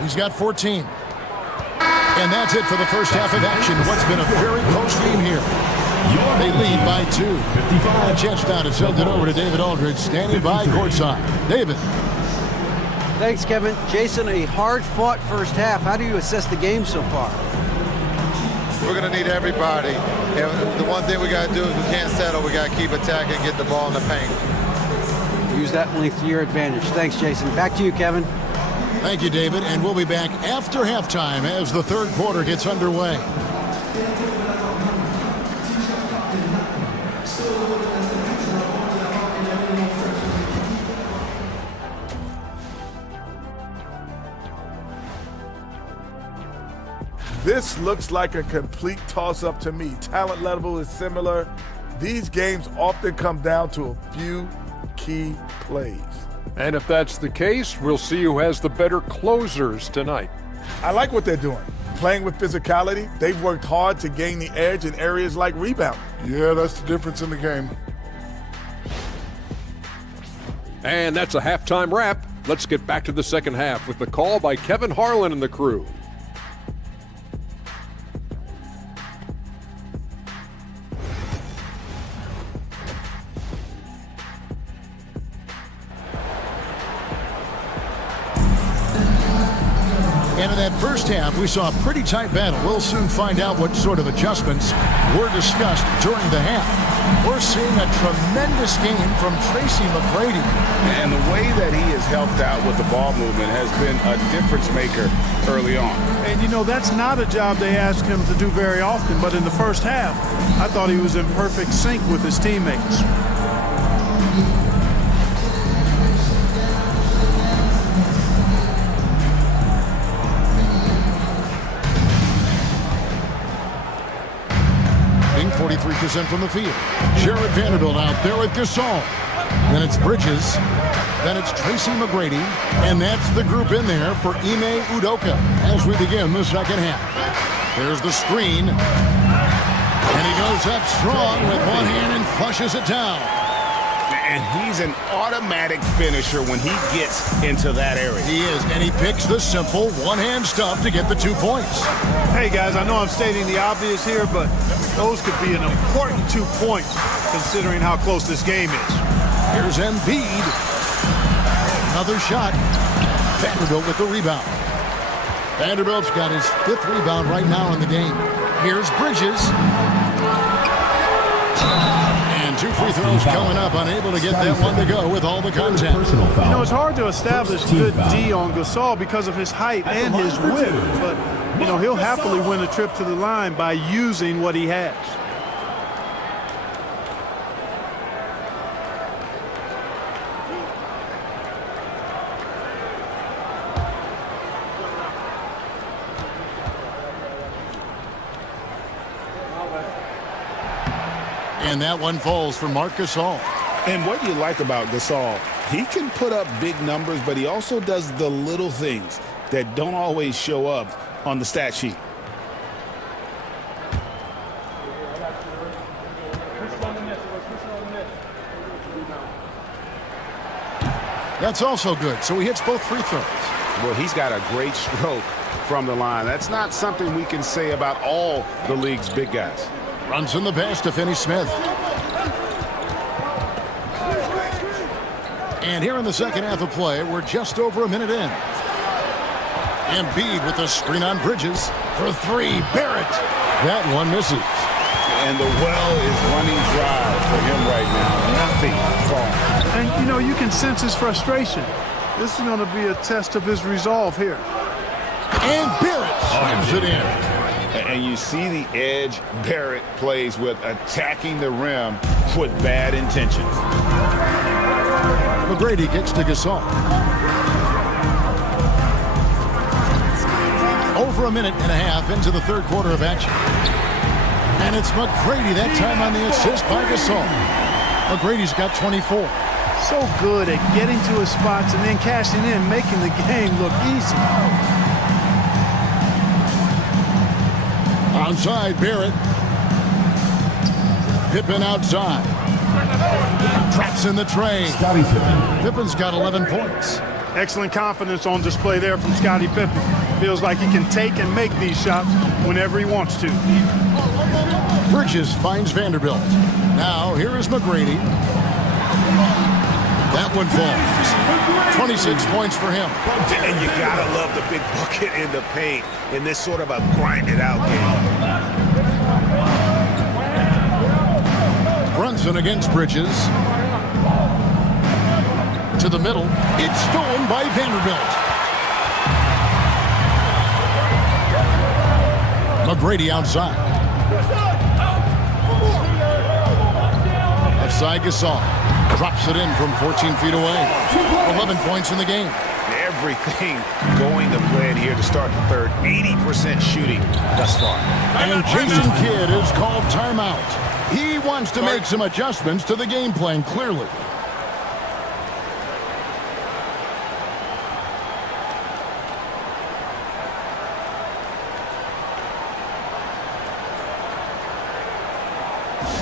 He's got 14. And that's it for the first half of action. What's been a very close game here. They lead by 2. A chance now to send it over to David Aldridge, standing by courtside. David. Thanks, Kevin. Jason, a hard-fought first half. How do you assess the game so far? We're going to need everybody. And the one thing we got to do is we can't settle. We got to keep attacking, get the ball in the paint. Use that length to your advantage. Thanks, Jason. Back to you, Kevin. Thank you, David. And we'll be back after halftime as the third quarter gets underway. This looks like a complete toss-up to me. Talent level is similar. These games often come down to a few key plays. And if that's the case, we'll see who has the better closers tonight. I like what they're doing. Playing with physicality, they've worked hard to gain the edge in areas like rebounding. Yeah, that's the difference in the game. And that's a halftime wrap. Let's get back to the second half with the call by Kevin Harlan and the crew. And in that first half, we saw a pretty tight battle. We'll soon find out what sort of adjustments were discussed during the half. We're seeing a tremendous game from Tracy McGrady. And the way that he has helped out with the ball movement has been a difference maker early on. And, you know, that's not a job they ask him to do very often. But in the first half, I thought he was in perfect sync with his teammates. Being 43% from the field. Jared Vanderbilt out there with Gasol. Then it's Bridges. Then it's Tracy McGrady. And that's the group in there for Ime Udoka as we begin the second half. There's the screen. And he goes up strong with one hand and flushes it down. And he's an automatic finisher when he gets into that area. He is, and he picks the simple one-hand stuff to get the 2 points. Hey, guys, I know I'm stating the obvious here, but those could be an important 2 points considering how close this game is. Here's Embiid. Another shot. Vanderbilt with the rebound. Vanderbilt's got his 5th rebound right now in the game. Here's Bridges. And 2 free throws coming up, unable to get that one to go with all the content. You know, it's hard to establish good D on Gasol because of his height and his width, but, you know, he'll happily win a trip to the line by using what he has. And that one falls for Marc Gasol. And what you like about Gasol, he can put up big numbers, but he also does the little things that don't always show up on the stat sheet. That's also good, so he hits both free throws. Well, he's got a great stroke from the line. That's not something we can say about all the league's big guys. Runs in the pass to Finney-Smith. And here in the second half of play, we're just over a minute in. Embiid with the screen on Bridges for 3. Barrett. That one misses. And the well is running dry for him right now. Nothing falling. And, you know, you can sense his frustration. This is going to be a test of his resolve here. And Barrett slams it in. And you see the edge Barrett plays with, attacking the rim with bad intentions. McGrady kicks to Gasol. Over a minute and a half into the third quarter of action. And it's McGrady that time on the assist by Gasol. McGrady's got 24. So good at getting to his spots and then cashing in, making the game look easy. Onside, Barrett. Pippen outside. Traps in the tray. Pippen's got 11 points. Excellent confidence on display there from Scottie Pippen. Feels like he can take and make these shots whenever he wants to. Bridges finds Vanderbilt. Now, here is McGrady. That one falls. 26 points for him. And you gotta love the big bucket in the paint in this sort of a grinded-out game. Brunson against Bridges. To the middle. It's stolen by Vanderbilt. McGrady outside. Offside Gasol. Drops it in from 14 feet away. 11 points in the game. Everything going to plan here to start the third. 80% shooting thus far. And Jason Kidd is called timeout. He wants to make some adjustments to the game plan, clearly.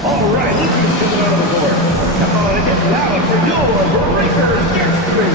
All right, let's get this out of the court. Come on and get loud for your Breaker victory.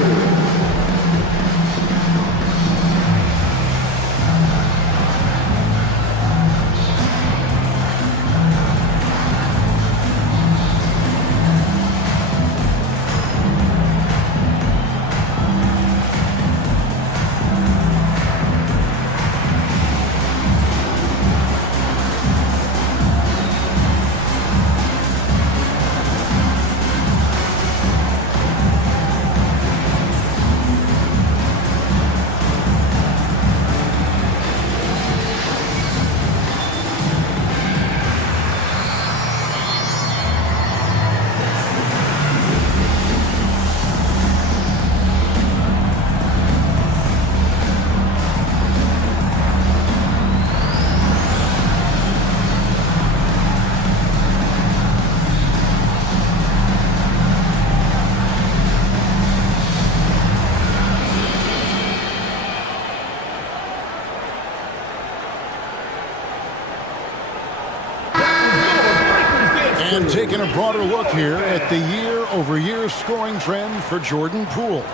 And taking a broader look here at the year-over-year scoring trend for Jordan Poole.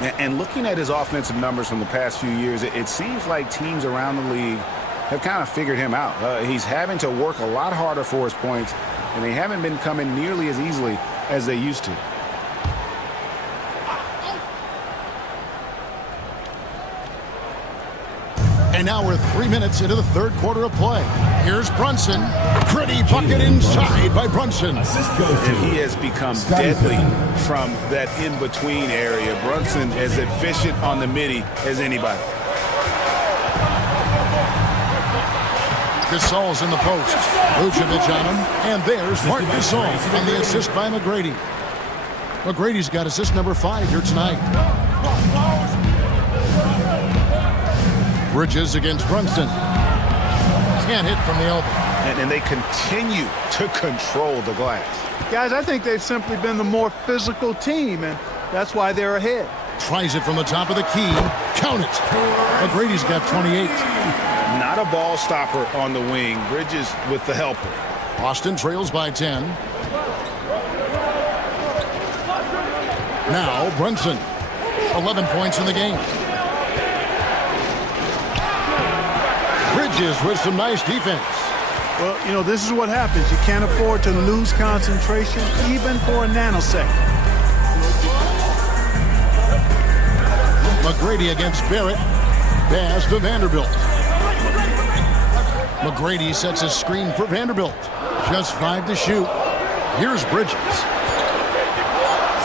And looking at his offensive numbers from the past few years, it seems like teams around the league have kind of figured him out. He's having to work a lot harder for his points, and they haven't been coming nearly as easily as they used to. And now we're 3 minutes into the third quarter of play. Here's Brunson. Pretty bucket inside by Brunson. And he has become deadly from that in-between area. Brunson as efficient on the midi as anybody. Gasol's in the post. Vucevic on him. And there's Mark Gasol on the assist by McGrady. McGrady's got assist number 5 here tonight. Bridges against Brunson. Can't hit from the elbow. And they continue to control the glass. Guys, I think they've simply been the more physical team, and that's why they're ahead. Tries it from the top of the key. Count it. McGrady's got 28. Not a ball stopper on the wing. Bridges with the helper. Austin trails by 10. Now Brunson. 11 points in the game. Bridges with some nice defense. Well, you know, this is what happens. You can't afford to lose concentration even for a nanosecond. McGrady against Barrett. Pass to Vanderbilt. McGrady sets a screen for Vanderbilt. Just 5 to shoot. Here's Bridges.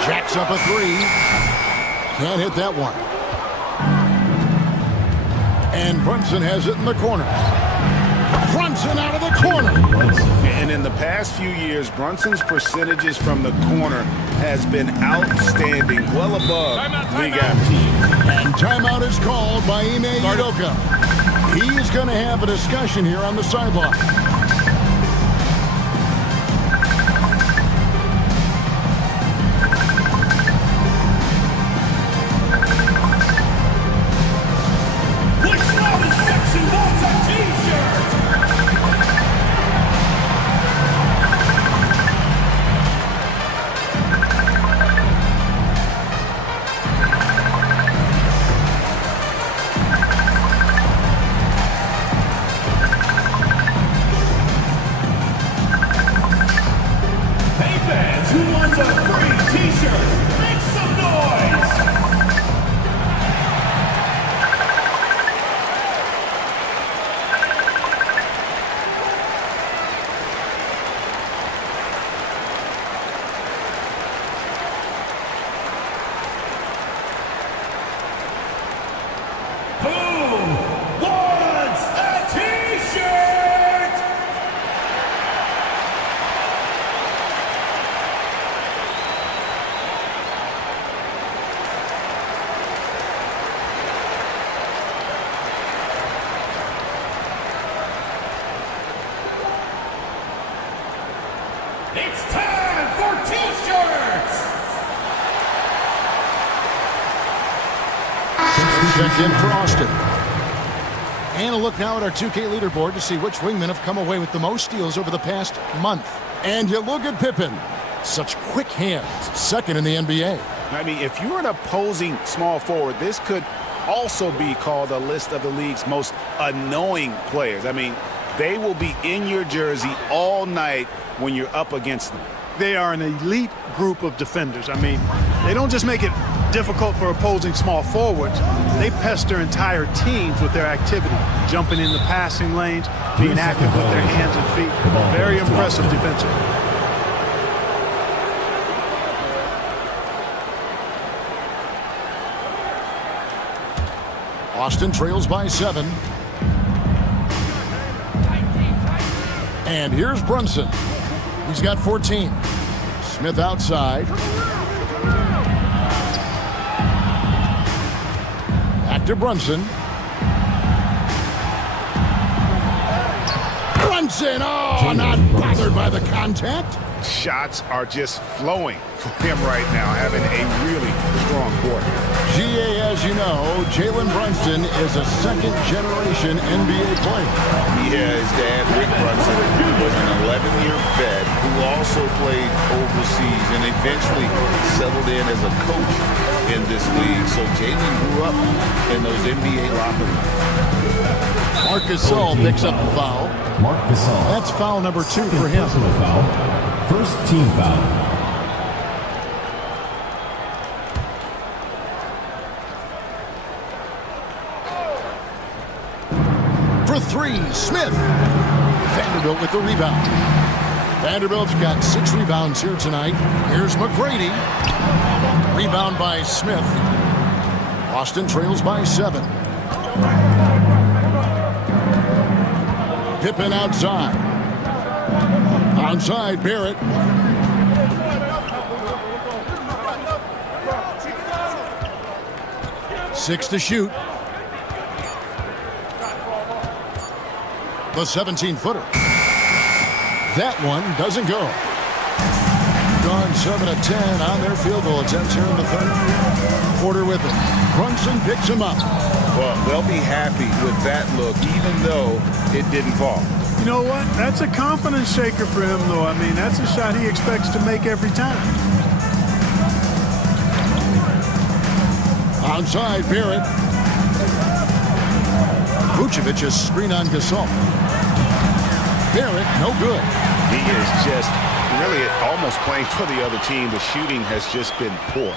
Jacks up a 3. Can't hit that one. And Brunson has it in the corner. Brunson out of the corner. And in the past few years, Brunson's percentages from the corner has been outstanding, well above league average. And timeout is called by Ime Udoka. He's going to have a discussion here on the sideline. It's time for T-shirts! Checked in for Austin. And a look now at our 2K leaderboard to see which wingmen have come away with the most steals over the past month. And you look at Pippen. Such quick hands. Second in the NBA. I mean, if you're an opposing small forward, this could also be called a list of the league's most annoying players. I mean, they will be in your jersey all night when you're up against them. They are an elite group of defenders. I mean, they don't just make it difficult for opposing small forwards. They pester entire teams with their activity, jumping in the passing lanes, being active with their hands and feet. Very impressive defensively. Austin trails by 7. And here's Brunson. He's got 14. Smith outside. Back to Brunson. Brunson, oh, not bothered by the contact. Shots are just flowing for him right now, having a really strong quarter. GA, as you know, Jalen Brunson is a second-generation NBA player. Yeah, his dad, Rick Brunson, was an 11-year vet who also and eventually settled in as a coach in this league. So Jalen grew up in those NBA locker rooms. Marc Gasol picks up the foul. Marc Gasol. That's foul number 2 for him. Personal foul. First team foul. For 3, Smith. Vanderbilt with the rebound. Vanderbilt's got 6 rebounds here tonight. Here's McGrady. Rebound by Smith. Boston trails by 7. Pippen outside. Onside, Barrett. Six to shoot. The 17-footer. That one doesn't go. Gone 7 of 10 on their field goal attempts here in the third. Porter with it. Brunson picks him up. Well, they'll be happy with that look, even though it didn't fall. You know what? That's a confidence shaker for him, though. I mean, that's a shot he expects to make every time. Onside, Barrett. Vucevic's screen on Gasol. Barrett, no good. He is just really almost playing for the other team. The shooting has just been poor.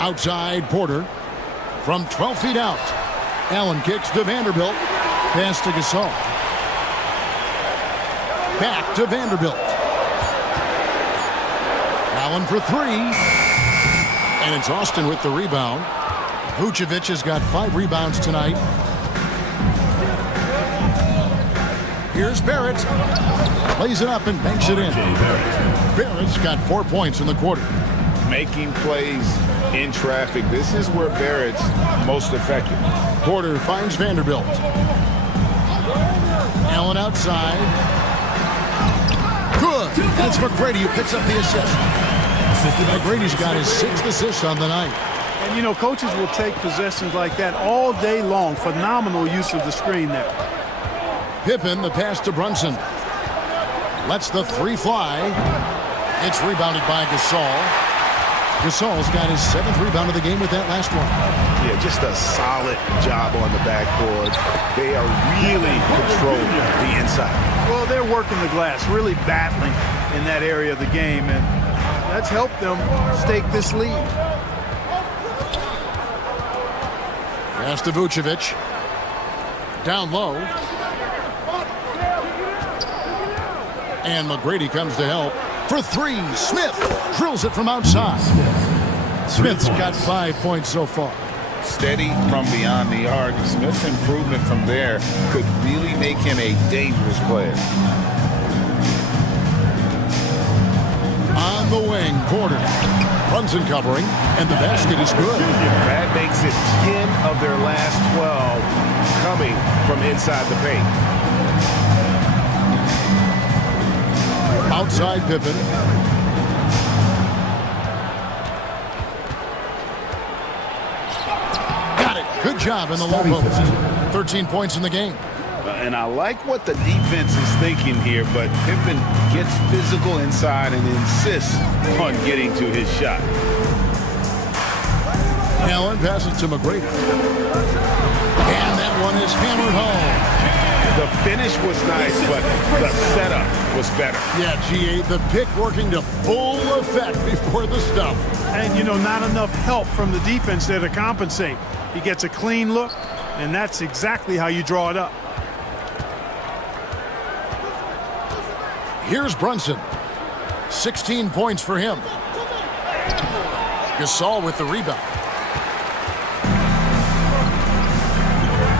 Outside, Porter. From 12 feet out. Allen kicks to Vanderbilt. Pass to Gasol. Back to Vanderbilt. Allen for 3. And it's Austin with the rebound. Vucevic has got 5 rebounds tonight. Here's Barrett. Plays it up and banks it in. Barrett's got 4 points in the quarter. Making plays in traffic. This is where Barrett's most effective. Porter finds Vanderbilt. Allen outside. Good. And it's McGrady who picks up the assist. McGrady's got his 6th assist on the night. And, you know, coaches will take possessions like that all day long. Phenomenal use of the screen there. Pippen, the pass to Brunson. Lets the 3 fly. It's rebounded by Gasol. Gasol's got his 7th rebound of the game with that last one. Yeah, just a solid job on the backboard. They are really controlling the inside. Well, they're working the glass, really battling in that area of the game, and that's helped them stake this lead. Pass to Vucevic. Down low. And McGrady comes to help. For 3, Smith drills it from outside. Smith's got 5 points so far. Steady from beyond the arc. Smith's improvement from there could really make him a dangerous player. On the wing, Porter. Brunson covering, and the basket is good. That makes it 10 of their last 12 coming from inside the paint. Outside Pippen. Got it. Good job in the low post. 13 points in the game. And I like what the defense is thinking here, but Pippen gets physical inside and insists on getting to his shot. Allen passes to McGrady. And that one is hammered home. The finish was nice, but the setup was better. Yeah, G.A., the pick working to full effect before the stuff. And, you know, not enough help from the defense there to compensate. He gets a clean look, and that's exactly how you draw it up. Here's Brunson. 16 points for him. Gasol with the rebound.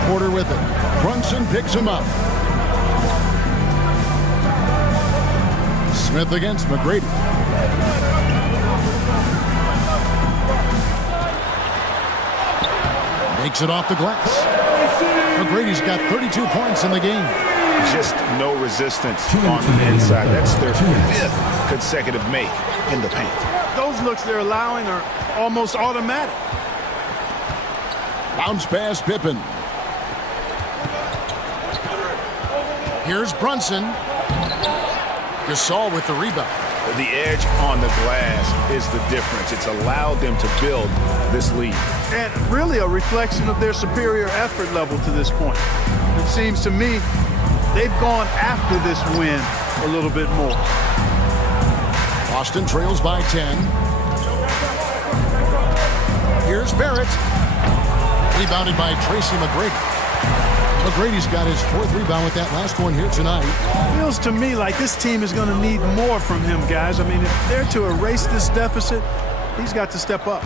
Porter with it. Brunson picks him up. Smith against McGrady. Makes it off the glass. McGrady's got 32 points in the game. Just no resistance on the inside. That's their 5th consecutive make in the paint. Those looks they're allowing are almost automatic. Bounce pass, Pippen. Here's Brunson. Gasol with the rebound. The edge on the glass is the difference. It's allowed them to build this lead. And really a reflection of their superior effort level to this point. It seems to me they've gone after this win a little bit more. Boston trails by 10. Here's Barrett. Rebounded by Tracy McGrady. McGrady's got his 4th rebound with that last one here tonight. Feels to me like this team is going to need more from him, guys. I mean, if they're to erase this deficit, he's got to step up.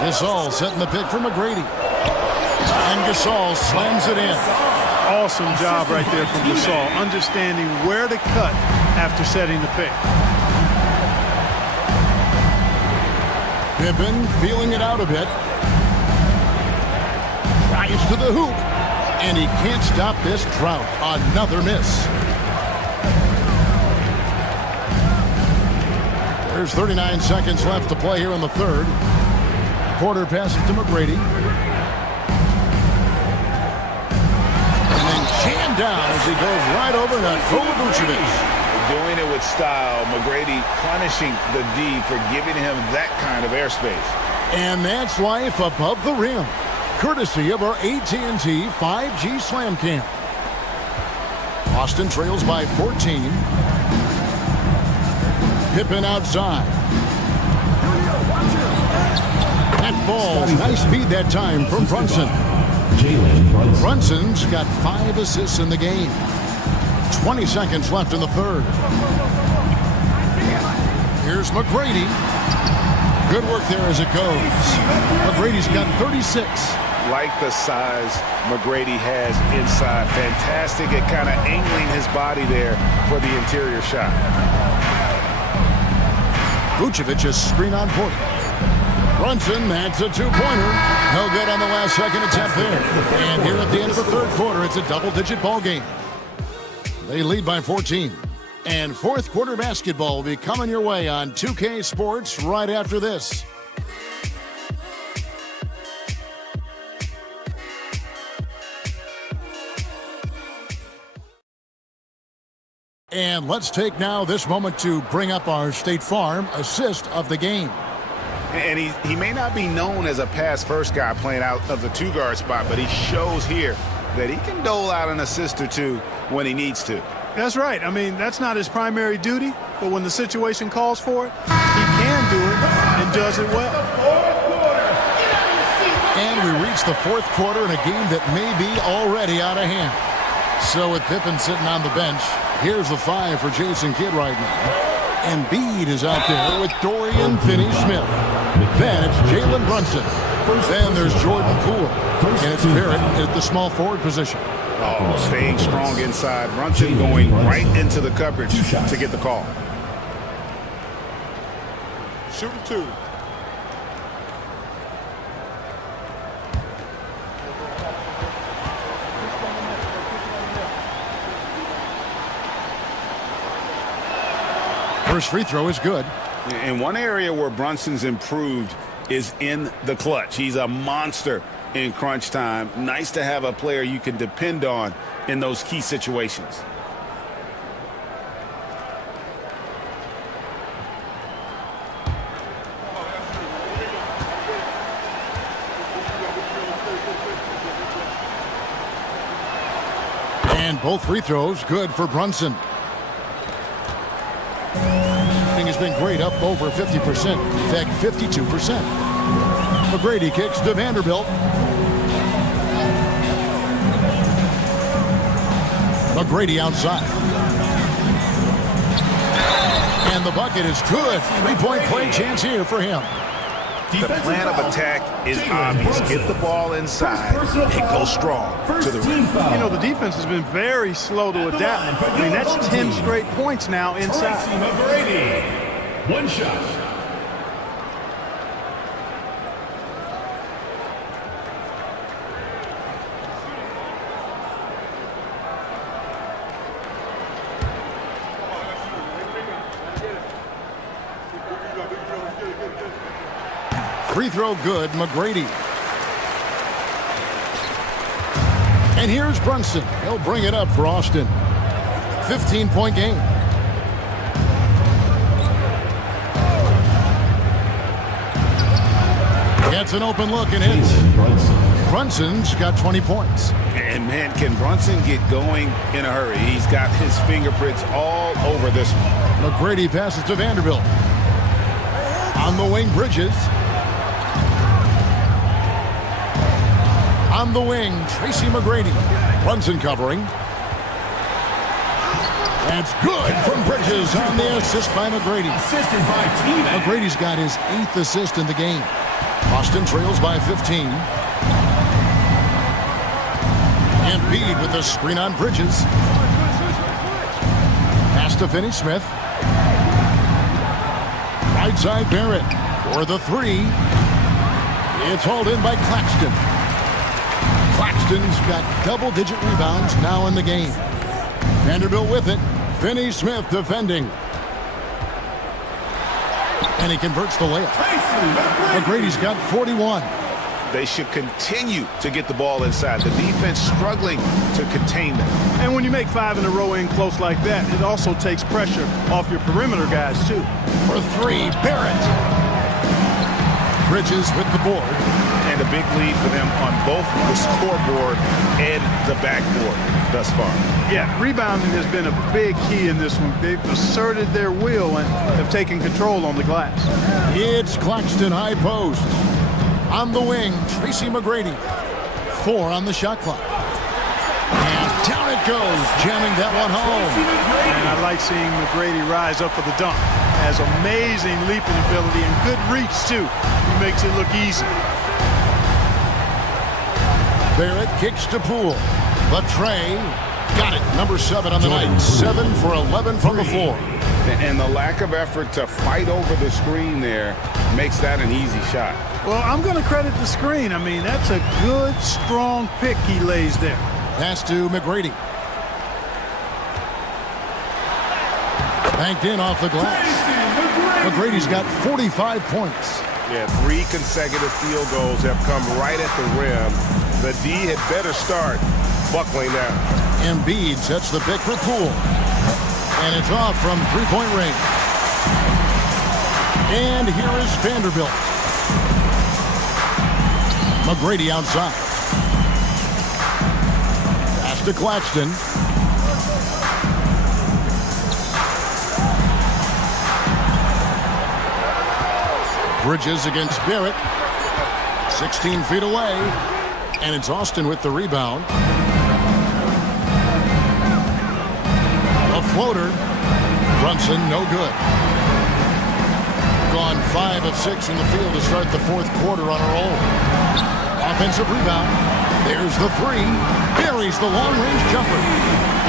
Gasol setting the pick for McGrady. And Gasol slams it in. Awesome job right there from Gasol, understanding where to cut after setting the pick. Pippen feeling it out a bit. Tries to the hoop. And he can't stop this drought. Another miss. There's 39 seconds left to play here in the third. Porter passes to McGrady. And then jammed down as he goes right over to Vucevic. Doing it with style. McGrady punishing the D for giving him that kind of airspace. And that's life above the rim, courtesy of our AT&T 5G Slam Cam. Boston trails by 14. Pippen outside. That falls. Nice feed that time from Brunson. Brunson's got 5 assists in the game. 20 seconds left in the third. Here's McGrady. Good work there as it goes. McGrady's got 36. Like the size McGrady has inside. Fantastic at kind of angling his body there for the interior shot. Vucevic is screen on Porter. Brunson, that's a 2-pointer. No good on the last second attempt there. And here at the end of the third quarter, it's a double-digit ball game. They lead by 14. And fourth quarter basketball will be coming your way on 2K Sports right after this. And let's take now this moment to bring up our State Farm assist of the game. And he may not be known as a pass-first guy playing out of the 2-guard spot, but he shows here that he can dole out an assist or two when he needs to. That's right. I mean, that's not his primary duty, but when the situation calls for it, he can do it and does it well. And we reach the fourth quarter in a game that may be already out of hand. So with Pippen sitting on the bench, here's the 5 for Jason Kidd right now. And Embiid is out there with Dorian Finney-Smith. Then it's Jalen Brunson. Then there's Jordan Poole. And it's Barrett at the small forward position. Oh, staying strong inside. Brunson going right into the coverage to get the call. Shooting 2. First free throw is good. And one area where Brunson's improved is in the clutch. He's a monster in crunch time. Nice to have a player you can depend on in those key situations. And both free throws good for Brunson. Has been great, up over 50%. In fact, 52%. McGrady kicks to Vanderbilt. McGrady outside. And the bucket is good. 3-point play chance here for him. The plan of attack is obvious. Get the ball inside and go strong to the rim. You know, the defense has been very slow to adapt. I mean, that's 10 straight points now inside. One shot. Free throw good, McGrady. And here's Brunson. He'll bring it up for Austin. 15-point game. Gets an open look and hits. Brunson's got 20 points. And man, can Brunson get going in a hurry? He's got his fingerprints all over this one. McGrady passes to Vanderbilt. On the wing, Bridges. On the wing, Tracy McGrady. Brunson covering. That's good from Bridges on the assist by McGrady. Assisted by teammate. McGrady's got his 8th assist in the game. Austin trails by 15. Embiid with the screen on Bridges. Pass to Finney-Smith. Right side Barrett for the 3. It's hauled in by Claxton. Claxton's got double-digit rebounds now in the game. Vanderbilt with it. Finney-Smith defending. And he converts the layup. McGrady's got 41. They should continue to get the ball inside. The defense struggling to contain them. And when you make 5 in a row in close like that, it also takes pressure off your perimeter guys, too. For 3, Barrett. Bridges with the board. And a big lead for them on both the scoreboard and the backboard thus far. Yeah, rebounding has been a big key in this one. They've asserted their will and have taken control on the glass. It's Claxton high post. On the wing, Tracy McGrady. 4 on the shot clock. And down it goes, jamming that one home. And I like seeing McGrady rise up for the dunk. Has amazing leaping ability and good reach, too. He makes it look easy. Barrett kicks to Poole. The tray. Got it. Number 7 on the night. 7 for 11 from the floor. And the lack of effort to fight over the screen there makes that an easy shot. Well, I'm going to credit the screen. I mean, that's a good, strong pick he lays there. Pass to McGrady. Banked in off the glass. McGrady's got 45 points. Yeah, 3 consecutive field goals have come right at the rim. The D had better start buckling down. Embiid sets the pick for Poole. And it's off from 3-point range. And here is Vanderbilt. McGrady outside. Pass to Claxton. Bridges against Barrett. 16 feet away. And it's Austin with the rebound. A floater. Brunson, no good. Gone 5 of 6 in the field to start the 4th quarter on a roll. Offensive rebound. There's the 3. Buries the long-range jumper.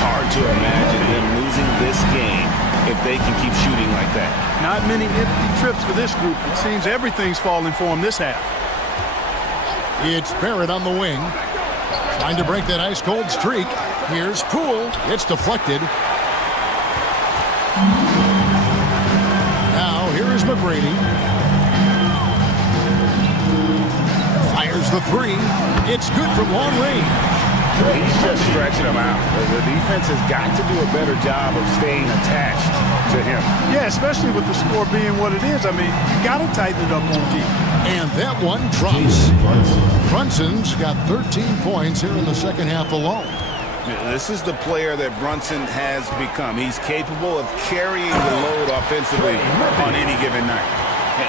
Hard to imagine them losing this game if they can keep shooting like that. Not many empty trips for this group. It seems everything's falling for them this half. It's Barrett on the wing. Trying to break that ice-cold streak. Here's Poole. It's deflected. Now, here is McGrady. Fires the 3. It's good from long range. He's just stretching them out. The defense has got to do a better job of staying attached to him. Yeah, especially with the score being what it is. I mean, you got to tighten it up on deep. And that one drops. Brunson's got 13 points here in the second half alone. This is the player that Brunson has become. He's capable of carrying the load offensively on any given night.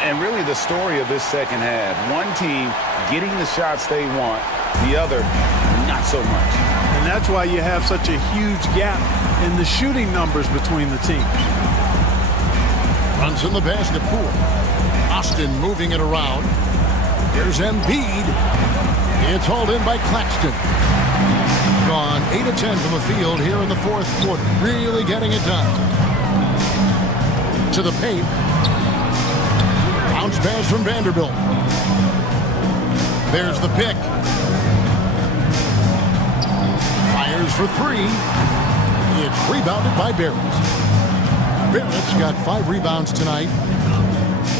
And really the story of this second half, one team getting the shots they want, the other not so much. And that's why you have such a huge gap in the shooting numbers between the teams. Brunson the pass to Poole. Austin moving it around. Here's Embiid. It's hauled in by Claxton. Gone 8 of 10 from the field here in the 4th quarter. Really getting it done. To the paint. Bounce pass from Vanderbilt. There's the pick. Fires for 3. It's rebounded by Barrett. Barrett's got 5 rebounds tonight.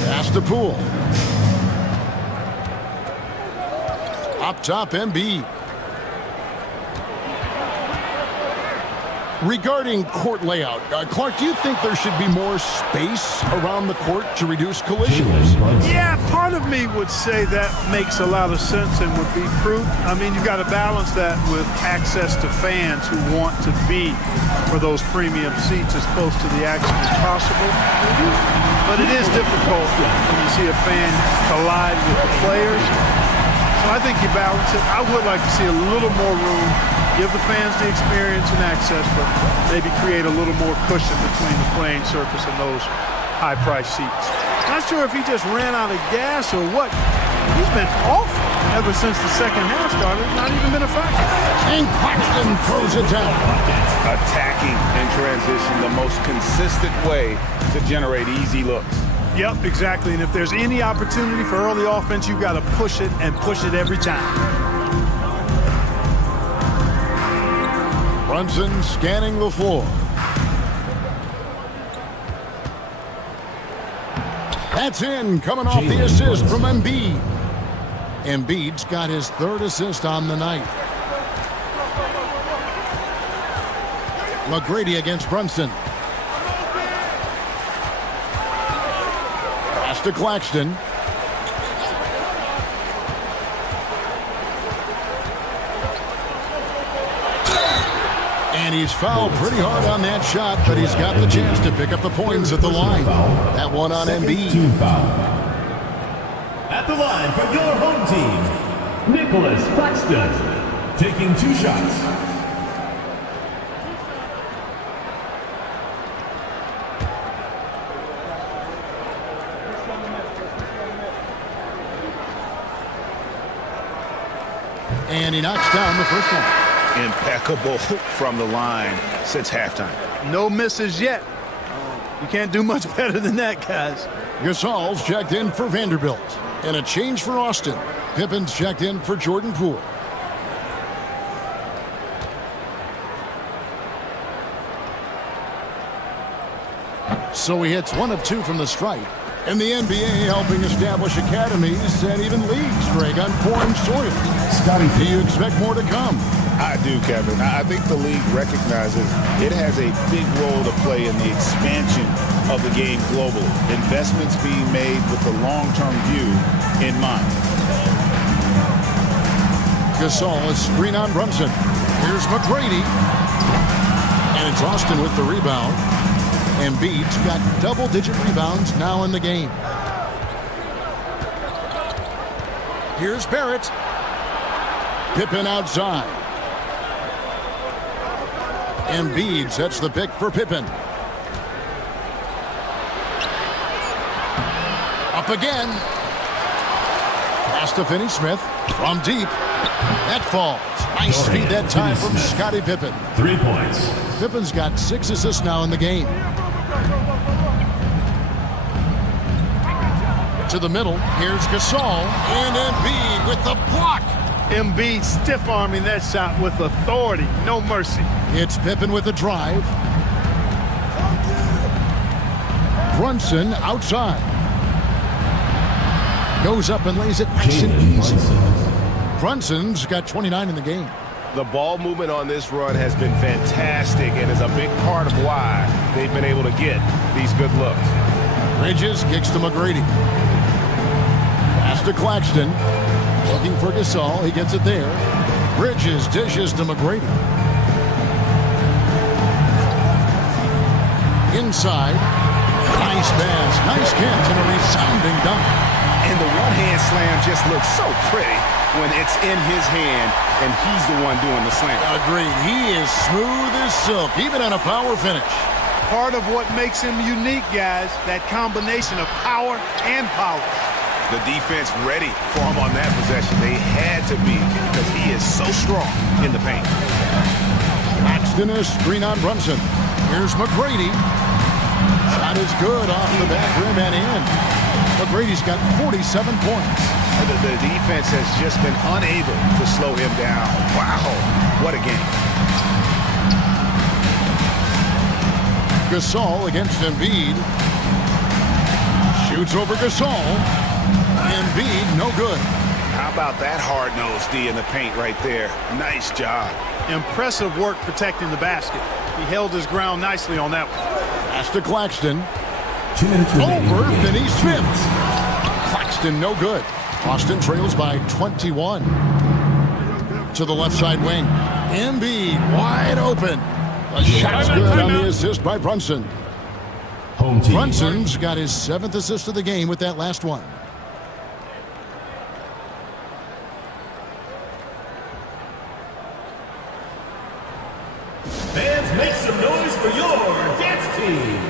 Pass to Poole. Up top, Embiid. Regarding court layout, Clark, do you think there should be more space around the court to reduce collisions? Yeah, part of me would say that makes a lot of sense and would be prudent. I mean, you've got to balance that with access to fans who want to be for those premium seats as close to the action as possible. But it is difficult when you see a fan collide with the players. So I think you balance it. I would like to see a little more room, give the fans the experience and access, but maybe create a little more cushion between the playing surface and those high-priced seats. Not sure if he just ran out of gas or what. He's been off ever since the second half started. Not even been a factor. And Claxton throws it down. Attacking in transition, the most consistent way to generate easy looks. Yep, exactly. And if there's any opportunity for early offense, you've got to push it and push it every time. Brunson scanning the floor. That's in, coming off the assist from Embiid. Embiid's got his third assist on the night. McGrady against Brunson. Pass to Claxton. And he's fouled pretty hard on that shot, but he's got the chance to pick up the points at the line. That one on Embiid. At the line for your home team, Nicholas Claxton, taking 2 shots. And he knocks down the first one. Impeccable from the line since halftime. No misses yet. You can't do much better than that, guys. Gasol's checked in for Vanderbilt. And a change for Austin. Pippen's checked in for Jordan Poole. So he hits 1 of 2 from the stripe. And the NBA helping establish academies and even leagues, Greg, on foreign soil. Do you expect more to come? I do, Kevin. I think the league recognizes it has a big role to play in the expansion of the game globally. Investments being made with the long-term view in mind. Gasol is screen on Brunson. Here's McGrady. And it's Austin with the rebound. Embiid's got double-digit rebounds now in the game. Here's Barrett. Pippen outside. Embiid sets the pick for Pippen. Up again. Pass to Finney-Smith from deep. That falls. Nice feed that time from Scottie Pippen. 3 points. Pippen's got 6 assists now in the game. To the middle. Here's Gasol. And Embiid with the block. Embiid stiff-arming that shot with authority. No mercy. It's Pippen with the drive. Brunson outside. Goes up and lays it nice and easy. Brunson's got 29 in the game. The ball movement on this run has been fantastic and is a big part of why they've been able to get these good looks. Bridges kicks to McGrady. Pass to Claxton. Looking for Gasol. He gets it there. Bridges dishes to McGrady. Inside. Nice pass. Nice catch and a resounding dunk. And the one-hand slam just looks so pretty when it's in his hand and he's the one doing the slam. Agreed. He is smooth as silk, even on a power finish. Part of what makes him unique, guys, that combination of power and power. The defense ready for him on that possession. They had to be because he is so strong in the paint. Claxton is screen on Brunson. Here's McGrady. Shot is good off the back rim and in. McGrady's got 47 points. The defense has just been unable to slow him down. Wow, what a game. Gasol against Embiid. Shoots over Gasol. Embiid, no good. How about that hard-nosed D in the paint right there? Nice job. Impressive work protecting the basket. He held his ground nicely on that one. Pass to Claxton. 2 minutes remaining. Over Finney-Smith. Claxton no good. Austin trails by 21. To the left side wing. Embiid wide open. A shot's good on the assist by Brunson. Home team. Brunson's got his 7th assist of the game with that last one. Fans, make some noise for your dance team.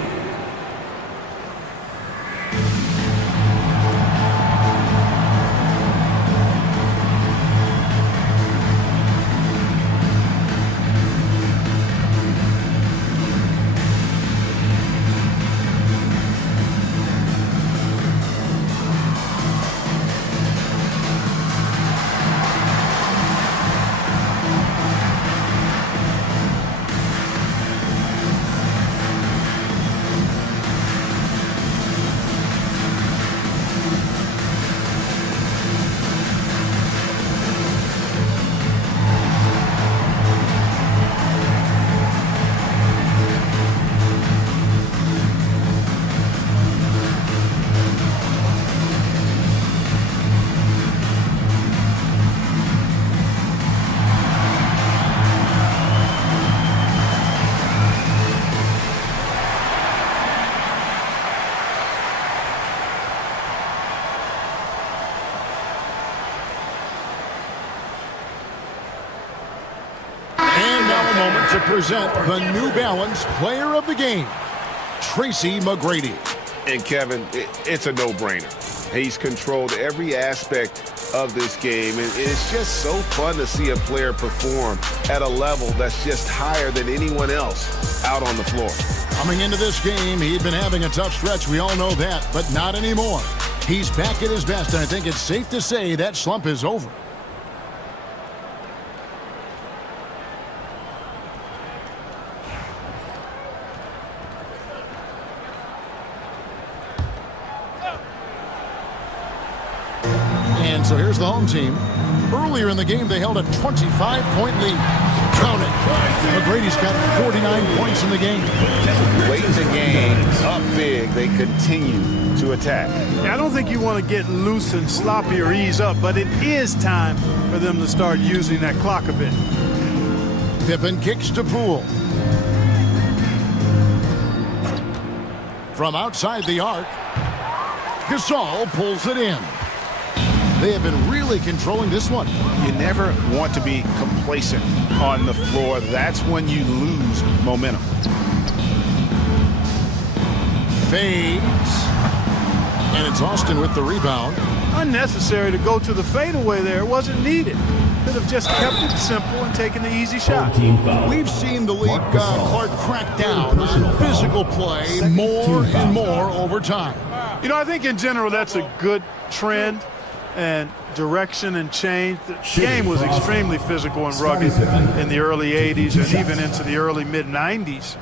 To present the New Balance Player of the Game, Tracy McGrady. And Kevin, it's a no-brainer. He's controlled every aspect of this game, and it's just so fun to see a player perform at a level that's just higher than anyone else out on the floor. Coming into this game, he'd been having a tough stretch. We all know that, but not anymore. He's back at his best, and I think it's safe to say that slump is over. And so here's the home team. Earlier in the game, they held a 25-point lead. Count it. McGrady's got 49 points in the game. Late in the game, up big, they continue to attack. I don't think you want to get loose and sloppy or ease up, but it is time for them to start using that clock a bit. Pippen kicks to Poole. From outside the arc, Gasol pulls it in. They have been really controlling this one. You never want to be complacent on the floor. That's when you lose momentum. Fades. And it's Austin with the rebound. Unnecessary to go to the fadeaway there. It wasn't needed. Could have just kept it simple and taken the easy shot. We've seen the league Clark crack down on physical play more and more over time. You know, I think in general that's a good trend and direction and change. The game was extremely physical and rugged in the early 80s and even into the early mid-90s.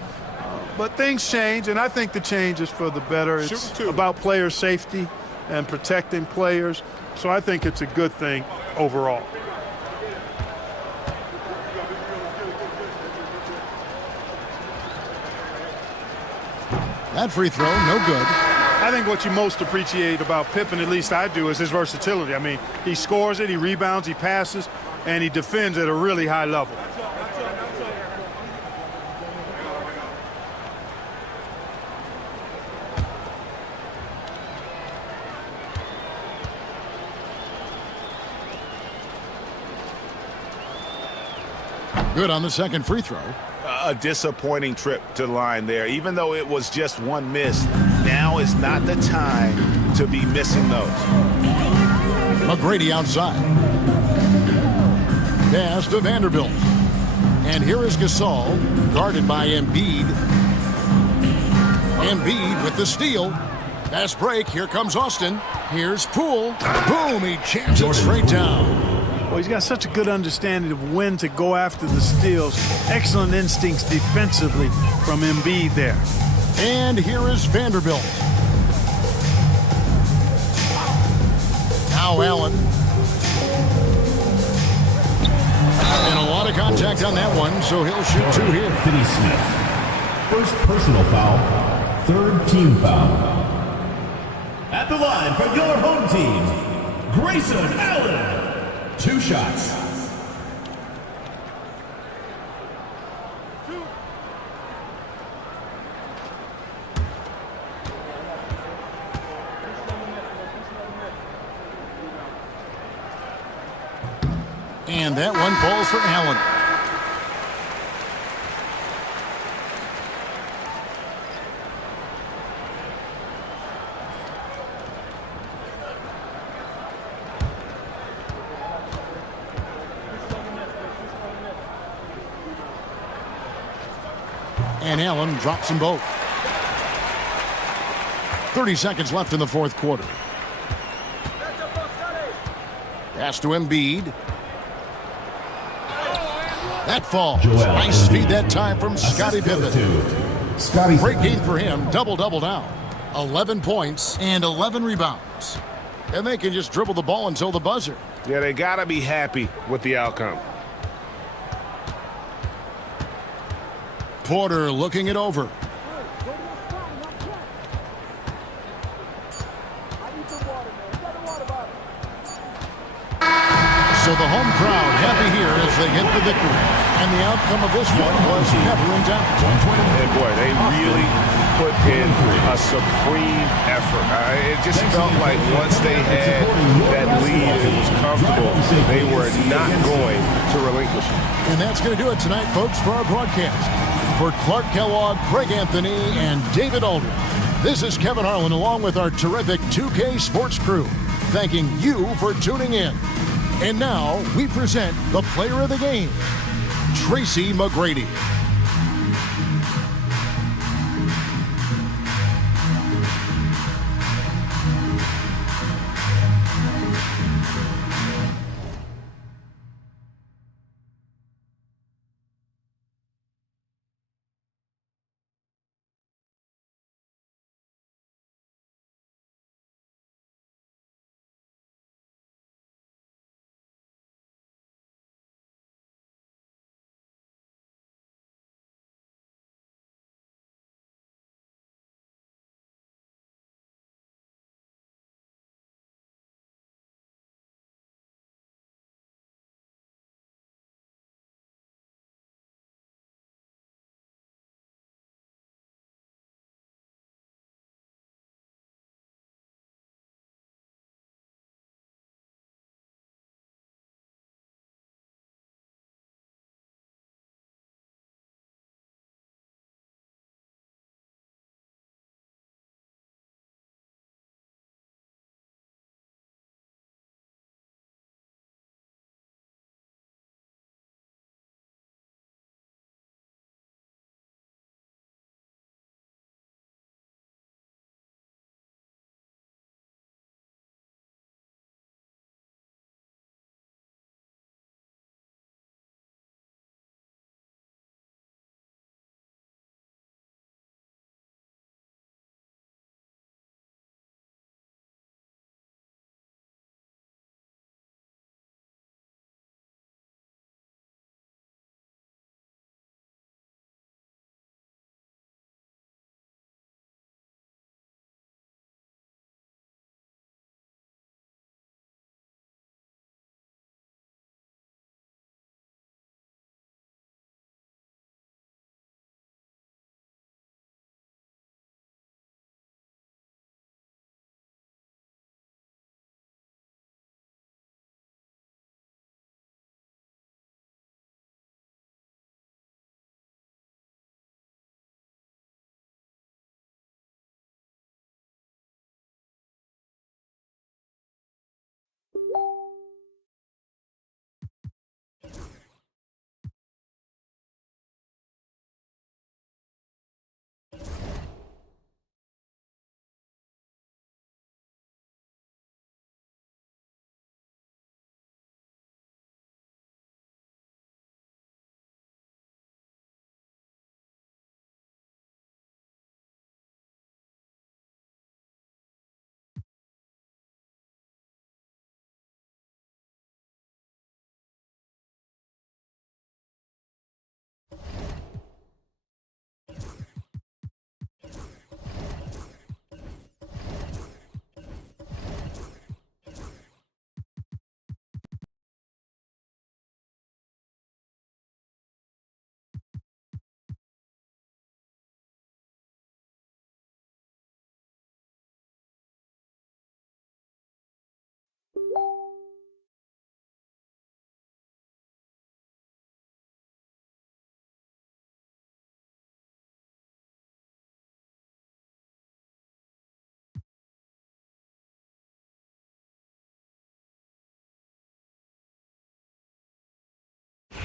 But things change, and I think the change is for the better. It's about player safety and protecting players. So I think it's a good thing overall. That free throw, no good. I think what you most appreciate about Pippen, at least I do, is his versatility. I mean, he scores it, he rebounds, he passes, and he defends at a really high level. Good on the second free throw. A disappointing trip to the line there. Even though it was just one miss, now is not the time to be missing those. McGrady outside. Pass to Vanderbilt. And here is Gasol, guarded by Embiid. Embiid with the steal. Fast break. Here comes Austin. Here's Poole. Boom, he jams it straight down. Well, he's got such a good understanding of when to go after the steals. Excellent instincts defensively from Embiid there. And here is Vanderbilt. Now Allen. And a lot of contact contact on that one, so he'll shoot 2 here. Finney Smith. First personal foul, third team foul. At the line for your home team, Grayson Allen. 2 shots. And that one falls for Allen. And Allen drops them both. 30 seconds left in the fourth quarter. Pass to Embiid. That falls. Nice feed that time from Scottie Pippen. Great game for him. Double-double now. 11 points and 11 rebounds. And they can just dribble the ball until the buzzer. Yeah, they got to be happy with the outcome. Porter looking it over. So the home crowd happy here as they get the victory. And the outcome of this one was never in doubt. And boy, they really put in a supreme effort. It just felt like once they had that lead and it was comfortable, they were not going to relinquish it. And that's going to do it tonight, folks, for our broadcast. For Clark Kellogg, Craig Anthony, and David Aldridge, this is Kevin Harlan along with our terrific 2K Sports crew, thanking you for tuning in. And now we present the player of the game, Tracy McGrady.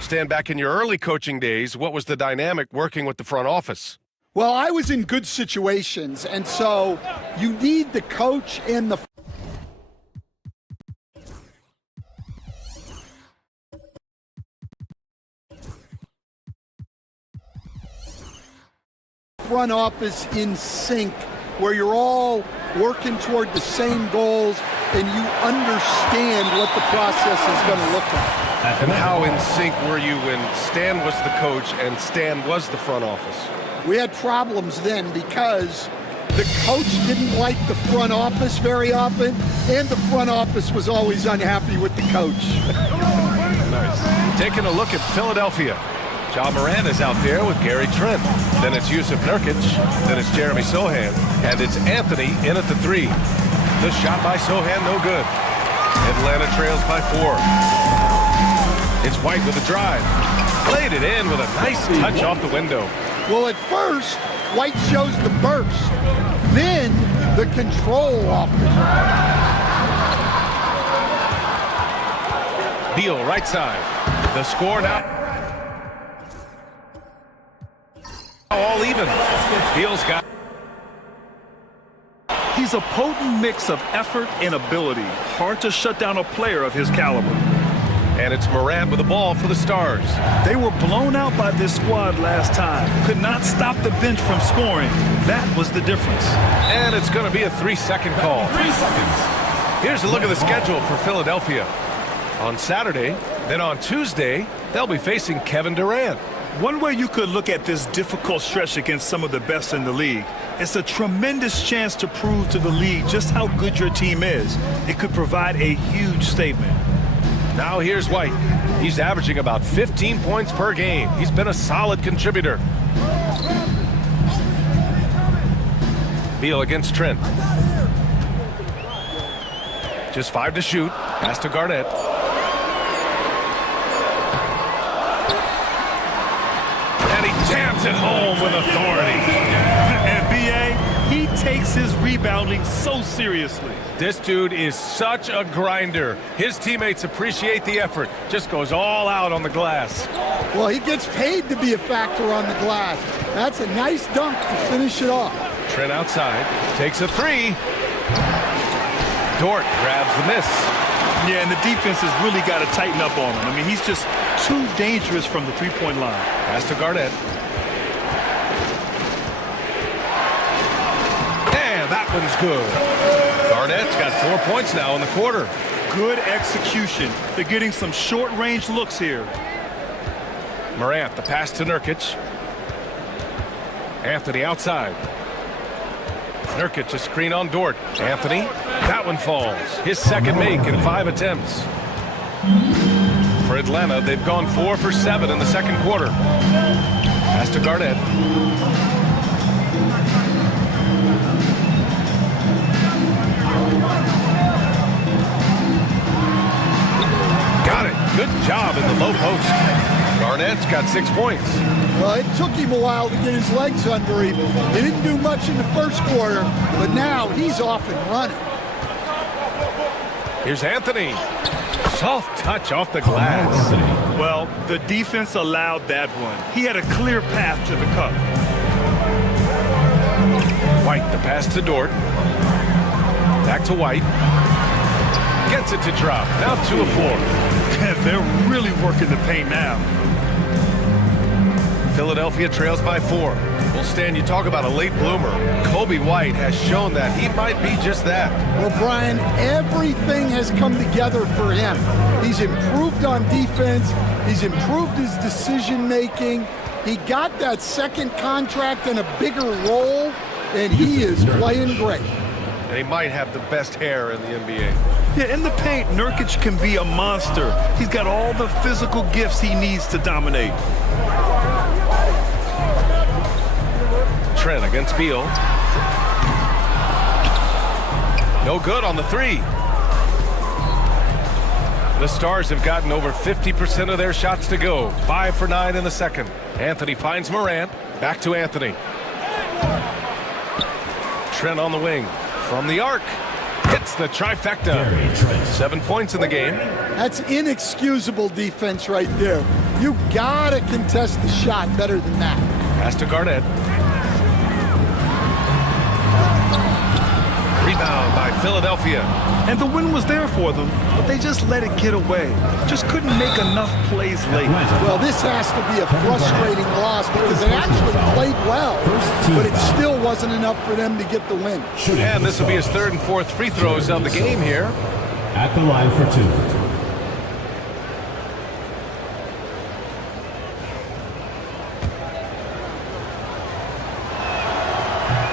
Stan, back in your early coaching days, what was the dynamic working with the front office? Well, I was in good situations, and so you need the coach and the front office in sync, where you're all working toward the same goals and you understand what the process is going to look like. And how in sync were you when Stan was the coach and Stan was the front office? We had problems then because the coach didn't like the front office very often, and the front office was always unhappy with the coach. Nice. Taking a look at Philadelphia. John Moran is out there with Gary Trent. Then it's Yusuf Nurkic. Then it's Jeremy Sohan. And it's Anthony in at the 3. The shot by Sohan, no good. Atlanta trails by 4. It's White with a drive. Played it in with a nice touch off the window. Well, at first, White shows the burst. Then the control off the drive. Beal, right side. The score now. All even. Beal's got. He's a potent mix of effort and ability. Hard to shut down a player of his caliber. And it's Morant with the ball for the Stars. They were blown out by this squad last time. Could not stop the bench from scoring. That was the difference. And it's going to be a 3-second call. 3 seconds. Here's a look at the schedule for Philadelphia. On Saturday, then on Tuesday, they'll be facing Kevin Durant. One way you could look at this difficult stretch against some of the best in the league, it's a tremendous chance to prove to the league just how good your team is. It could provide a huge statement. Now here's White. He's averaging about 15 points per game. He's been a solid contributor. Beal against Trent. Just 5 to shoot. Pass to Garnett. And he jams it home with authority. And B.A., he takes his rebounding so seriously. This dude is such a grinder. His teammates appreciate the effort. Just goes all out on the glass. Well, he gets paid to be a factor on the glass. That's a nice dunk to finish it off. Trent outside. Takes a 3. Dort grabs the miss. Yeah, and the defense has really got to tighten up on him. I mean, he's just too dangerous from the three-point line. Pass to Garnett. And that one's good. Garnett's got 4 points now in the quarter. Good execution. They're getting some short-range looks here. Morant, the pass to Nurkic. Anthony outside. Nurkic, a screen on Dort. Anthony, that one falls. His second make in 5 attempts. For Atlanta, they've gone 4 for 7 in the second quarter. Pass to Garnett. Got it. Good job in the low post. Garnett's got 6 points. Well, it took him a while to get his legs under him. He didn't do much in the first quarter, but now he's off and running. Here's Anthony. Soft touch off the glass. Well, the defense allowed that one. He had a clear path to the cup. White, the pass to Dort. Back to White. Gets it to drop. Now 2 of 4. They're really working the paint now. Philadelphia trails by 4. Well, Stan, you talk about a late bloomer. Kobe White has shown that he might be just that. Well, Brian, everything has come together for him. He's improved on defense. He's improved his decision-making. He got that second contract and a bigger role, and he is playing great. And he might have the best hair in the NBA. Yeah, in the paint, Nurkic can be a monster. He's got all the physical gifts he needs to dominate. Trent against Beal. No good on the 3. The Stars have gotten over 50% of their shots to go. 5 for 9 in the second. Anthony finds Morant. Back to Anthony. Trent on the wing. From the arc. hits the trifecta. 7 points in the game. That's inexcusable defense right there. You gotta contest the shot better than that. Pass to Garnett. Rebound by Philadelphia. And the win was there for them, but they just let it get away. Just couldn't make enough plays late. Well, this has to be a frustrating loss because they actually played well, but it still wasn't enough for them to get the win. And this will be his 3rd and 4th free throws of the game here. At the line for 2.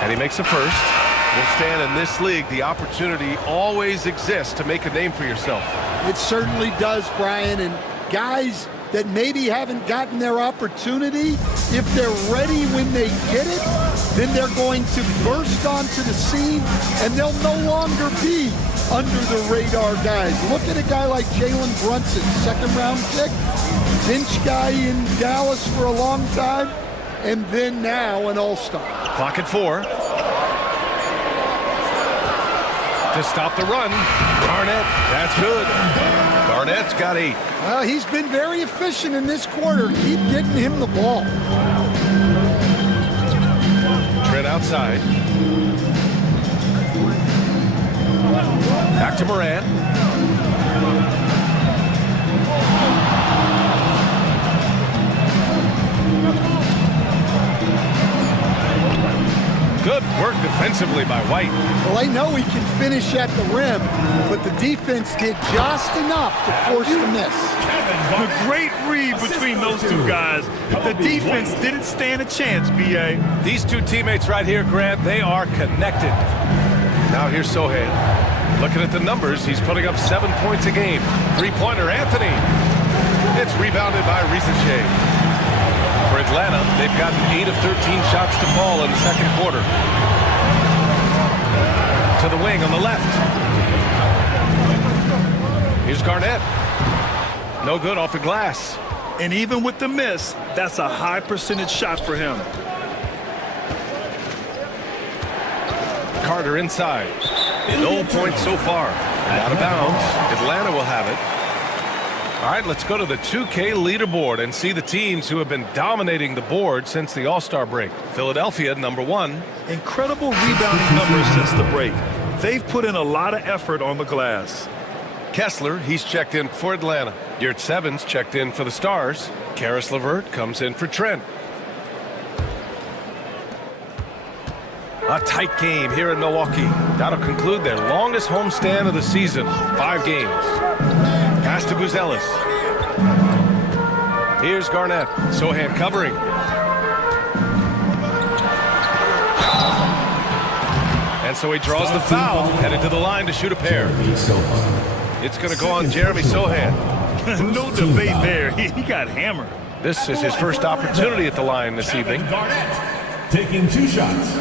And he makes a first. Well, Stan, in this league, the opportunity always exists to make a name for yourself. It certainly does, Brian. And guys that maybe haven't gotten their opportunity, if they're ready when they get it, then they're going to burst onto the scene, and they'll no longer be under the radar guys. Look at a guy like Jalen Brunson, 2nd-round pick, bench guy in Dallas for a long time, and then now an all-star. Clock at 4. To stop the run. Garnett, that's good. Garnett's got 8. Well, he's been very efficient in this quarter. Keep getting him the ball. Trent outside. Back to Morant. Good work defensively by White. Well, I know he can finish at the rim, but the defense did just enough to force the miss. The great read between those two guys. The defense didn't stand a chance, B.A. These two teammates right here, Grant, they are connected. Now here's Sohan. Looking at the numbers, he's putting up 7 points a game. 3-pointer, Anthony. It's rebounded by Risache. For Atlanta, they've gotten 8 of 13 shots to fall in the 2nd quarter. To the wing on the left. Here's Garnett. No good off the glass. And even with the miss, that's a high percentage shot for him. Carter inside. No points so far. And out of bounds. Atlanta will have it. All right, let's go to the 2K leaderboard and see the teams who have been dominating the board since the All-Star break. Philadelphia, number 1. Incredible rebounding numbers since the break. They've put in a lot of effort on the glass. Kessler, he's checked in for Atlanta. Yurtseven's checked in for the Stars. Karis LeVert comes in for Trent. A tight game here in Milwaukee. That'll conclude their longest homestand of the season, 5 games. Pass to Buzelis. Here's Garnett. Sohan covering. And so he draws the foul, headed to the line to shoot a pair. It's going to go on Jeremy Sohan. No debate there. He got hammered. This is his first opportunity at the line this evening. Garnett taking 2 shots.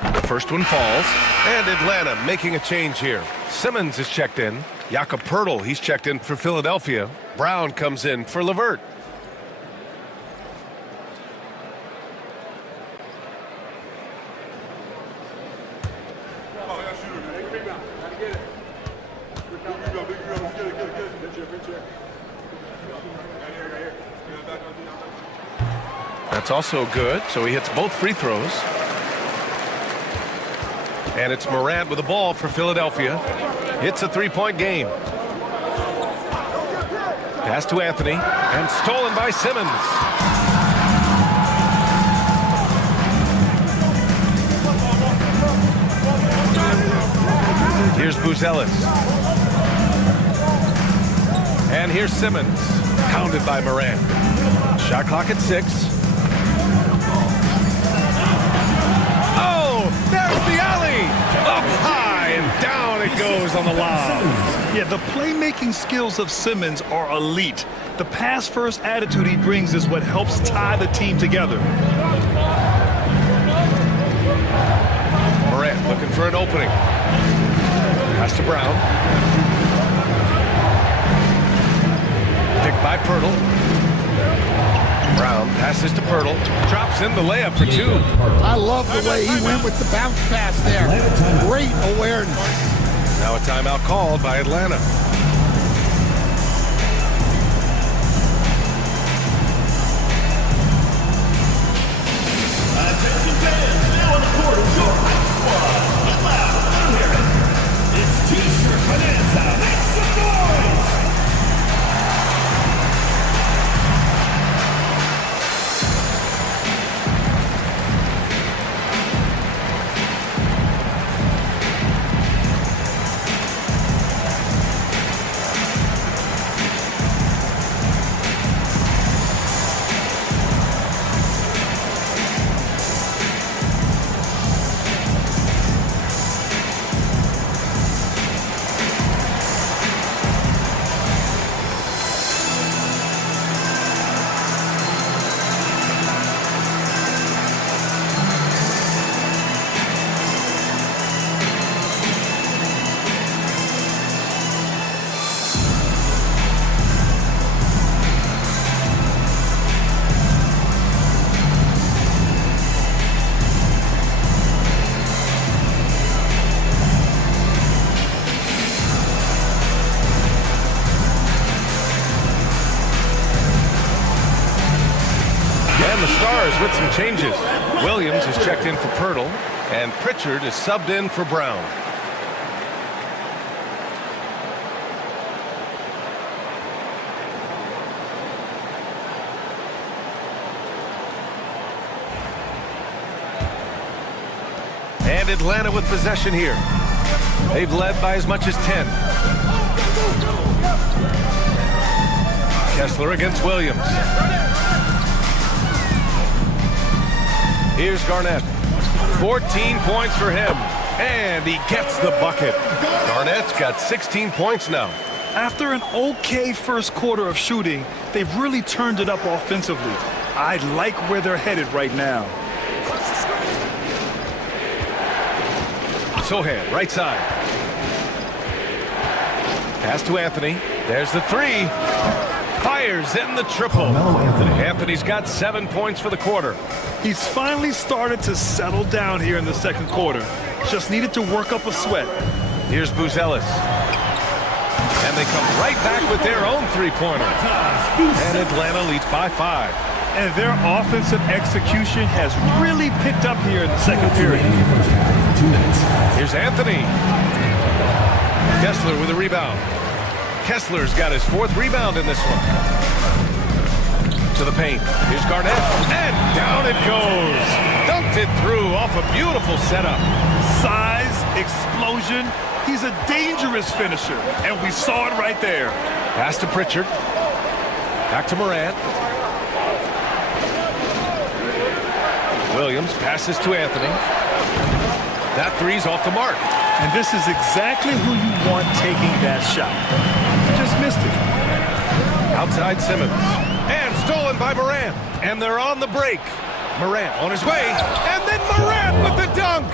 The first one falls, and Atlanta making a change here. Simmons is checked in. Jakob Poeltl, he's checked in for Philadelphia. Brown comes in for LeVert. That's also good, so he hits both free throws. And it's Morant with the ball for Philadelphia. It's a 3-point game. Pass to Anthony, and stolen by Simmons. Here's Buzelis. And here's Simmons, pounded by Morant. Shot clock at 6. There's the alley! Up high and down it goes on the lob. Yeah, the playmaking skills of Simmons are elite. The pass-first attitude he brings is what helps tie the team together. looking for an opening. Pass to Brown. Picked by Pirtle. Brown passes to Pirtle. Drops in the layup for 2. I love the way he went with the bounce pass there. Great awareness. Now a timeout called by Atlanta. Attention fans, now on the court is your hype squad. Get loud, let 'em hear it. It's T-shirt Bonanza. Make some noise! And the Stars with some changes. Williams is checked in for Pirtle, and Pritchard is subbed in for Brown. And Atlanta with possession here. They've led by as much as 10. Kessler against Williams. Here's Garnett. 14 points for him. And he gets the bucket. Garnett's got 16 points now. After an okay first quarter of shooting, they've really turned it up offensively. I like where they're headed right now. Sohan, right side. Pass to Anthony. There's the 3. Fires in the triple. Anthony's got 7 points for the quarter. He's finally started to settle down here in the second quarter. Just needed to work up a sweat. Here's Buzelis. And they come right back with their own 3-pointer. And Atlanta leads by 5. And their offensive execution has really picked up here in the second period. Here's Anthony. Kessler with a rebound. Kessler's got his 4th rebound in this one. To the paint. Here's Garnett. And down it goes. Dunked it through off a beautiful setup. Size, explosion. He's a dangerous finisher. And we saw it right there. Pass to Pritchard. Back to Morant. Williams passes to Anthony. That 3's off the mark. And this is exactly who you want taking that shot. Just missed it. Outside Simmons. And stolen by Morant. And they're on the break. Morant on his way. And then Morant with the dunk.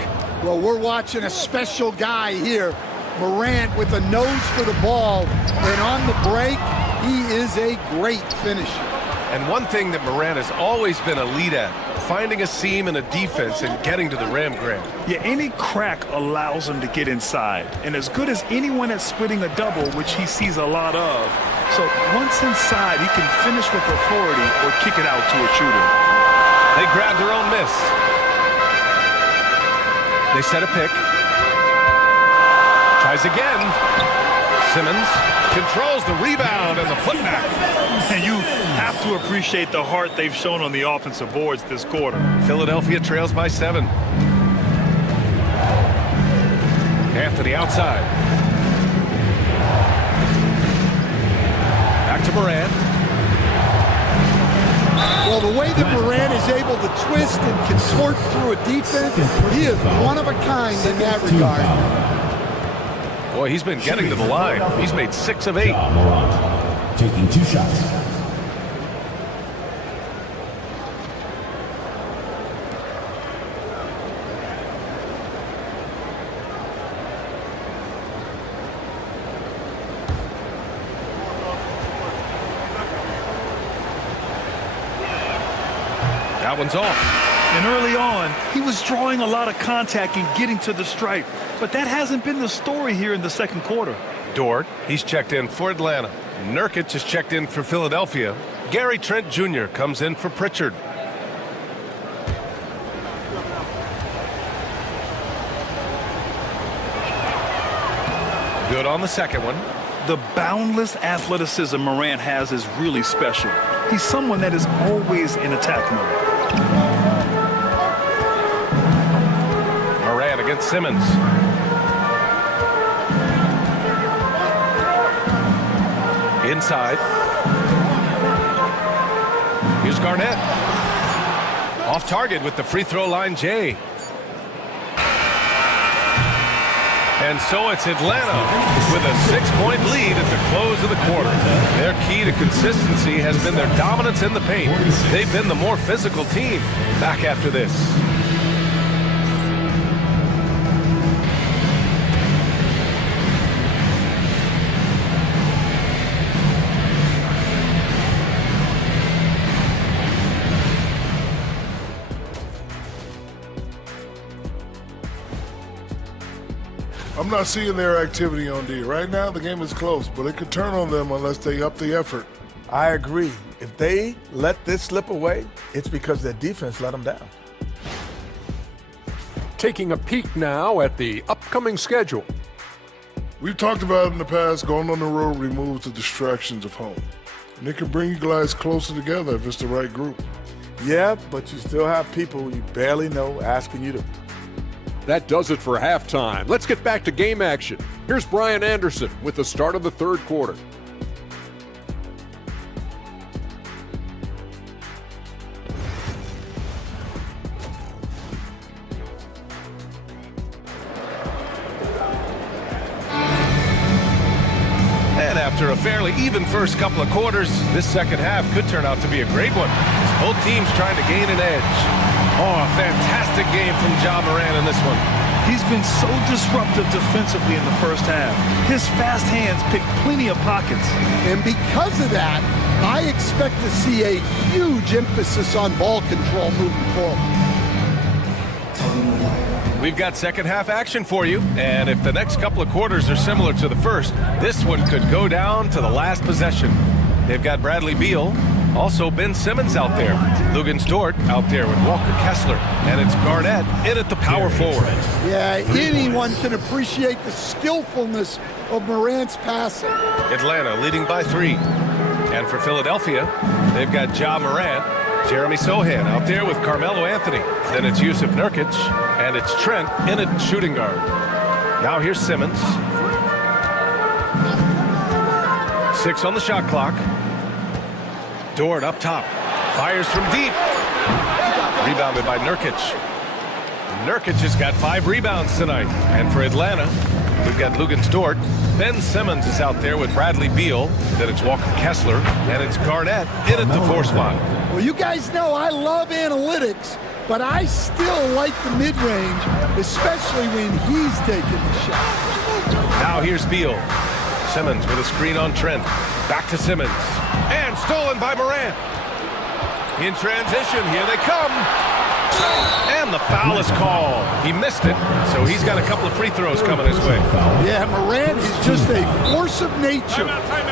Well, we're watching a special guy here. Morant with a nose for the ball. And on the break, he is a great finisher. And one thing that Morant has always been a lead at, finding a seam in a defense and getting to the rim, Grant. Yeah, any crack allows him to get inside. And as good as anyone at splitting a double, which he sees a lot of. So once inside, he can finish with authority or kick it out to a shooter. They grab their own miss. They set a pick. Tries again. Simmons controls the rebound and the putback. And you have to appreciate the heart they've shown on the offensive boards this quarter. Philadelphia trails by 7. Anthony outside. Back to Morant. Well, the way that Morant is able to twist and contort through a defense, he is one of a kind in that regard. Boy, he's been getting to the line. He's made 6 of 8. Taking 2 shots. That one's off. And early on, he was drawing a lot of contact and getting to the stripe. But that hasn't been the story here in the second quarter. Dort, he's checked in for Atlanta. Nurkic is checked in for Philadelphia. Gary Trent Jr. comes in for Pritchard. Good on the second one. The boundless athleticism Morant has is really special. He's someone that is always in attack mode. Morant against Simmons. Inside. Here's Garnett. Off target with the free throw line, Jay. And so it's Atlanta with a 6-point lead at the close of the quarter. Their key to consistency has been their dominance in the paint. They've been the more physical team. Back after this. I'm not seeing their activity on D. Right now, the game is close, but it could turn on them unless they up the effort. I agree. If they let this slip away, it's because their defense let them down. Taking a peek now at the upcoming schedule. We've talked about in the past, going on the road removes the distractions of home. And it can bring you guys closer together if it's the right group. Yeah, but you still have people you barely know asking you to. That does it for halftime. Let's get back to game action. Here's Brian Anderson with the start of the third quarter. And after a fairly even first couple of quarters, this second half could turn out to be a great one, as both teams trying to gain an edge. Oh, a fantastic game from Ja Morant in this one. He's been so disruptive defensively in the first half. His fast hands pick plenty of pockets. And because of that, I expect to see a huge emphasis on ball control moving forward. We've got second half action for you, and if the next couple of quarters are similar to the first, this one could go down to the last possession. They've got Bradley Beal, also Ben Simmons out there, Luguentz Dort out there with Walker Kessler, and it's Garnett in at the power forward. Yeah, anyone can appreciate the skillfulness of Morant's passing. Atlanta leading by 3. And for Philadelphia, they've got Ja Morant, Jeremy Sohan out there with Carmelo Anthony. Then it's Yusuf Nurkic, and it's Trent in at shooting guard. Now here's Simmons. 6 on the shot clock. Dort up top. Fires from deep. Rebounded by Nurkic. Nurkic has got 5 rebounds tonight. And for Atlanta, we've got Luguentz Dort. Ben Simmons is out there with Bradley Beal. Then it's Walker Kessler. And it's Garnett in at the 4 spot. Well, you guys know I love analytics, but I still like the mid-range, especially when he's taking the shot. Now here's Beal. Simmons with a screen on Trent. Back to Simmons. And stolen by Morant. In transition, here they come. And the foul is called. He missed it, so he's got a couple of free throws coming his way. Yeah, Morant is just a force of nature.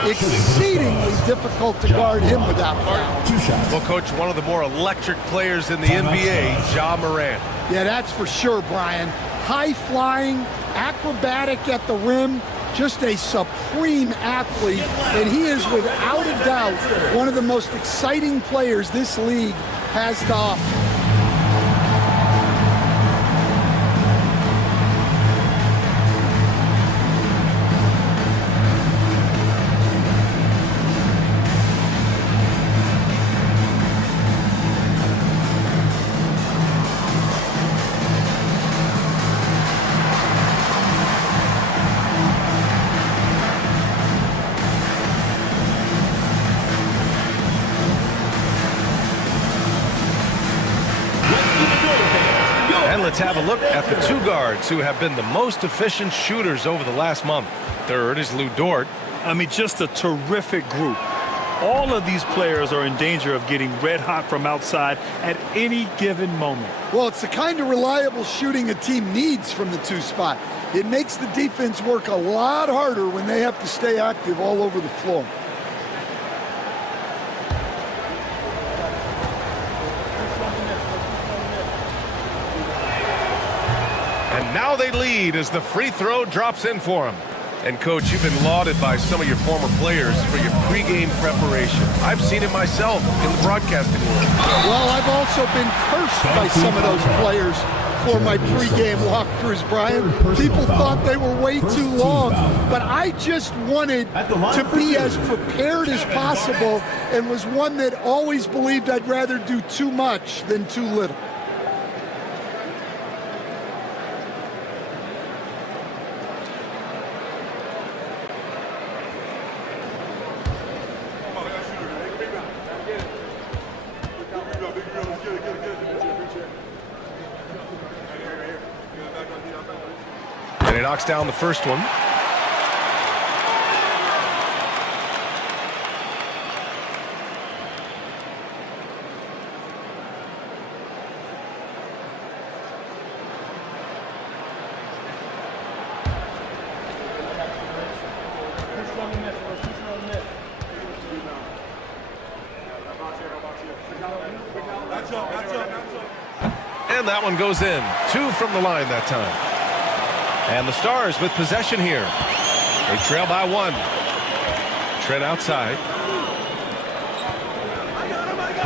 Exceedingly difficult to guard him without foul. Well, Coach, one of the more electric players in the NBA, Ja Morant. Yeah, that's for sure, Brian. High-flying, acrobatic at the rim, just a supreme athlete, and he is without a doubt one of the most exciting players this league has to offer. Let's have a look at the 2 guards who have been the most efficient shooters over the last month. Third is Lu Dort. I mean, just a terrific group. All of these players are in danger of getting red hot from outside at any given moment. Well, it's the kind of reliable shooting a team needs from the 2 spot. It makes the defense work a lot harder when they have to stay active all over the floor. And now they lead as the free throw drops in for them. And, Coach, you've been lauded by some of your former players for your pregame preparation. I've seen it myself in the broadcasting world. Well, I've also been cursed by some of those players for my pregame walkthroughs, Brian. People thought they were way too long, but I just wanted to be as prepared as possible and was one that always believed I'd rather do too much than too little. And he knocks down the first one. And that one goes in. 2 from the line that time. And the Stars with possession here. They trail by 1. Trent outside.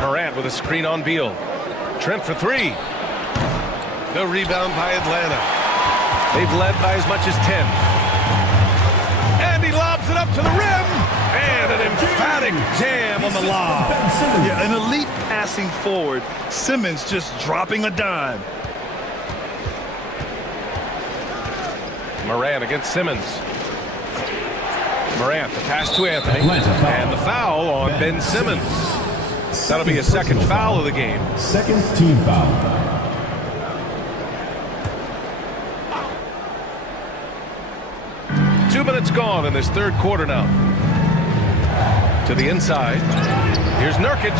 Morant with a screen on Beal. Trent for 3. The rebound by Atlanta. They've led by as much as 10. And he lobs it up to the rim. And an emphatic jam on the lob. Yeah, an elite passing forward. Simmons just dropping a dime. Morant against Simmons. Morant, the pass to Anthony. And the foul on Ben Simmons. That'll be a second foul of the game. Second team foul. Two minutes gone in this third quarter now. To the inside. Here's Nurkic.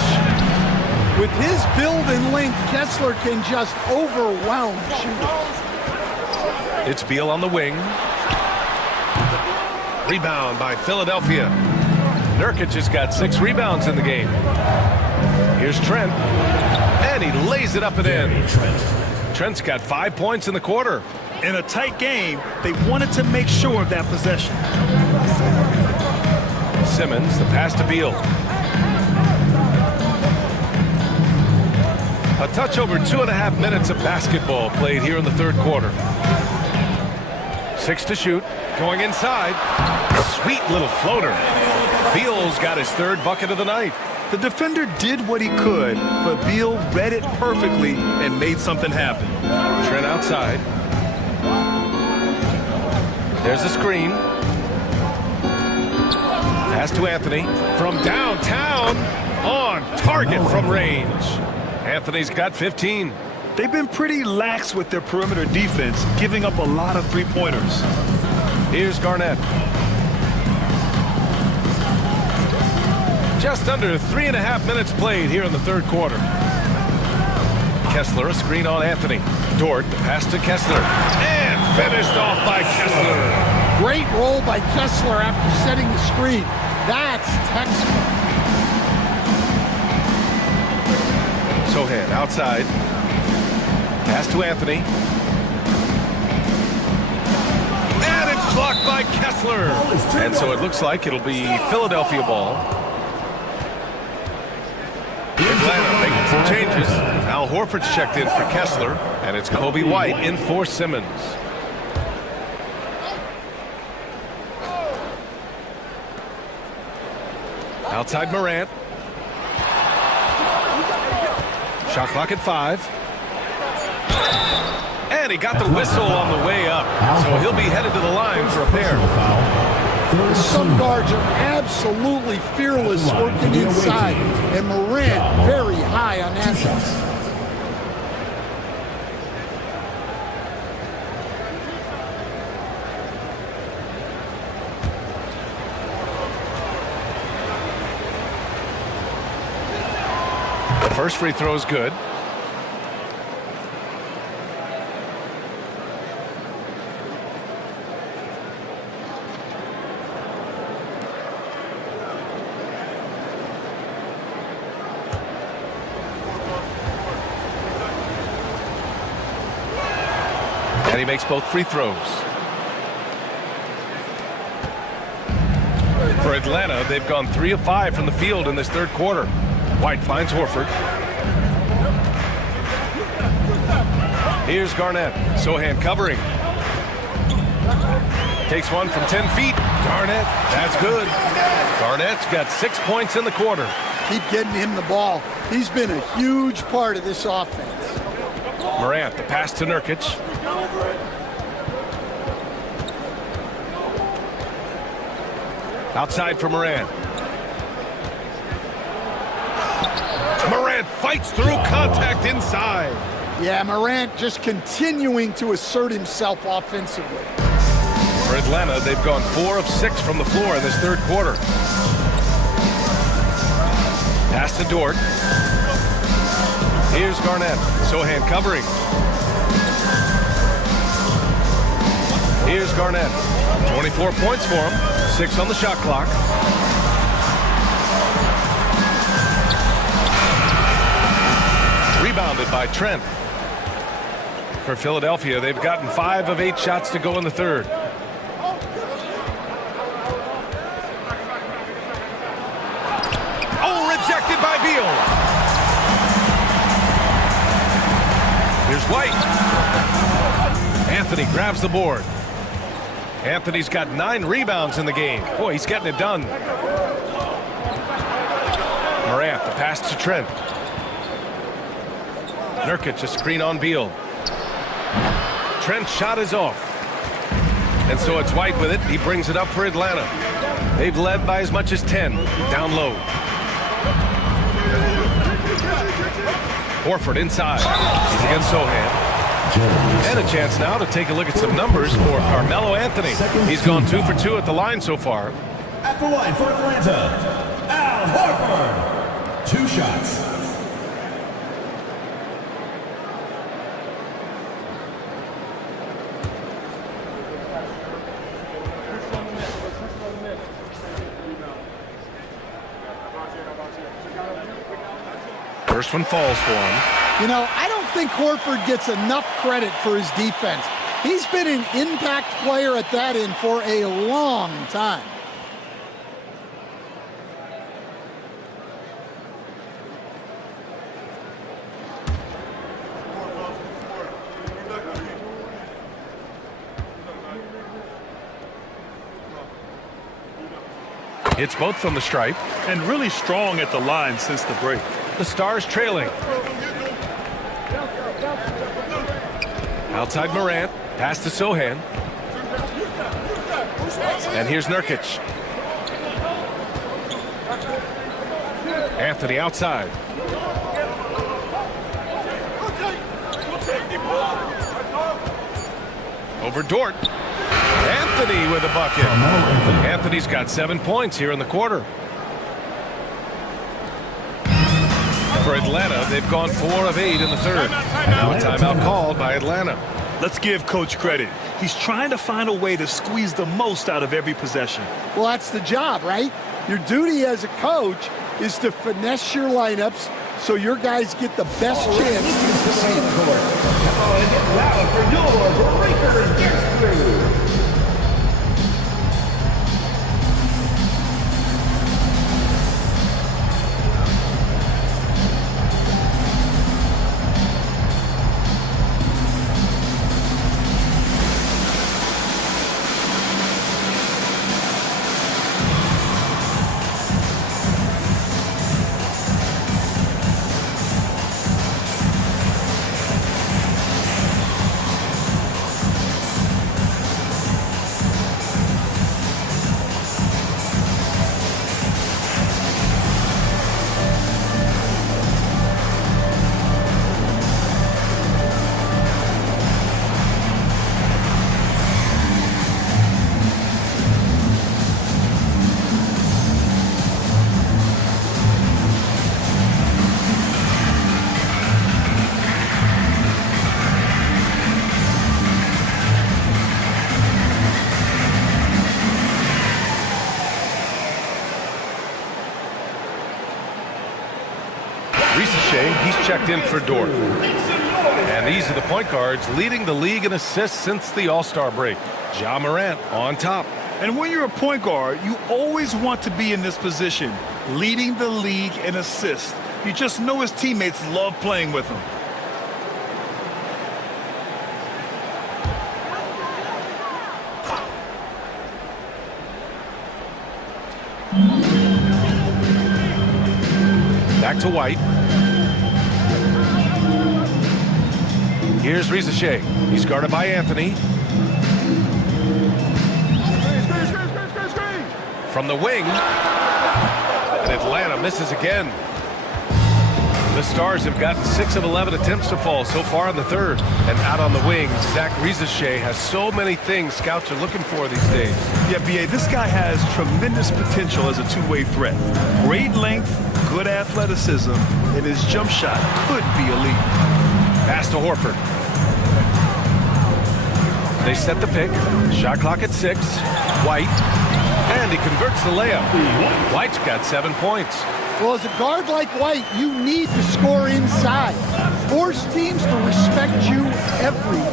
With his build and length, Kessler can just overwhelm shooters. It's Beal on the wing. Rebound by Philadelphia. Nurkic has got 6 rebounds in the game. Here's Trent. And he lays it up and in. Trent's got 5 points in the quarter. In a tight game, they wanted to make sure of that possession. Simmons, the pass to Beal. A touch over 2.5 minutes of basketball played here in the third quarter. 6 to shoot. Going inside. Sweet little floater. Beal's got his 3rd bucket of the night. The defender did what he could, but Beal read it perfectly and made something happen. Trent outside. There's a screen. Pass to Anthony from downtown. On target from range. Anthony's got 15. They've been pretty lax with their perimeter defense, giving up a lot of three-pointers. Here's Garnett. Just under 3.5 minutes played here in the third quarter. Kessler, a screen on Anthony. Dort, the pass to Kessler. And finished off by Kessler. Great roll by Kessler after setting the screen. That's textbook. Sohan outside. Pass to Anthony. And it's blocked by Kessler. And so it looks like it'll be Philadelphia ball. Atlanta making some changes. Al Horford's checked in for Kessler. And it's Kobe White in for Simmons. Outside Morant. Shot clock at 5. And he got the whistle on the way up. So he'll be headed to the line for a pair. Some guards are absolutely fearless working inside. And Morant very high on that shot. First free throw is good. And he makes both free throws. For Atlanta, they've gone 3 of 5 from the field in this third quarter. White finds Horford. Here's Garnett. Sohan covering. Takes one from 10 feet. Garnett, that's good. Garnett's got 6 points in the quarter. Keep getting him the ball. He's been a huge part of this offense. Morant, the pass to Nurkic. Outside for Morant. Morant fights through contact inside. Yeah, Morant just continuing to assert himself offensively. For Atlanta, they've gone 4 of 6 from the floor in this third quarter. Pass to Dort. Here's Garnett. Sohan covering. Here's Garnett. 24 points for him. 6 on the shot clock. Rebounded by Trent. For Philadelphia, they've gotten 5 of 8 shots to go in the third. Oh, rejected by Beal. Here's White. Anthony grabs the board. Anthony's got 9 rebounds in the game. Boy, he's getting it done. Morant, the pass to Trent. Nurkic, a screen on Beal. Trent's shot is off. And so it's White with it. He brings it up for Atlanta. They've led by as much as 10. Down low. Horford inside. He's against Sohan. And a chance now to take a look at some numbers for Carmelo Anthony. He's gone 2 for 2 at the line so far. At the line for Atlanta, Al Horford. 2 shots. First one falls for him. You know, I don't think Horford gets enough credit for his defense. He's been an impact player at that end for a long time. Hits both from the stripe. And really strong at the line since the break. The Stars trailing. Outside Morant. Pass to Sohan. And here's Nurkic. Anthony outside. Over Dort. Anthony with a bucket. Anthony's got 7 points here in the quarter. For Atlanta, they've gone 4 of 8 in the third. Now a timeout called by Atlanta. Let's give Coach credit. He's trying to find a way to squeeze the most out of every possession. Well, that's the job, right? Your duty as a coach is to finesse your lineups so your guys get the best chance to succeed. Come on and get loud for your Breaker Guest Crew. Shea, he's checked in for Dort. And these are the point guards leading the league in assists since the All-Star break. Ja Morant on top. And when you're a point guard, you always want to be in this position, leading the league in assists. You just know his teammates love playing with him. Back to White. Here's Shea. He's guarded by Anthony. From the wing. And Atlanta misses again. The Stars have gotten 6 of 11 attempts to fall so far in the third. And out on the wing, Zach Shea has so many things scouts are looking for these days. Yeah, B.A., this guy has tremendous potential as a two-way threat. Great length, good athleticism, and his jump shot could be elite. Pass to Horford. They set the pick. Shot clock at 6. White. And he converts the layup. White's got 7 points. Well, as a guard like White, you need to score inside. Force teams to respect you everywhere.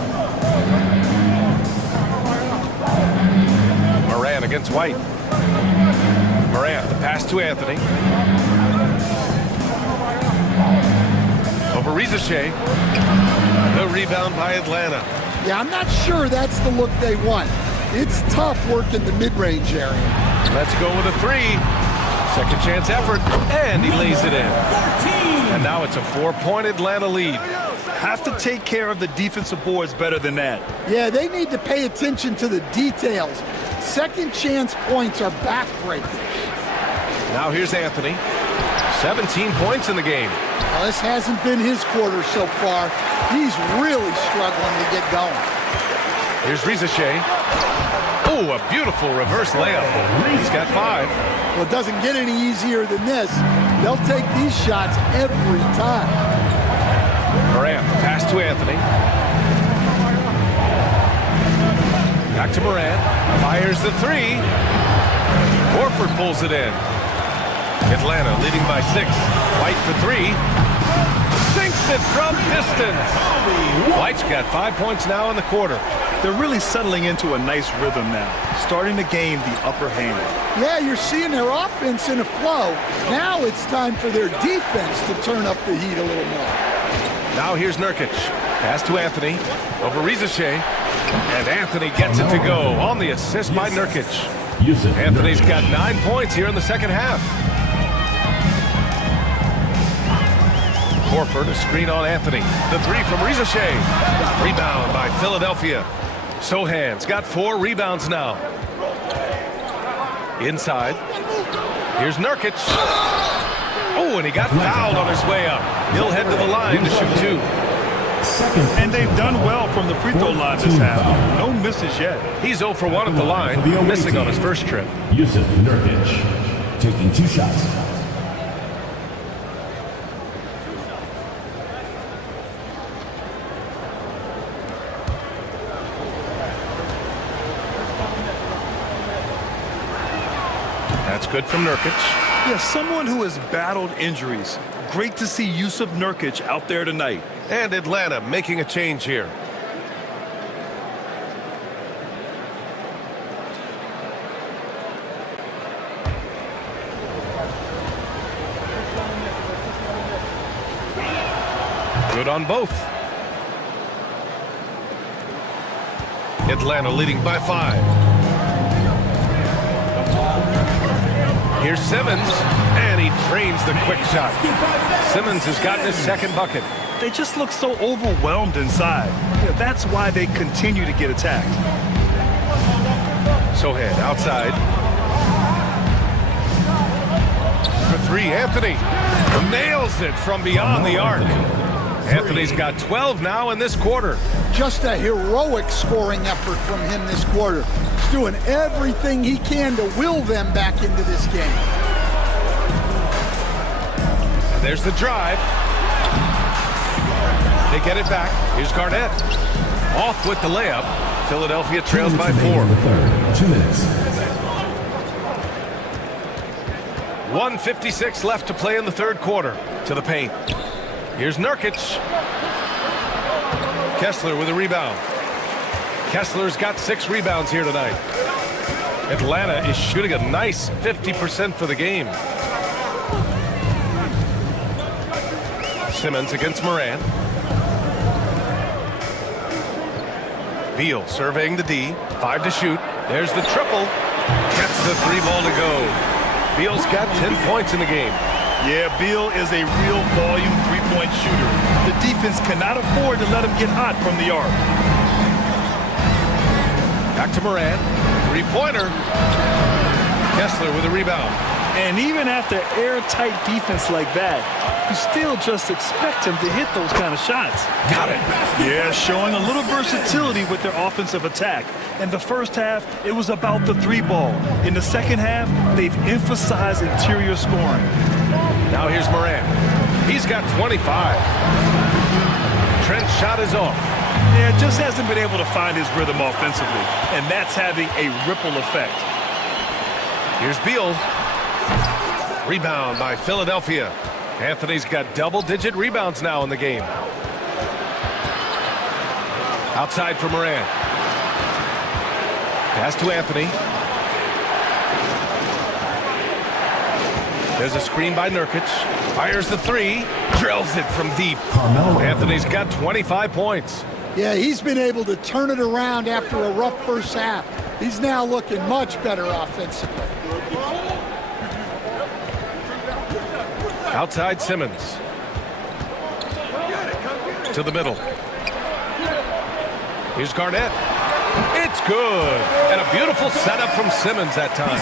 Morant against White. Morant, the pass to Anthony. Over Shea. The rebound by Atlanta. Yeah, I'm not sure that's the look they want. It's tough working the mid-range area. Let's go with a 3. Second chance effort, and he lays it in. And now it's a 4-point Atlanta lead. Have to take care of the defensive boards better than that. Yeah, they need to pay attention to the details. Second chance points are backbreakers. Now here's Anthony. 17 points in the game. Well, this hasn't been his quarter so far. He's really struggling to get going. Here's Shea. Oh, a beautiful reverse layup. He's got 5. Well, it doesn't get any easier than this. They'll take these shots every time. Morant, pass to Anthony. Back to Morant. Fires the 3. Horford pulls it in. Atlanta leading by 6. White for 3. Sinks it from distance. White's got 5 points now in the quarter. They're really settling into a nice rhythm now, starting to gain the upper hand. Yeah, you're seeing their offense in a flow. Now it's time for their defense to turn up the heat a little more. Now here's Nurkic. Pass to Anthony. Over Shea. And Anthony gets it to go on the assist by Nurkic. Anthony's got 9 points here in the second half. Horford, a screen on Anthony. The 3 from Shea. Rebound by Philadelphia. Sohan's got 4 rebounds now. Inside. Here's Nurkic. Oh, and he got fouled on his way up. He'll head to the line to shoot 2. And they've done well from the free throw line this half. No misses yet. He's 0 for 1 at the line, missing on his first trip. Yusuf Nurkic taking 2 shots. That's good from Nurkic. Yeah, someone who has battled injuries. Great to see Yusuf Nurkic out there tonight. And Atlanta making a change here. Good on both. Atlanta leading by 5. Here's Simmons, and he drains the quick shot. Simmons has gotten his second bucket. They just look so overwhelmed inside. Yeah, that's why they continue to get attacked. Sohan outside. For 3, Anthony nails it from beyond the arc. Anthony's got 12 now in this quarter. Just a heroic scoring effort from him this quarter. He's doing everything he can to will them back into this game. And there's the drive. They get it back. Here's Garnett. Off with the layup. Philadelphia trails by 4. 2 minutes. 1:56 left to play in the third quarter. To the paint. Here's Nurkic. Kessler with a rebound. Kessler's got 6 rebounds here tonight. Atlanta is shooting a nice 50% for the game. Simmons against Moran. Beal surveying the D. 5 to shoot. There's the triple. Gets the 3 ball to go. Beal's got 10 points in the game. Yeah, Beal is a real volume three-point shooter. The defense cannot afford to let him get hot from the arc. Back to Moran. 3-pointer. Kessler with a rebound. And even after airtight defense like that, you still just expect him to hit those kind of shots. Got it. Yeah, showing a little versatility with their offensive attack. In the first half, it was about the 3-ball. In the second half, they've emphasized interior scoring. Now here's Moran. He's got 25. Trent's shot is off. Yeah, just hasn't been able to find his rhythm offensively, and that's having a ripple effect. Here's Beal. Rebound by Philadelphia. Anthony's got double-digit rebounds now in the game. Outside for Moran. Pass to Anthony. There's a screen by Nurkic. Fires the 3. Drills it from deep. Anthony's got 25 points. Yeah, he's been able to turn it around after a rough first half. He's now looking much better offensively. Outside Simmons. To the middle. Here's Garnett. It's good. And a beautiful setup from Simmons that time.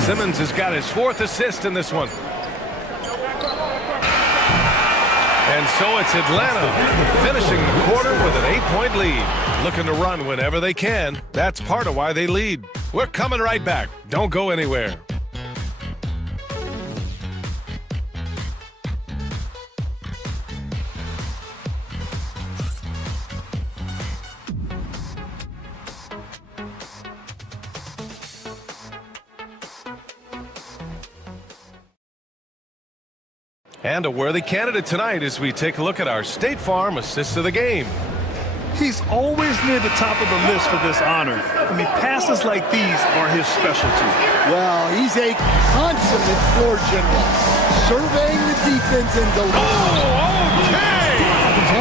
Simmons has got his 4th assist in this one. And so it's Atlanta finishing the quarter with an 8-point lead. Looking to run whenever they can. That's part of why they lead. We're coming right back. Don't go anywhere. And a worthy candidate tonight as we take a look at our State Farm Assist of the Game. He's always near the top of the list for this honor. I mean, passes like these are his specialty. Well, he's a consummate floor general, surveying the defense and delivering. Oh, okay!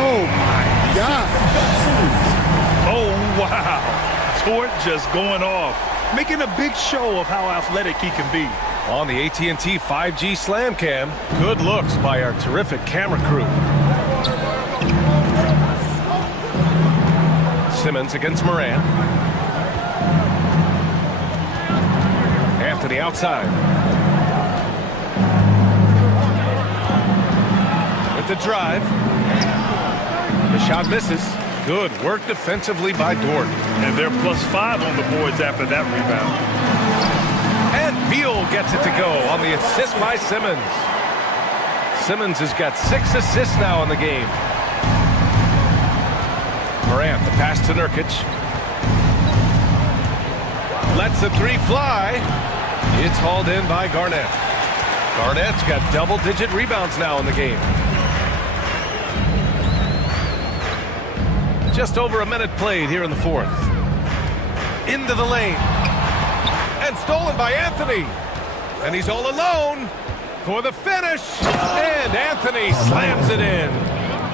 Oh, my God. Oh, wow. Tort just going off, making a big show of how athletic he can be. On the AT&T 5G Slam Cam, good looks by our terrific camera crew. Simmons against Moran. Anthony outside. With the drive. The shot misses. Good work defensively by Dort. And they're +5 on the boards after that rebound. And Beal gets it to go on the assist by Simmons. Simmons has got 6 assists now in the game. Morant, the pass to Nurkic. Lets the 3 fly. It's hauled in by Garnett. Garnett's got double-digit rebounds now in the game. Just over a minute played here in the 4th. Into the lane. And stolen by Anthony. And he's all alone for the finish. And Anthony slams it in.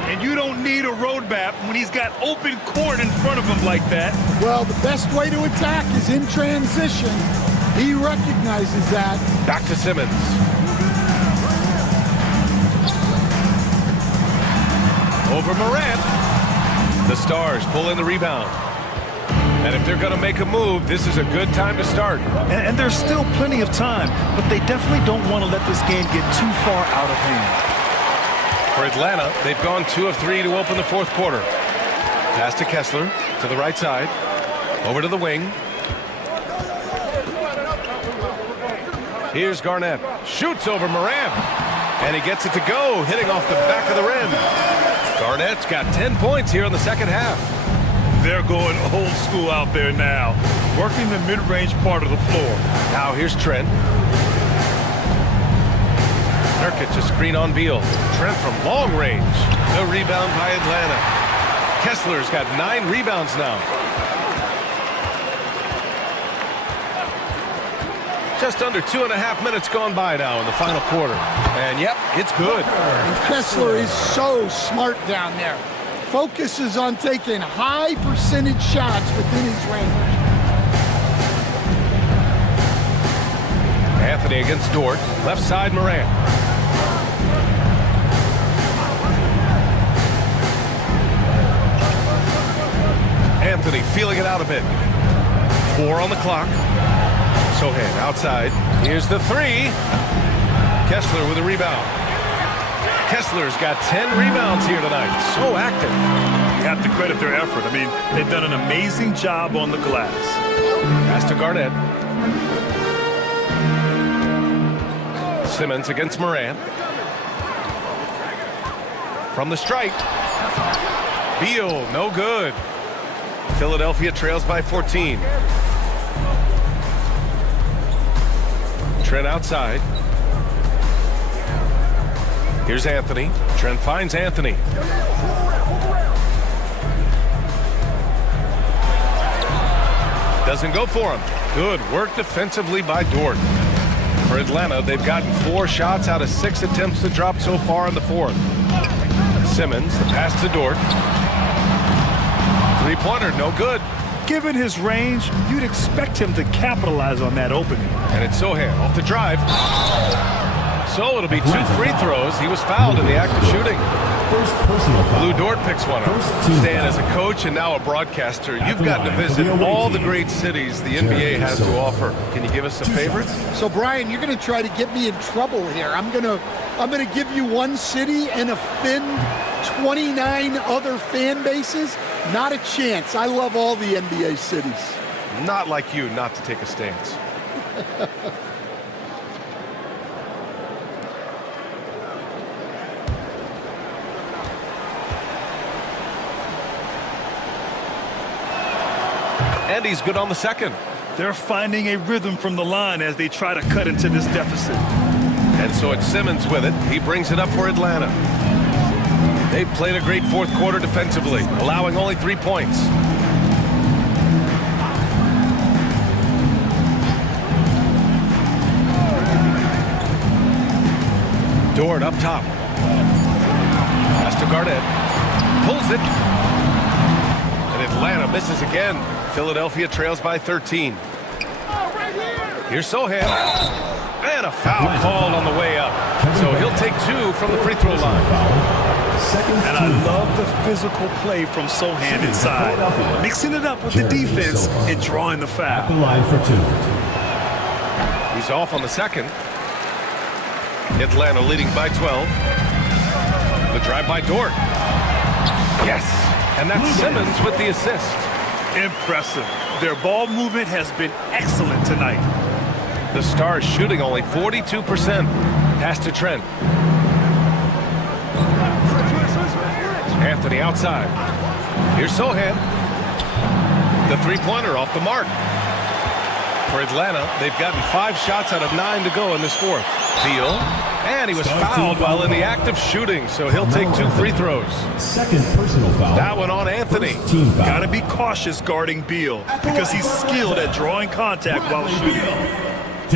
And you don't need a roadmap when he's got open court in front of him like that. Well, the best way to attack is in transition. He recognizes that. Back to Simmons. Over Morant. The Stars pull in the rebound. And if they're going to make a move, this is a good time to start. And there's still plenty of time, but they definitely don't want to let this game get too far out of hand. For Atlanta, they've gone 2 of 3 to open the 4th quarter. Pass to Kessler to the right side. Over to the wing. Here's Garnett. Shoots over Moran. And he gets it to go, hitting off the back of the rim. Garnett's got 10 points here in the second half. They're going old school out there now, working the mid-range part of the floor. Now here's Trent. Nurkic a screen on Beal. Trent from long range. No rebound by Atlanta. Kessler's got 9 rebounds now. Just under 2.5 minutes gone by now in the final quarter. And yep, it's good. And Kessler is so smart down there. Focuses on taking high percentage shots within his range. Anthony against Dort. Left side, Morant. Anthony feeling it out a bit. 4 on the clock. Sohan outside. Here's the 3. Kessler with a rebound. Kessler's got 10 rebounds here tonight. So active. You have to credit their effort. I mean, they've done an amazing job on the glass. Pass to Garnett. Simmons against Morant. From the stripe. Beal, no good. Philadelphia trails by 14. Trent outside. Here's Anthony. Trent finds Anthony. Doesn't go for him. Good work defensively by Dort. For Atlanta, they've gotten 4 shots out of 6 attempts to drop so far in the 4th. Simmons, the pass to Dort. 3-pointer, no good. Given his range, you'd expect him to capitalize on that opening. And it's Sohan off the drive. So it'll be 2 free throws. He was fouled in the act of shooting. Lou Dort picks one up. Stan, as a coach and now a broadcaster, you've gotten to visit all the great cities the NBA has to offer. Can you give us a favorite? So, Brian, you're going to try to get me in trouble here. I'm going to give you one city and offend 29 other fan bases. Not a chance. I love all the NBA cities. Not like you not to take a stance. And he's good on the second. They're finding a rhythm from the line as they try to cut into this deficit. And so it's Simmons with it. He brings it up for Atlanta. They've played a great 4th quarter defensively, allowing only 3 points. Dort up top. Pass to Garnett. Pulls it. And Atlanta misses again. Philadelphia trails by 13. Here's Sohan. And a foul called on the way up. So he'll take 2 from the free throw line. And I love the physical play from Sohan inside. Mixing it up with the defense and drawing the foul. He's off on the second. Atlanta leading by 12. The drive by Dort. Yes. And that's Simmons with the assist. Impressive. Their ball movement has been excellent tonight. The Stars shooting only 42%. Pass to Trent. Anthony outside. Here's Sohan. The 3-pointer off the mark. For Atlanta, they've gotten 5 shots out of 9 to go in this 4th. Beal. And he was fouled while in the act of shooting, so he'll take 2 free throws. Second personal foul. That one on Anthony. Got to be cautious guarding Beal because he's skilled at drawing contact while shooting.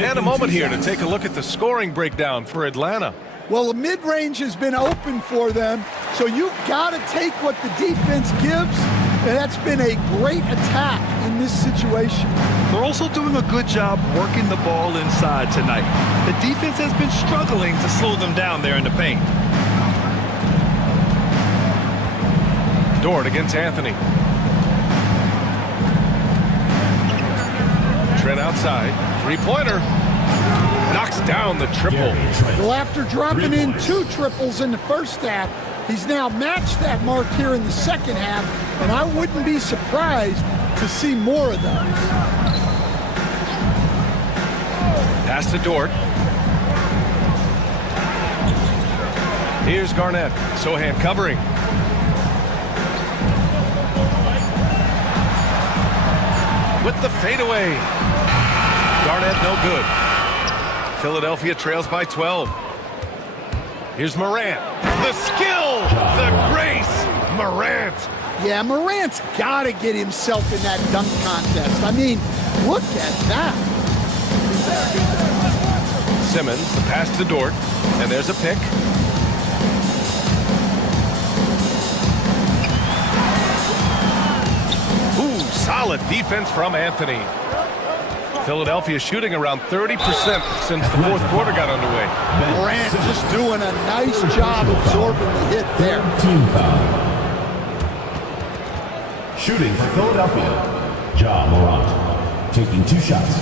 And a moment here to take a look at the scoring breakdown for Atlanta. Well, the mid-range has been open for them, so you've got to take what the defense gives, and that's been a great attack in this situation. They're also doing a good job working the ball inside tonight. The defense has been struggling to slow them down there in the paint. Dort against Anthony. Trent outside. 3-pointer. Knocks down the triple. Well, after dropping in 2 triples in the first half, he's now matched that mark here in the second half, and I wouldn't be surprised to see more of those. Pass to Dort. Here's Garnett. Sohan covering. With the fadeaway. Garnett no good. Philadelphia trails by 12. Here's Morant. The skill, the grace, Morant. Yeah, Morant's got to get himself in that dunk contest. I mean, look at that. Simmons, the pass to Dort, and there's a pick. Ooh, solid defense from Anthony. Philadelphia shooting around 30% since the fourth quarter got underway. Morant just doing a nice job absorbing the hit there. Team foul. Shooting for Philadelphia, Ja Morant, taking 2 shots.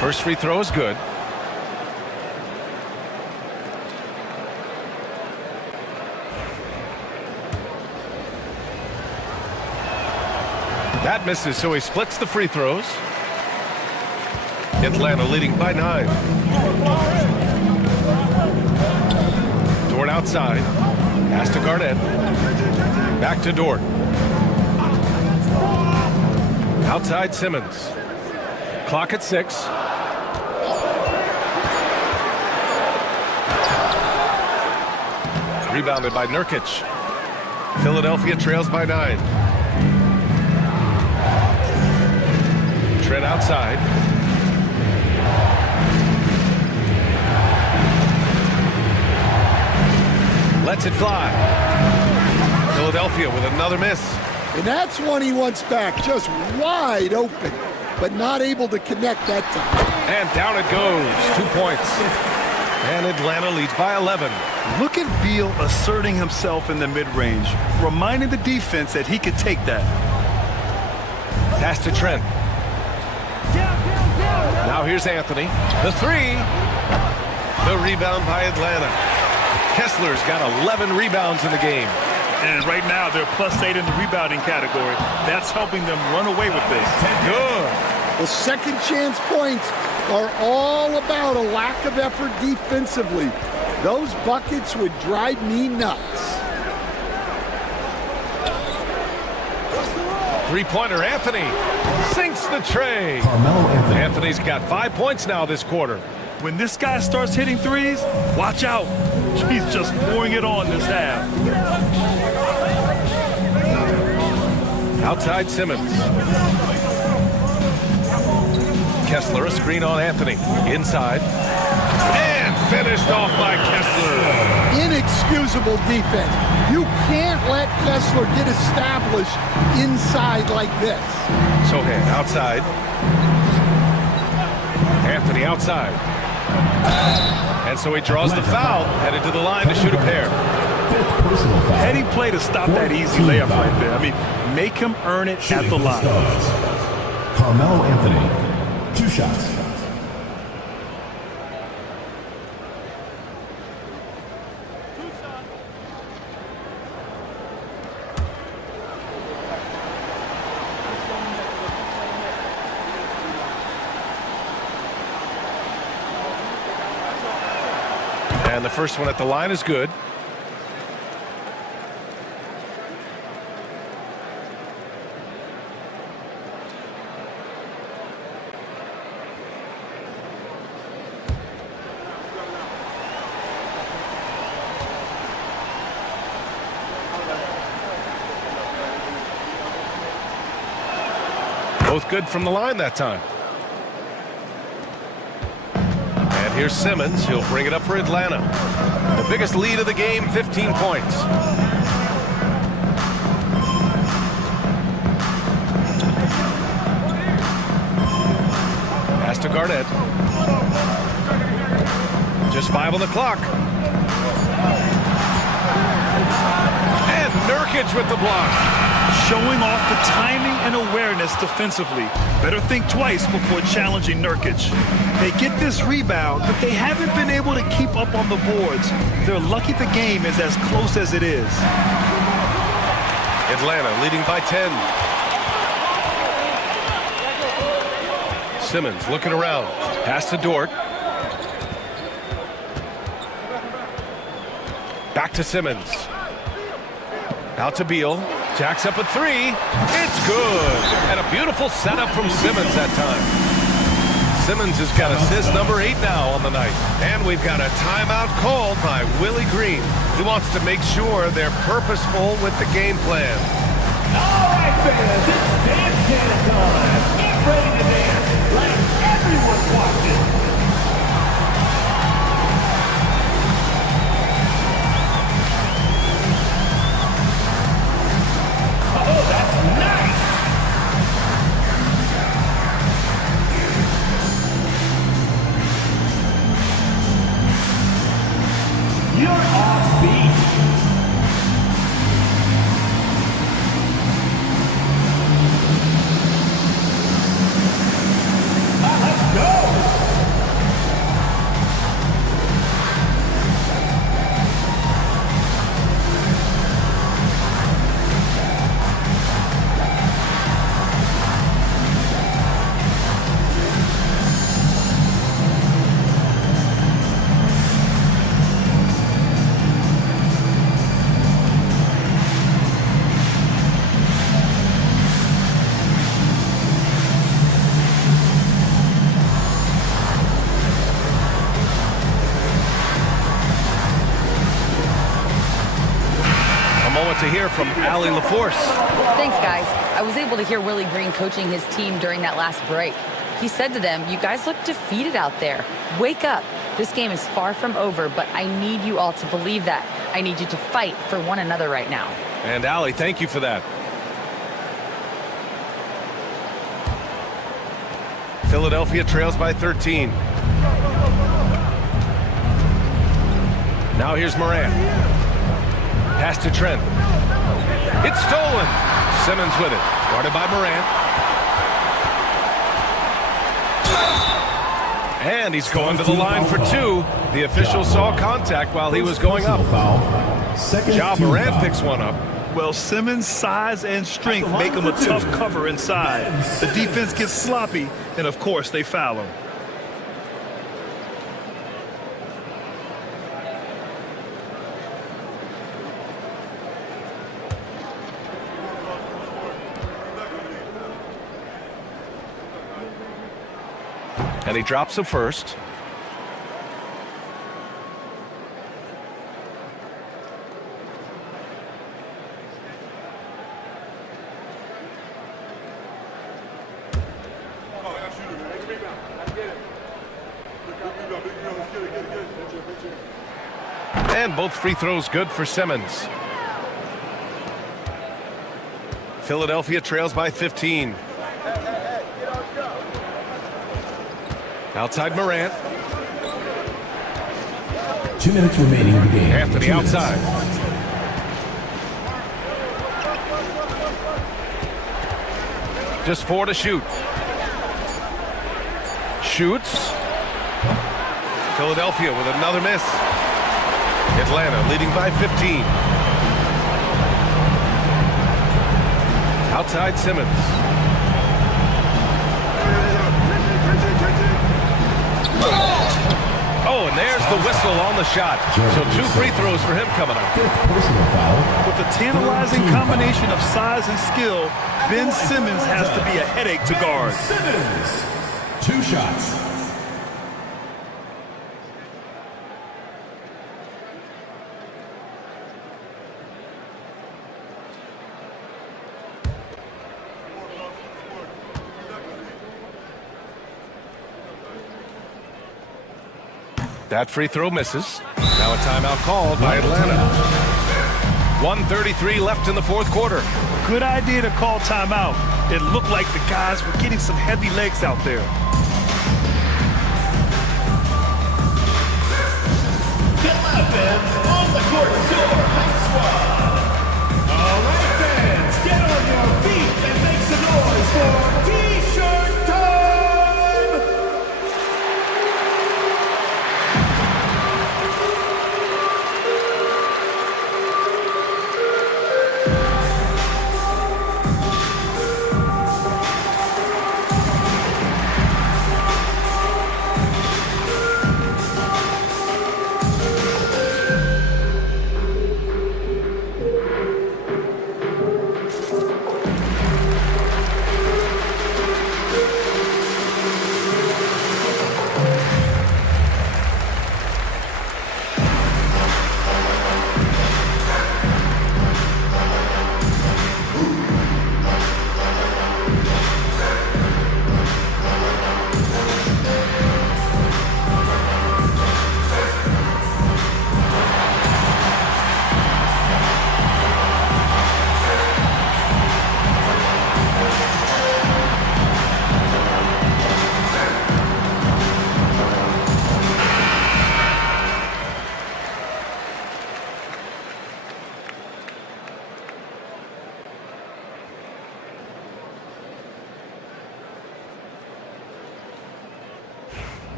First free throw is good. That misses, so he splits the free throws. Atlanta leading by 9. Dort outside. Pass to Garnett. Back to Dort. Outside Simmons. Clock at 6. Rebounded by Nurkic. Philadelphia trails by 9. Trent outside. Lets it fly. Philadelphia with another miss. And that's one he wants back, just wide open, but not able to connect that time. And down it goes. 2 points. And Atlanta leads by 11. Look at Beal asserting himself in the mid-range, reminding the defense that he could take that. Pass to Trent. Now here's Anthony. The 3. The rebound by Atlanta. Kessler's got 11 rebounds in the game. And right now they're +8 in the rebounding category. That's helping them run away with this. Good. The second chance points are all about a lack of effort defensively. Those buckets would drive me nuts. Three-pointer, Anthony sinks the tray. Anthony's got 5 points now this quarter. When this guy starts hitting threes, watch out. He's just pouring it on this half. Outside Simmons. Kessler, a screen on Anthony. Inside. And finished off by Kessler. Inexcusable defense. You can't let Kessler get established inside like this. Sohan outside. Anthony outside. And so he draws the foul, headed to the line to shoot a pair. Heady play to stop that easy layup right there. I mean, make him earn it at the line. Carmelo Anthony, 2 shots. And the first one at the line is good. Both good from the line that time. And here's Simmons. He'll bring it up for Atlanta. The biggest lead of the game, 15 points. Pass to Garnett. Just 5 on the clock. And Nurkic with the block. Showing off the timing and awareness defensively. Better think twice before challenging Nurkic. They get this rebound, but they haven't been able to keep up on the boards. They're lucky the game is as close as it is. Atlanta leading by 10. Simmons looking around. Pass to Dort. Back to Simmons. Out to Beal. Jacks up a three. It's good. And a beautiful setup from Simmons that time. Simmons has got assist number 8 now on the night. And we've got a timeout called by Willie Green. He wants to make sure they're purposeful with the game plan. All right, fans, it's dance time. Get ready to dance like everyone's watching. Oh, that's nice! You're off beat. Let's go! To hear from Allie LaForce. Thanks, guys. I was able to hear Willie Green coaching his team during that last break. He said to them, "You guys look defeated out there. Wake up. This game is far from over, but I need you all to believe that. I need you to fight for one another right now." And Allie, thank you for that. Philadelphia trails by 13. Now here's Morant. Pass to Trent. It's stolen. Simmons with it. Guarded by Morant. And he's going to the line for 2. The official saw contact while he was going up. Ja Morant picks one up. Well, Simmons' size and strength make him a tough cover inside. The defense gets sloppy, and of course they foul him. And he drops the first. And both free throws good for Simmons. Philadelphia trails by 15. Outside Morant. 2 minutes remaining in the game. Anthony outside. Just 4 to shoot. Shoots. Philadelphia with another miss. Atlanta leading by 15. Outside Simmons. Oh, and there's the whistle on the shot. So 2 free throws for him coming up. With a tantalizing combination of size and skill, Ben Simmons has to be a headache to guard. Simmons, 2 shots. That free throw misses. Now a timeout called by Atlanta. 1:33 left in the 4th quarter. Good idea to call timeout. It looked like the guys were getting some heavy legs out there. Atlanta fans, on the court is your hype squad. All right, fans, get on your feet and make some noise for T-shirt time!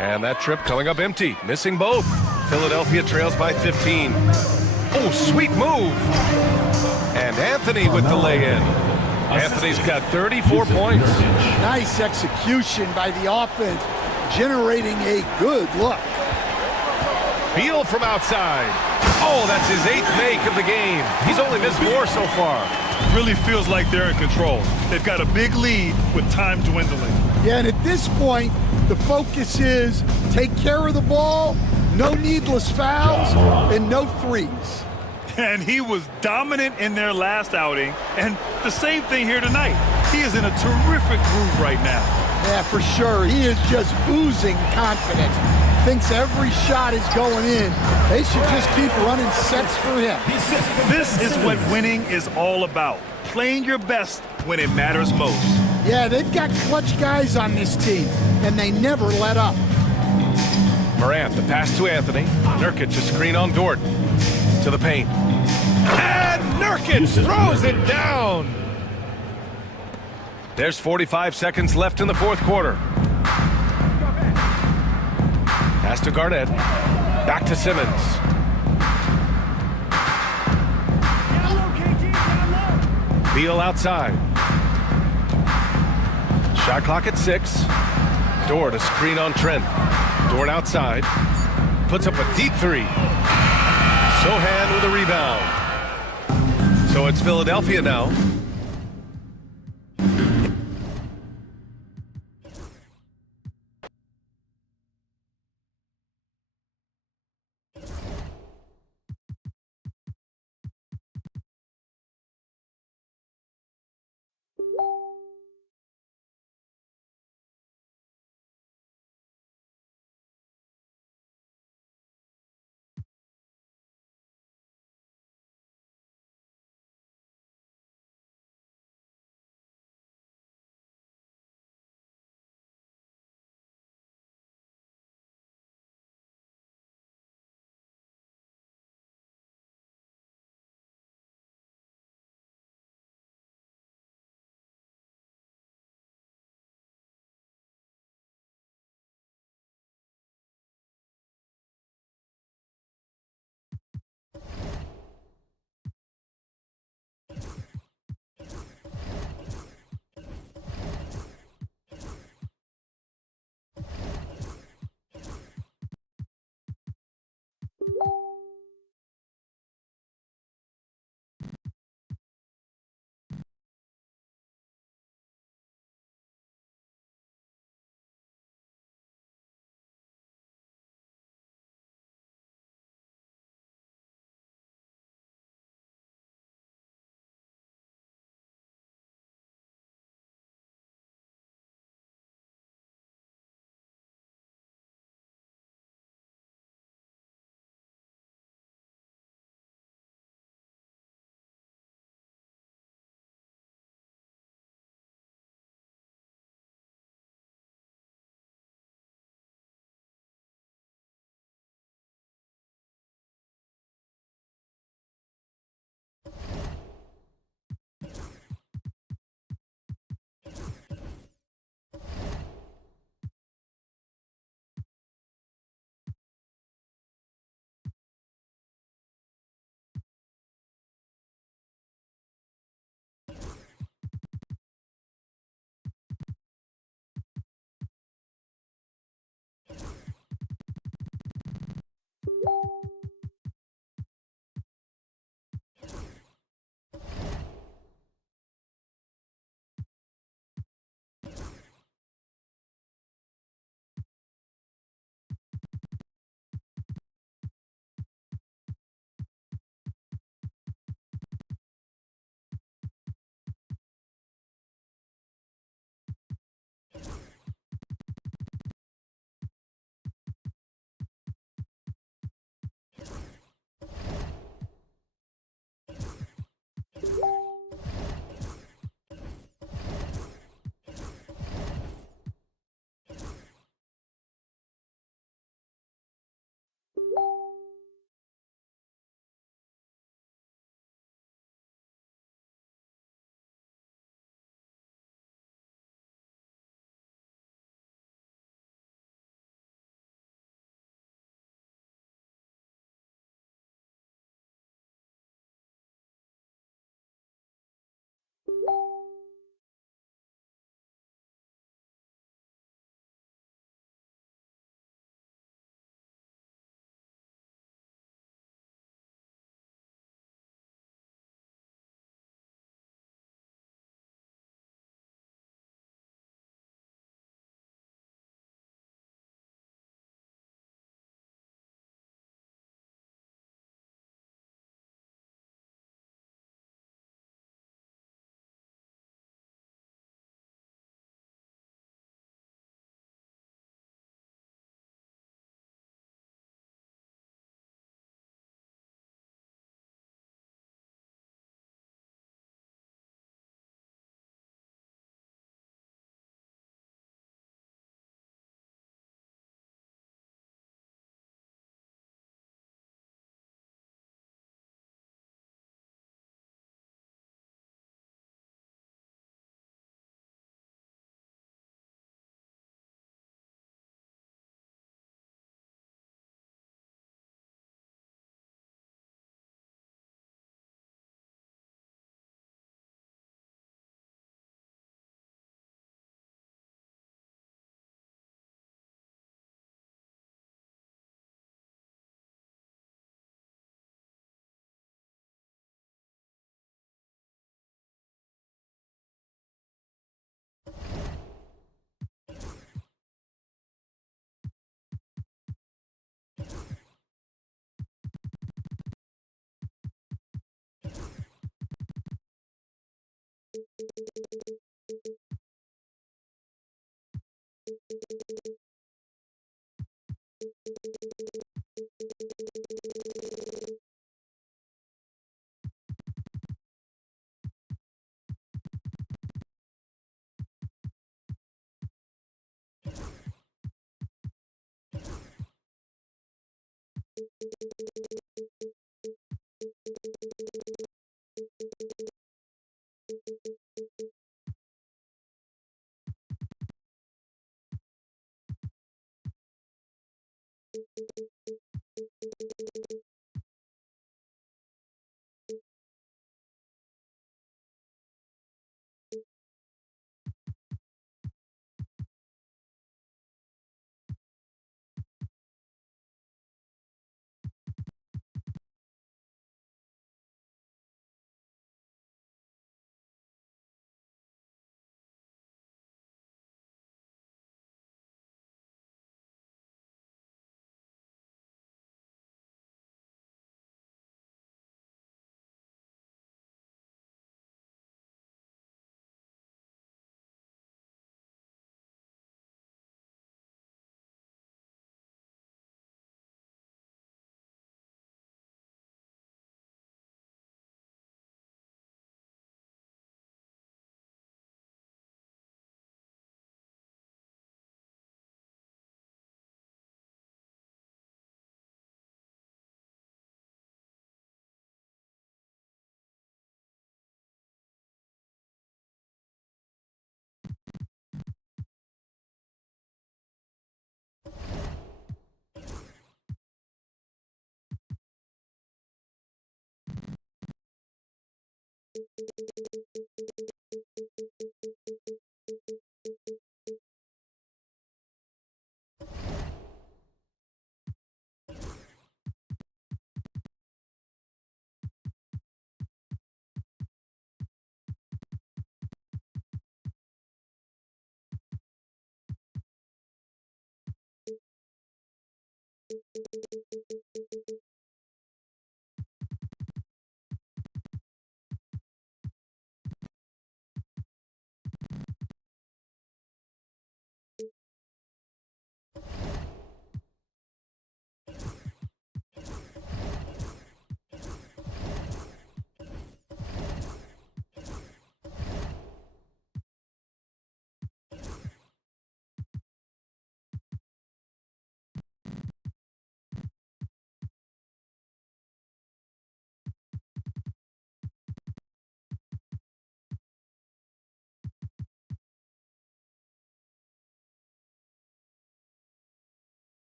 And that trip coming up empty, missing both. Philadelphia trails by 15. Oh, sweet move. And Anthony with the lay-in. Anthony's got 34 points. Nice execution by the offense, generating a good look. Beal from outside. Oh, that's his 8th make of the game. He's only missed 4 so far. Really feels like they're in control. They've got a big lead with time dwindling. Yeah, and at this point, the focus is take care of the ball, no needless fouls, and no threes. And he was dominant in their last outing, and the same thing here tonight. He is in a terrific groove right now. Yeah, for sure. He is just oozing confidence. Thinks every shot is going in. They should just keep running sets for him. This is what winning is all about. Playing your best when it matters most. Yeah, they've got clutch guys on this team, and they never let up. Morant, the pass to Anthony. Nurkic, a screen on Dort. To the paint. And Nurkic throws it down. There's 45 seconds left in the fourth quarter. Pass to Garnett. Back to Simmons. Beal outside. Shot clock at 6. Dort, a screen on Trent. Dort outside. Puts up a deep 3. Sohan with a rebound. So it's Philadelphia now.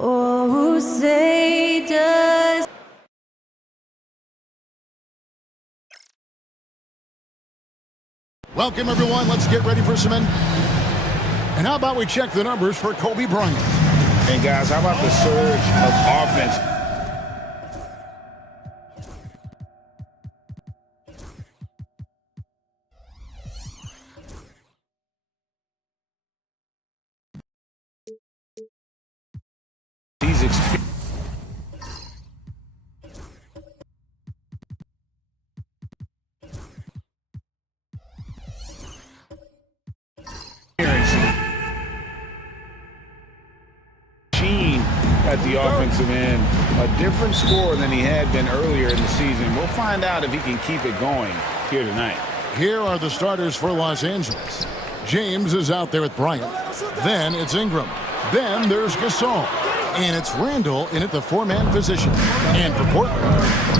Oh, say does. Welcome, everyone. Let's get ready for some And how about we check the numbers for Kobe Bryant? And, guys, how about the surge of offense? He's experienced. At the offensive end, a different score than he had been earlier in the season. We'll find out if he can keep it going here tonight. Here are the starters for Los Angeles. James is out there with Bryant. Then it's Ingram. Then there's Gasol. And it's Randall in at the four-man position. And for Portland,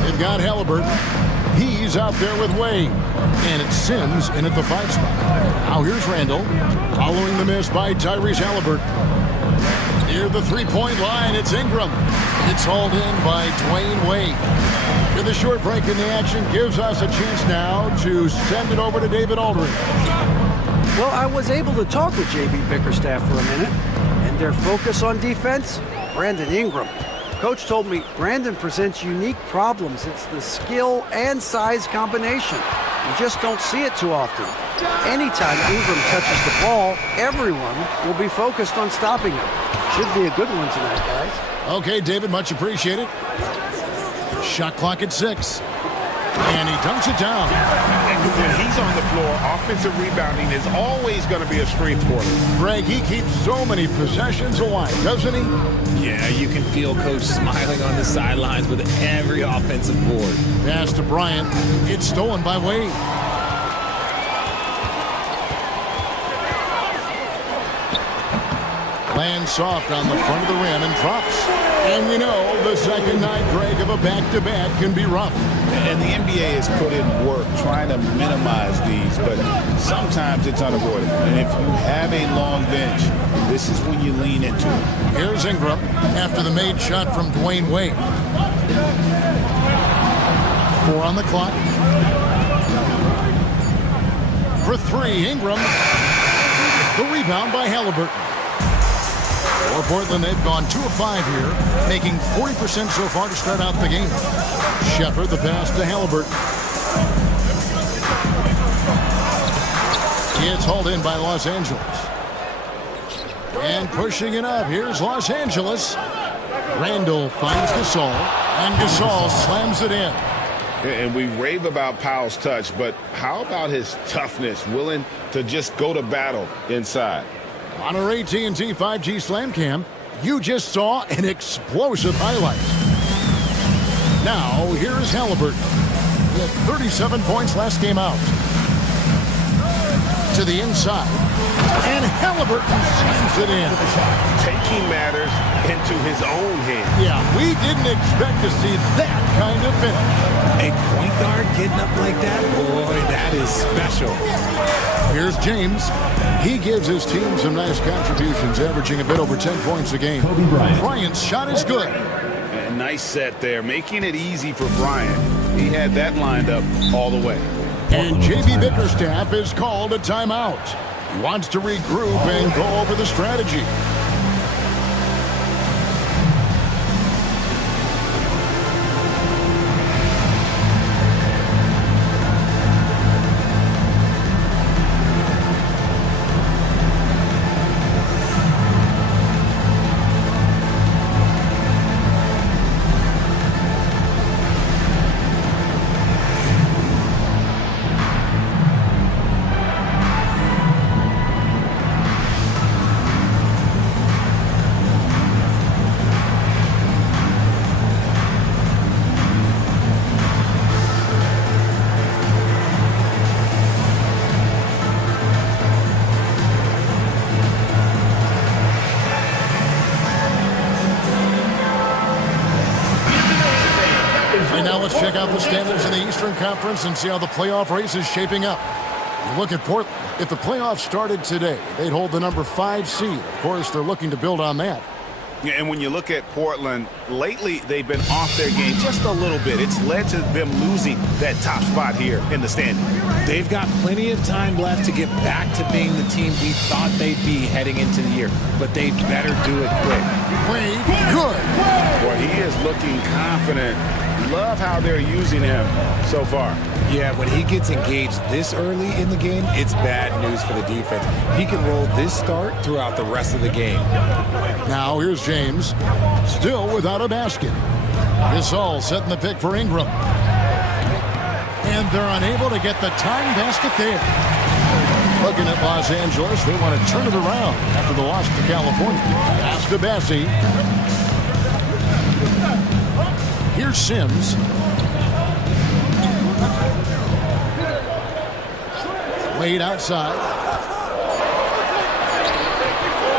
they've got Halliburton. He's out there with Wade. And it's Sims in at the 5 spot. Now here's Randall, following the miss by Tyrese Halliburton. Near the three-point line, it's Ingram. It's hauled in by Dwayne Wade. To the short break in the action gives us a chance now to send it over to David Aldridge. Well, I was able to talk with J.B. Bickerstaff for a minute, and their focus on defense, Brandon Ingram. Coach told me Brandon presents unique problems. It's the skill and size combination. You just don't see it too often. Anytime Ingram touches the ball, everyone will be focused on stopping him. Should be a good one tonight, guys. Okay, David, much appreciated. Shot clock at 6. And he dunks it down. When he's on the floor, offensive rebounding is always going to be a strength for him. Greg, he keeps so many possessions alive, doesn't he? Yeah, you can feel Coach smiling on the sidelines with every offensive board. Pass to Bryant. It's stolen by Wade. Lands soft on the front of the rim and drops. And you know, the second night, Greg, of a back-to-back can be rough. And the NBA has put in work trying to minimize these, but sometimes it's unavoidable. And if you have a long bench, this is when you lean into it. Here's Ingram after the made shot from Dwayne Wade. 4 on the clock. For 3, Ingram. The rebound by Halliburton. For Portland, they've gone 2 of 5 here, making 40% so far to start out the game. Shepard, the pass to Halliburton. It's hauled in by Los Angeles. And pushing it up, here's Los Angeles. Randall finds Gasol, and Gasol slams it in. And we rave about Powell's touch, but how about his toughness, willing to just go to battle inside? On our AT&T 5G Slam Cam, you just saw an explosive highlight. Now, here is Halliburton. He had 37 points last game out. To the inside. And Halliburton slams it in. Taking matters into his own hands. Yeah, we didn't expect to see that kind of finish. A point guard getting up like that? Boy, that is special. Here's James. He gives his team some nice contributions, averaging a bit over 10 points a game. Bryant's shot is good. A nice set there, making it easy for Bryant. He had that lined up all the way. And J.B. Bickerstaff is called a timeout. He wants to regroup and go over the strategy. Let's check out the standings in the Eastern Conference and see how the playoff race is shaping up. You look at Portland. If the playoffs started today, they'd hold the number 5 seed. Of course, they're looking to build on that. Yeah, and when you look at Portland, lately they've been off their game just a little bit. It's led to them losing that top spot here in the standing. They've got plenty of time left to get back to being the team we thought they'd be heading into the year, but they better do it quick. Wade, good. Boy, he is looking confident. Love how they're using him so far. Yeah, when he gets engaged this early in the game, it's bad news for the defense. He can roll this start throughout the rest of the game. Now here's James, still without a basket. Gasol setting the pick for Ingram. And they're unable to get the tying basket there. Looking at Los Angeles, they want to turn it around after the loss to California. Pass to Bessie. Here's Sims. Wade outside.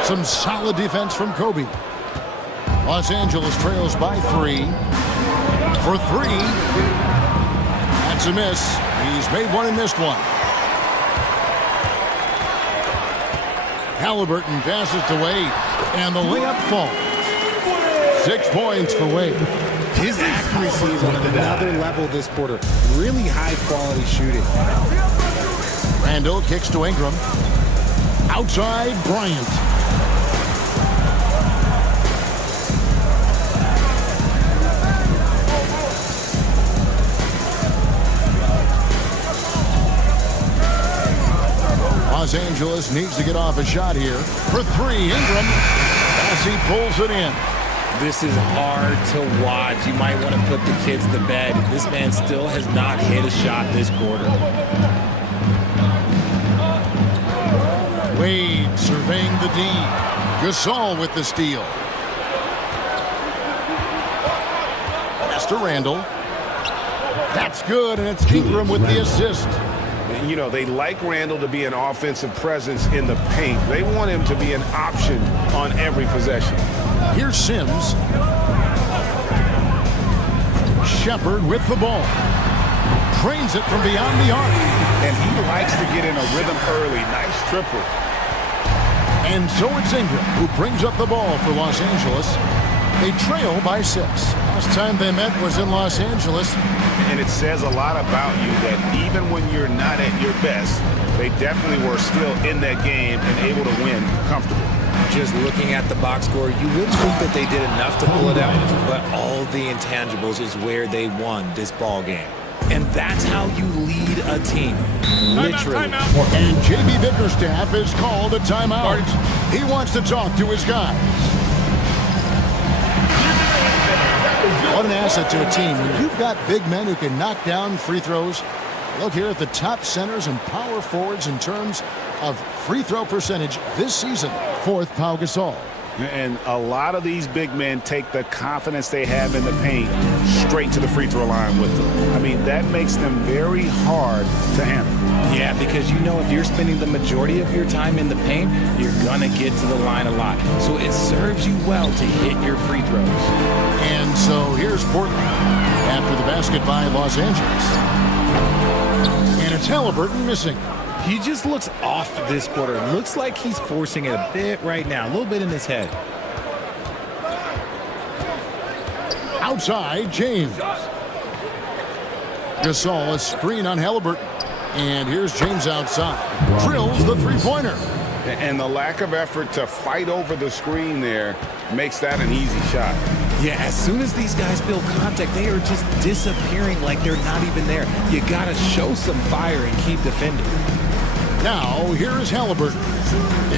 Some solid defense from Kobe. Los Angeles trails by 3. For 3. That's a miss. He's made one and missed one. Halliburton passes to Wade. And the layup falls. 6 points for Wade. His accuracy is on another level this quarter. Really high-quality shooting. Randall kicks to Ingram. Outside, Bryant. Los Angeles needs to get off a shot here. For 3, Ingram. As he pulls it in. This is hard to watch. You might want to put the kids to bed. This man still has not hit a shot this quarter. Wade surveying the D. Gasol with the steal. Pass to Randall. That's good, and it's Ingram with the assist. You know, they like Randall to be an offensive presence in the paint. They want him to be an option on every possession. Here's Sims. Shepard with the ball. Trains it from beyond the arc. And he likes to get in a rhythm early. Nice triple. And so it's Ingram who brings up the ball for Los Angeles. They trail by 6. Last time they met was in Los Angeles. And it says a lot about you that even when you're not at your best, they definitely were still in that game and able to win comfortably. Just looking at the box score, you wouldn't think that they did enough to pull it out, but all the intangibles is where they won this ball game. And that's how you lead a team. Literally. And J.B. Bickerstaff is called a timeout. He wants to talk to his guys. What an asset to a team. When you've got big men who can knock down free throws. Look here at the top centers and power forwards in terms of free throw percentage this season. 4th, Pau Gasol. And a lot of these big men take the confidence they have in the paint straight to the free throw line with them. I mean, that makes them very hard to handle. Yeah, because you know if you're spending the majority of your time in the paint, you're going to get to the line a lot. So it serves you well to hit your free throws. And so here's Portland after the basket by Los Angeles. And it's Halliburton missing. He just looks off this quarter. Looks like he's forcing it a bit right now. A little bit in his head. Outside, James. Gasol, a screen on Halliburton. And here's James outside. Drills the three-pointer. And the lack of effort to fight over the screen there makes that an easy shot. Yeah, as soon as these guys feel contact, they are just disappearing like they're not even there. You got to show some fire and keep defending. Now, here is Halliburton.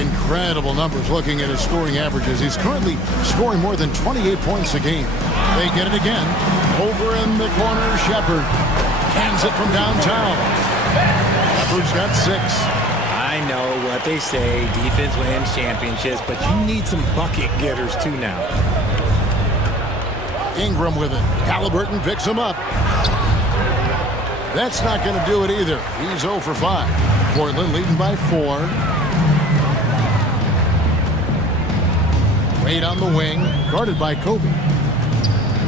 Incredible numbers looking at his scoring averages. He's currently scoring more than 28 points a game. They get it again. Over in the corner, Shepard. Cans it from downtown. Shepard's got 6. I know what they say, defense wins championships, but you need some bucket getters too now. Ingram with it. Halliburton picks him up. That's not going to do it either. He's 0 for 5. Portland leading by 4. Wade on the wing, guarded by Kobe.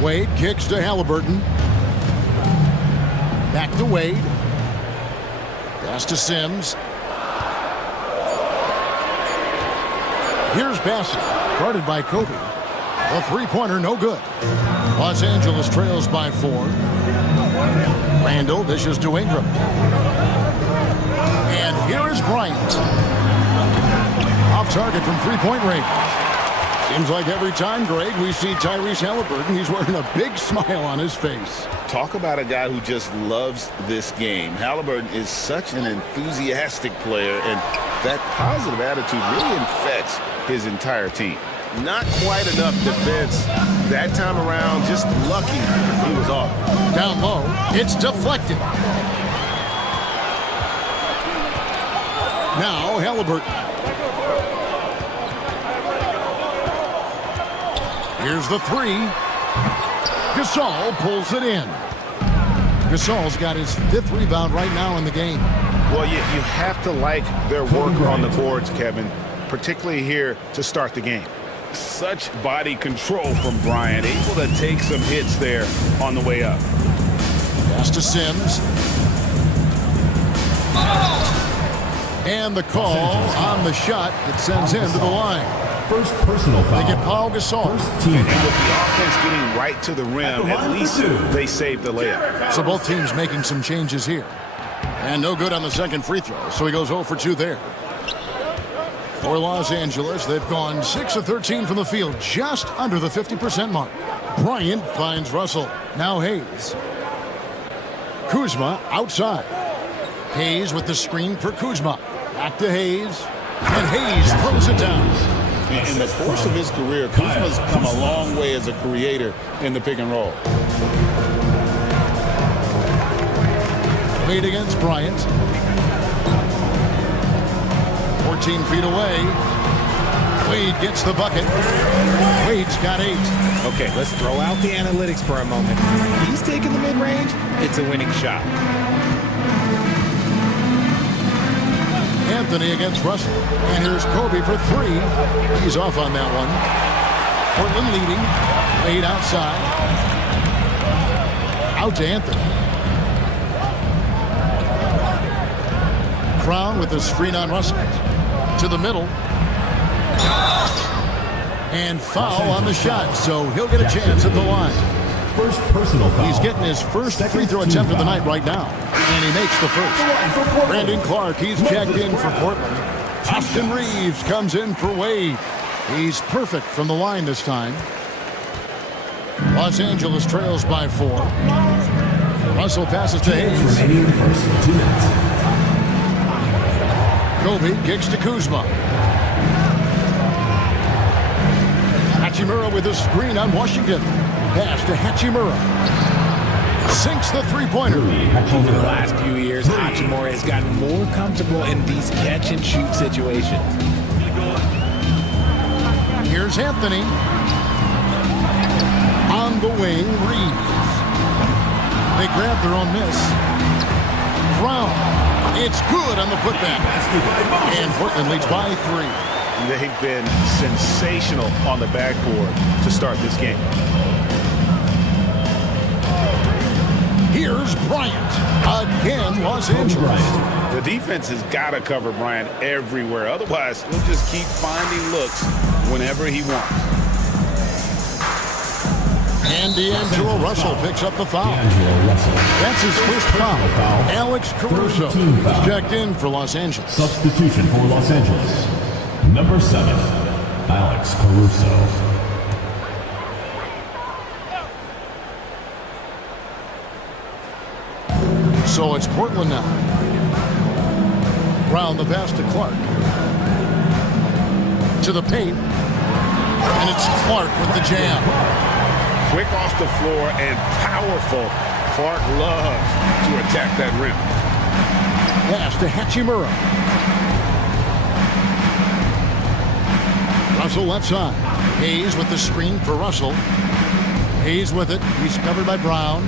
Wade kicks to Halliburton. Back to Wade. Pass to Sims. Here's Bassett, guarded by Kobe. The three-pointer, no good. Los Angeles trails by 4. Randall dishes to Ingram. And here is Bryant. Off target from three-point range. Seems like every time, Greg, we see Tyrese Halliburton, he's wearing a big smile on his face. Talk about a guy who just loves this game. Halliburton is such an enthusiastic player, and that positive attitude really infects his entire team. Not quite enough defense that time around. Just lucky he was off. Down low, it's deflected. Now Halliburton. Here's the three. Gasol pulls it in. Gasol's got his 5th rebound right now in the game. Well, you have to like their work on the boards, Kevin, particularly here to start the game. Such body control from Bryant, able to take some hits there on the way up. Pass to Sims. And the call on the shot that sends him to the line. First personal foul. They get Paul Gasol. And with the offense getting right to the rim, at least they saved the layup. So both teams making some changes here. And no good on the second free throw, so he goes 0 for 2 there. For Los Angeles, they've gone 6 of 13 from the field, just under the 50% mark. Bryant finds Russell. Now Hayes. Kuzma outside. Hayes with the screen for Kuzma. Back to Hayes. And Hayes throws it down. In the course of his career, Kuzma's come a long way as a creator in the pick and roll. Wade against Bryant. 14 feet away. Wade gets the bucket. Wade's got 8. Okay, let's throw out the analytics for a moment. He's taking the mid-range. It's a winning shot. Anthony against Russell. And here's Kobe for 3. He's off on that one. Portland leading. Wade outside. Out to Anthony. Brown with the screen on Russell. To the middle. And foul on the shot, so he'll get a chance at the line. First personal foul. He's getting his first free throw attempt of the night right now. And he makes the first. Brandon Clark, he's checked in for Portland. Austin Reeves comes in for Wade. He's perfect from the line this time. Los Angeles trails by 4. Russell passes to Hayes. Kobe kicks to Kuzma. Hachimura with a screen on Washington. Pass to Hachimura. Sinks the three-pointer. Over the last few years, Hachimura has gotten more comfortable in these catch-and-shoot situations. Here's Anthony. On the wing, Reeves. They grab their own miss. Brown. It's good on the putback. And Portland leads by 3. They've been sensational on the backboard to start this game. Here's Bryant. Again, Los Angeles. The defense has got to cover Bryant everywhere. Otherwise, he'll just keep finding looks whenever he wants. And D'Angelo Russell picks up the foul. That's his first foul. Alex Caruso is checked in for Los Angeles. Substitution for Los Angeles. Number 7, Alex Caruso. So it's Portland now. Brown the pass to Clark. To the paint. And it's Clark with the jam. Quick off the floor and powerful. Clark loves to attack that rim. Pass to Hachimura. Russell left side. Hayes with the screen for Russell. Hayes with it. He's covered by Brown.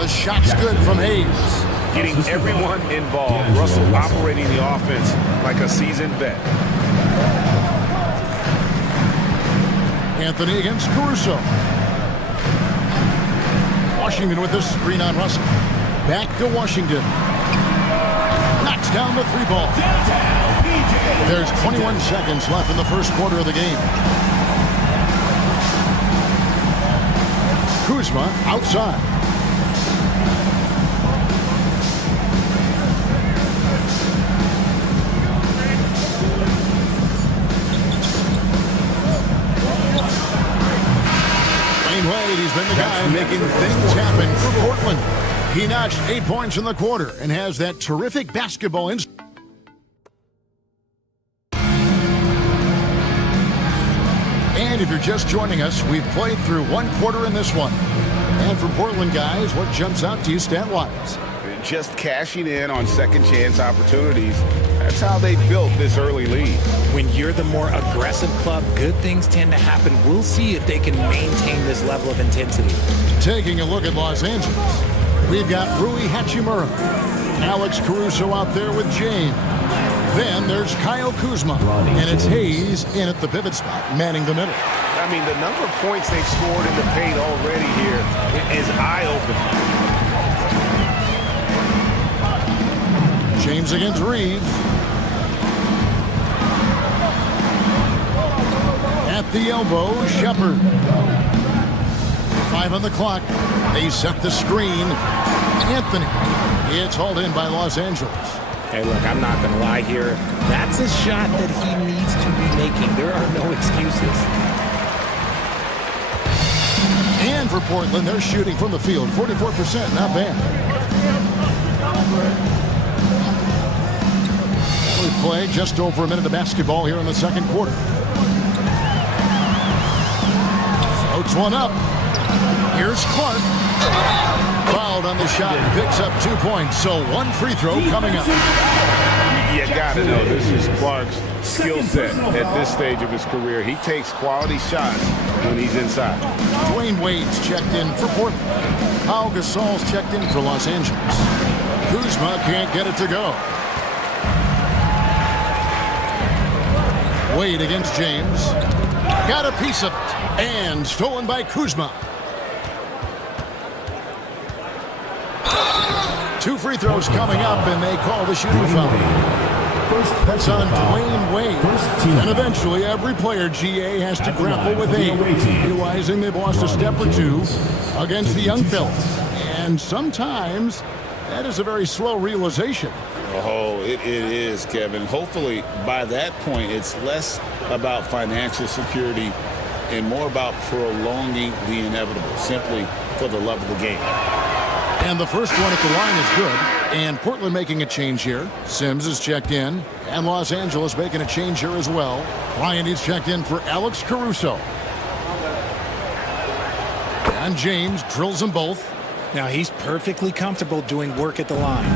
The shot's good from Hayes. Getting everyone involved. Russell operating the offense like a seasoned vet. Anthony against Caruso. Washington with the screen on Russell. Back to Washington. Knocks down the 3 ball. There's 21 seconds left in the first quarter of the game. Kuzma outside. Wade, he's been the guy making things happen for Portland. He notched 8 points in the quarter and has that terrific basketball instinct. And if you're just joining us, we've played through one quarter in this one. And for Portland guys, what jumps out to you stat-wise? Just cashing in on second chance opportunities. That's how they built this early lead. When you're the more aggressive club, good things tend to happen. We'll see if they can maintain this level of intensity. Taking a look at Los Angeles, we've got Rui Hachimura, Alex Caruso out there with James. Then there's Kyle Kuzma, and it's Hayes in at the pivot spot, manning the middle. I mean, the number of points they've scored in the paint already here is eye-opening. James against Reeves. At the elbow, Shepard. 5 on the clock. They set the screen. Anthony. It's hauled in by Los Angeles. Hey, look, I'm not going to lie here. That's a shot that he needs to be making. There are no excuses. And for Portland, they're shooting from the field. 44%, not bad. We play just over a minute of basketball here in the second quarter. Floats one up. Here's Clark. Fouled on the shot and picks up 2 points. So one free throw coming up. You got to know this is Clark's skill set at this stage of his career. He takes quality shots when he's inside. Dwayne Wade's checked in for Portland. Pau Gasol's checked in for Los Angeles. Kuzma can't get it to go. Wade against James. Got a piece of it. And stolen by Kuzma. 2 free throws coming up, and they call the shooting foul. That's on Dwayne Wade. And eventually, every player, GA, has to grapple with age, realizing they've lost a step or two against the young fellas. And sometimes, that is a very slow realization. Oh, it is, Kevin. Hopefully, by that point, it's less about financial security and more about prolonging the inevitable, simply for the love of the game. And the first one at the line is good. And Portland making a change here. Sims is checked in. And Los Angeles making a change here as well. Bryant is checked in for Alex Caruso. And James drills them both. Now he's perfectly comfortable doing work at the line.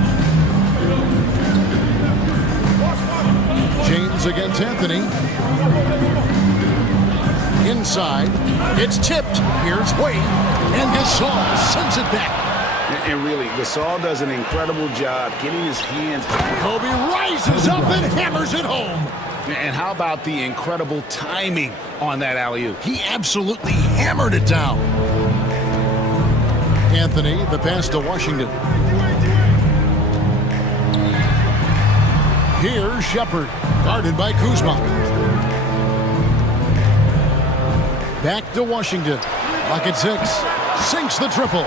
James against Anthony. Inside. It's tipped. Here's Wade. And Gasol sends it back. And really, Gasol does an incredible job getting his hands. Kobe rises up and hammers it home. And how about the incredible timing on that alley-oop? He absolutely hammered it down. Anthony, the pass to Washington. Here's Shepard, guarded by Kuzma. Back to Washington. Lock at 6. Sinks the triple.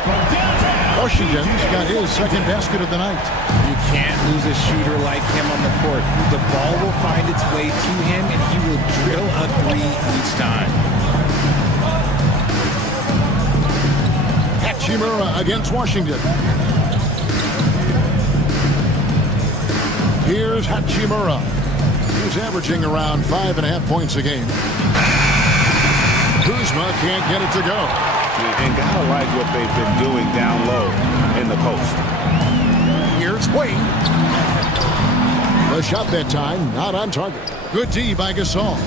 Washington's got his second basket of the night. You can't lose a shooter like him on the court. The ball will find its way to him, and he will drill a 3 each time. Hachimura against Washington. Here's Hachimura. He's averaging around 5.5 points a game. Kuzma can't get it to go. And gotta like what they've been doing down low in the post. Here's Wade. The shot that time, not on target. Good D by Gasol.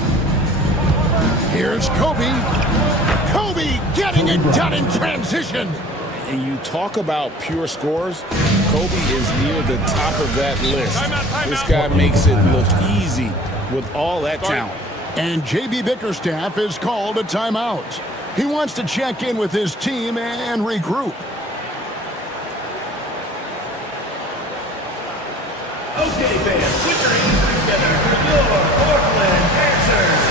Here's Kobe. Kobe getting it done in transition. And you talk about pure scores, Kobe is near the top of that list. This guy makes it look easy with all that talent. And J.B. Bickerstaff is called a timeout. He wants to check in with his team and regroup. Okay, fans, put your hands together for your Portland Panthers.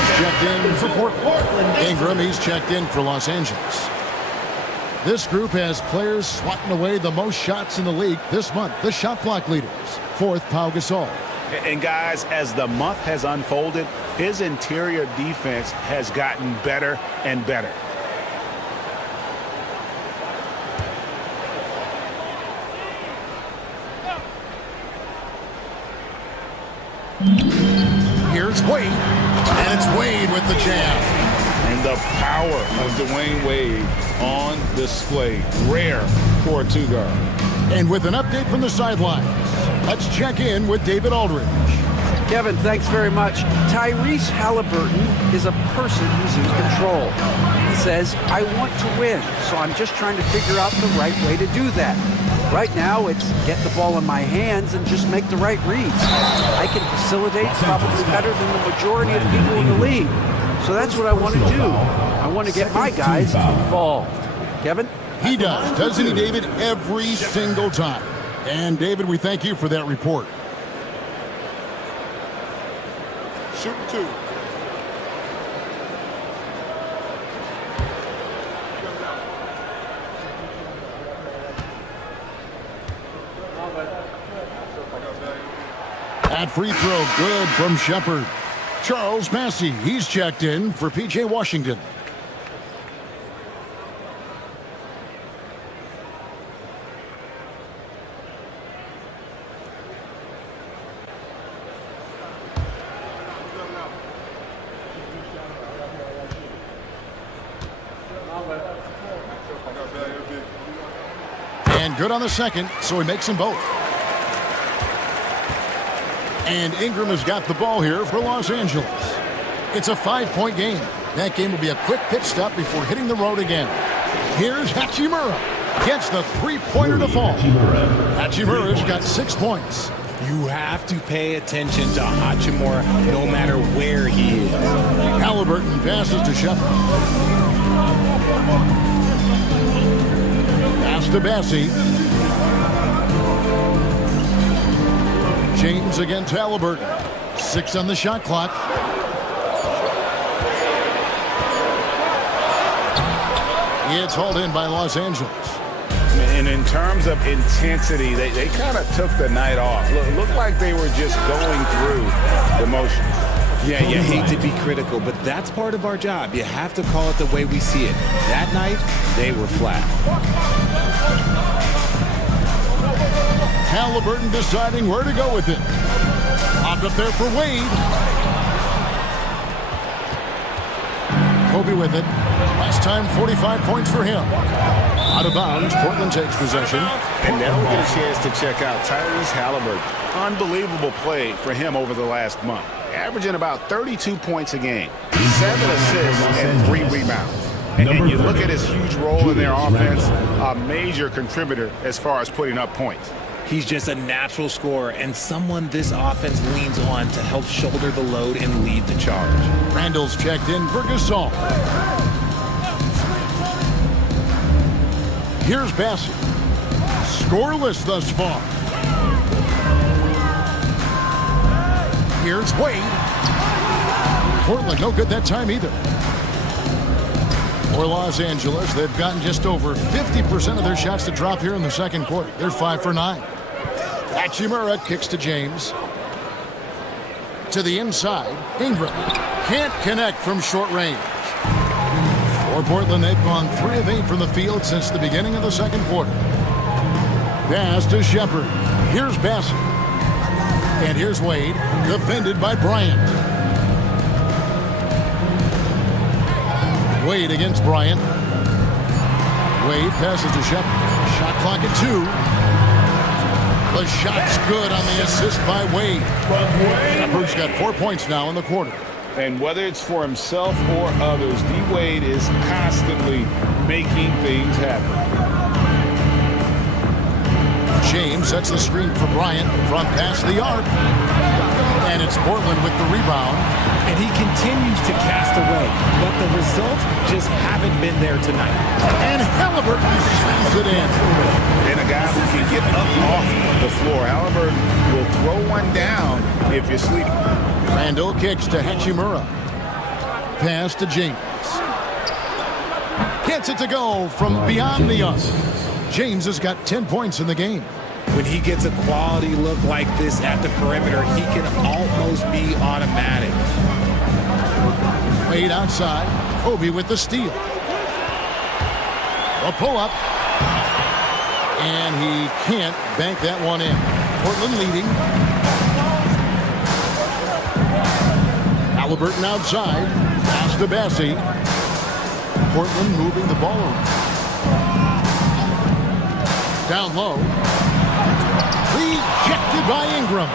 He's checked in for Portland. Ingram, he's checked in for Los Angeles. This group has players swatting away the most shots in the league this month. The shot clock leaders. Fourth, Pau Gasol. And guys, as the month has unfolded, his interior defense has gotten better and better. Here's Wade, and it's Wade with the jam. And the power of Dwayne Wade on display. Rare for a two-guard. And with an update from the sidelines, let's check in with David Aldridge. Kevin, thanks very much. Tyrese Halliburton is a person who's in control. He says, I want to win, so I'm just trying to figure out the right way to do that. Right now, it's get the ball in my hands and just make the right reads. I can facilitate probably better than the majority of people in the league. So that's what I want to do. I want to get my guys involved. Kevin? He does, doesn't he, David? Every single time. And, David, we thank you for that report. Shoot two. That free throw, good from Shepard. Charles Massey, he's checked in for P.J. Washington. And good on the second, so he makes them both. And Ingram has got the ball here for Los Angeles. It's a 5-point game. That game will be a quick pit stop before hitting the road again. Here's Hachimura. Gets the three-pointer to fall. Hachimura's got 6 points. You have to pay attention to Hachimura no matter where he is. Halliburton passes to Shepard. Pass to Bassey. James against Halliburton. 6 on the shot clock. It's hauled in by Los Angeles. And in terms of intensity, they kind of took the night off. Looked like they were just going through the motions. Yeah, you hate to be critical, but that's part of our job. You have to call it the way we see it. That night, they were flat. Halliburton deciding where to go with it. Popped up there for Wade. Kobe with it. Last time, 45 points for him. Out of bounds, Portland takes possession. And now we get a chance to check out Tyrese Halliburton. Unbelievable play for him over the last month. Averaging about 32 points a game, 7 assists, and 3 rebounds. And you look at his huge role in their offense, a major contributor as far as putting up points. He's just a natural scorer and someone this offense leans on to help shoulder the load and lead the charge. Randall's checked in for Gasol. Here's Bassey. Scoreless thus far. Here's Wade. Portland, no good that time either. For Los Angeles, they've gotten just over 50% of their shots to drop here in the second quarter. They're 5 for 9. Hachimura kicks to James. To the inside, Ingram. Can't connect from short range. For Portland, they've gone 3 of 8 from the field since the beginning of the second quarter. Pass to Shepard. Here's Bassett. And here's Wade, defended by Bryant. Wade against Bryant. Wade passes to Shepard. Shot clock at 2. The shot's good on the assist by Wade. Shepard's got 4 points now in the quarter. And whether it's for himself or others, D-Wade is constantly making things happen. James sets the screen for Bryant from past the arc. And it's Portland with the rebound. And he continues to cast away, but the results just haven't been there tonight. And Halliburton slams it in. And a guy who can get up off the floor. Halliburton will throw one down if you're sleeping. Randall kicks to Hachimura. pass to James. Gets it to go from beyond the arc. James has got 10 points in the game. When he gets a quality look like this at the perimeter, he can almost be automatic. Wade outside. Kobe with the steal. A pull-up. And he can't bank that one in. Portland leading. Halliburton outside. Pass to Bassie. Portland moving the ball around. Down low. Rejected by Ingram.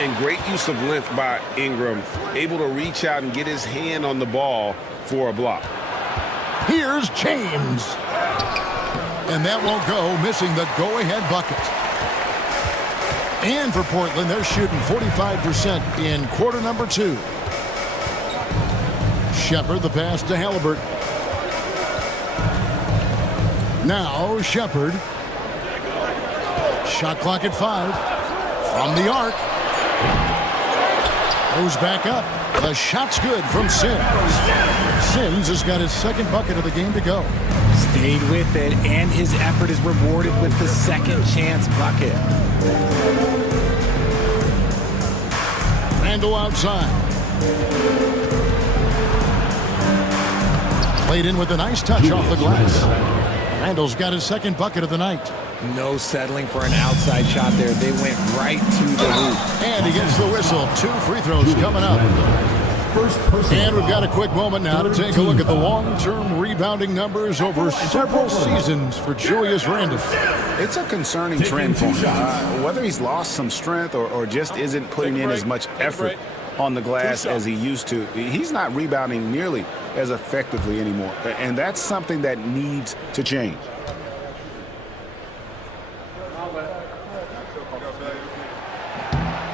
And great use of length by Ingram. Able to reach out and get his hand on the ball for a block. Here's James. And that won't go, missing the go-ahead bucket. And for Portland, they're shooting 45% in quarter number 2. Shepard, the pass to Halliburton. Now Shepard. Shot clock at 5. From the arc. Goes back up. The shot's good from Sims. Sims has got his second bucket of the game to go. Stayed with it, and his effort is rewarded with the second chance bucket. Randle outside. Played in with a nice touch off the glass. Randle's got his second bucket of the night. No settling for an outside shot there. They went right to the hoop. And he gets the whistle. 2 free throws coming up. And we've got a quick moment now to take a look at the long-term rebounding numbers over several seasons for Julius Randle. It's a concerning trend for him. Whether he's lost some strength or just isn't putting in as much effort on the glass as he used to, he's not rebounding nearly as effectively anymore. And that's something that needs to change.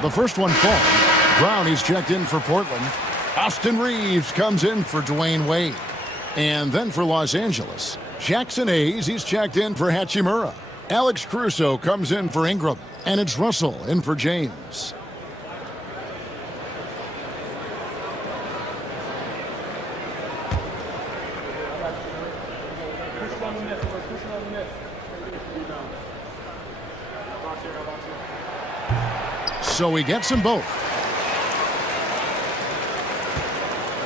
The first one falls. Brown, he's checked in for Portland. Austin Reeves comes in for Dwayne Wade. And then for Los Angeles, Jackson Hayes, he's checked in for Hachimura. Alex Caruso comes in for Ingram. And it's Russell in for James. So he gets them both.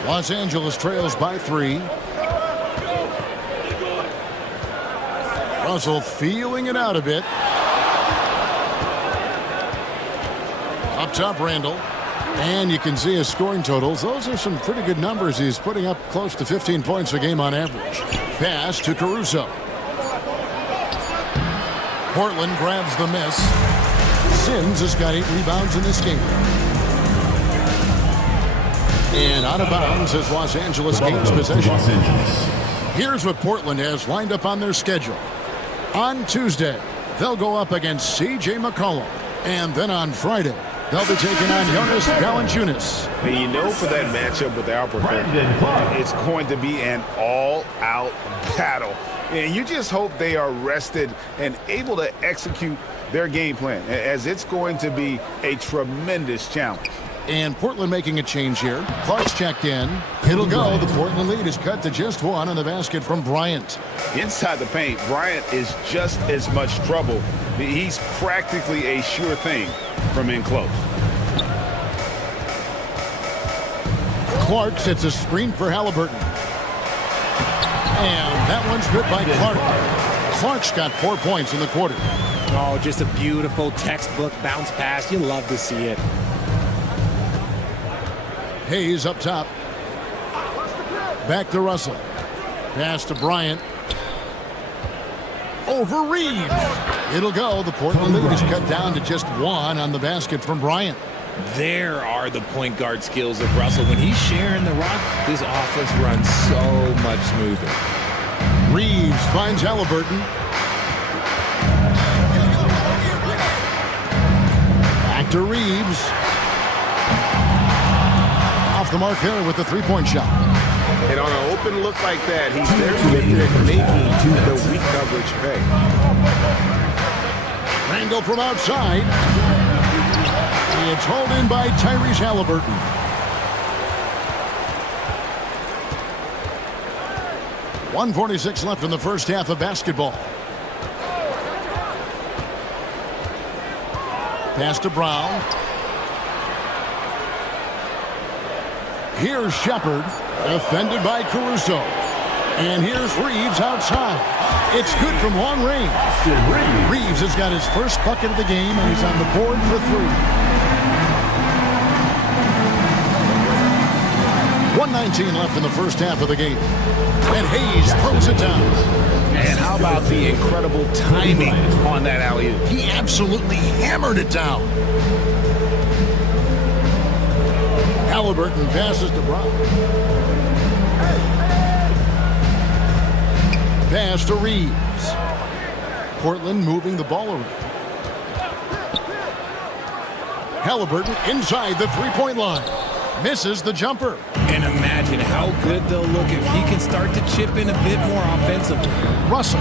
Los Angeles trails by 3. Russell feeling it out a bit. Up top, Randle. And you can see his scoring totals. Those are some pretty good numbers. He's putting up close to 15 points a game on average. Pass to Caruso. Portland grabs the miss. Sims has got 8 rebounds in this game. And out of bounds as Los Angeles gains possession. Here's what Portland has lined up on their schedule. On Tuesday, they'll go up against C.J. McCollum. And then on Friday, they'll be taking on Jonas Valanciunas. And you know for that matchup with Albuquerque, it's going to be an all-out battle. And you just hope they are rested and able to execute their game plan, as it's going to be a tremendous challenge. And Portland making a change here. Clark's checked in. It'll go. The Portland lead is cut to just 1 on the basket from Bryant. Inside the paint, Bryant is just as much trouble. He's practically a sure thing from in close. Clark sets a screen for Halliburton. And that one's good by Clark. Clark's got 4 points in the quarter. Oh, just a beautiful textbook bounce pass. You love to see it. Hayes up top. Back to Russell. Pass to Bryant. Over Reeves. It'll go. The Portland lead is cut down to just 1 on the basket from Bryant. There are the point guard skills of Russell. When he's sharing the rock, this offense runs so much smoother. Reeves finds Halliburton. Back to Reeves. Off the mark there with the 3-point shot. And on an open look like that, he's very good at making the weak coverage pay. Randle from outside. It's hauled in by Tyrese Halliburton. 1:46 left in the first half of basketball. Pass to Brown. Here's Shepard, defended by Caruso. And here's Reeves outside. It's good from long range. Reeves has got his first bucket of the game, and he's on the board for 3. 1:19 left in the first half of the game. And Hayes throws it down. And how about the incredible timing on that alley-oop? He absolutely hammered it down. Halliburton passes to Brown. Pass to Reeves. Portland moving the ball around. Halliburton inside the three-point line. Misses the jumper. And imagine how good they'll look if he can start to chip in a bit more offensively. Russell.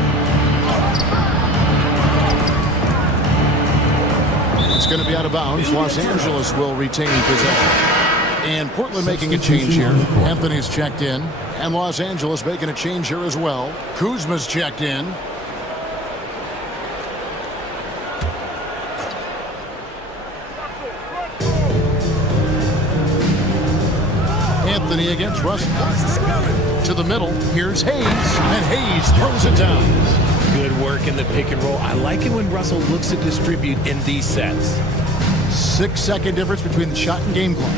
It's going to be out of bounds. Los Angeles will retain possession. And Portland making a change here. Anthony's checked in. And Los Angeles making a change here as well. Kuzma's checked in. Anthony against Russell. To the middle. Here's Hayes. And Hayes throws it down. Good work in the pick and roll. I like it when Russell looks to distribute in these sets. 6-second difference between the shot and game clock.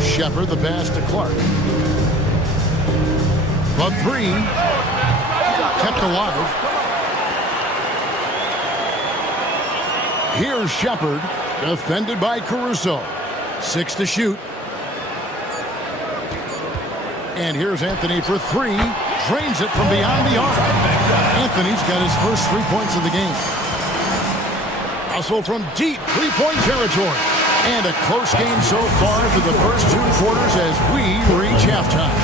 Shepard, the pass to Clark. The 3. Kept alive. Here's Shepard, defended by Caruso. 6 to shoot. And here's Anthony for 3. Drains it from beyond the arc. Anthony's got his first 3 points of the game. Russell from deep three-point territory. And a close game so far through the first 2 quarters as we reach halftime.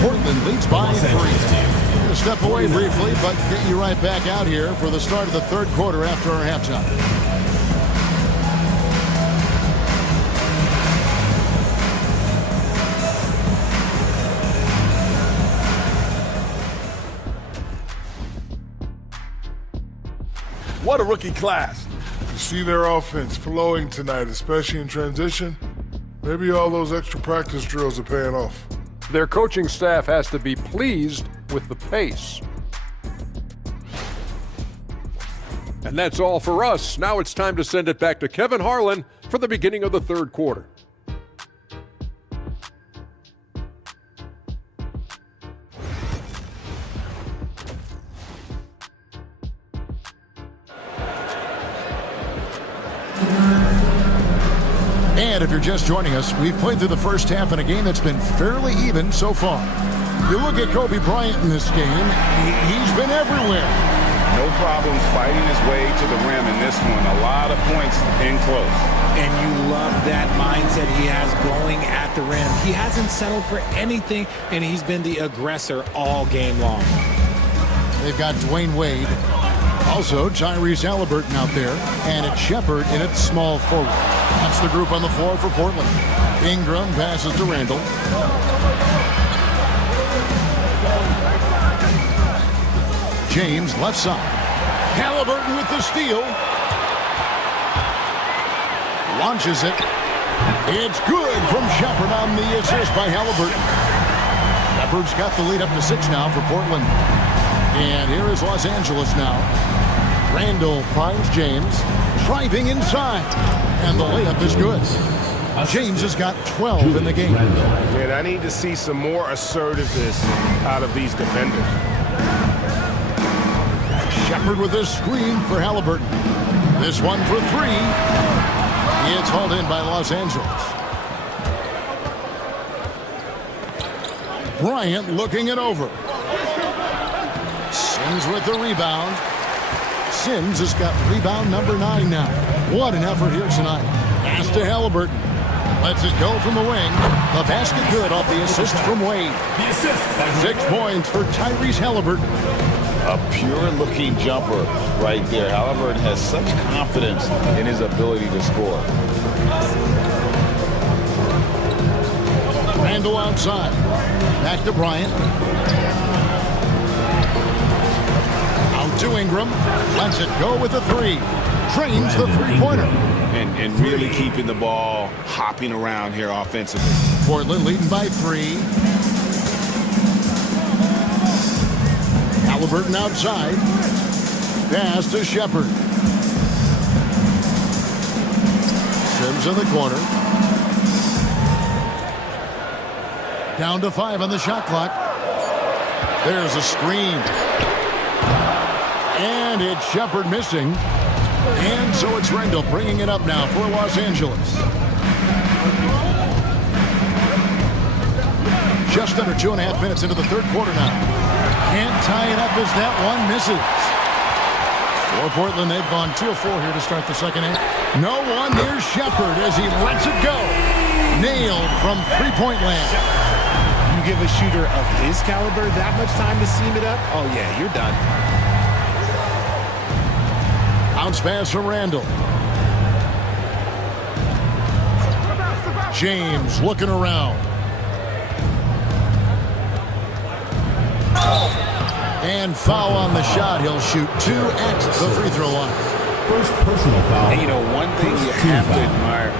Portland leads by 3. We're going to step away briefly, but get you right back out here for the start of the third quarter after our halftime. What a rookie class. You see their offense flowing tonight, especially in transition. Maybe all those extra practice drills are paying off. Their coaching staff has to be pleased with the pace. And that's all for us. Now it's time to send it back to Kevin Harlan for the beginning of the third quarter. And if you're just joining us, we've played through the first half in a game that's been fairly even so far. You look at Kobe Bryant in this game, he's been everywhere. No problems fighting his way to the rim in this one. A lot of points in close. And you love that mindset he has going at the rim. He hasn't settled for anything, and he's been the aggressor all game long. They've got Dwayne Wade. Also, Tyrese Halliburton out there. And it's Shepard in its small forward. That's the group on the floor for Portland. Ingram passes to Randall. James left side. Halliburton with the steal. Launches it. It's good from Shepard on the assist by Halliburton. Shepard's got the lead up to 6 now for Portland. And here is Los Angeles now. Randall finds James. Driving inside. And the layup is good. James has got 12 in the game. And I need to see some more assertiveness out of these defenders. Shepard with a screen for Halliburton. This one for 3. It's hauled in by Los Angeles. Bryant looking it over. Sims with the rebound. Sims has got rebound number 9 now. What an effort here tonight. Pass to Halliburton. Lets it go from the wing. The basket good off the assist from Wade. 6 points for Tyrese Halliburton. A pure-looking jumper right there. Halliburton has such confidence in his ability to score. Randall outside. Back to Bryant. Out to Ingram. Lets it go with the three. Trains the three-pointer. And really keeping the ball hopping around here offensively. Portland leading by 3. Halliburton outside. Pass to Shepard. Sims in the corner. Down to 5 on the shot clock. There's a screen. And it's Shepard missing. And so it's Randle bringing it up now for Los Angeles. Just under 2.5 minutes into the third quarter now. Can't tie it up as that one misses. For Portland, they've gone 2 of 4 here to start the second half. No one near Shepard as he lets it go. Nailed from three-point land. You give a shooter of his caliber that much time to seam it up? Oh, yeah, you're done. Bounce pass from Randle. James looking around. And foul on the shot. He'll shoot 2 at the free throw line. First personal foul. And you know, one thing you have to admire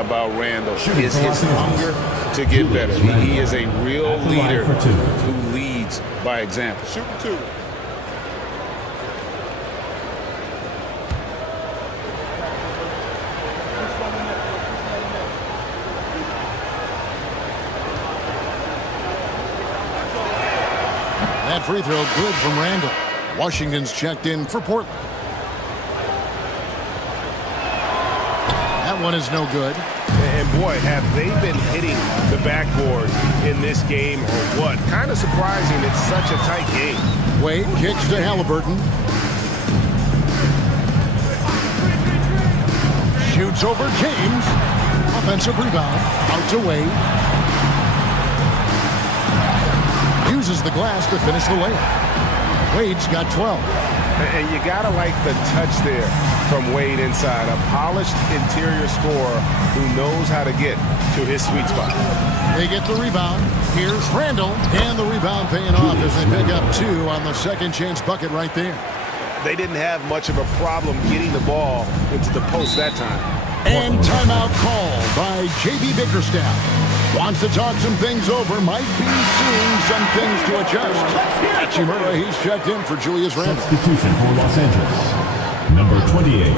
about Randle is his hunger to get better. He is a real leader who leads by example. Shoot 2. That free throw good from Randle. Washington's checked in for Portland. That one is no good. And boy, have they been hitting the backboard in this game or what? Kind of surprising it's such a tight game. Wade kicks to Halliburton. Shoots over James. Offensive rebound. Out to Wade. Uses the glass to finish the layup. Wade's got 12. And you got to like the touch there from Wade inside. A polished interior scorer who knows how to get to his sweet spot. They get the rebound. Here's Randle. And the rebound paying off as they pick up 2 on the second chance bucket right there. They didn't have much of a problem getting the ball into the post that time. And timeout called by J.B. Bickerstaff. Wants to talk some things over. Might be seeing some things to adjust. Hachimura, he's checked in for Julius Randle. Substitution for Los Angeles. Number 28,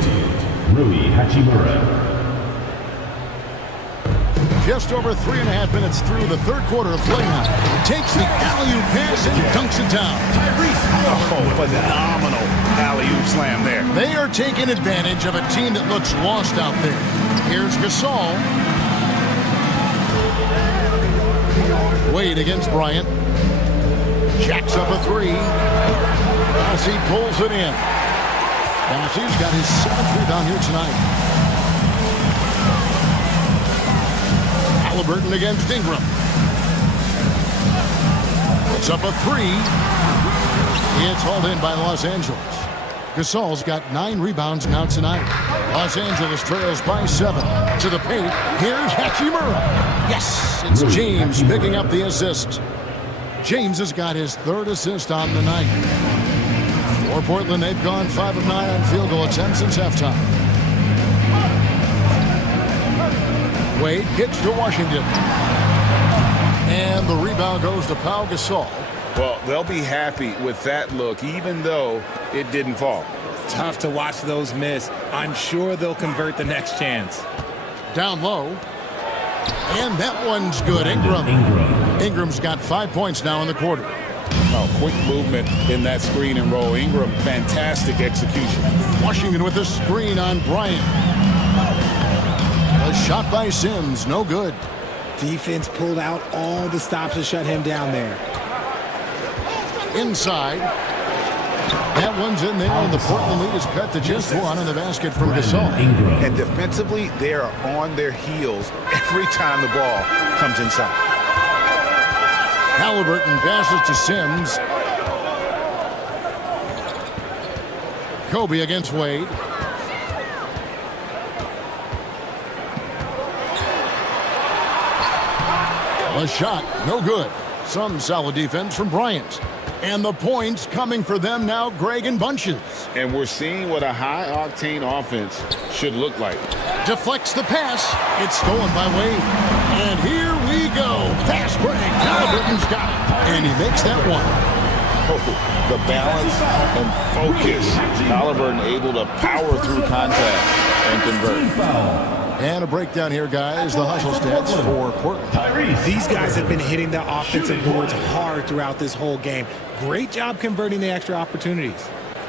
Rui Hachimura. Just over 3.5 minutes through the third quarter of play now. Takes the alley-oop pass and dunks it down. Oh, phenomenal alley-oop slam there. They are taking advantage of a team that looks lost out there. Here's Gasol. Wade against Bryant. Jacks up a 3. Massey pulls it in. Massey's got his 7th rebound here tonight. Halliburton against Ingram. Puts up a 3. It's hauled in by Los Angeles. Gasol's got 9 rebounds now tonight. Los Angeles trails by 7. To the paint. Here's Hachimura. Yes, it's James picking up the assist. James has got his 3rd assist on the night. For Portland, they've gone 5 of 9 on field goal attempts since halftime. Wade kicks to Washington. And the rebound goes to Pau Gasol. Well, they'll be happy with that look, even though it didn't fall. Tough to watch those miss. I'm sure they'll convert the next chance. Down low. And that one's good. Ingram. Ingram's got 5 points now in the quarter. Oh, quick movement in that screen and roll. Ingram, fantastic execution. Washington with a screen on Bryant. A shot by Sims, no good. Defense pulled out all the stops to shut him down there. Inside. That one's in there, and the Portland lead is cut to just 1 on the basket from Gasol. And defensively, they are on their heels every time the ball comes inside. Halliburton passes to Sims. Kobe against Wade. A shot, no good. Some solid defense from Bryant. And the points coming for them now, Greg, in bunches. And we're seeing what a high-octane offense should look like. Deflects the pass. It's stolen by Wade. And here we go. Fast break. Halliburton's got it. And he makes that one. Oh, the balance and focus. Halliburton able to power through contact and convert. And a breakdown here, guys. The hustle stats for Portland. These guys have been hitting the offensive boards hard throughout this whole game. Great job converting the extra opportunities.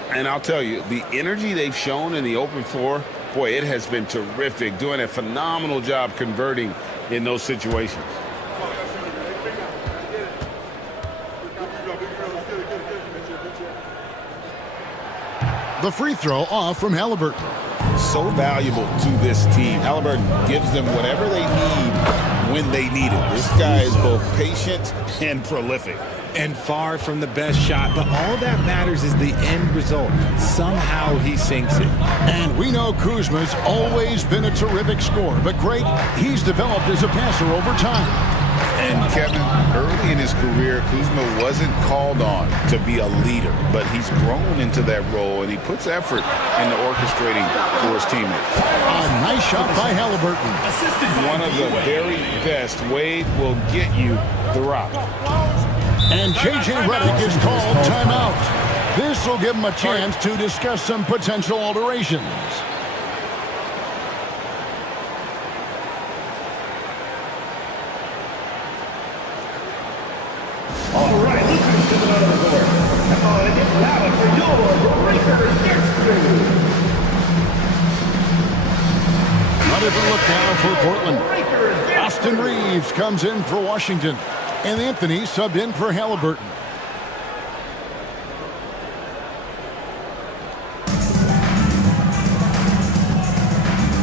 And I'll tell you, the energy they've shown in the open floor, boy, it has been terrific. Doing a phenomenal job converting in those situations. The free throw off from Halliburton. So valuable to this team. Halliburton gives them whatever they need when they need it. This guy is both patient and prolific. And far from the best shot, but all that matters is the end result. Somehow he sinks it. And we know Kuzma's always been a terrific scorer, but Greg, he's developed as a passer over time. And Kevin, early in his career, Kuzma wasn't called on to be a leader, but he's grown into that role, and he puts effort into orchestrating for his teammates. A nice shot by Halliburton. One of the very best. Wade will get you the rock. And J.J. Redick is called timeout. This will give him a chance to discuss some potential alterations. All right, look who's coming out of the court. Come on and get loud for your Breakers next three. A different look now for Portland. Austin Reeves comes in for Washington. And Anthony subbed in for Halliburton.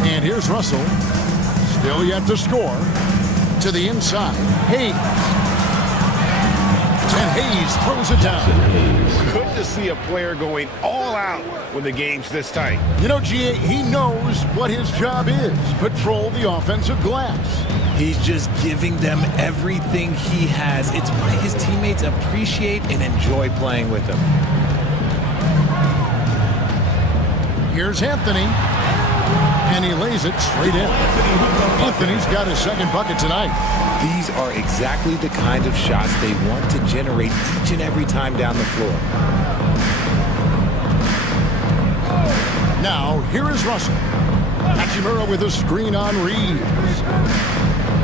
And here's Russell. Still yet to score. To the inside. Hayes. And Hayes throws it down. Good to see a player going all out when the game's this tight. You know, G.A., he knows what his job is. Patrol the offensive glass. He's just giving them everything he has. It's why his teammates appreciate and enjoy playing with him. Here's Anthony. And he lays it straight in. Anthony's got his second bucket tonight. These are exactly the kind of shots they want to generate each and every time down the floor. Now, here is Russell. Hachimura with a screen on Reeves.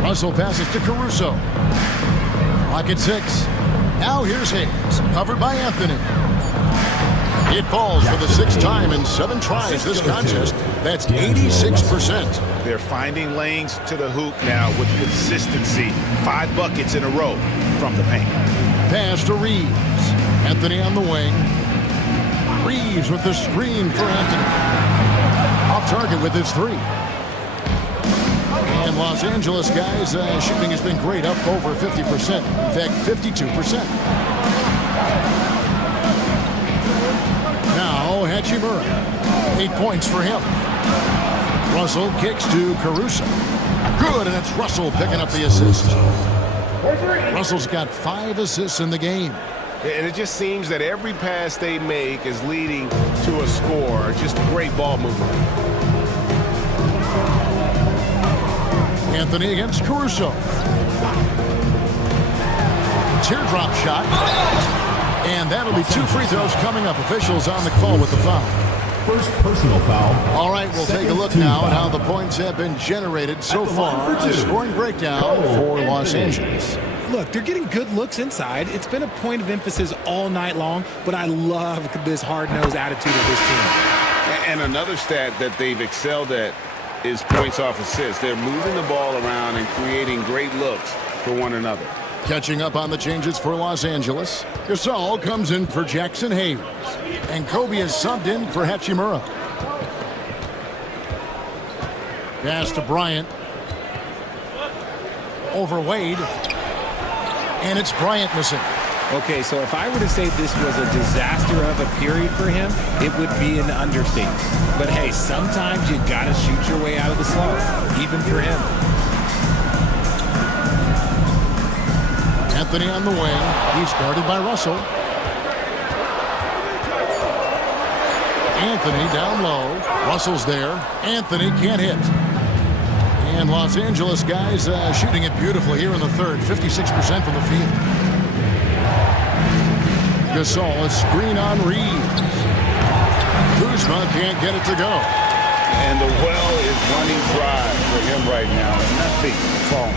Russell passes to Caruso. Clock at 6. Now here's Hayes, covered by Anthony. It falls for the 6th time in 7 tries this contest. That's 86%. They're finding lanes to the hoop now with consistency. 5 buckets in a row from the paint. Pass to Reeves. Anthony on the wing. Reeves with the screen for Anthony. Off target with his 3. And Los Angeles, guys, shooting has been great, up over 50%. In fact, 52%. Now, Hachimura. 8 points for him. Russell kicks to Caruso. Good, and it's Russell picking up the assist. Russell's got 5 assists in the game. And it just seems that every pass they make is leading to a score. Just great ball movement. Anthony against Caruso. Teardrop shot. And that'll be 2 free throws coming up. Officials on the call with the foul. First personal foul. All right, we'll take a look now at how the points have been generated so far. A scoring breakdown for Los Angeles. Look, they're getting good looks inside. It's been a point of emphasis all night long, but I love this hard-nosed attitude of this team. And another stat that they've excelled at is points off assists. They're moving the ball around and creating great looks for one another. Catching up on the changes for Los Angeles. Gasol comes in for Jackson Hayes. And Kobe is subbed in for Hachimura. Pass to Bryant. Over Wade. And it's Bryant missing. Okay, so if I were to say this was a disaster of a period for him, it would be an understatement. But hey, sometimes you gotta shoot your way out of the slump, even for him. Anthony on the wing. He's guarded by Russell. Anthony down low. Russell's there. Anthony can't hit. And Los Angeles guys shooting it beautifully here in the third. 56% from the field. Gasol, a screen on Reeves. Kuzma can't get it to go. And the well is running dry for him right now. Nothing falling.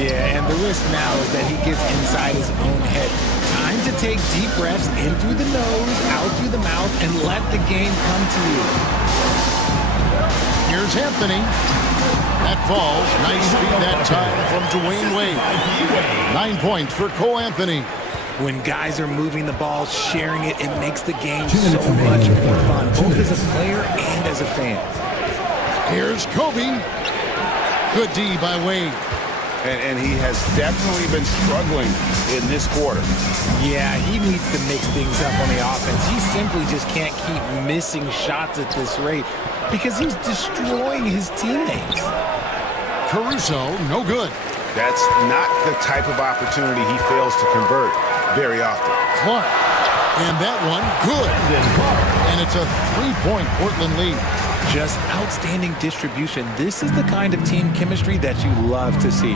Yeah, and the risk now is that he gets inside his own head. Time to take deep breaths in through the nose, out through the mouth, and let the game come to you. Here's Anthony. That falls. Nice feed that time from Dwayne Wade. 9 points for Cole Anthony. When guys are moving the ball, sharing it, it makes the game so much more fun, both as a player and as a fan. Here's Kobe. Good D by Wade. And he has definitely been struggling in this quarter. Yeah, he needs to mix things up on the offense. He simply just can't keep missing shots at this rate because he's destroying his teammates. Caruso, no good. That's not the type of opportunity he fails to convert very often. Clark. And that one, good. And it's a 3-point Portland lead. Just outstanding distribution. This is the kind of team chemistry that you love to see.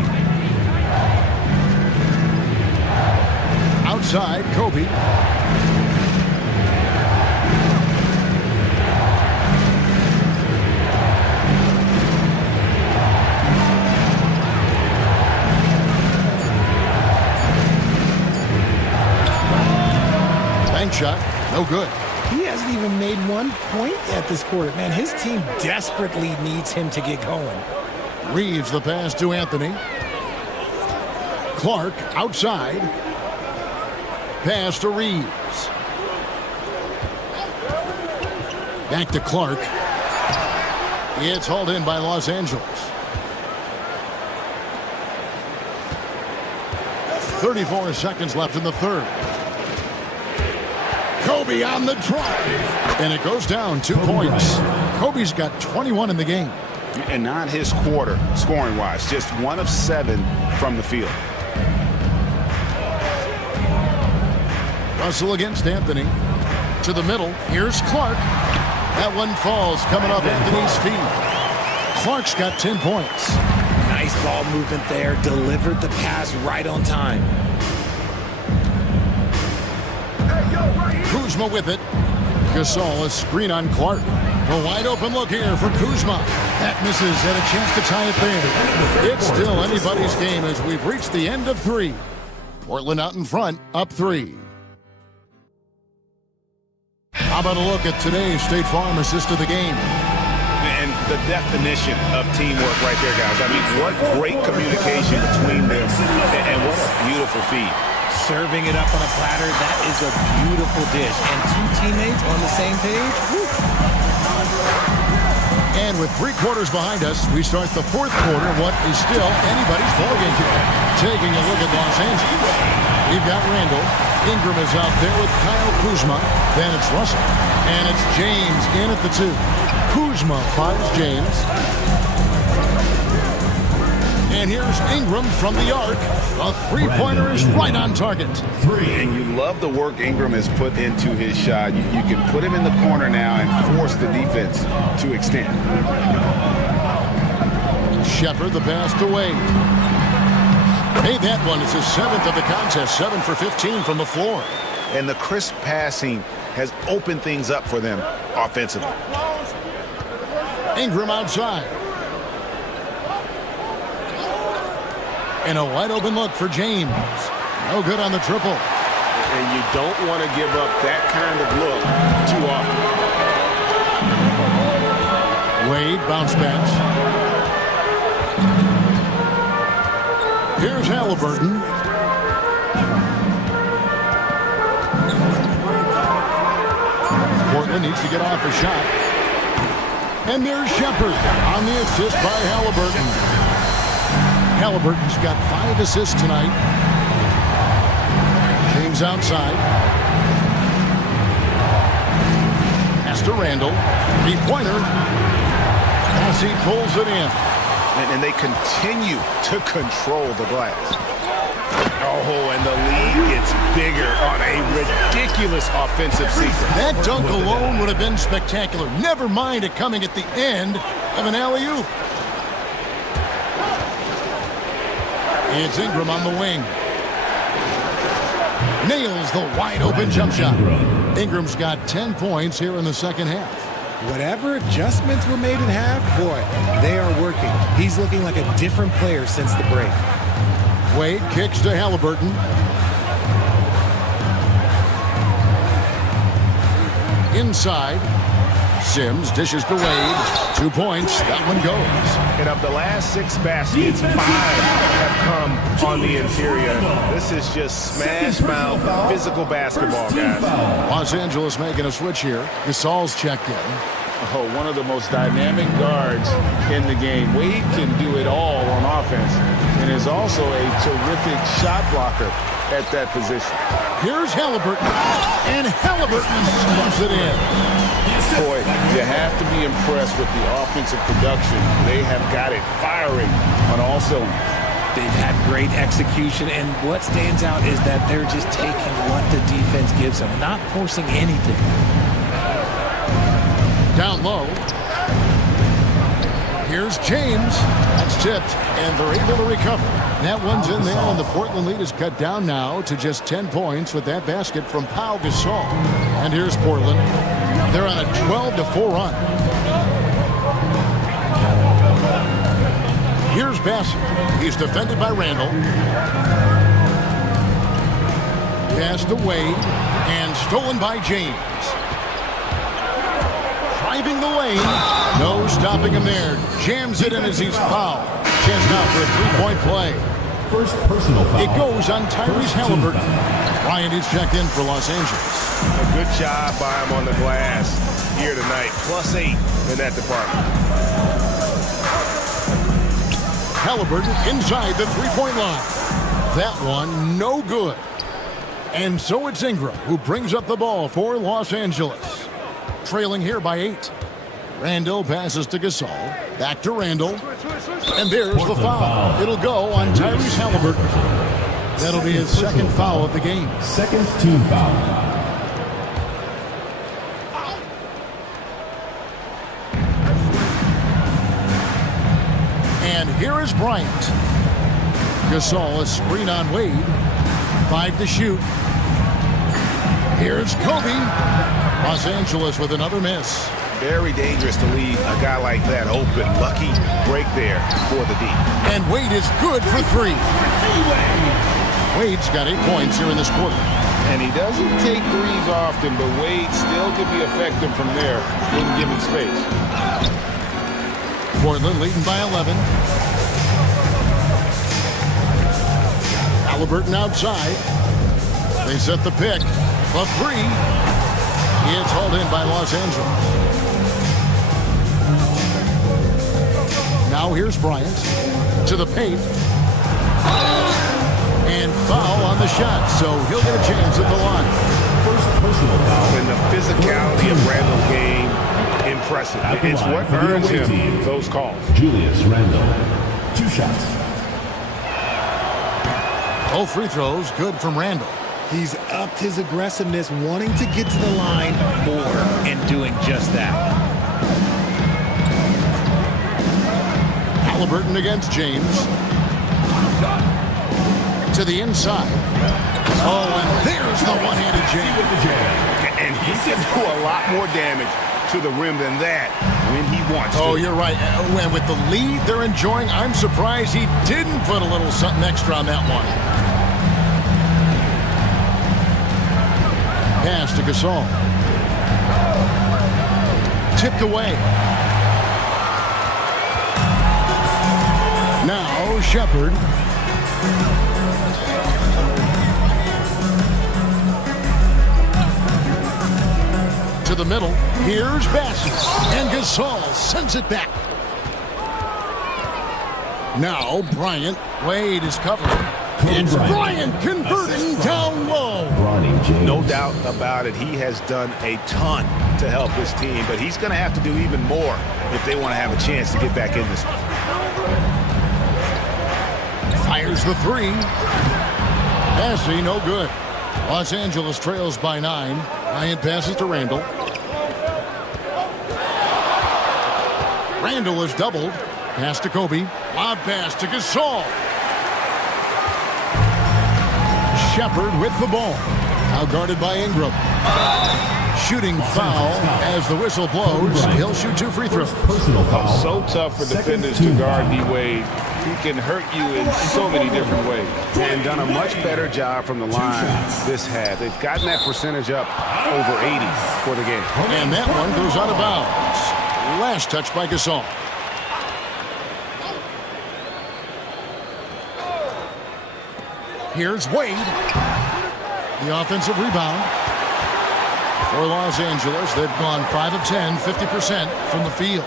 Outside, Kobe. Bank shot, no good. He hasn't even made 1 point yet this quarter. Man, his team desperately needs him to get going. Reeves the pass to Anthony. Clark outside. Pass to Reeves. Back to Clark. It's hauled in by Los Angeles. 34 seconds left in the third. Kobe on the drive. And it goes down 2 points. Kobe's got 21 in the game. And not his quarter, scoring-wise. Just 1 of 7 from the field. Russell against Anthony. To the middle. Here's Clark. That one falls coming off Anthony's feet. Clark's got 10 points. Nice ball movement there. Delivered the pass right on time. Kuzma with it. Gasol, a screen on Clark. A wide open look here for Kuzma. That misses, and a chance to tie it there. It's still anybody's game as we've reached the end of 3. Portland out in front, up 3. How about a look at today's State Farm assist of the game? And the definition of teamwork right there, guys. I mean, what great communication between them, and what a beautiful feed. Serving it up on a platter, that is a beautiful dish. And 2 teammates on the same page. Woo. And with 3 quarters behind us, we start the 4th quarter, what is still anybody's ballgame here. Taking a look at Los Angeles. We've got Randall. Ingram is out there with Kyle Kuzma. Then it's Russell. And it's James in at the 2. Kuzma finds James. And here's Ingram from the arc. A 3-pointer is right on target. 3. And you love the work Ingram has put into his shot. You can put him in the corner now and force the defense to extend. Shepard the pass to Wade. Hey, that one is his 7th of the contest. 7 for 15 from the floor. And the crisp passing has opened things up for them offensively. Ingram outside. And a wide open look for James. No good on the triple. And you don't want to give up that kind of look too often. Wade bounce pass. Here's Halliburton. Portland needs to get off a shot. And there's Shepard on the assist by Halliburton. Halliburton's got 5 assists tonight. James outside. Pass to Randall. 3-pointer. As he pulls it in. And they continue to control the glass. Oh, and the lead gets bigger on a ridiculous offensive sequence. That dunk alone would have been spectacular. Never mind it coming at the end of an alley-oop. It's Ingram on the wing. Nails the wide-open jump shot. Ingram's got 10 points here in the second half. Whatever adjustments were made in half, boy, they are working. He's looking like a different player since the break. Wade kicks to Halliburton. Inside. Sims dishes to Wade. 2 points. That one goes. And of the last 6 baskets, 5 have come on the interior. This is just smash mouth physical basketball, guys. Los Angeles making a switch here. Gasol's checked in. Oh, one of the most dynamic guards in the game. Wade can do it all on offense and is also a terrific shot blocker at that position. Here's Halliburton, and Halliburton slams it in. Boy, you have to be impressed with the offensive production. They have got it firing on all cylinders. They've had great execution, and what stands out is that they're just taking what the defense gives them, not forcing anything. Down low. Here's James. That's tipped, and they're able to recover. That one's in there, and the Portland lead is cut down now to just 10 points with that basket from Pau Gasol. And here's Portland. They're on a 12-4 run. Here's Bassett. He's defended by Randall. Pass to Wade, and stolen by James. Driving the lane. No stopping him there. Jams it in as he's fouled. Chance now for a three-point play. First personal foul. It goes on Tyrese Halliburton. Bryant is checked in for Los Angeles. A good job by him on the glass here tonight. +8 in that department. Halliburton inside the three-point line. That one no good. And so it's Ingram who brings up the ball for Los Angeles. Trailing here by 8. Randall passes to Gasol. Back to Randall. And there's the foul. It'll go on Tyrese Halliburton. That'll be his second foul of the game. Second team foul. And here is Bryant. Gasol, a screen on Wade. 5 to shoot. Here's Kobe. Los Angeles with another miss. Very dangerous to leave a guy like that open. Lucky break there for the D. And Wade is good for 3. Wade's got 8 points here in this quarter. And he doesn't take threes often, but Wade still can be effective from there when given space. Portland leading by 11. Halliburton outside. They set the pick. A 3. It's hauled in by Los Angeles. Now here's Bryant to the paint. And foul on the shot, so he'll get a chance at the line. First personal foul. And the physicality of Randall's game, impressive. It's what earns him those calls. Julius Randle. 2 shots. Both free throws good from Randall. He's upped his aggressiveness, wanting to get to the line more and doing just that. Halliburton against James. To the inside. Oh, and there's the one-handed jam. And he can do a lot more damage to the rim than that when he wants to. Oh, you're right. And with the lead they're enjoying, I'm surprised he didn't put a little something extra on that one. Pass to Gasol. Tipped away. Now Shepard. To the middle. Here's Bassett. And Gasol sends it back. Now Bryant. Wade is covered. It's Bryant converting down low. No doubt about it. He has done a ton to help his team, but he's going to have to do even more if they want to have a chance to get back in this one. Fires the 3. Passing, no good. Los Angeles trails by 9. Bryant passes to Randall. Randall is doubled. Pass to Kobe. Lob pass to Gasol. Shepard with the ball. Now guarded by Ingram. Shooting foul as the whistle blows. He'll shoot 2 free throws. Personal foul. So tough for defenders to guard D-Wade. He can hurt you in so many different ways. And done a much better job from the line this half. They've gotten that percentage up over 80 for the game. And that one goes out of bounds. Last touch by Gasol. Here's Wade. The offensive rebound. For Los Angeles, they've gone 5 of 10, 50% from the field.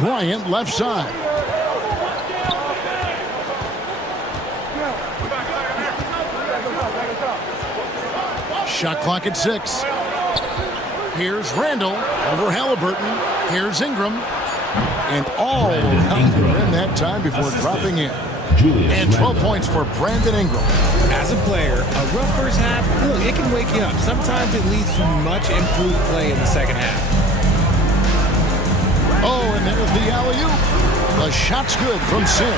Bryant left side. Shot clock at 6. Here's Randall over Halliburton. Here's Ingram. And all in that time before dropping in. And 12 points for Brandon Ingram. As a player, a rough first half, look, it can wake you up. Sometimes it leads to much improved play in the second half. Oh, and there's the alley-oop. The shot's good from Sims.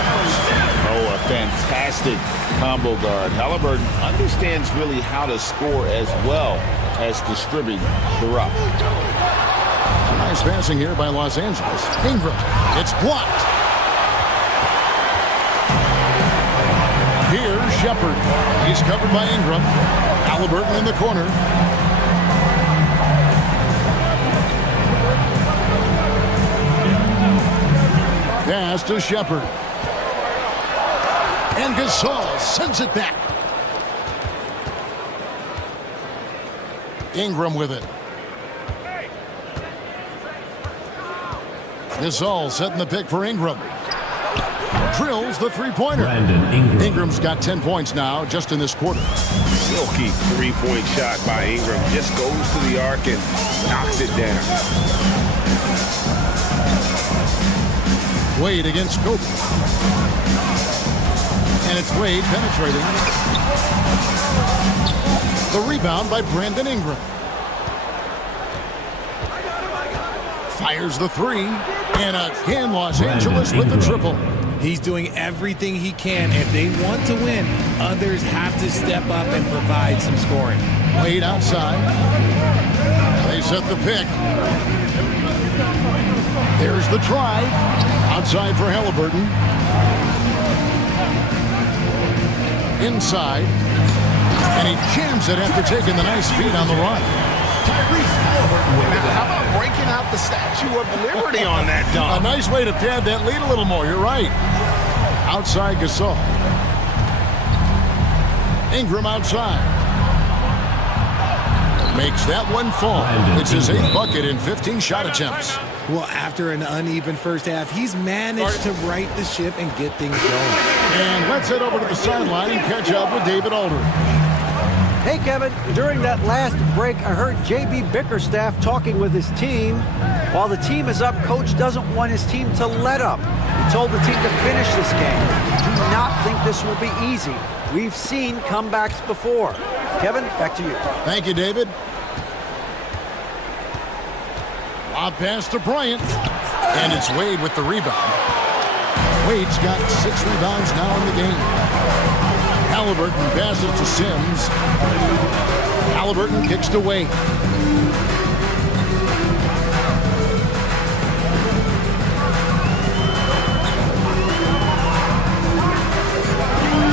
Oh, a fantastic combo guard. Halliburton understands really how to score as well as distribute the rock. Nice passing here by Los Angeles. Ingram. It's blocked. Here's Shepard. He's covered by Ingram. Halliburton in the corner. Pass to Shepard. And Gasol sends it back. Ingram with it. Gasol setting the pick for Ingram. Drills the three-pointer. Ingram's got 10 points now just in this quarter. Silky three-point shot by Ingram. Just goes to the arc and knocks it down. Wade against Kobe. And it's Wade penetrating. The rebound by Brandon Ingram. Fires the three. And again, Los Angeles with the triple. He's doing everything he can. If they want to win, others have to step up and provide some scoring. Wade outside. They set the pick. There's the drive. Outside for Halliburton. Inside. And he jams it after taking the nice feed on the run. Now, how about breaking out the Statue of Liberty on that dunk? A nice way to pad that lead a little more. You're right. Outside Gasol. Ingram outside. Makes that one fall. It's his 8th bucket in 15 shot attempts. Well, after an uneven first half, he's managed to right the ship and get things going. And let's head over to the sideline and catch up with David Aldridge. Hey, Kevin, during that last break, I heard J.B. Bickerstaff talking with his team. While the team is up, Coach doesn't want his team to let up. He told the team to finish this game. Do not think this will be easy. We've seen comebacks before. Kevin, back to you. Thank you, David. Lob pass to Bryant. And it's Wade with the rebound. Wade's got 6 rebounds now in the game. Halliburton passes to Sims. Halliburton kicks to Wade.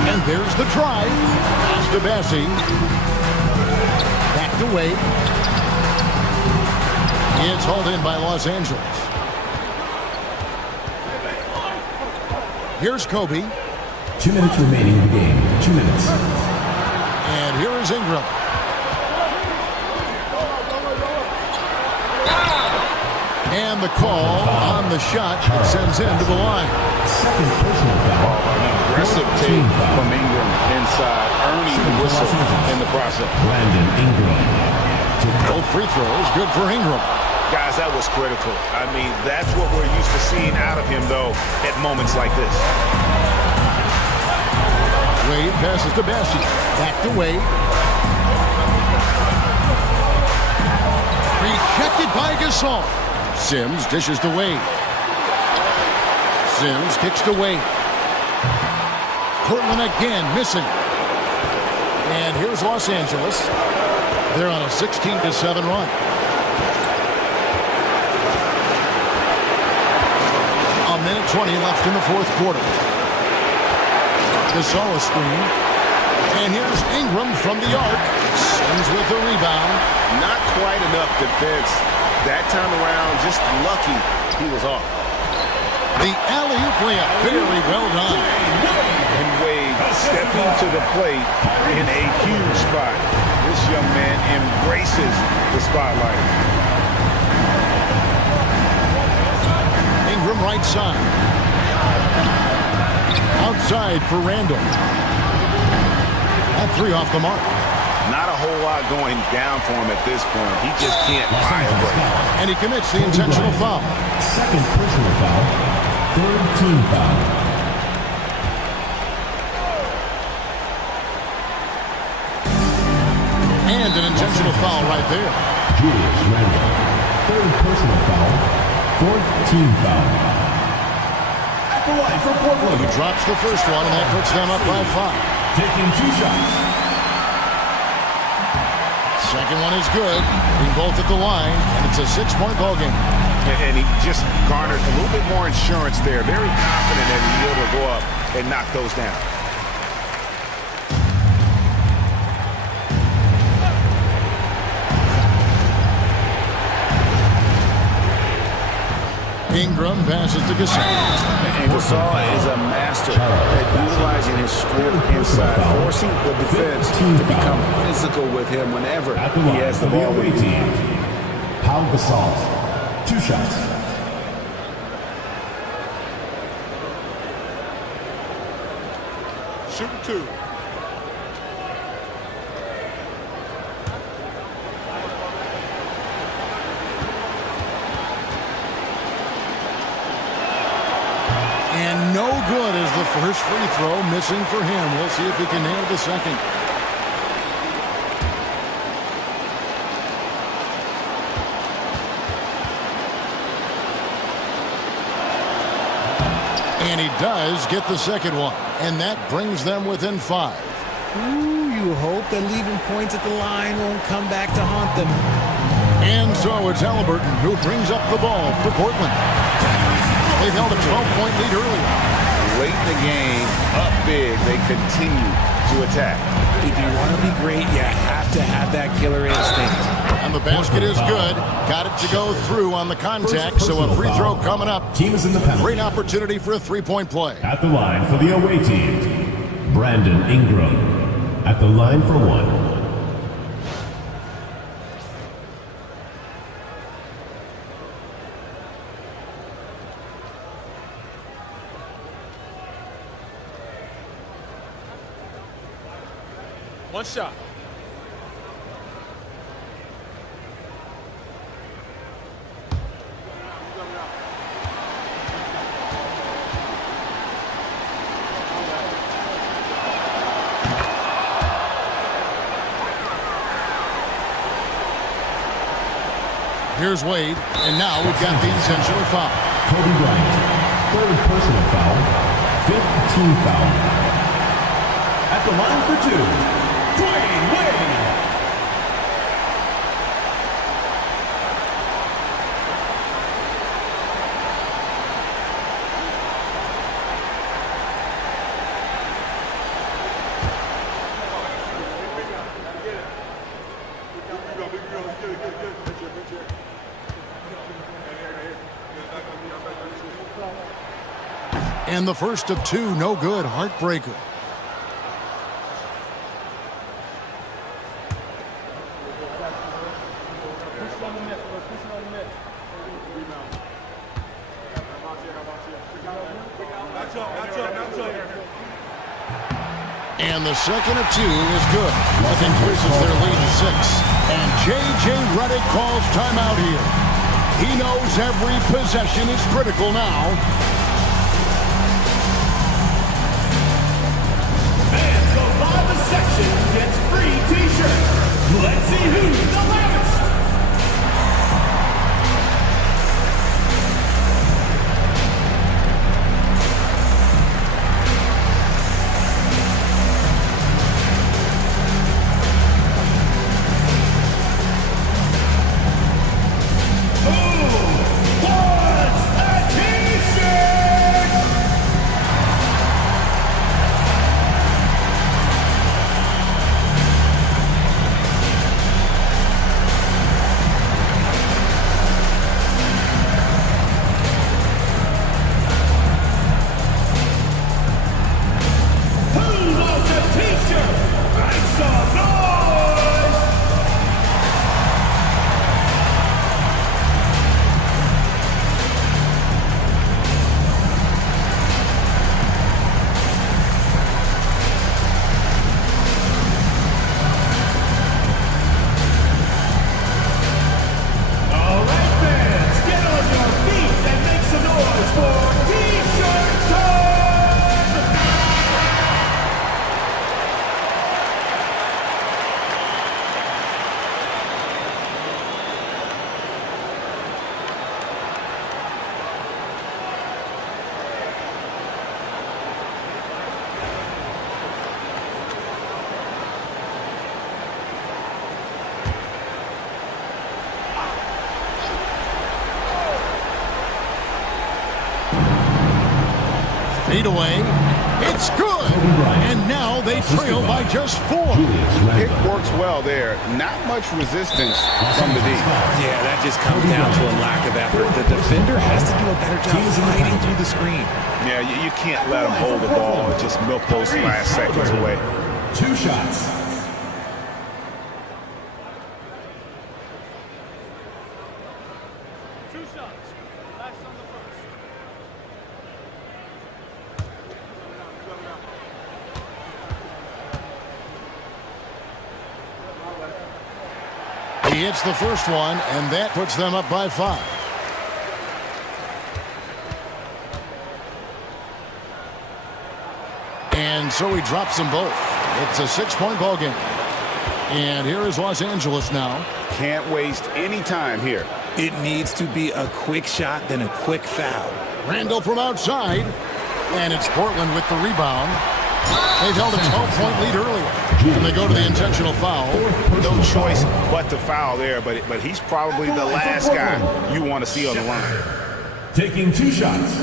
And there's the drive. Pass to Bassie. Back to Wade. It's hauled in by Los Angeles. Here's Kobe. 2 minutes remaining in the game. 2 minutes. And here is Ingram. And the call on the shot. It sends him to the line. Second personal foul. An aggressive take from Ingram inside, earning the whistle in the process. Brandon Ingram. Both free throws, good for Ingram. Guys, that was critical. I mean, that's what we're used to seeing out of him, though, at moments like this. Wade passes to Bessie. Back to Wade. Rejected by Gasol. Sims dishes to Wade. Sims kicks to Wade. Portland again missing. And here's Los Angeles. They're on a 16-7 run. A minute 20 left in the fourth quarter. Gasol a screen. And here's Ingram from the arc. Sims with the rebound. Not quite enough defense. That time around, just lucky he was off. The alley-oop layup, very well done. And Wade stepping to the plate in a huge spot. This young man embraces the spotlight. Ingram right side. Outside for Randall. That three off the mark. Not a whole lot going down for him at this point. He just can't buy away. And he commits the intentional foul. Second personal foul. Third team foul. And an intentional foul right there. Julius Randle. Third personal foul. Fourth team foul. At the line for Portland. He drops the first one, and that puts them up by 5. Taking 2 shots. Second one is good. Hitting both at the line, and it's a 6-point ball game. And he just garnered a little bit more insurance there. Very confident that he'll be able to go up and knock those down. Ingram passes to Gasol. And Gasol is a master at utilizing his strength inside, forcing the defense to become physical with him whenever he has the ball. Pau Gasol, 2 shots. Shooting 2. And no good as the first free throw missing for him. We'll see if he can nail the second. And he does get the second one. And that brings them within 5. Ooh, you hope that leaving points at the line won't come back to haunt them. And so it's Halliburton who brings up the ball for Portland. They've held a 12-point lead earlier. Late in the game, up big, they continue to attack. If you want to be great, you have to have that killer instinct. And the basket is good. Got it to go through on the contact, so a free throw coming up. Team is in the penalty. Great opportunity for a 3-point play. At the line for the away team, Brandon Ingram. At the line for 1. One shot. Here's Wade, and now we've got the intentional foul. Kobe Bryant, third personal foul, fifth team foul. At the line for 2, Dwayne Wade. And the first of 2, no good, heartbreaker. And the second of 2 is good. That increases their lead to 6. And J.J. Redick calls timeout here. He knows every possession is critical now. And t-shirt. Let's see who's the loudest. Feet away. It's good. And now they trail by just 4. It works well there. Not much resistance from the D. Yeah, that just comes down to a lack of effort. The defender has to do a better job fighting through the screen. Yeah, you can't let them hold the ball and just milk those last seconds away. 2 shots. He hits the first one, and that puts them up by 5. And so he drops them both. It's a 6-point ball game. And here is Los Angeles now. Can't waste any time here. It needs to be a quick shot, then a quick foul. Randall from outside. And it's Portland with the rebound. They've held a 12-point lead earlier. And they go to the intentional foul. No choice but to foul there, but he's probably the last guy you want to see on the line. Taking 2 shots.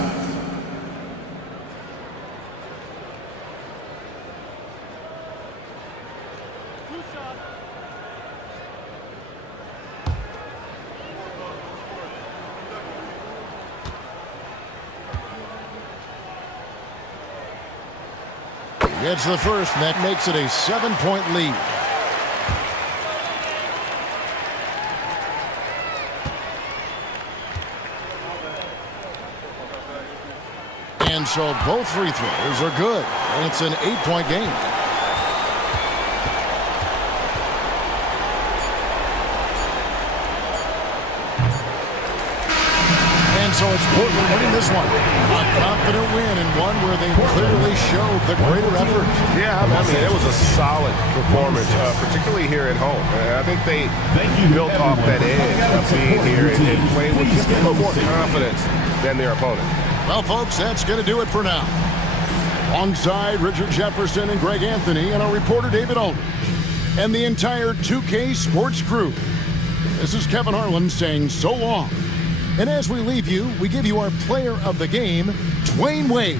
Gets the first, and that makes it a 7-point lead. And so both free throws are good. And it's an 8-point game. And so it's Portland winning this one. A confident win, and one where they clearly showed the greater effort. Yeah, I mean, it was a solid performance, particularly here at home. I think they built off that edge of being here and playing with just a little more confidence than their opponent. Well, folks, that's going to do it for now. Alongside Richard Jefferson and Greg Anthony and our reporter David Aldridge and the entire 2K Sports crew, this is Kevin Harlan saying so long. And as we leave you, we give you our player of the game, Dwayne Wade.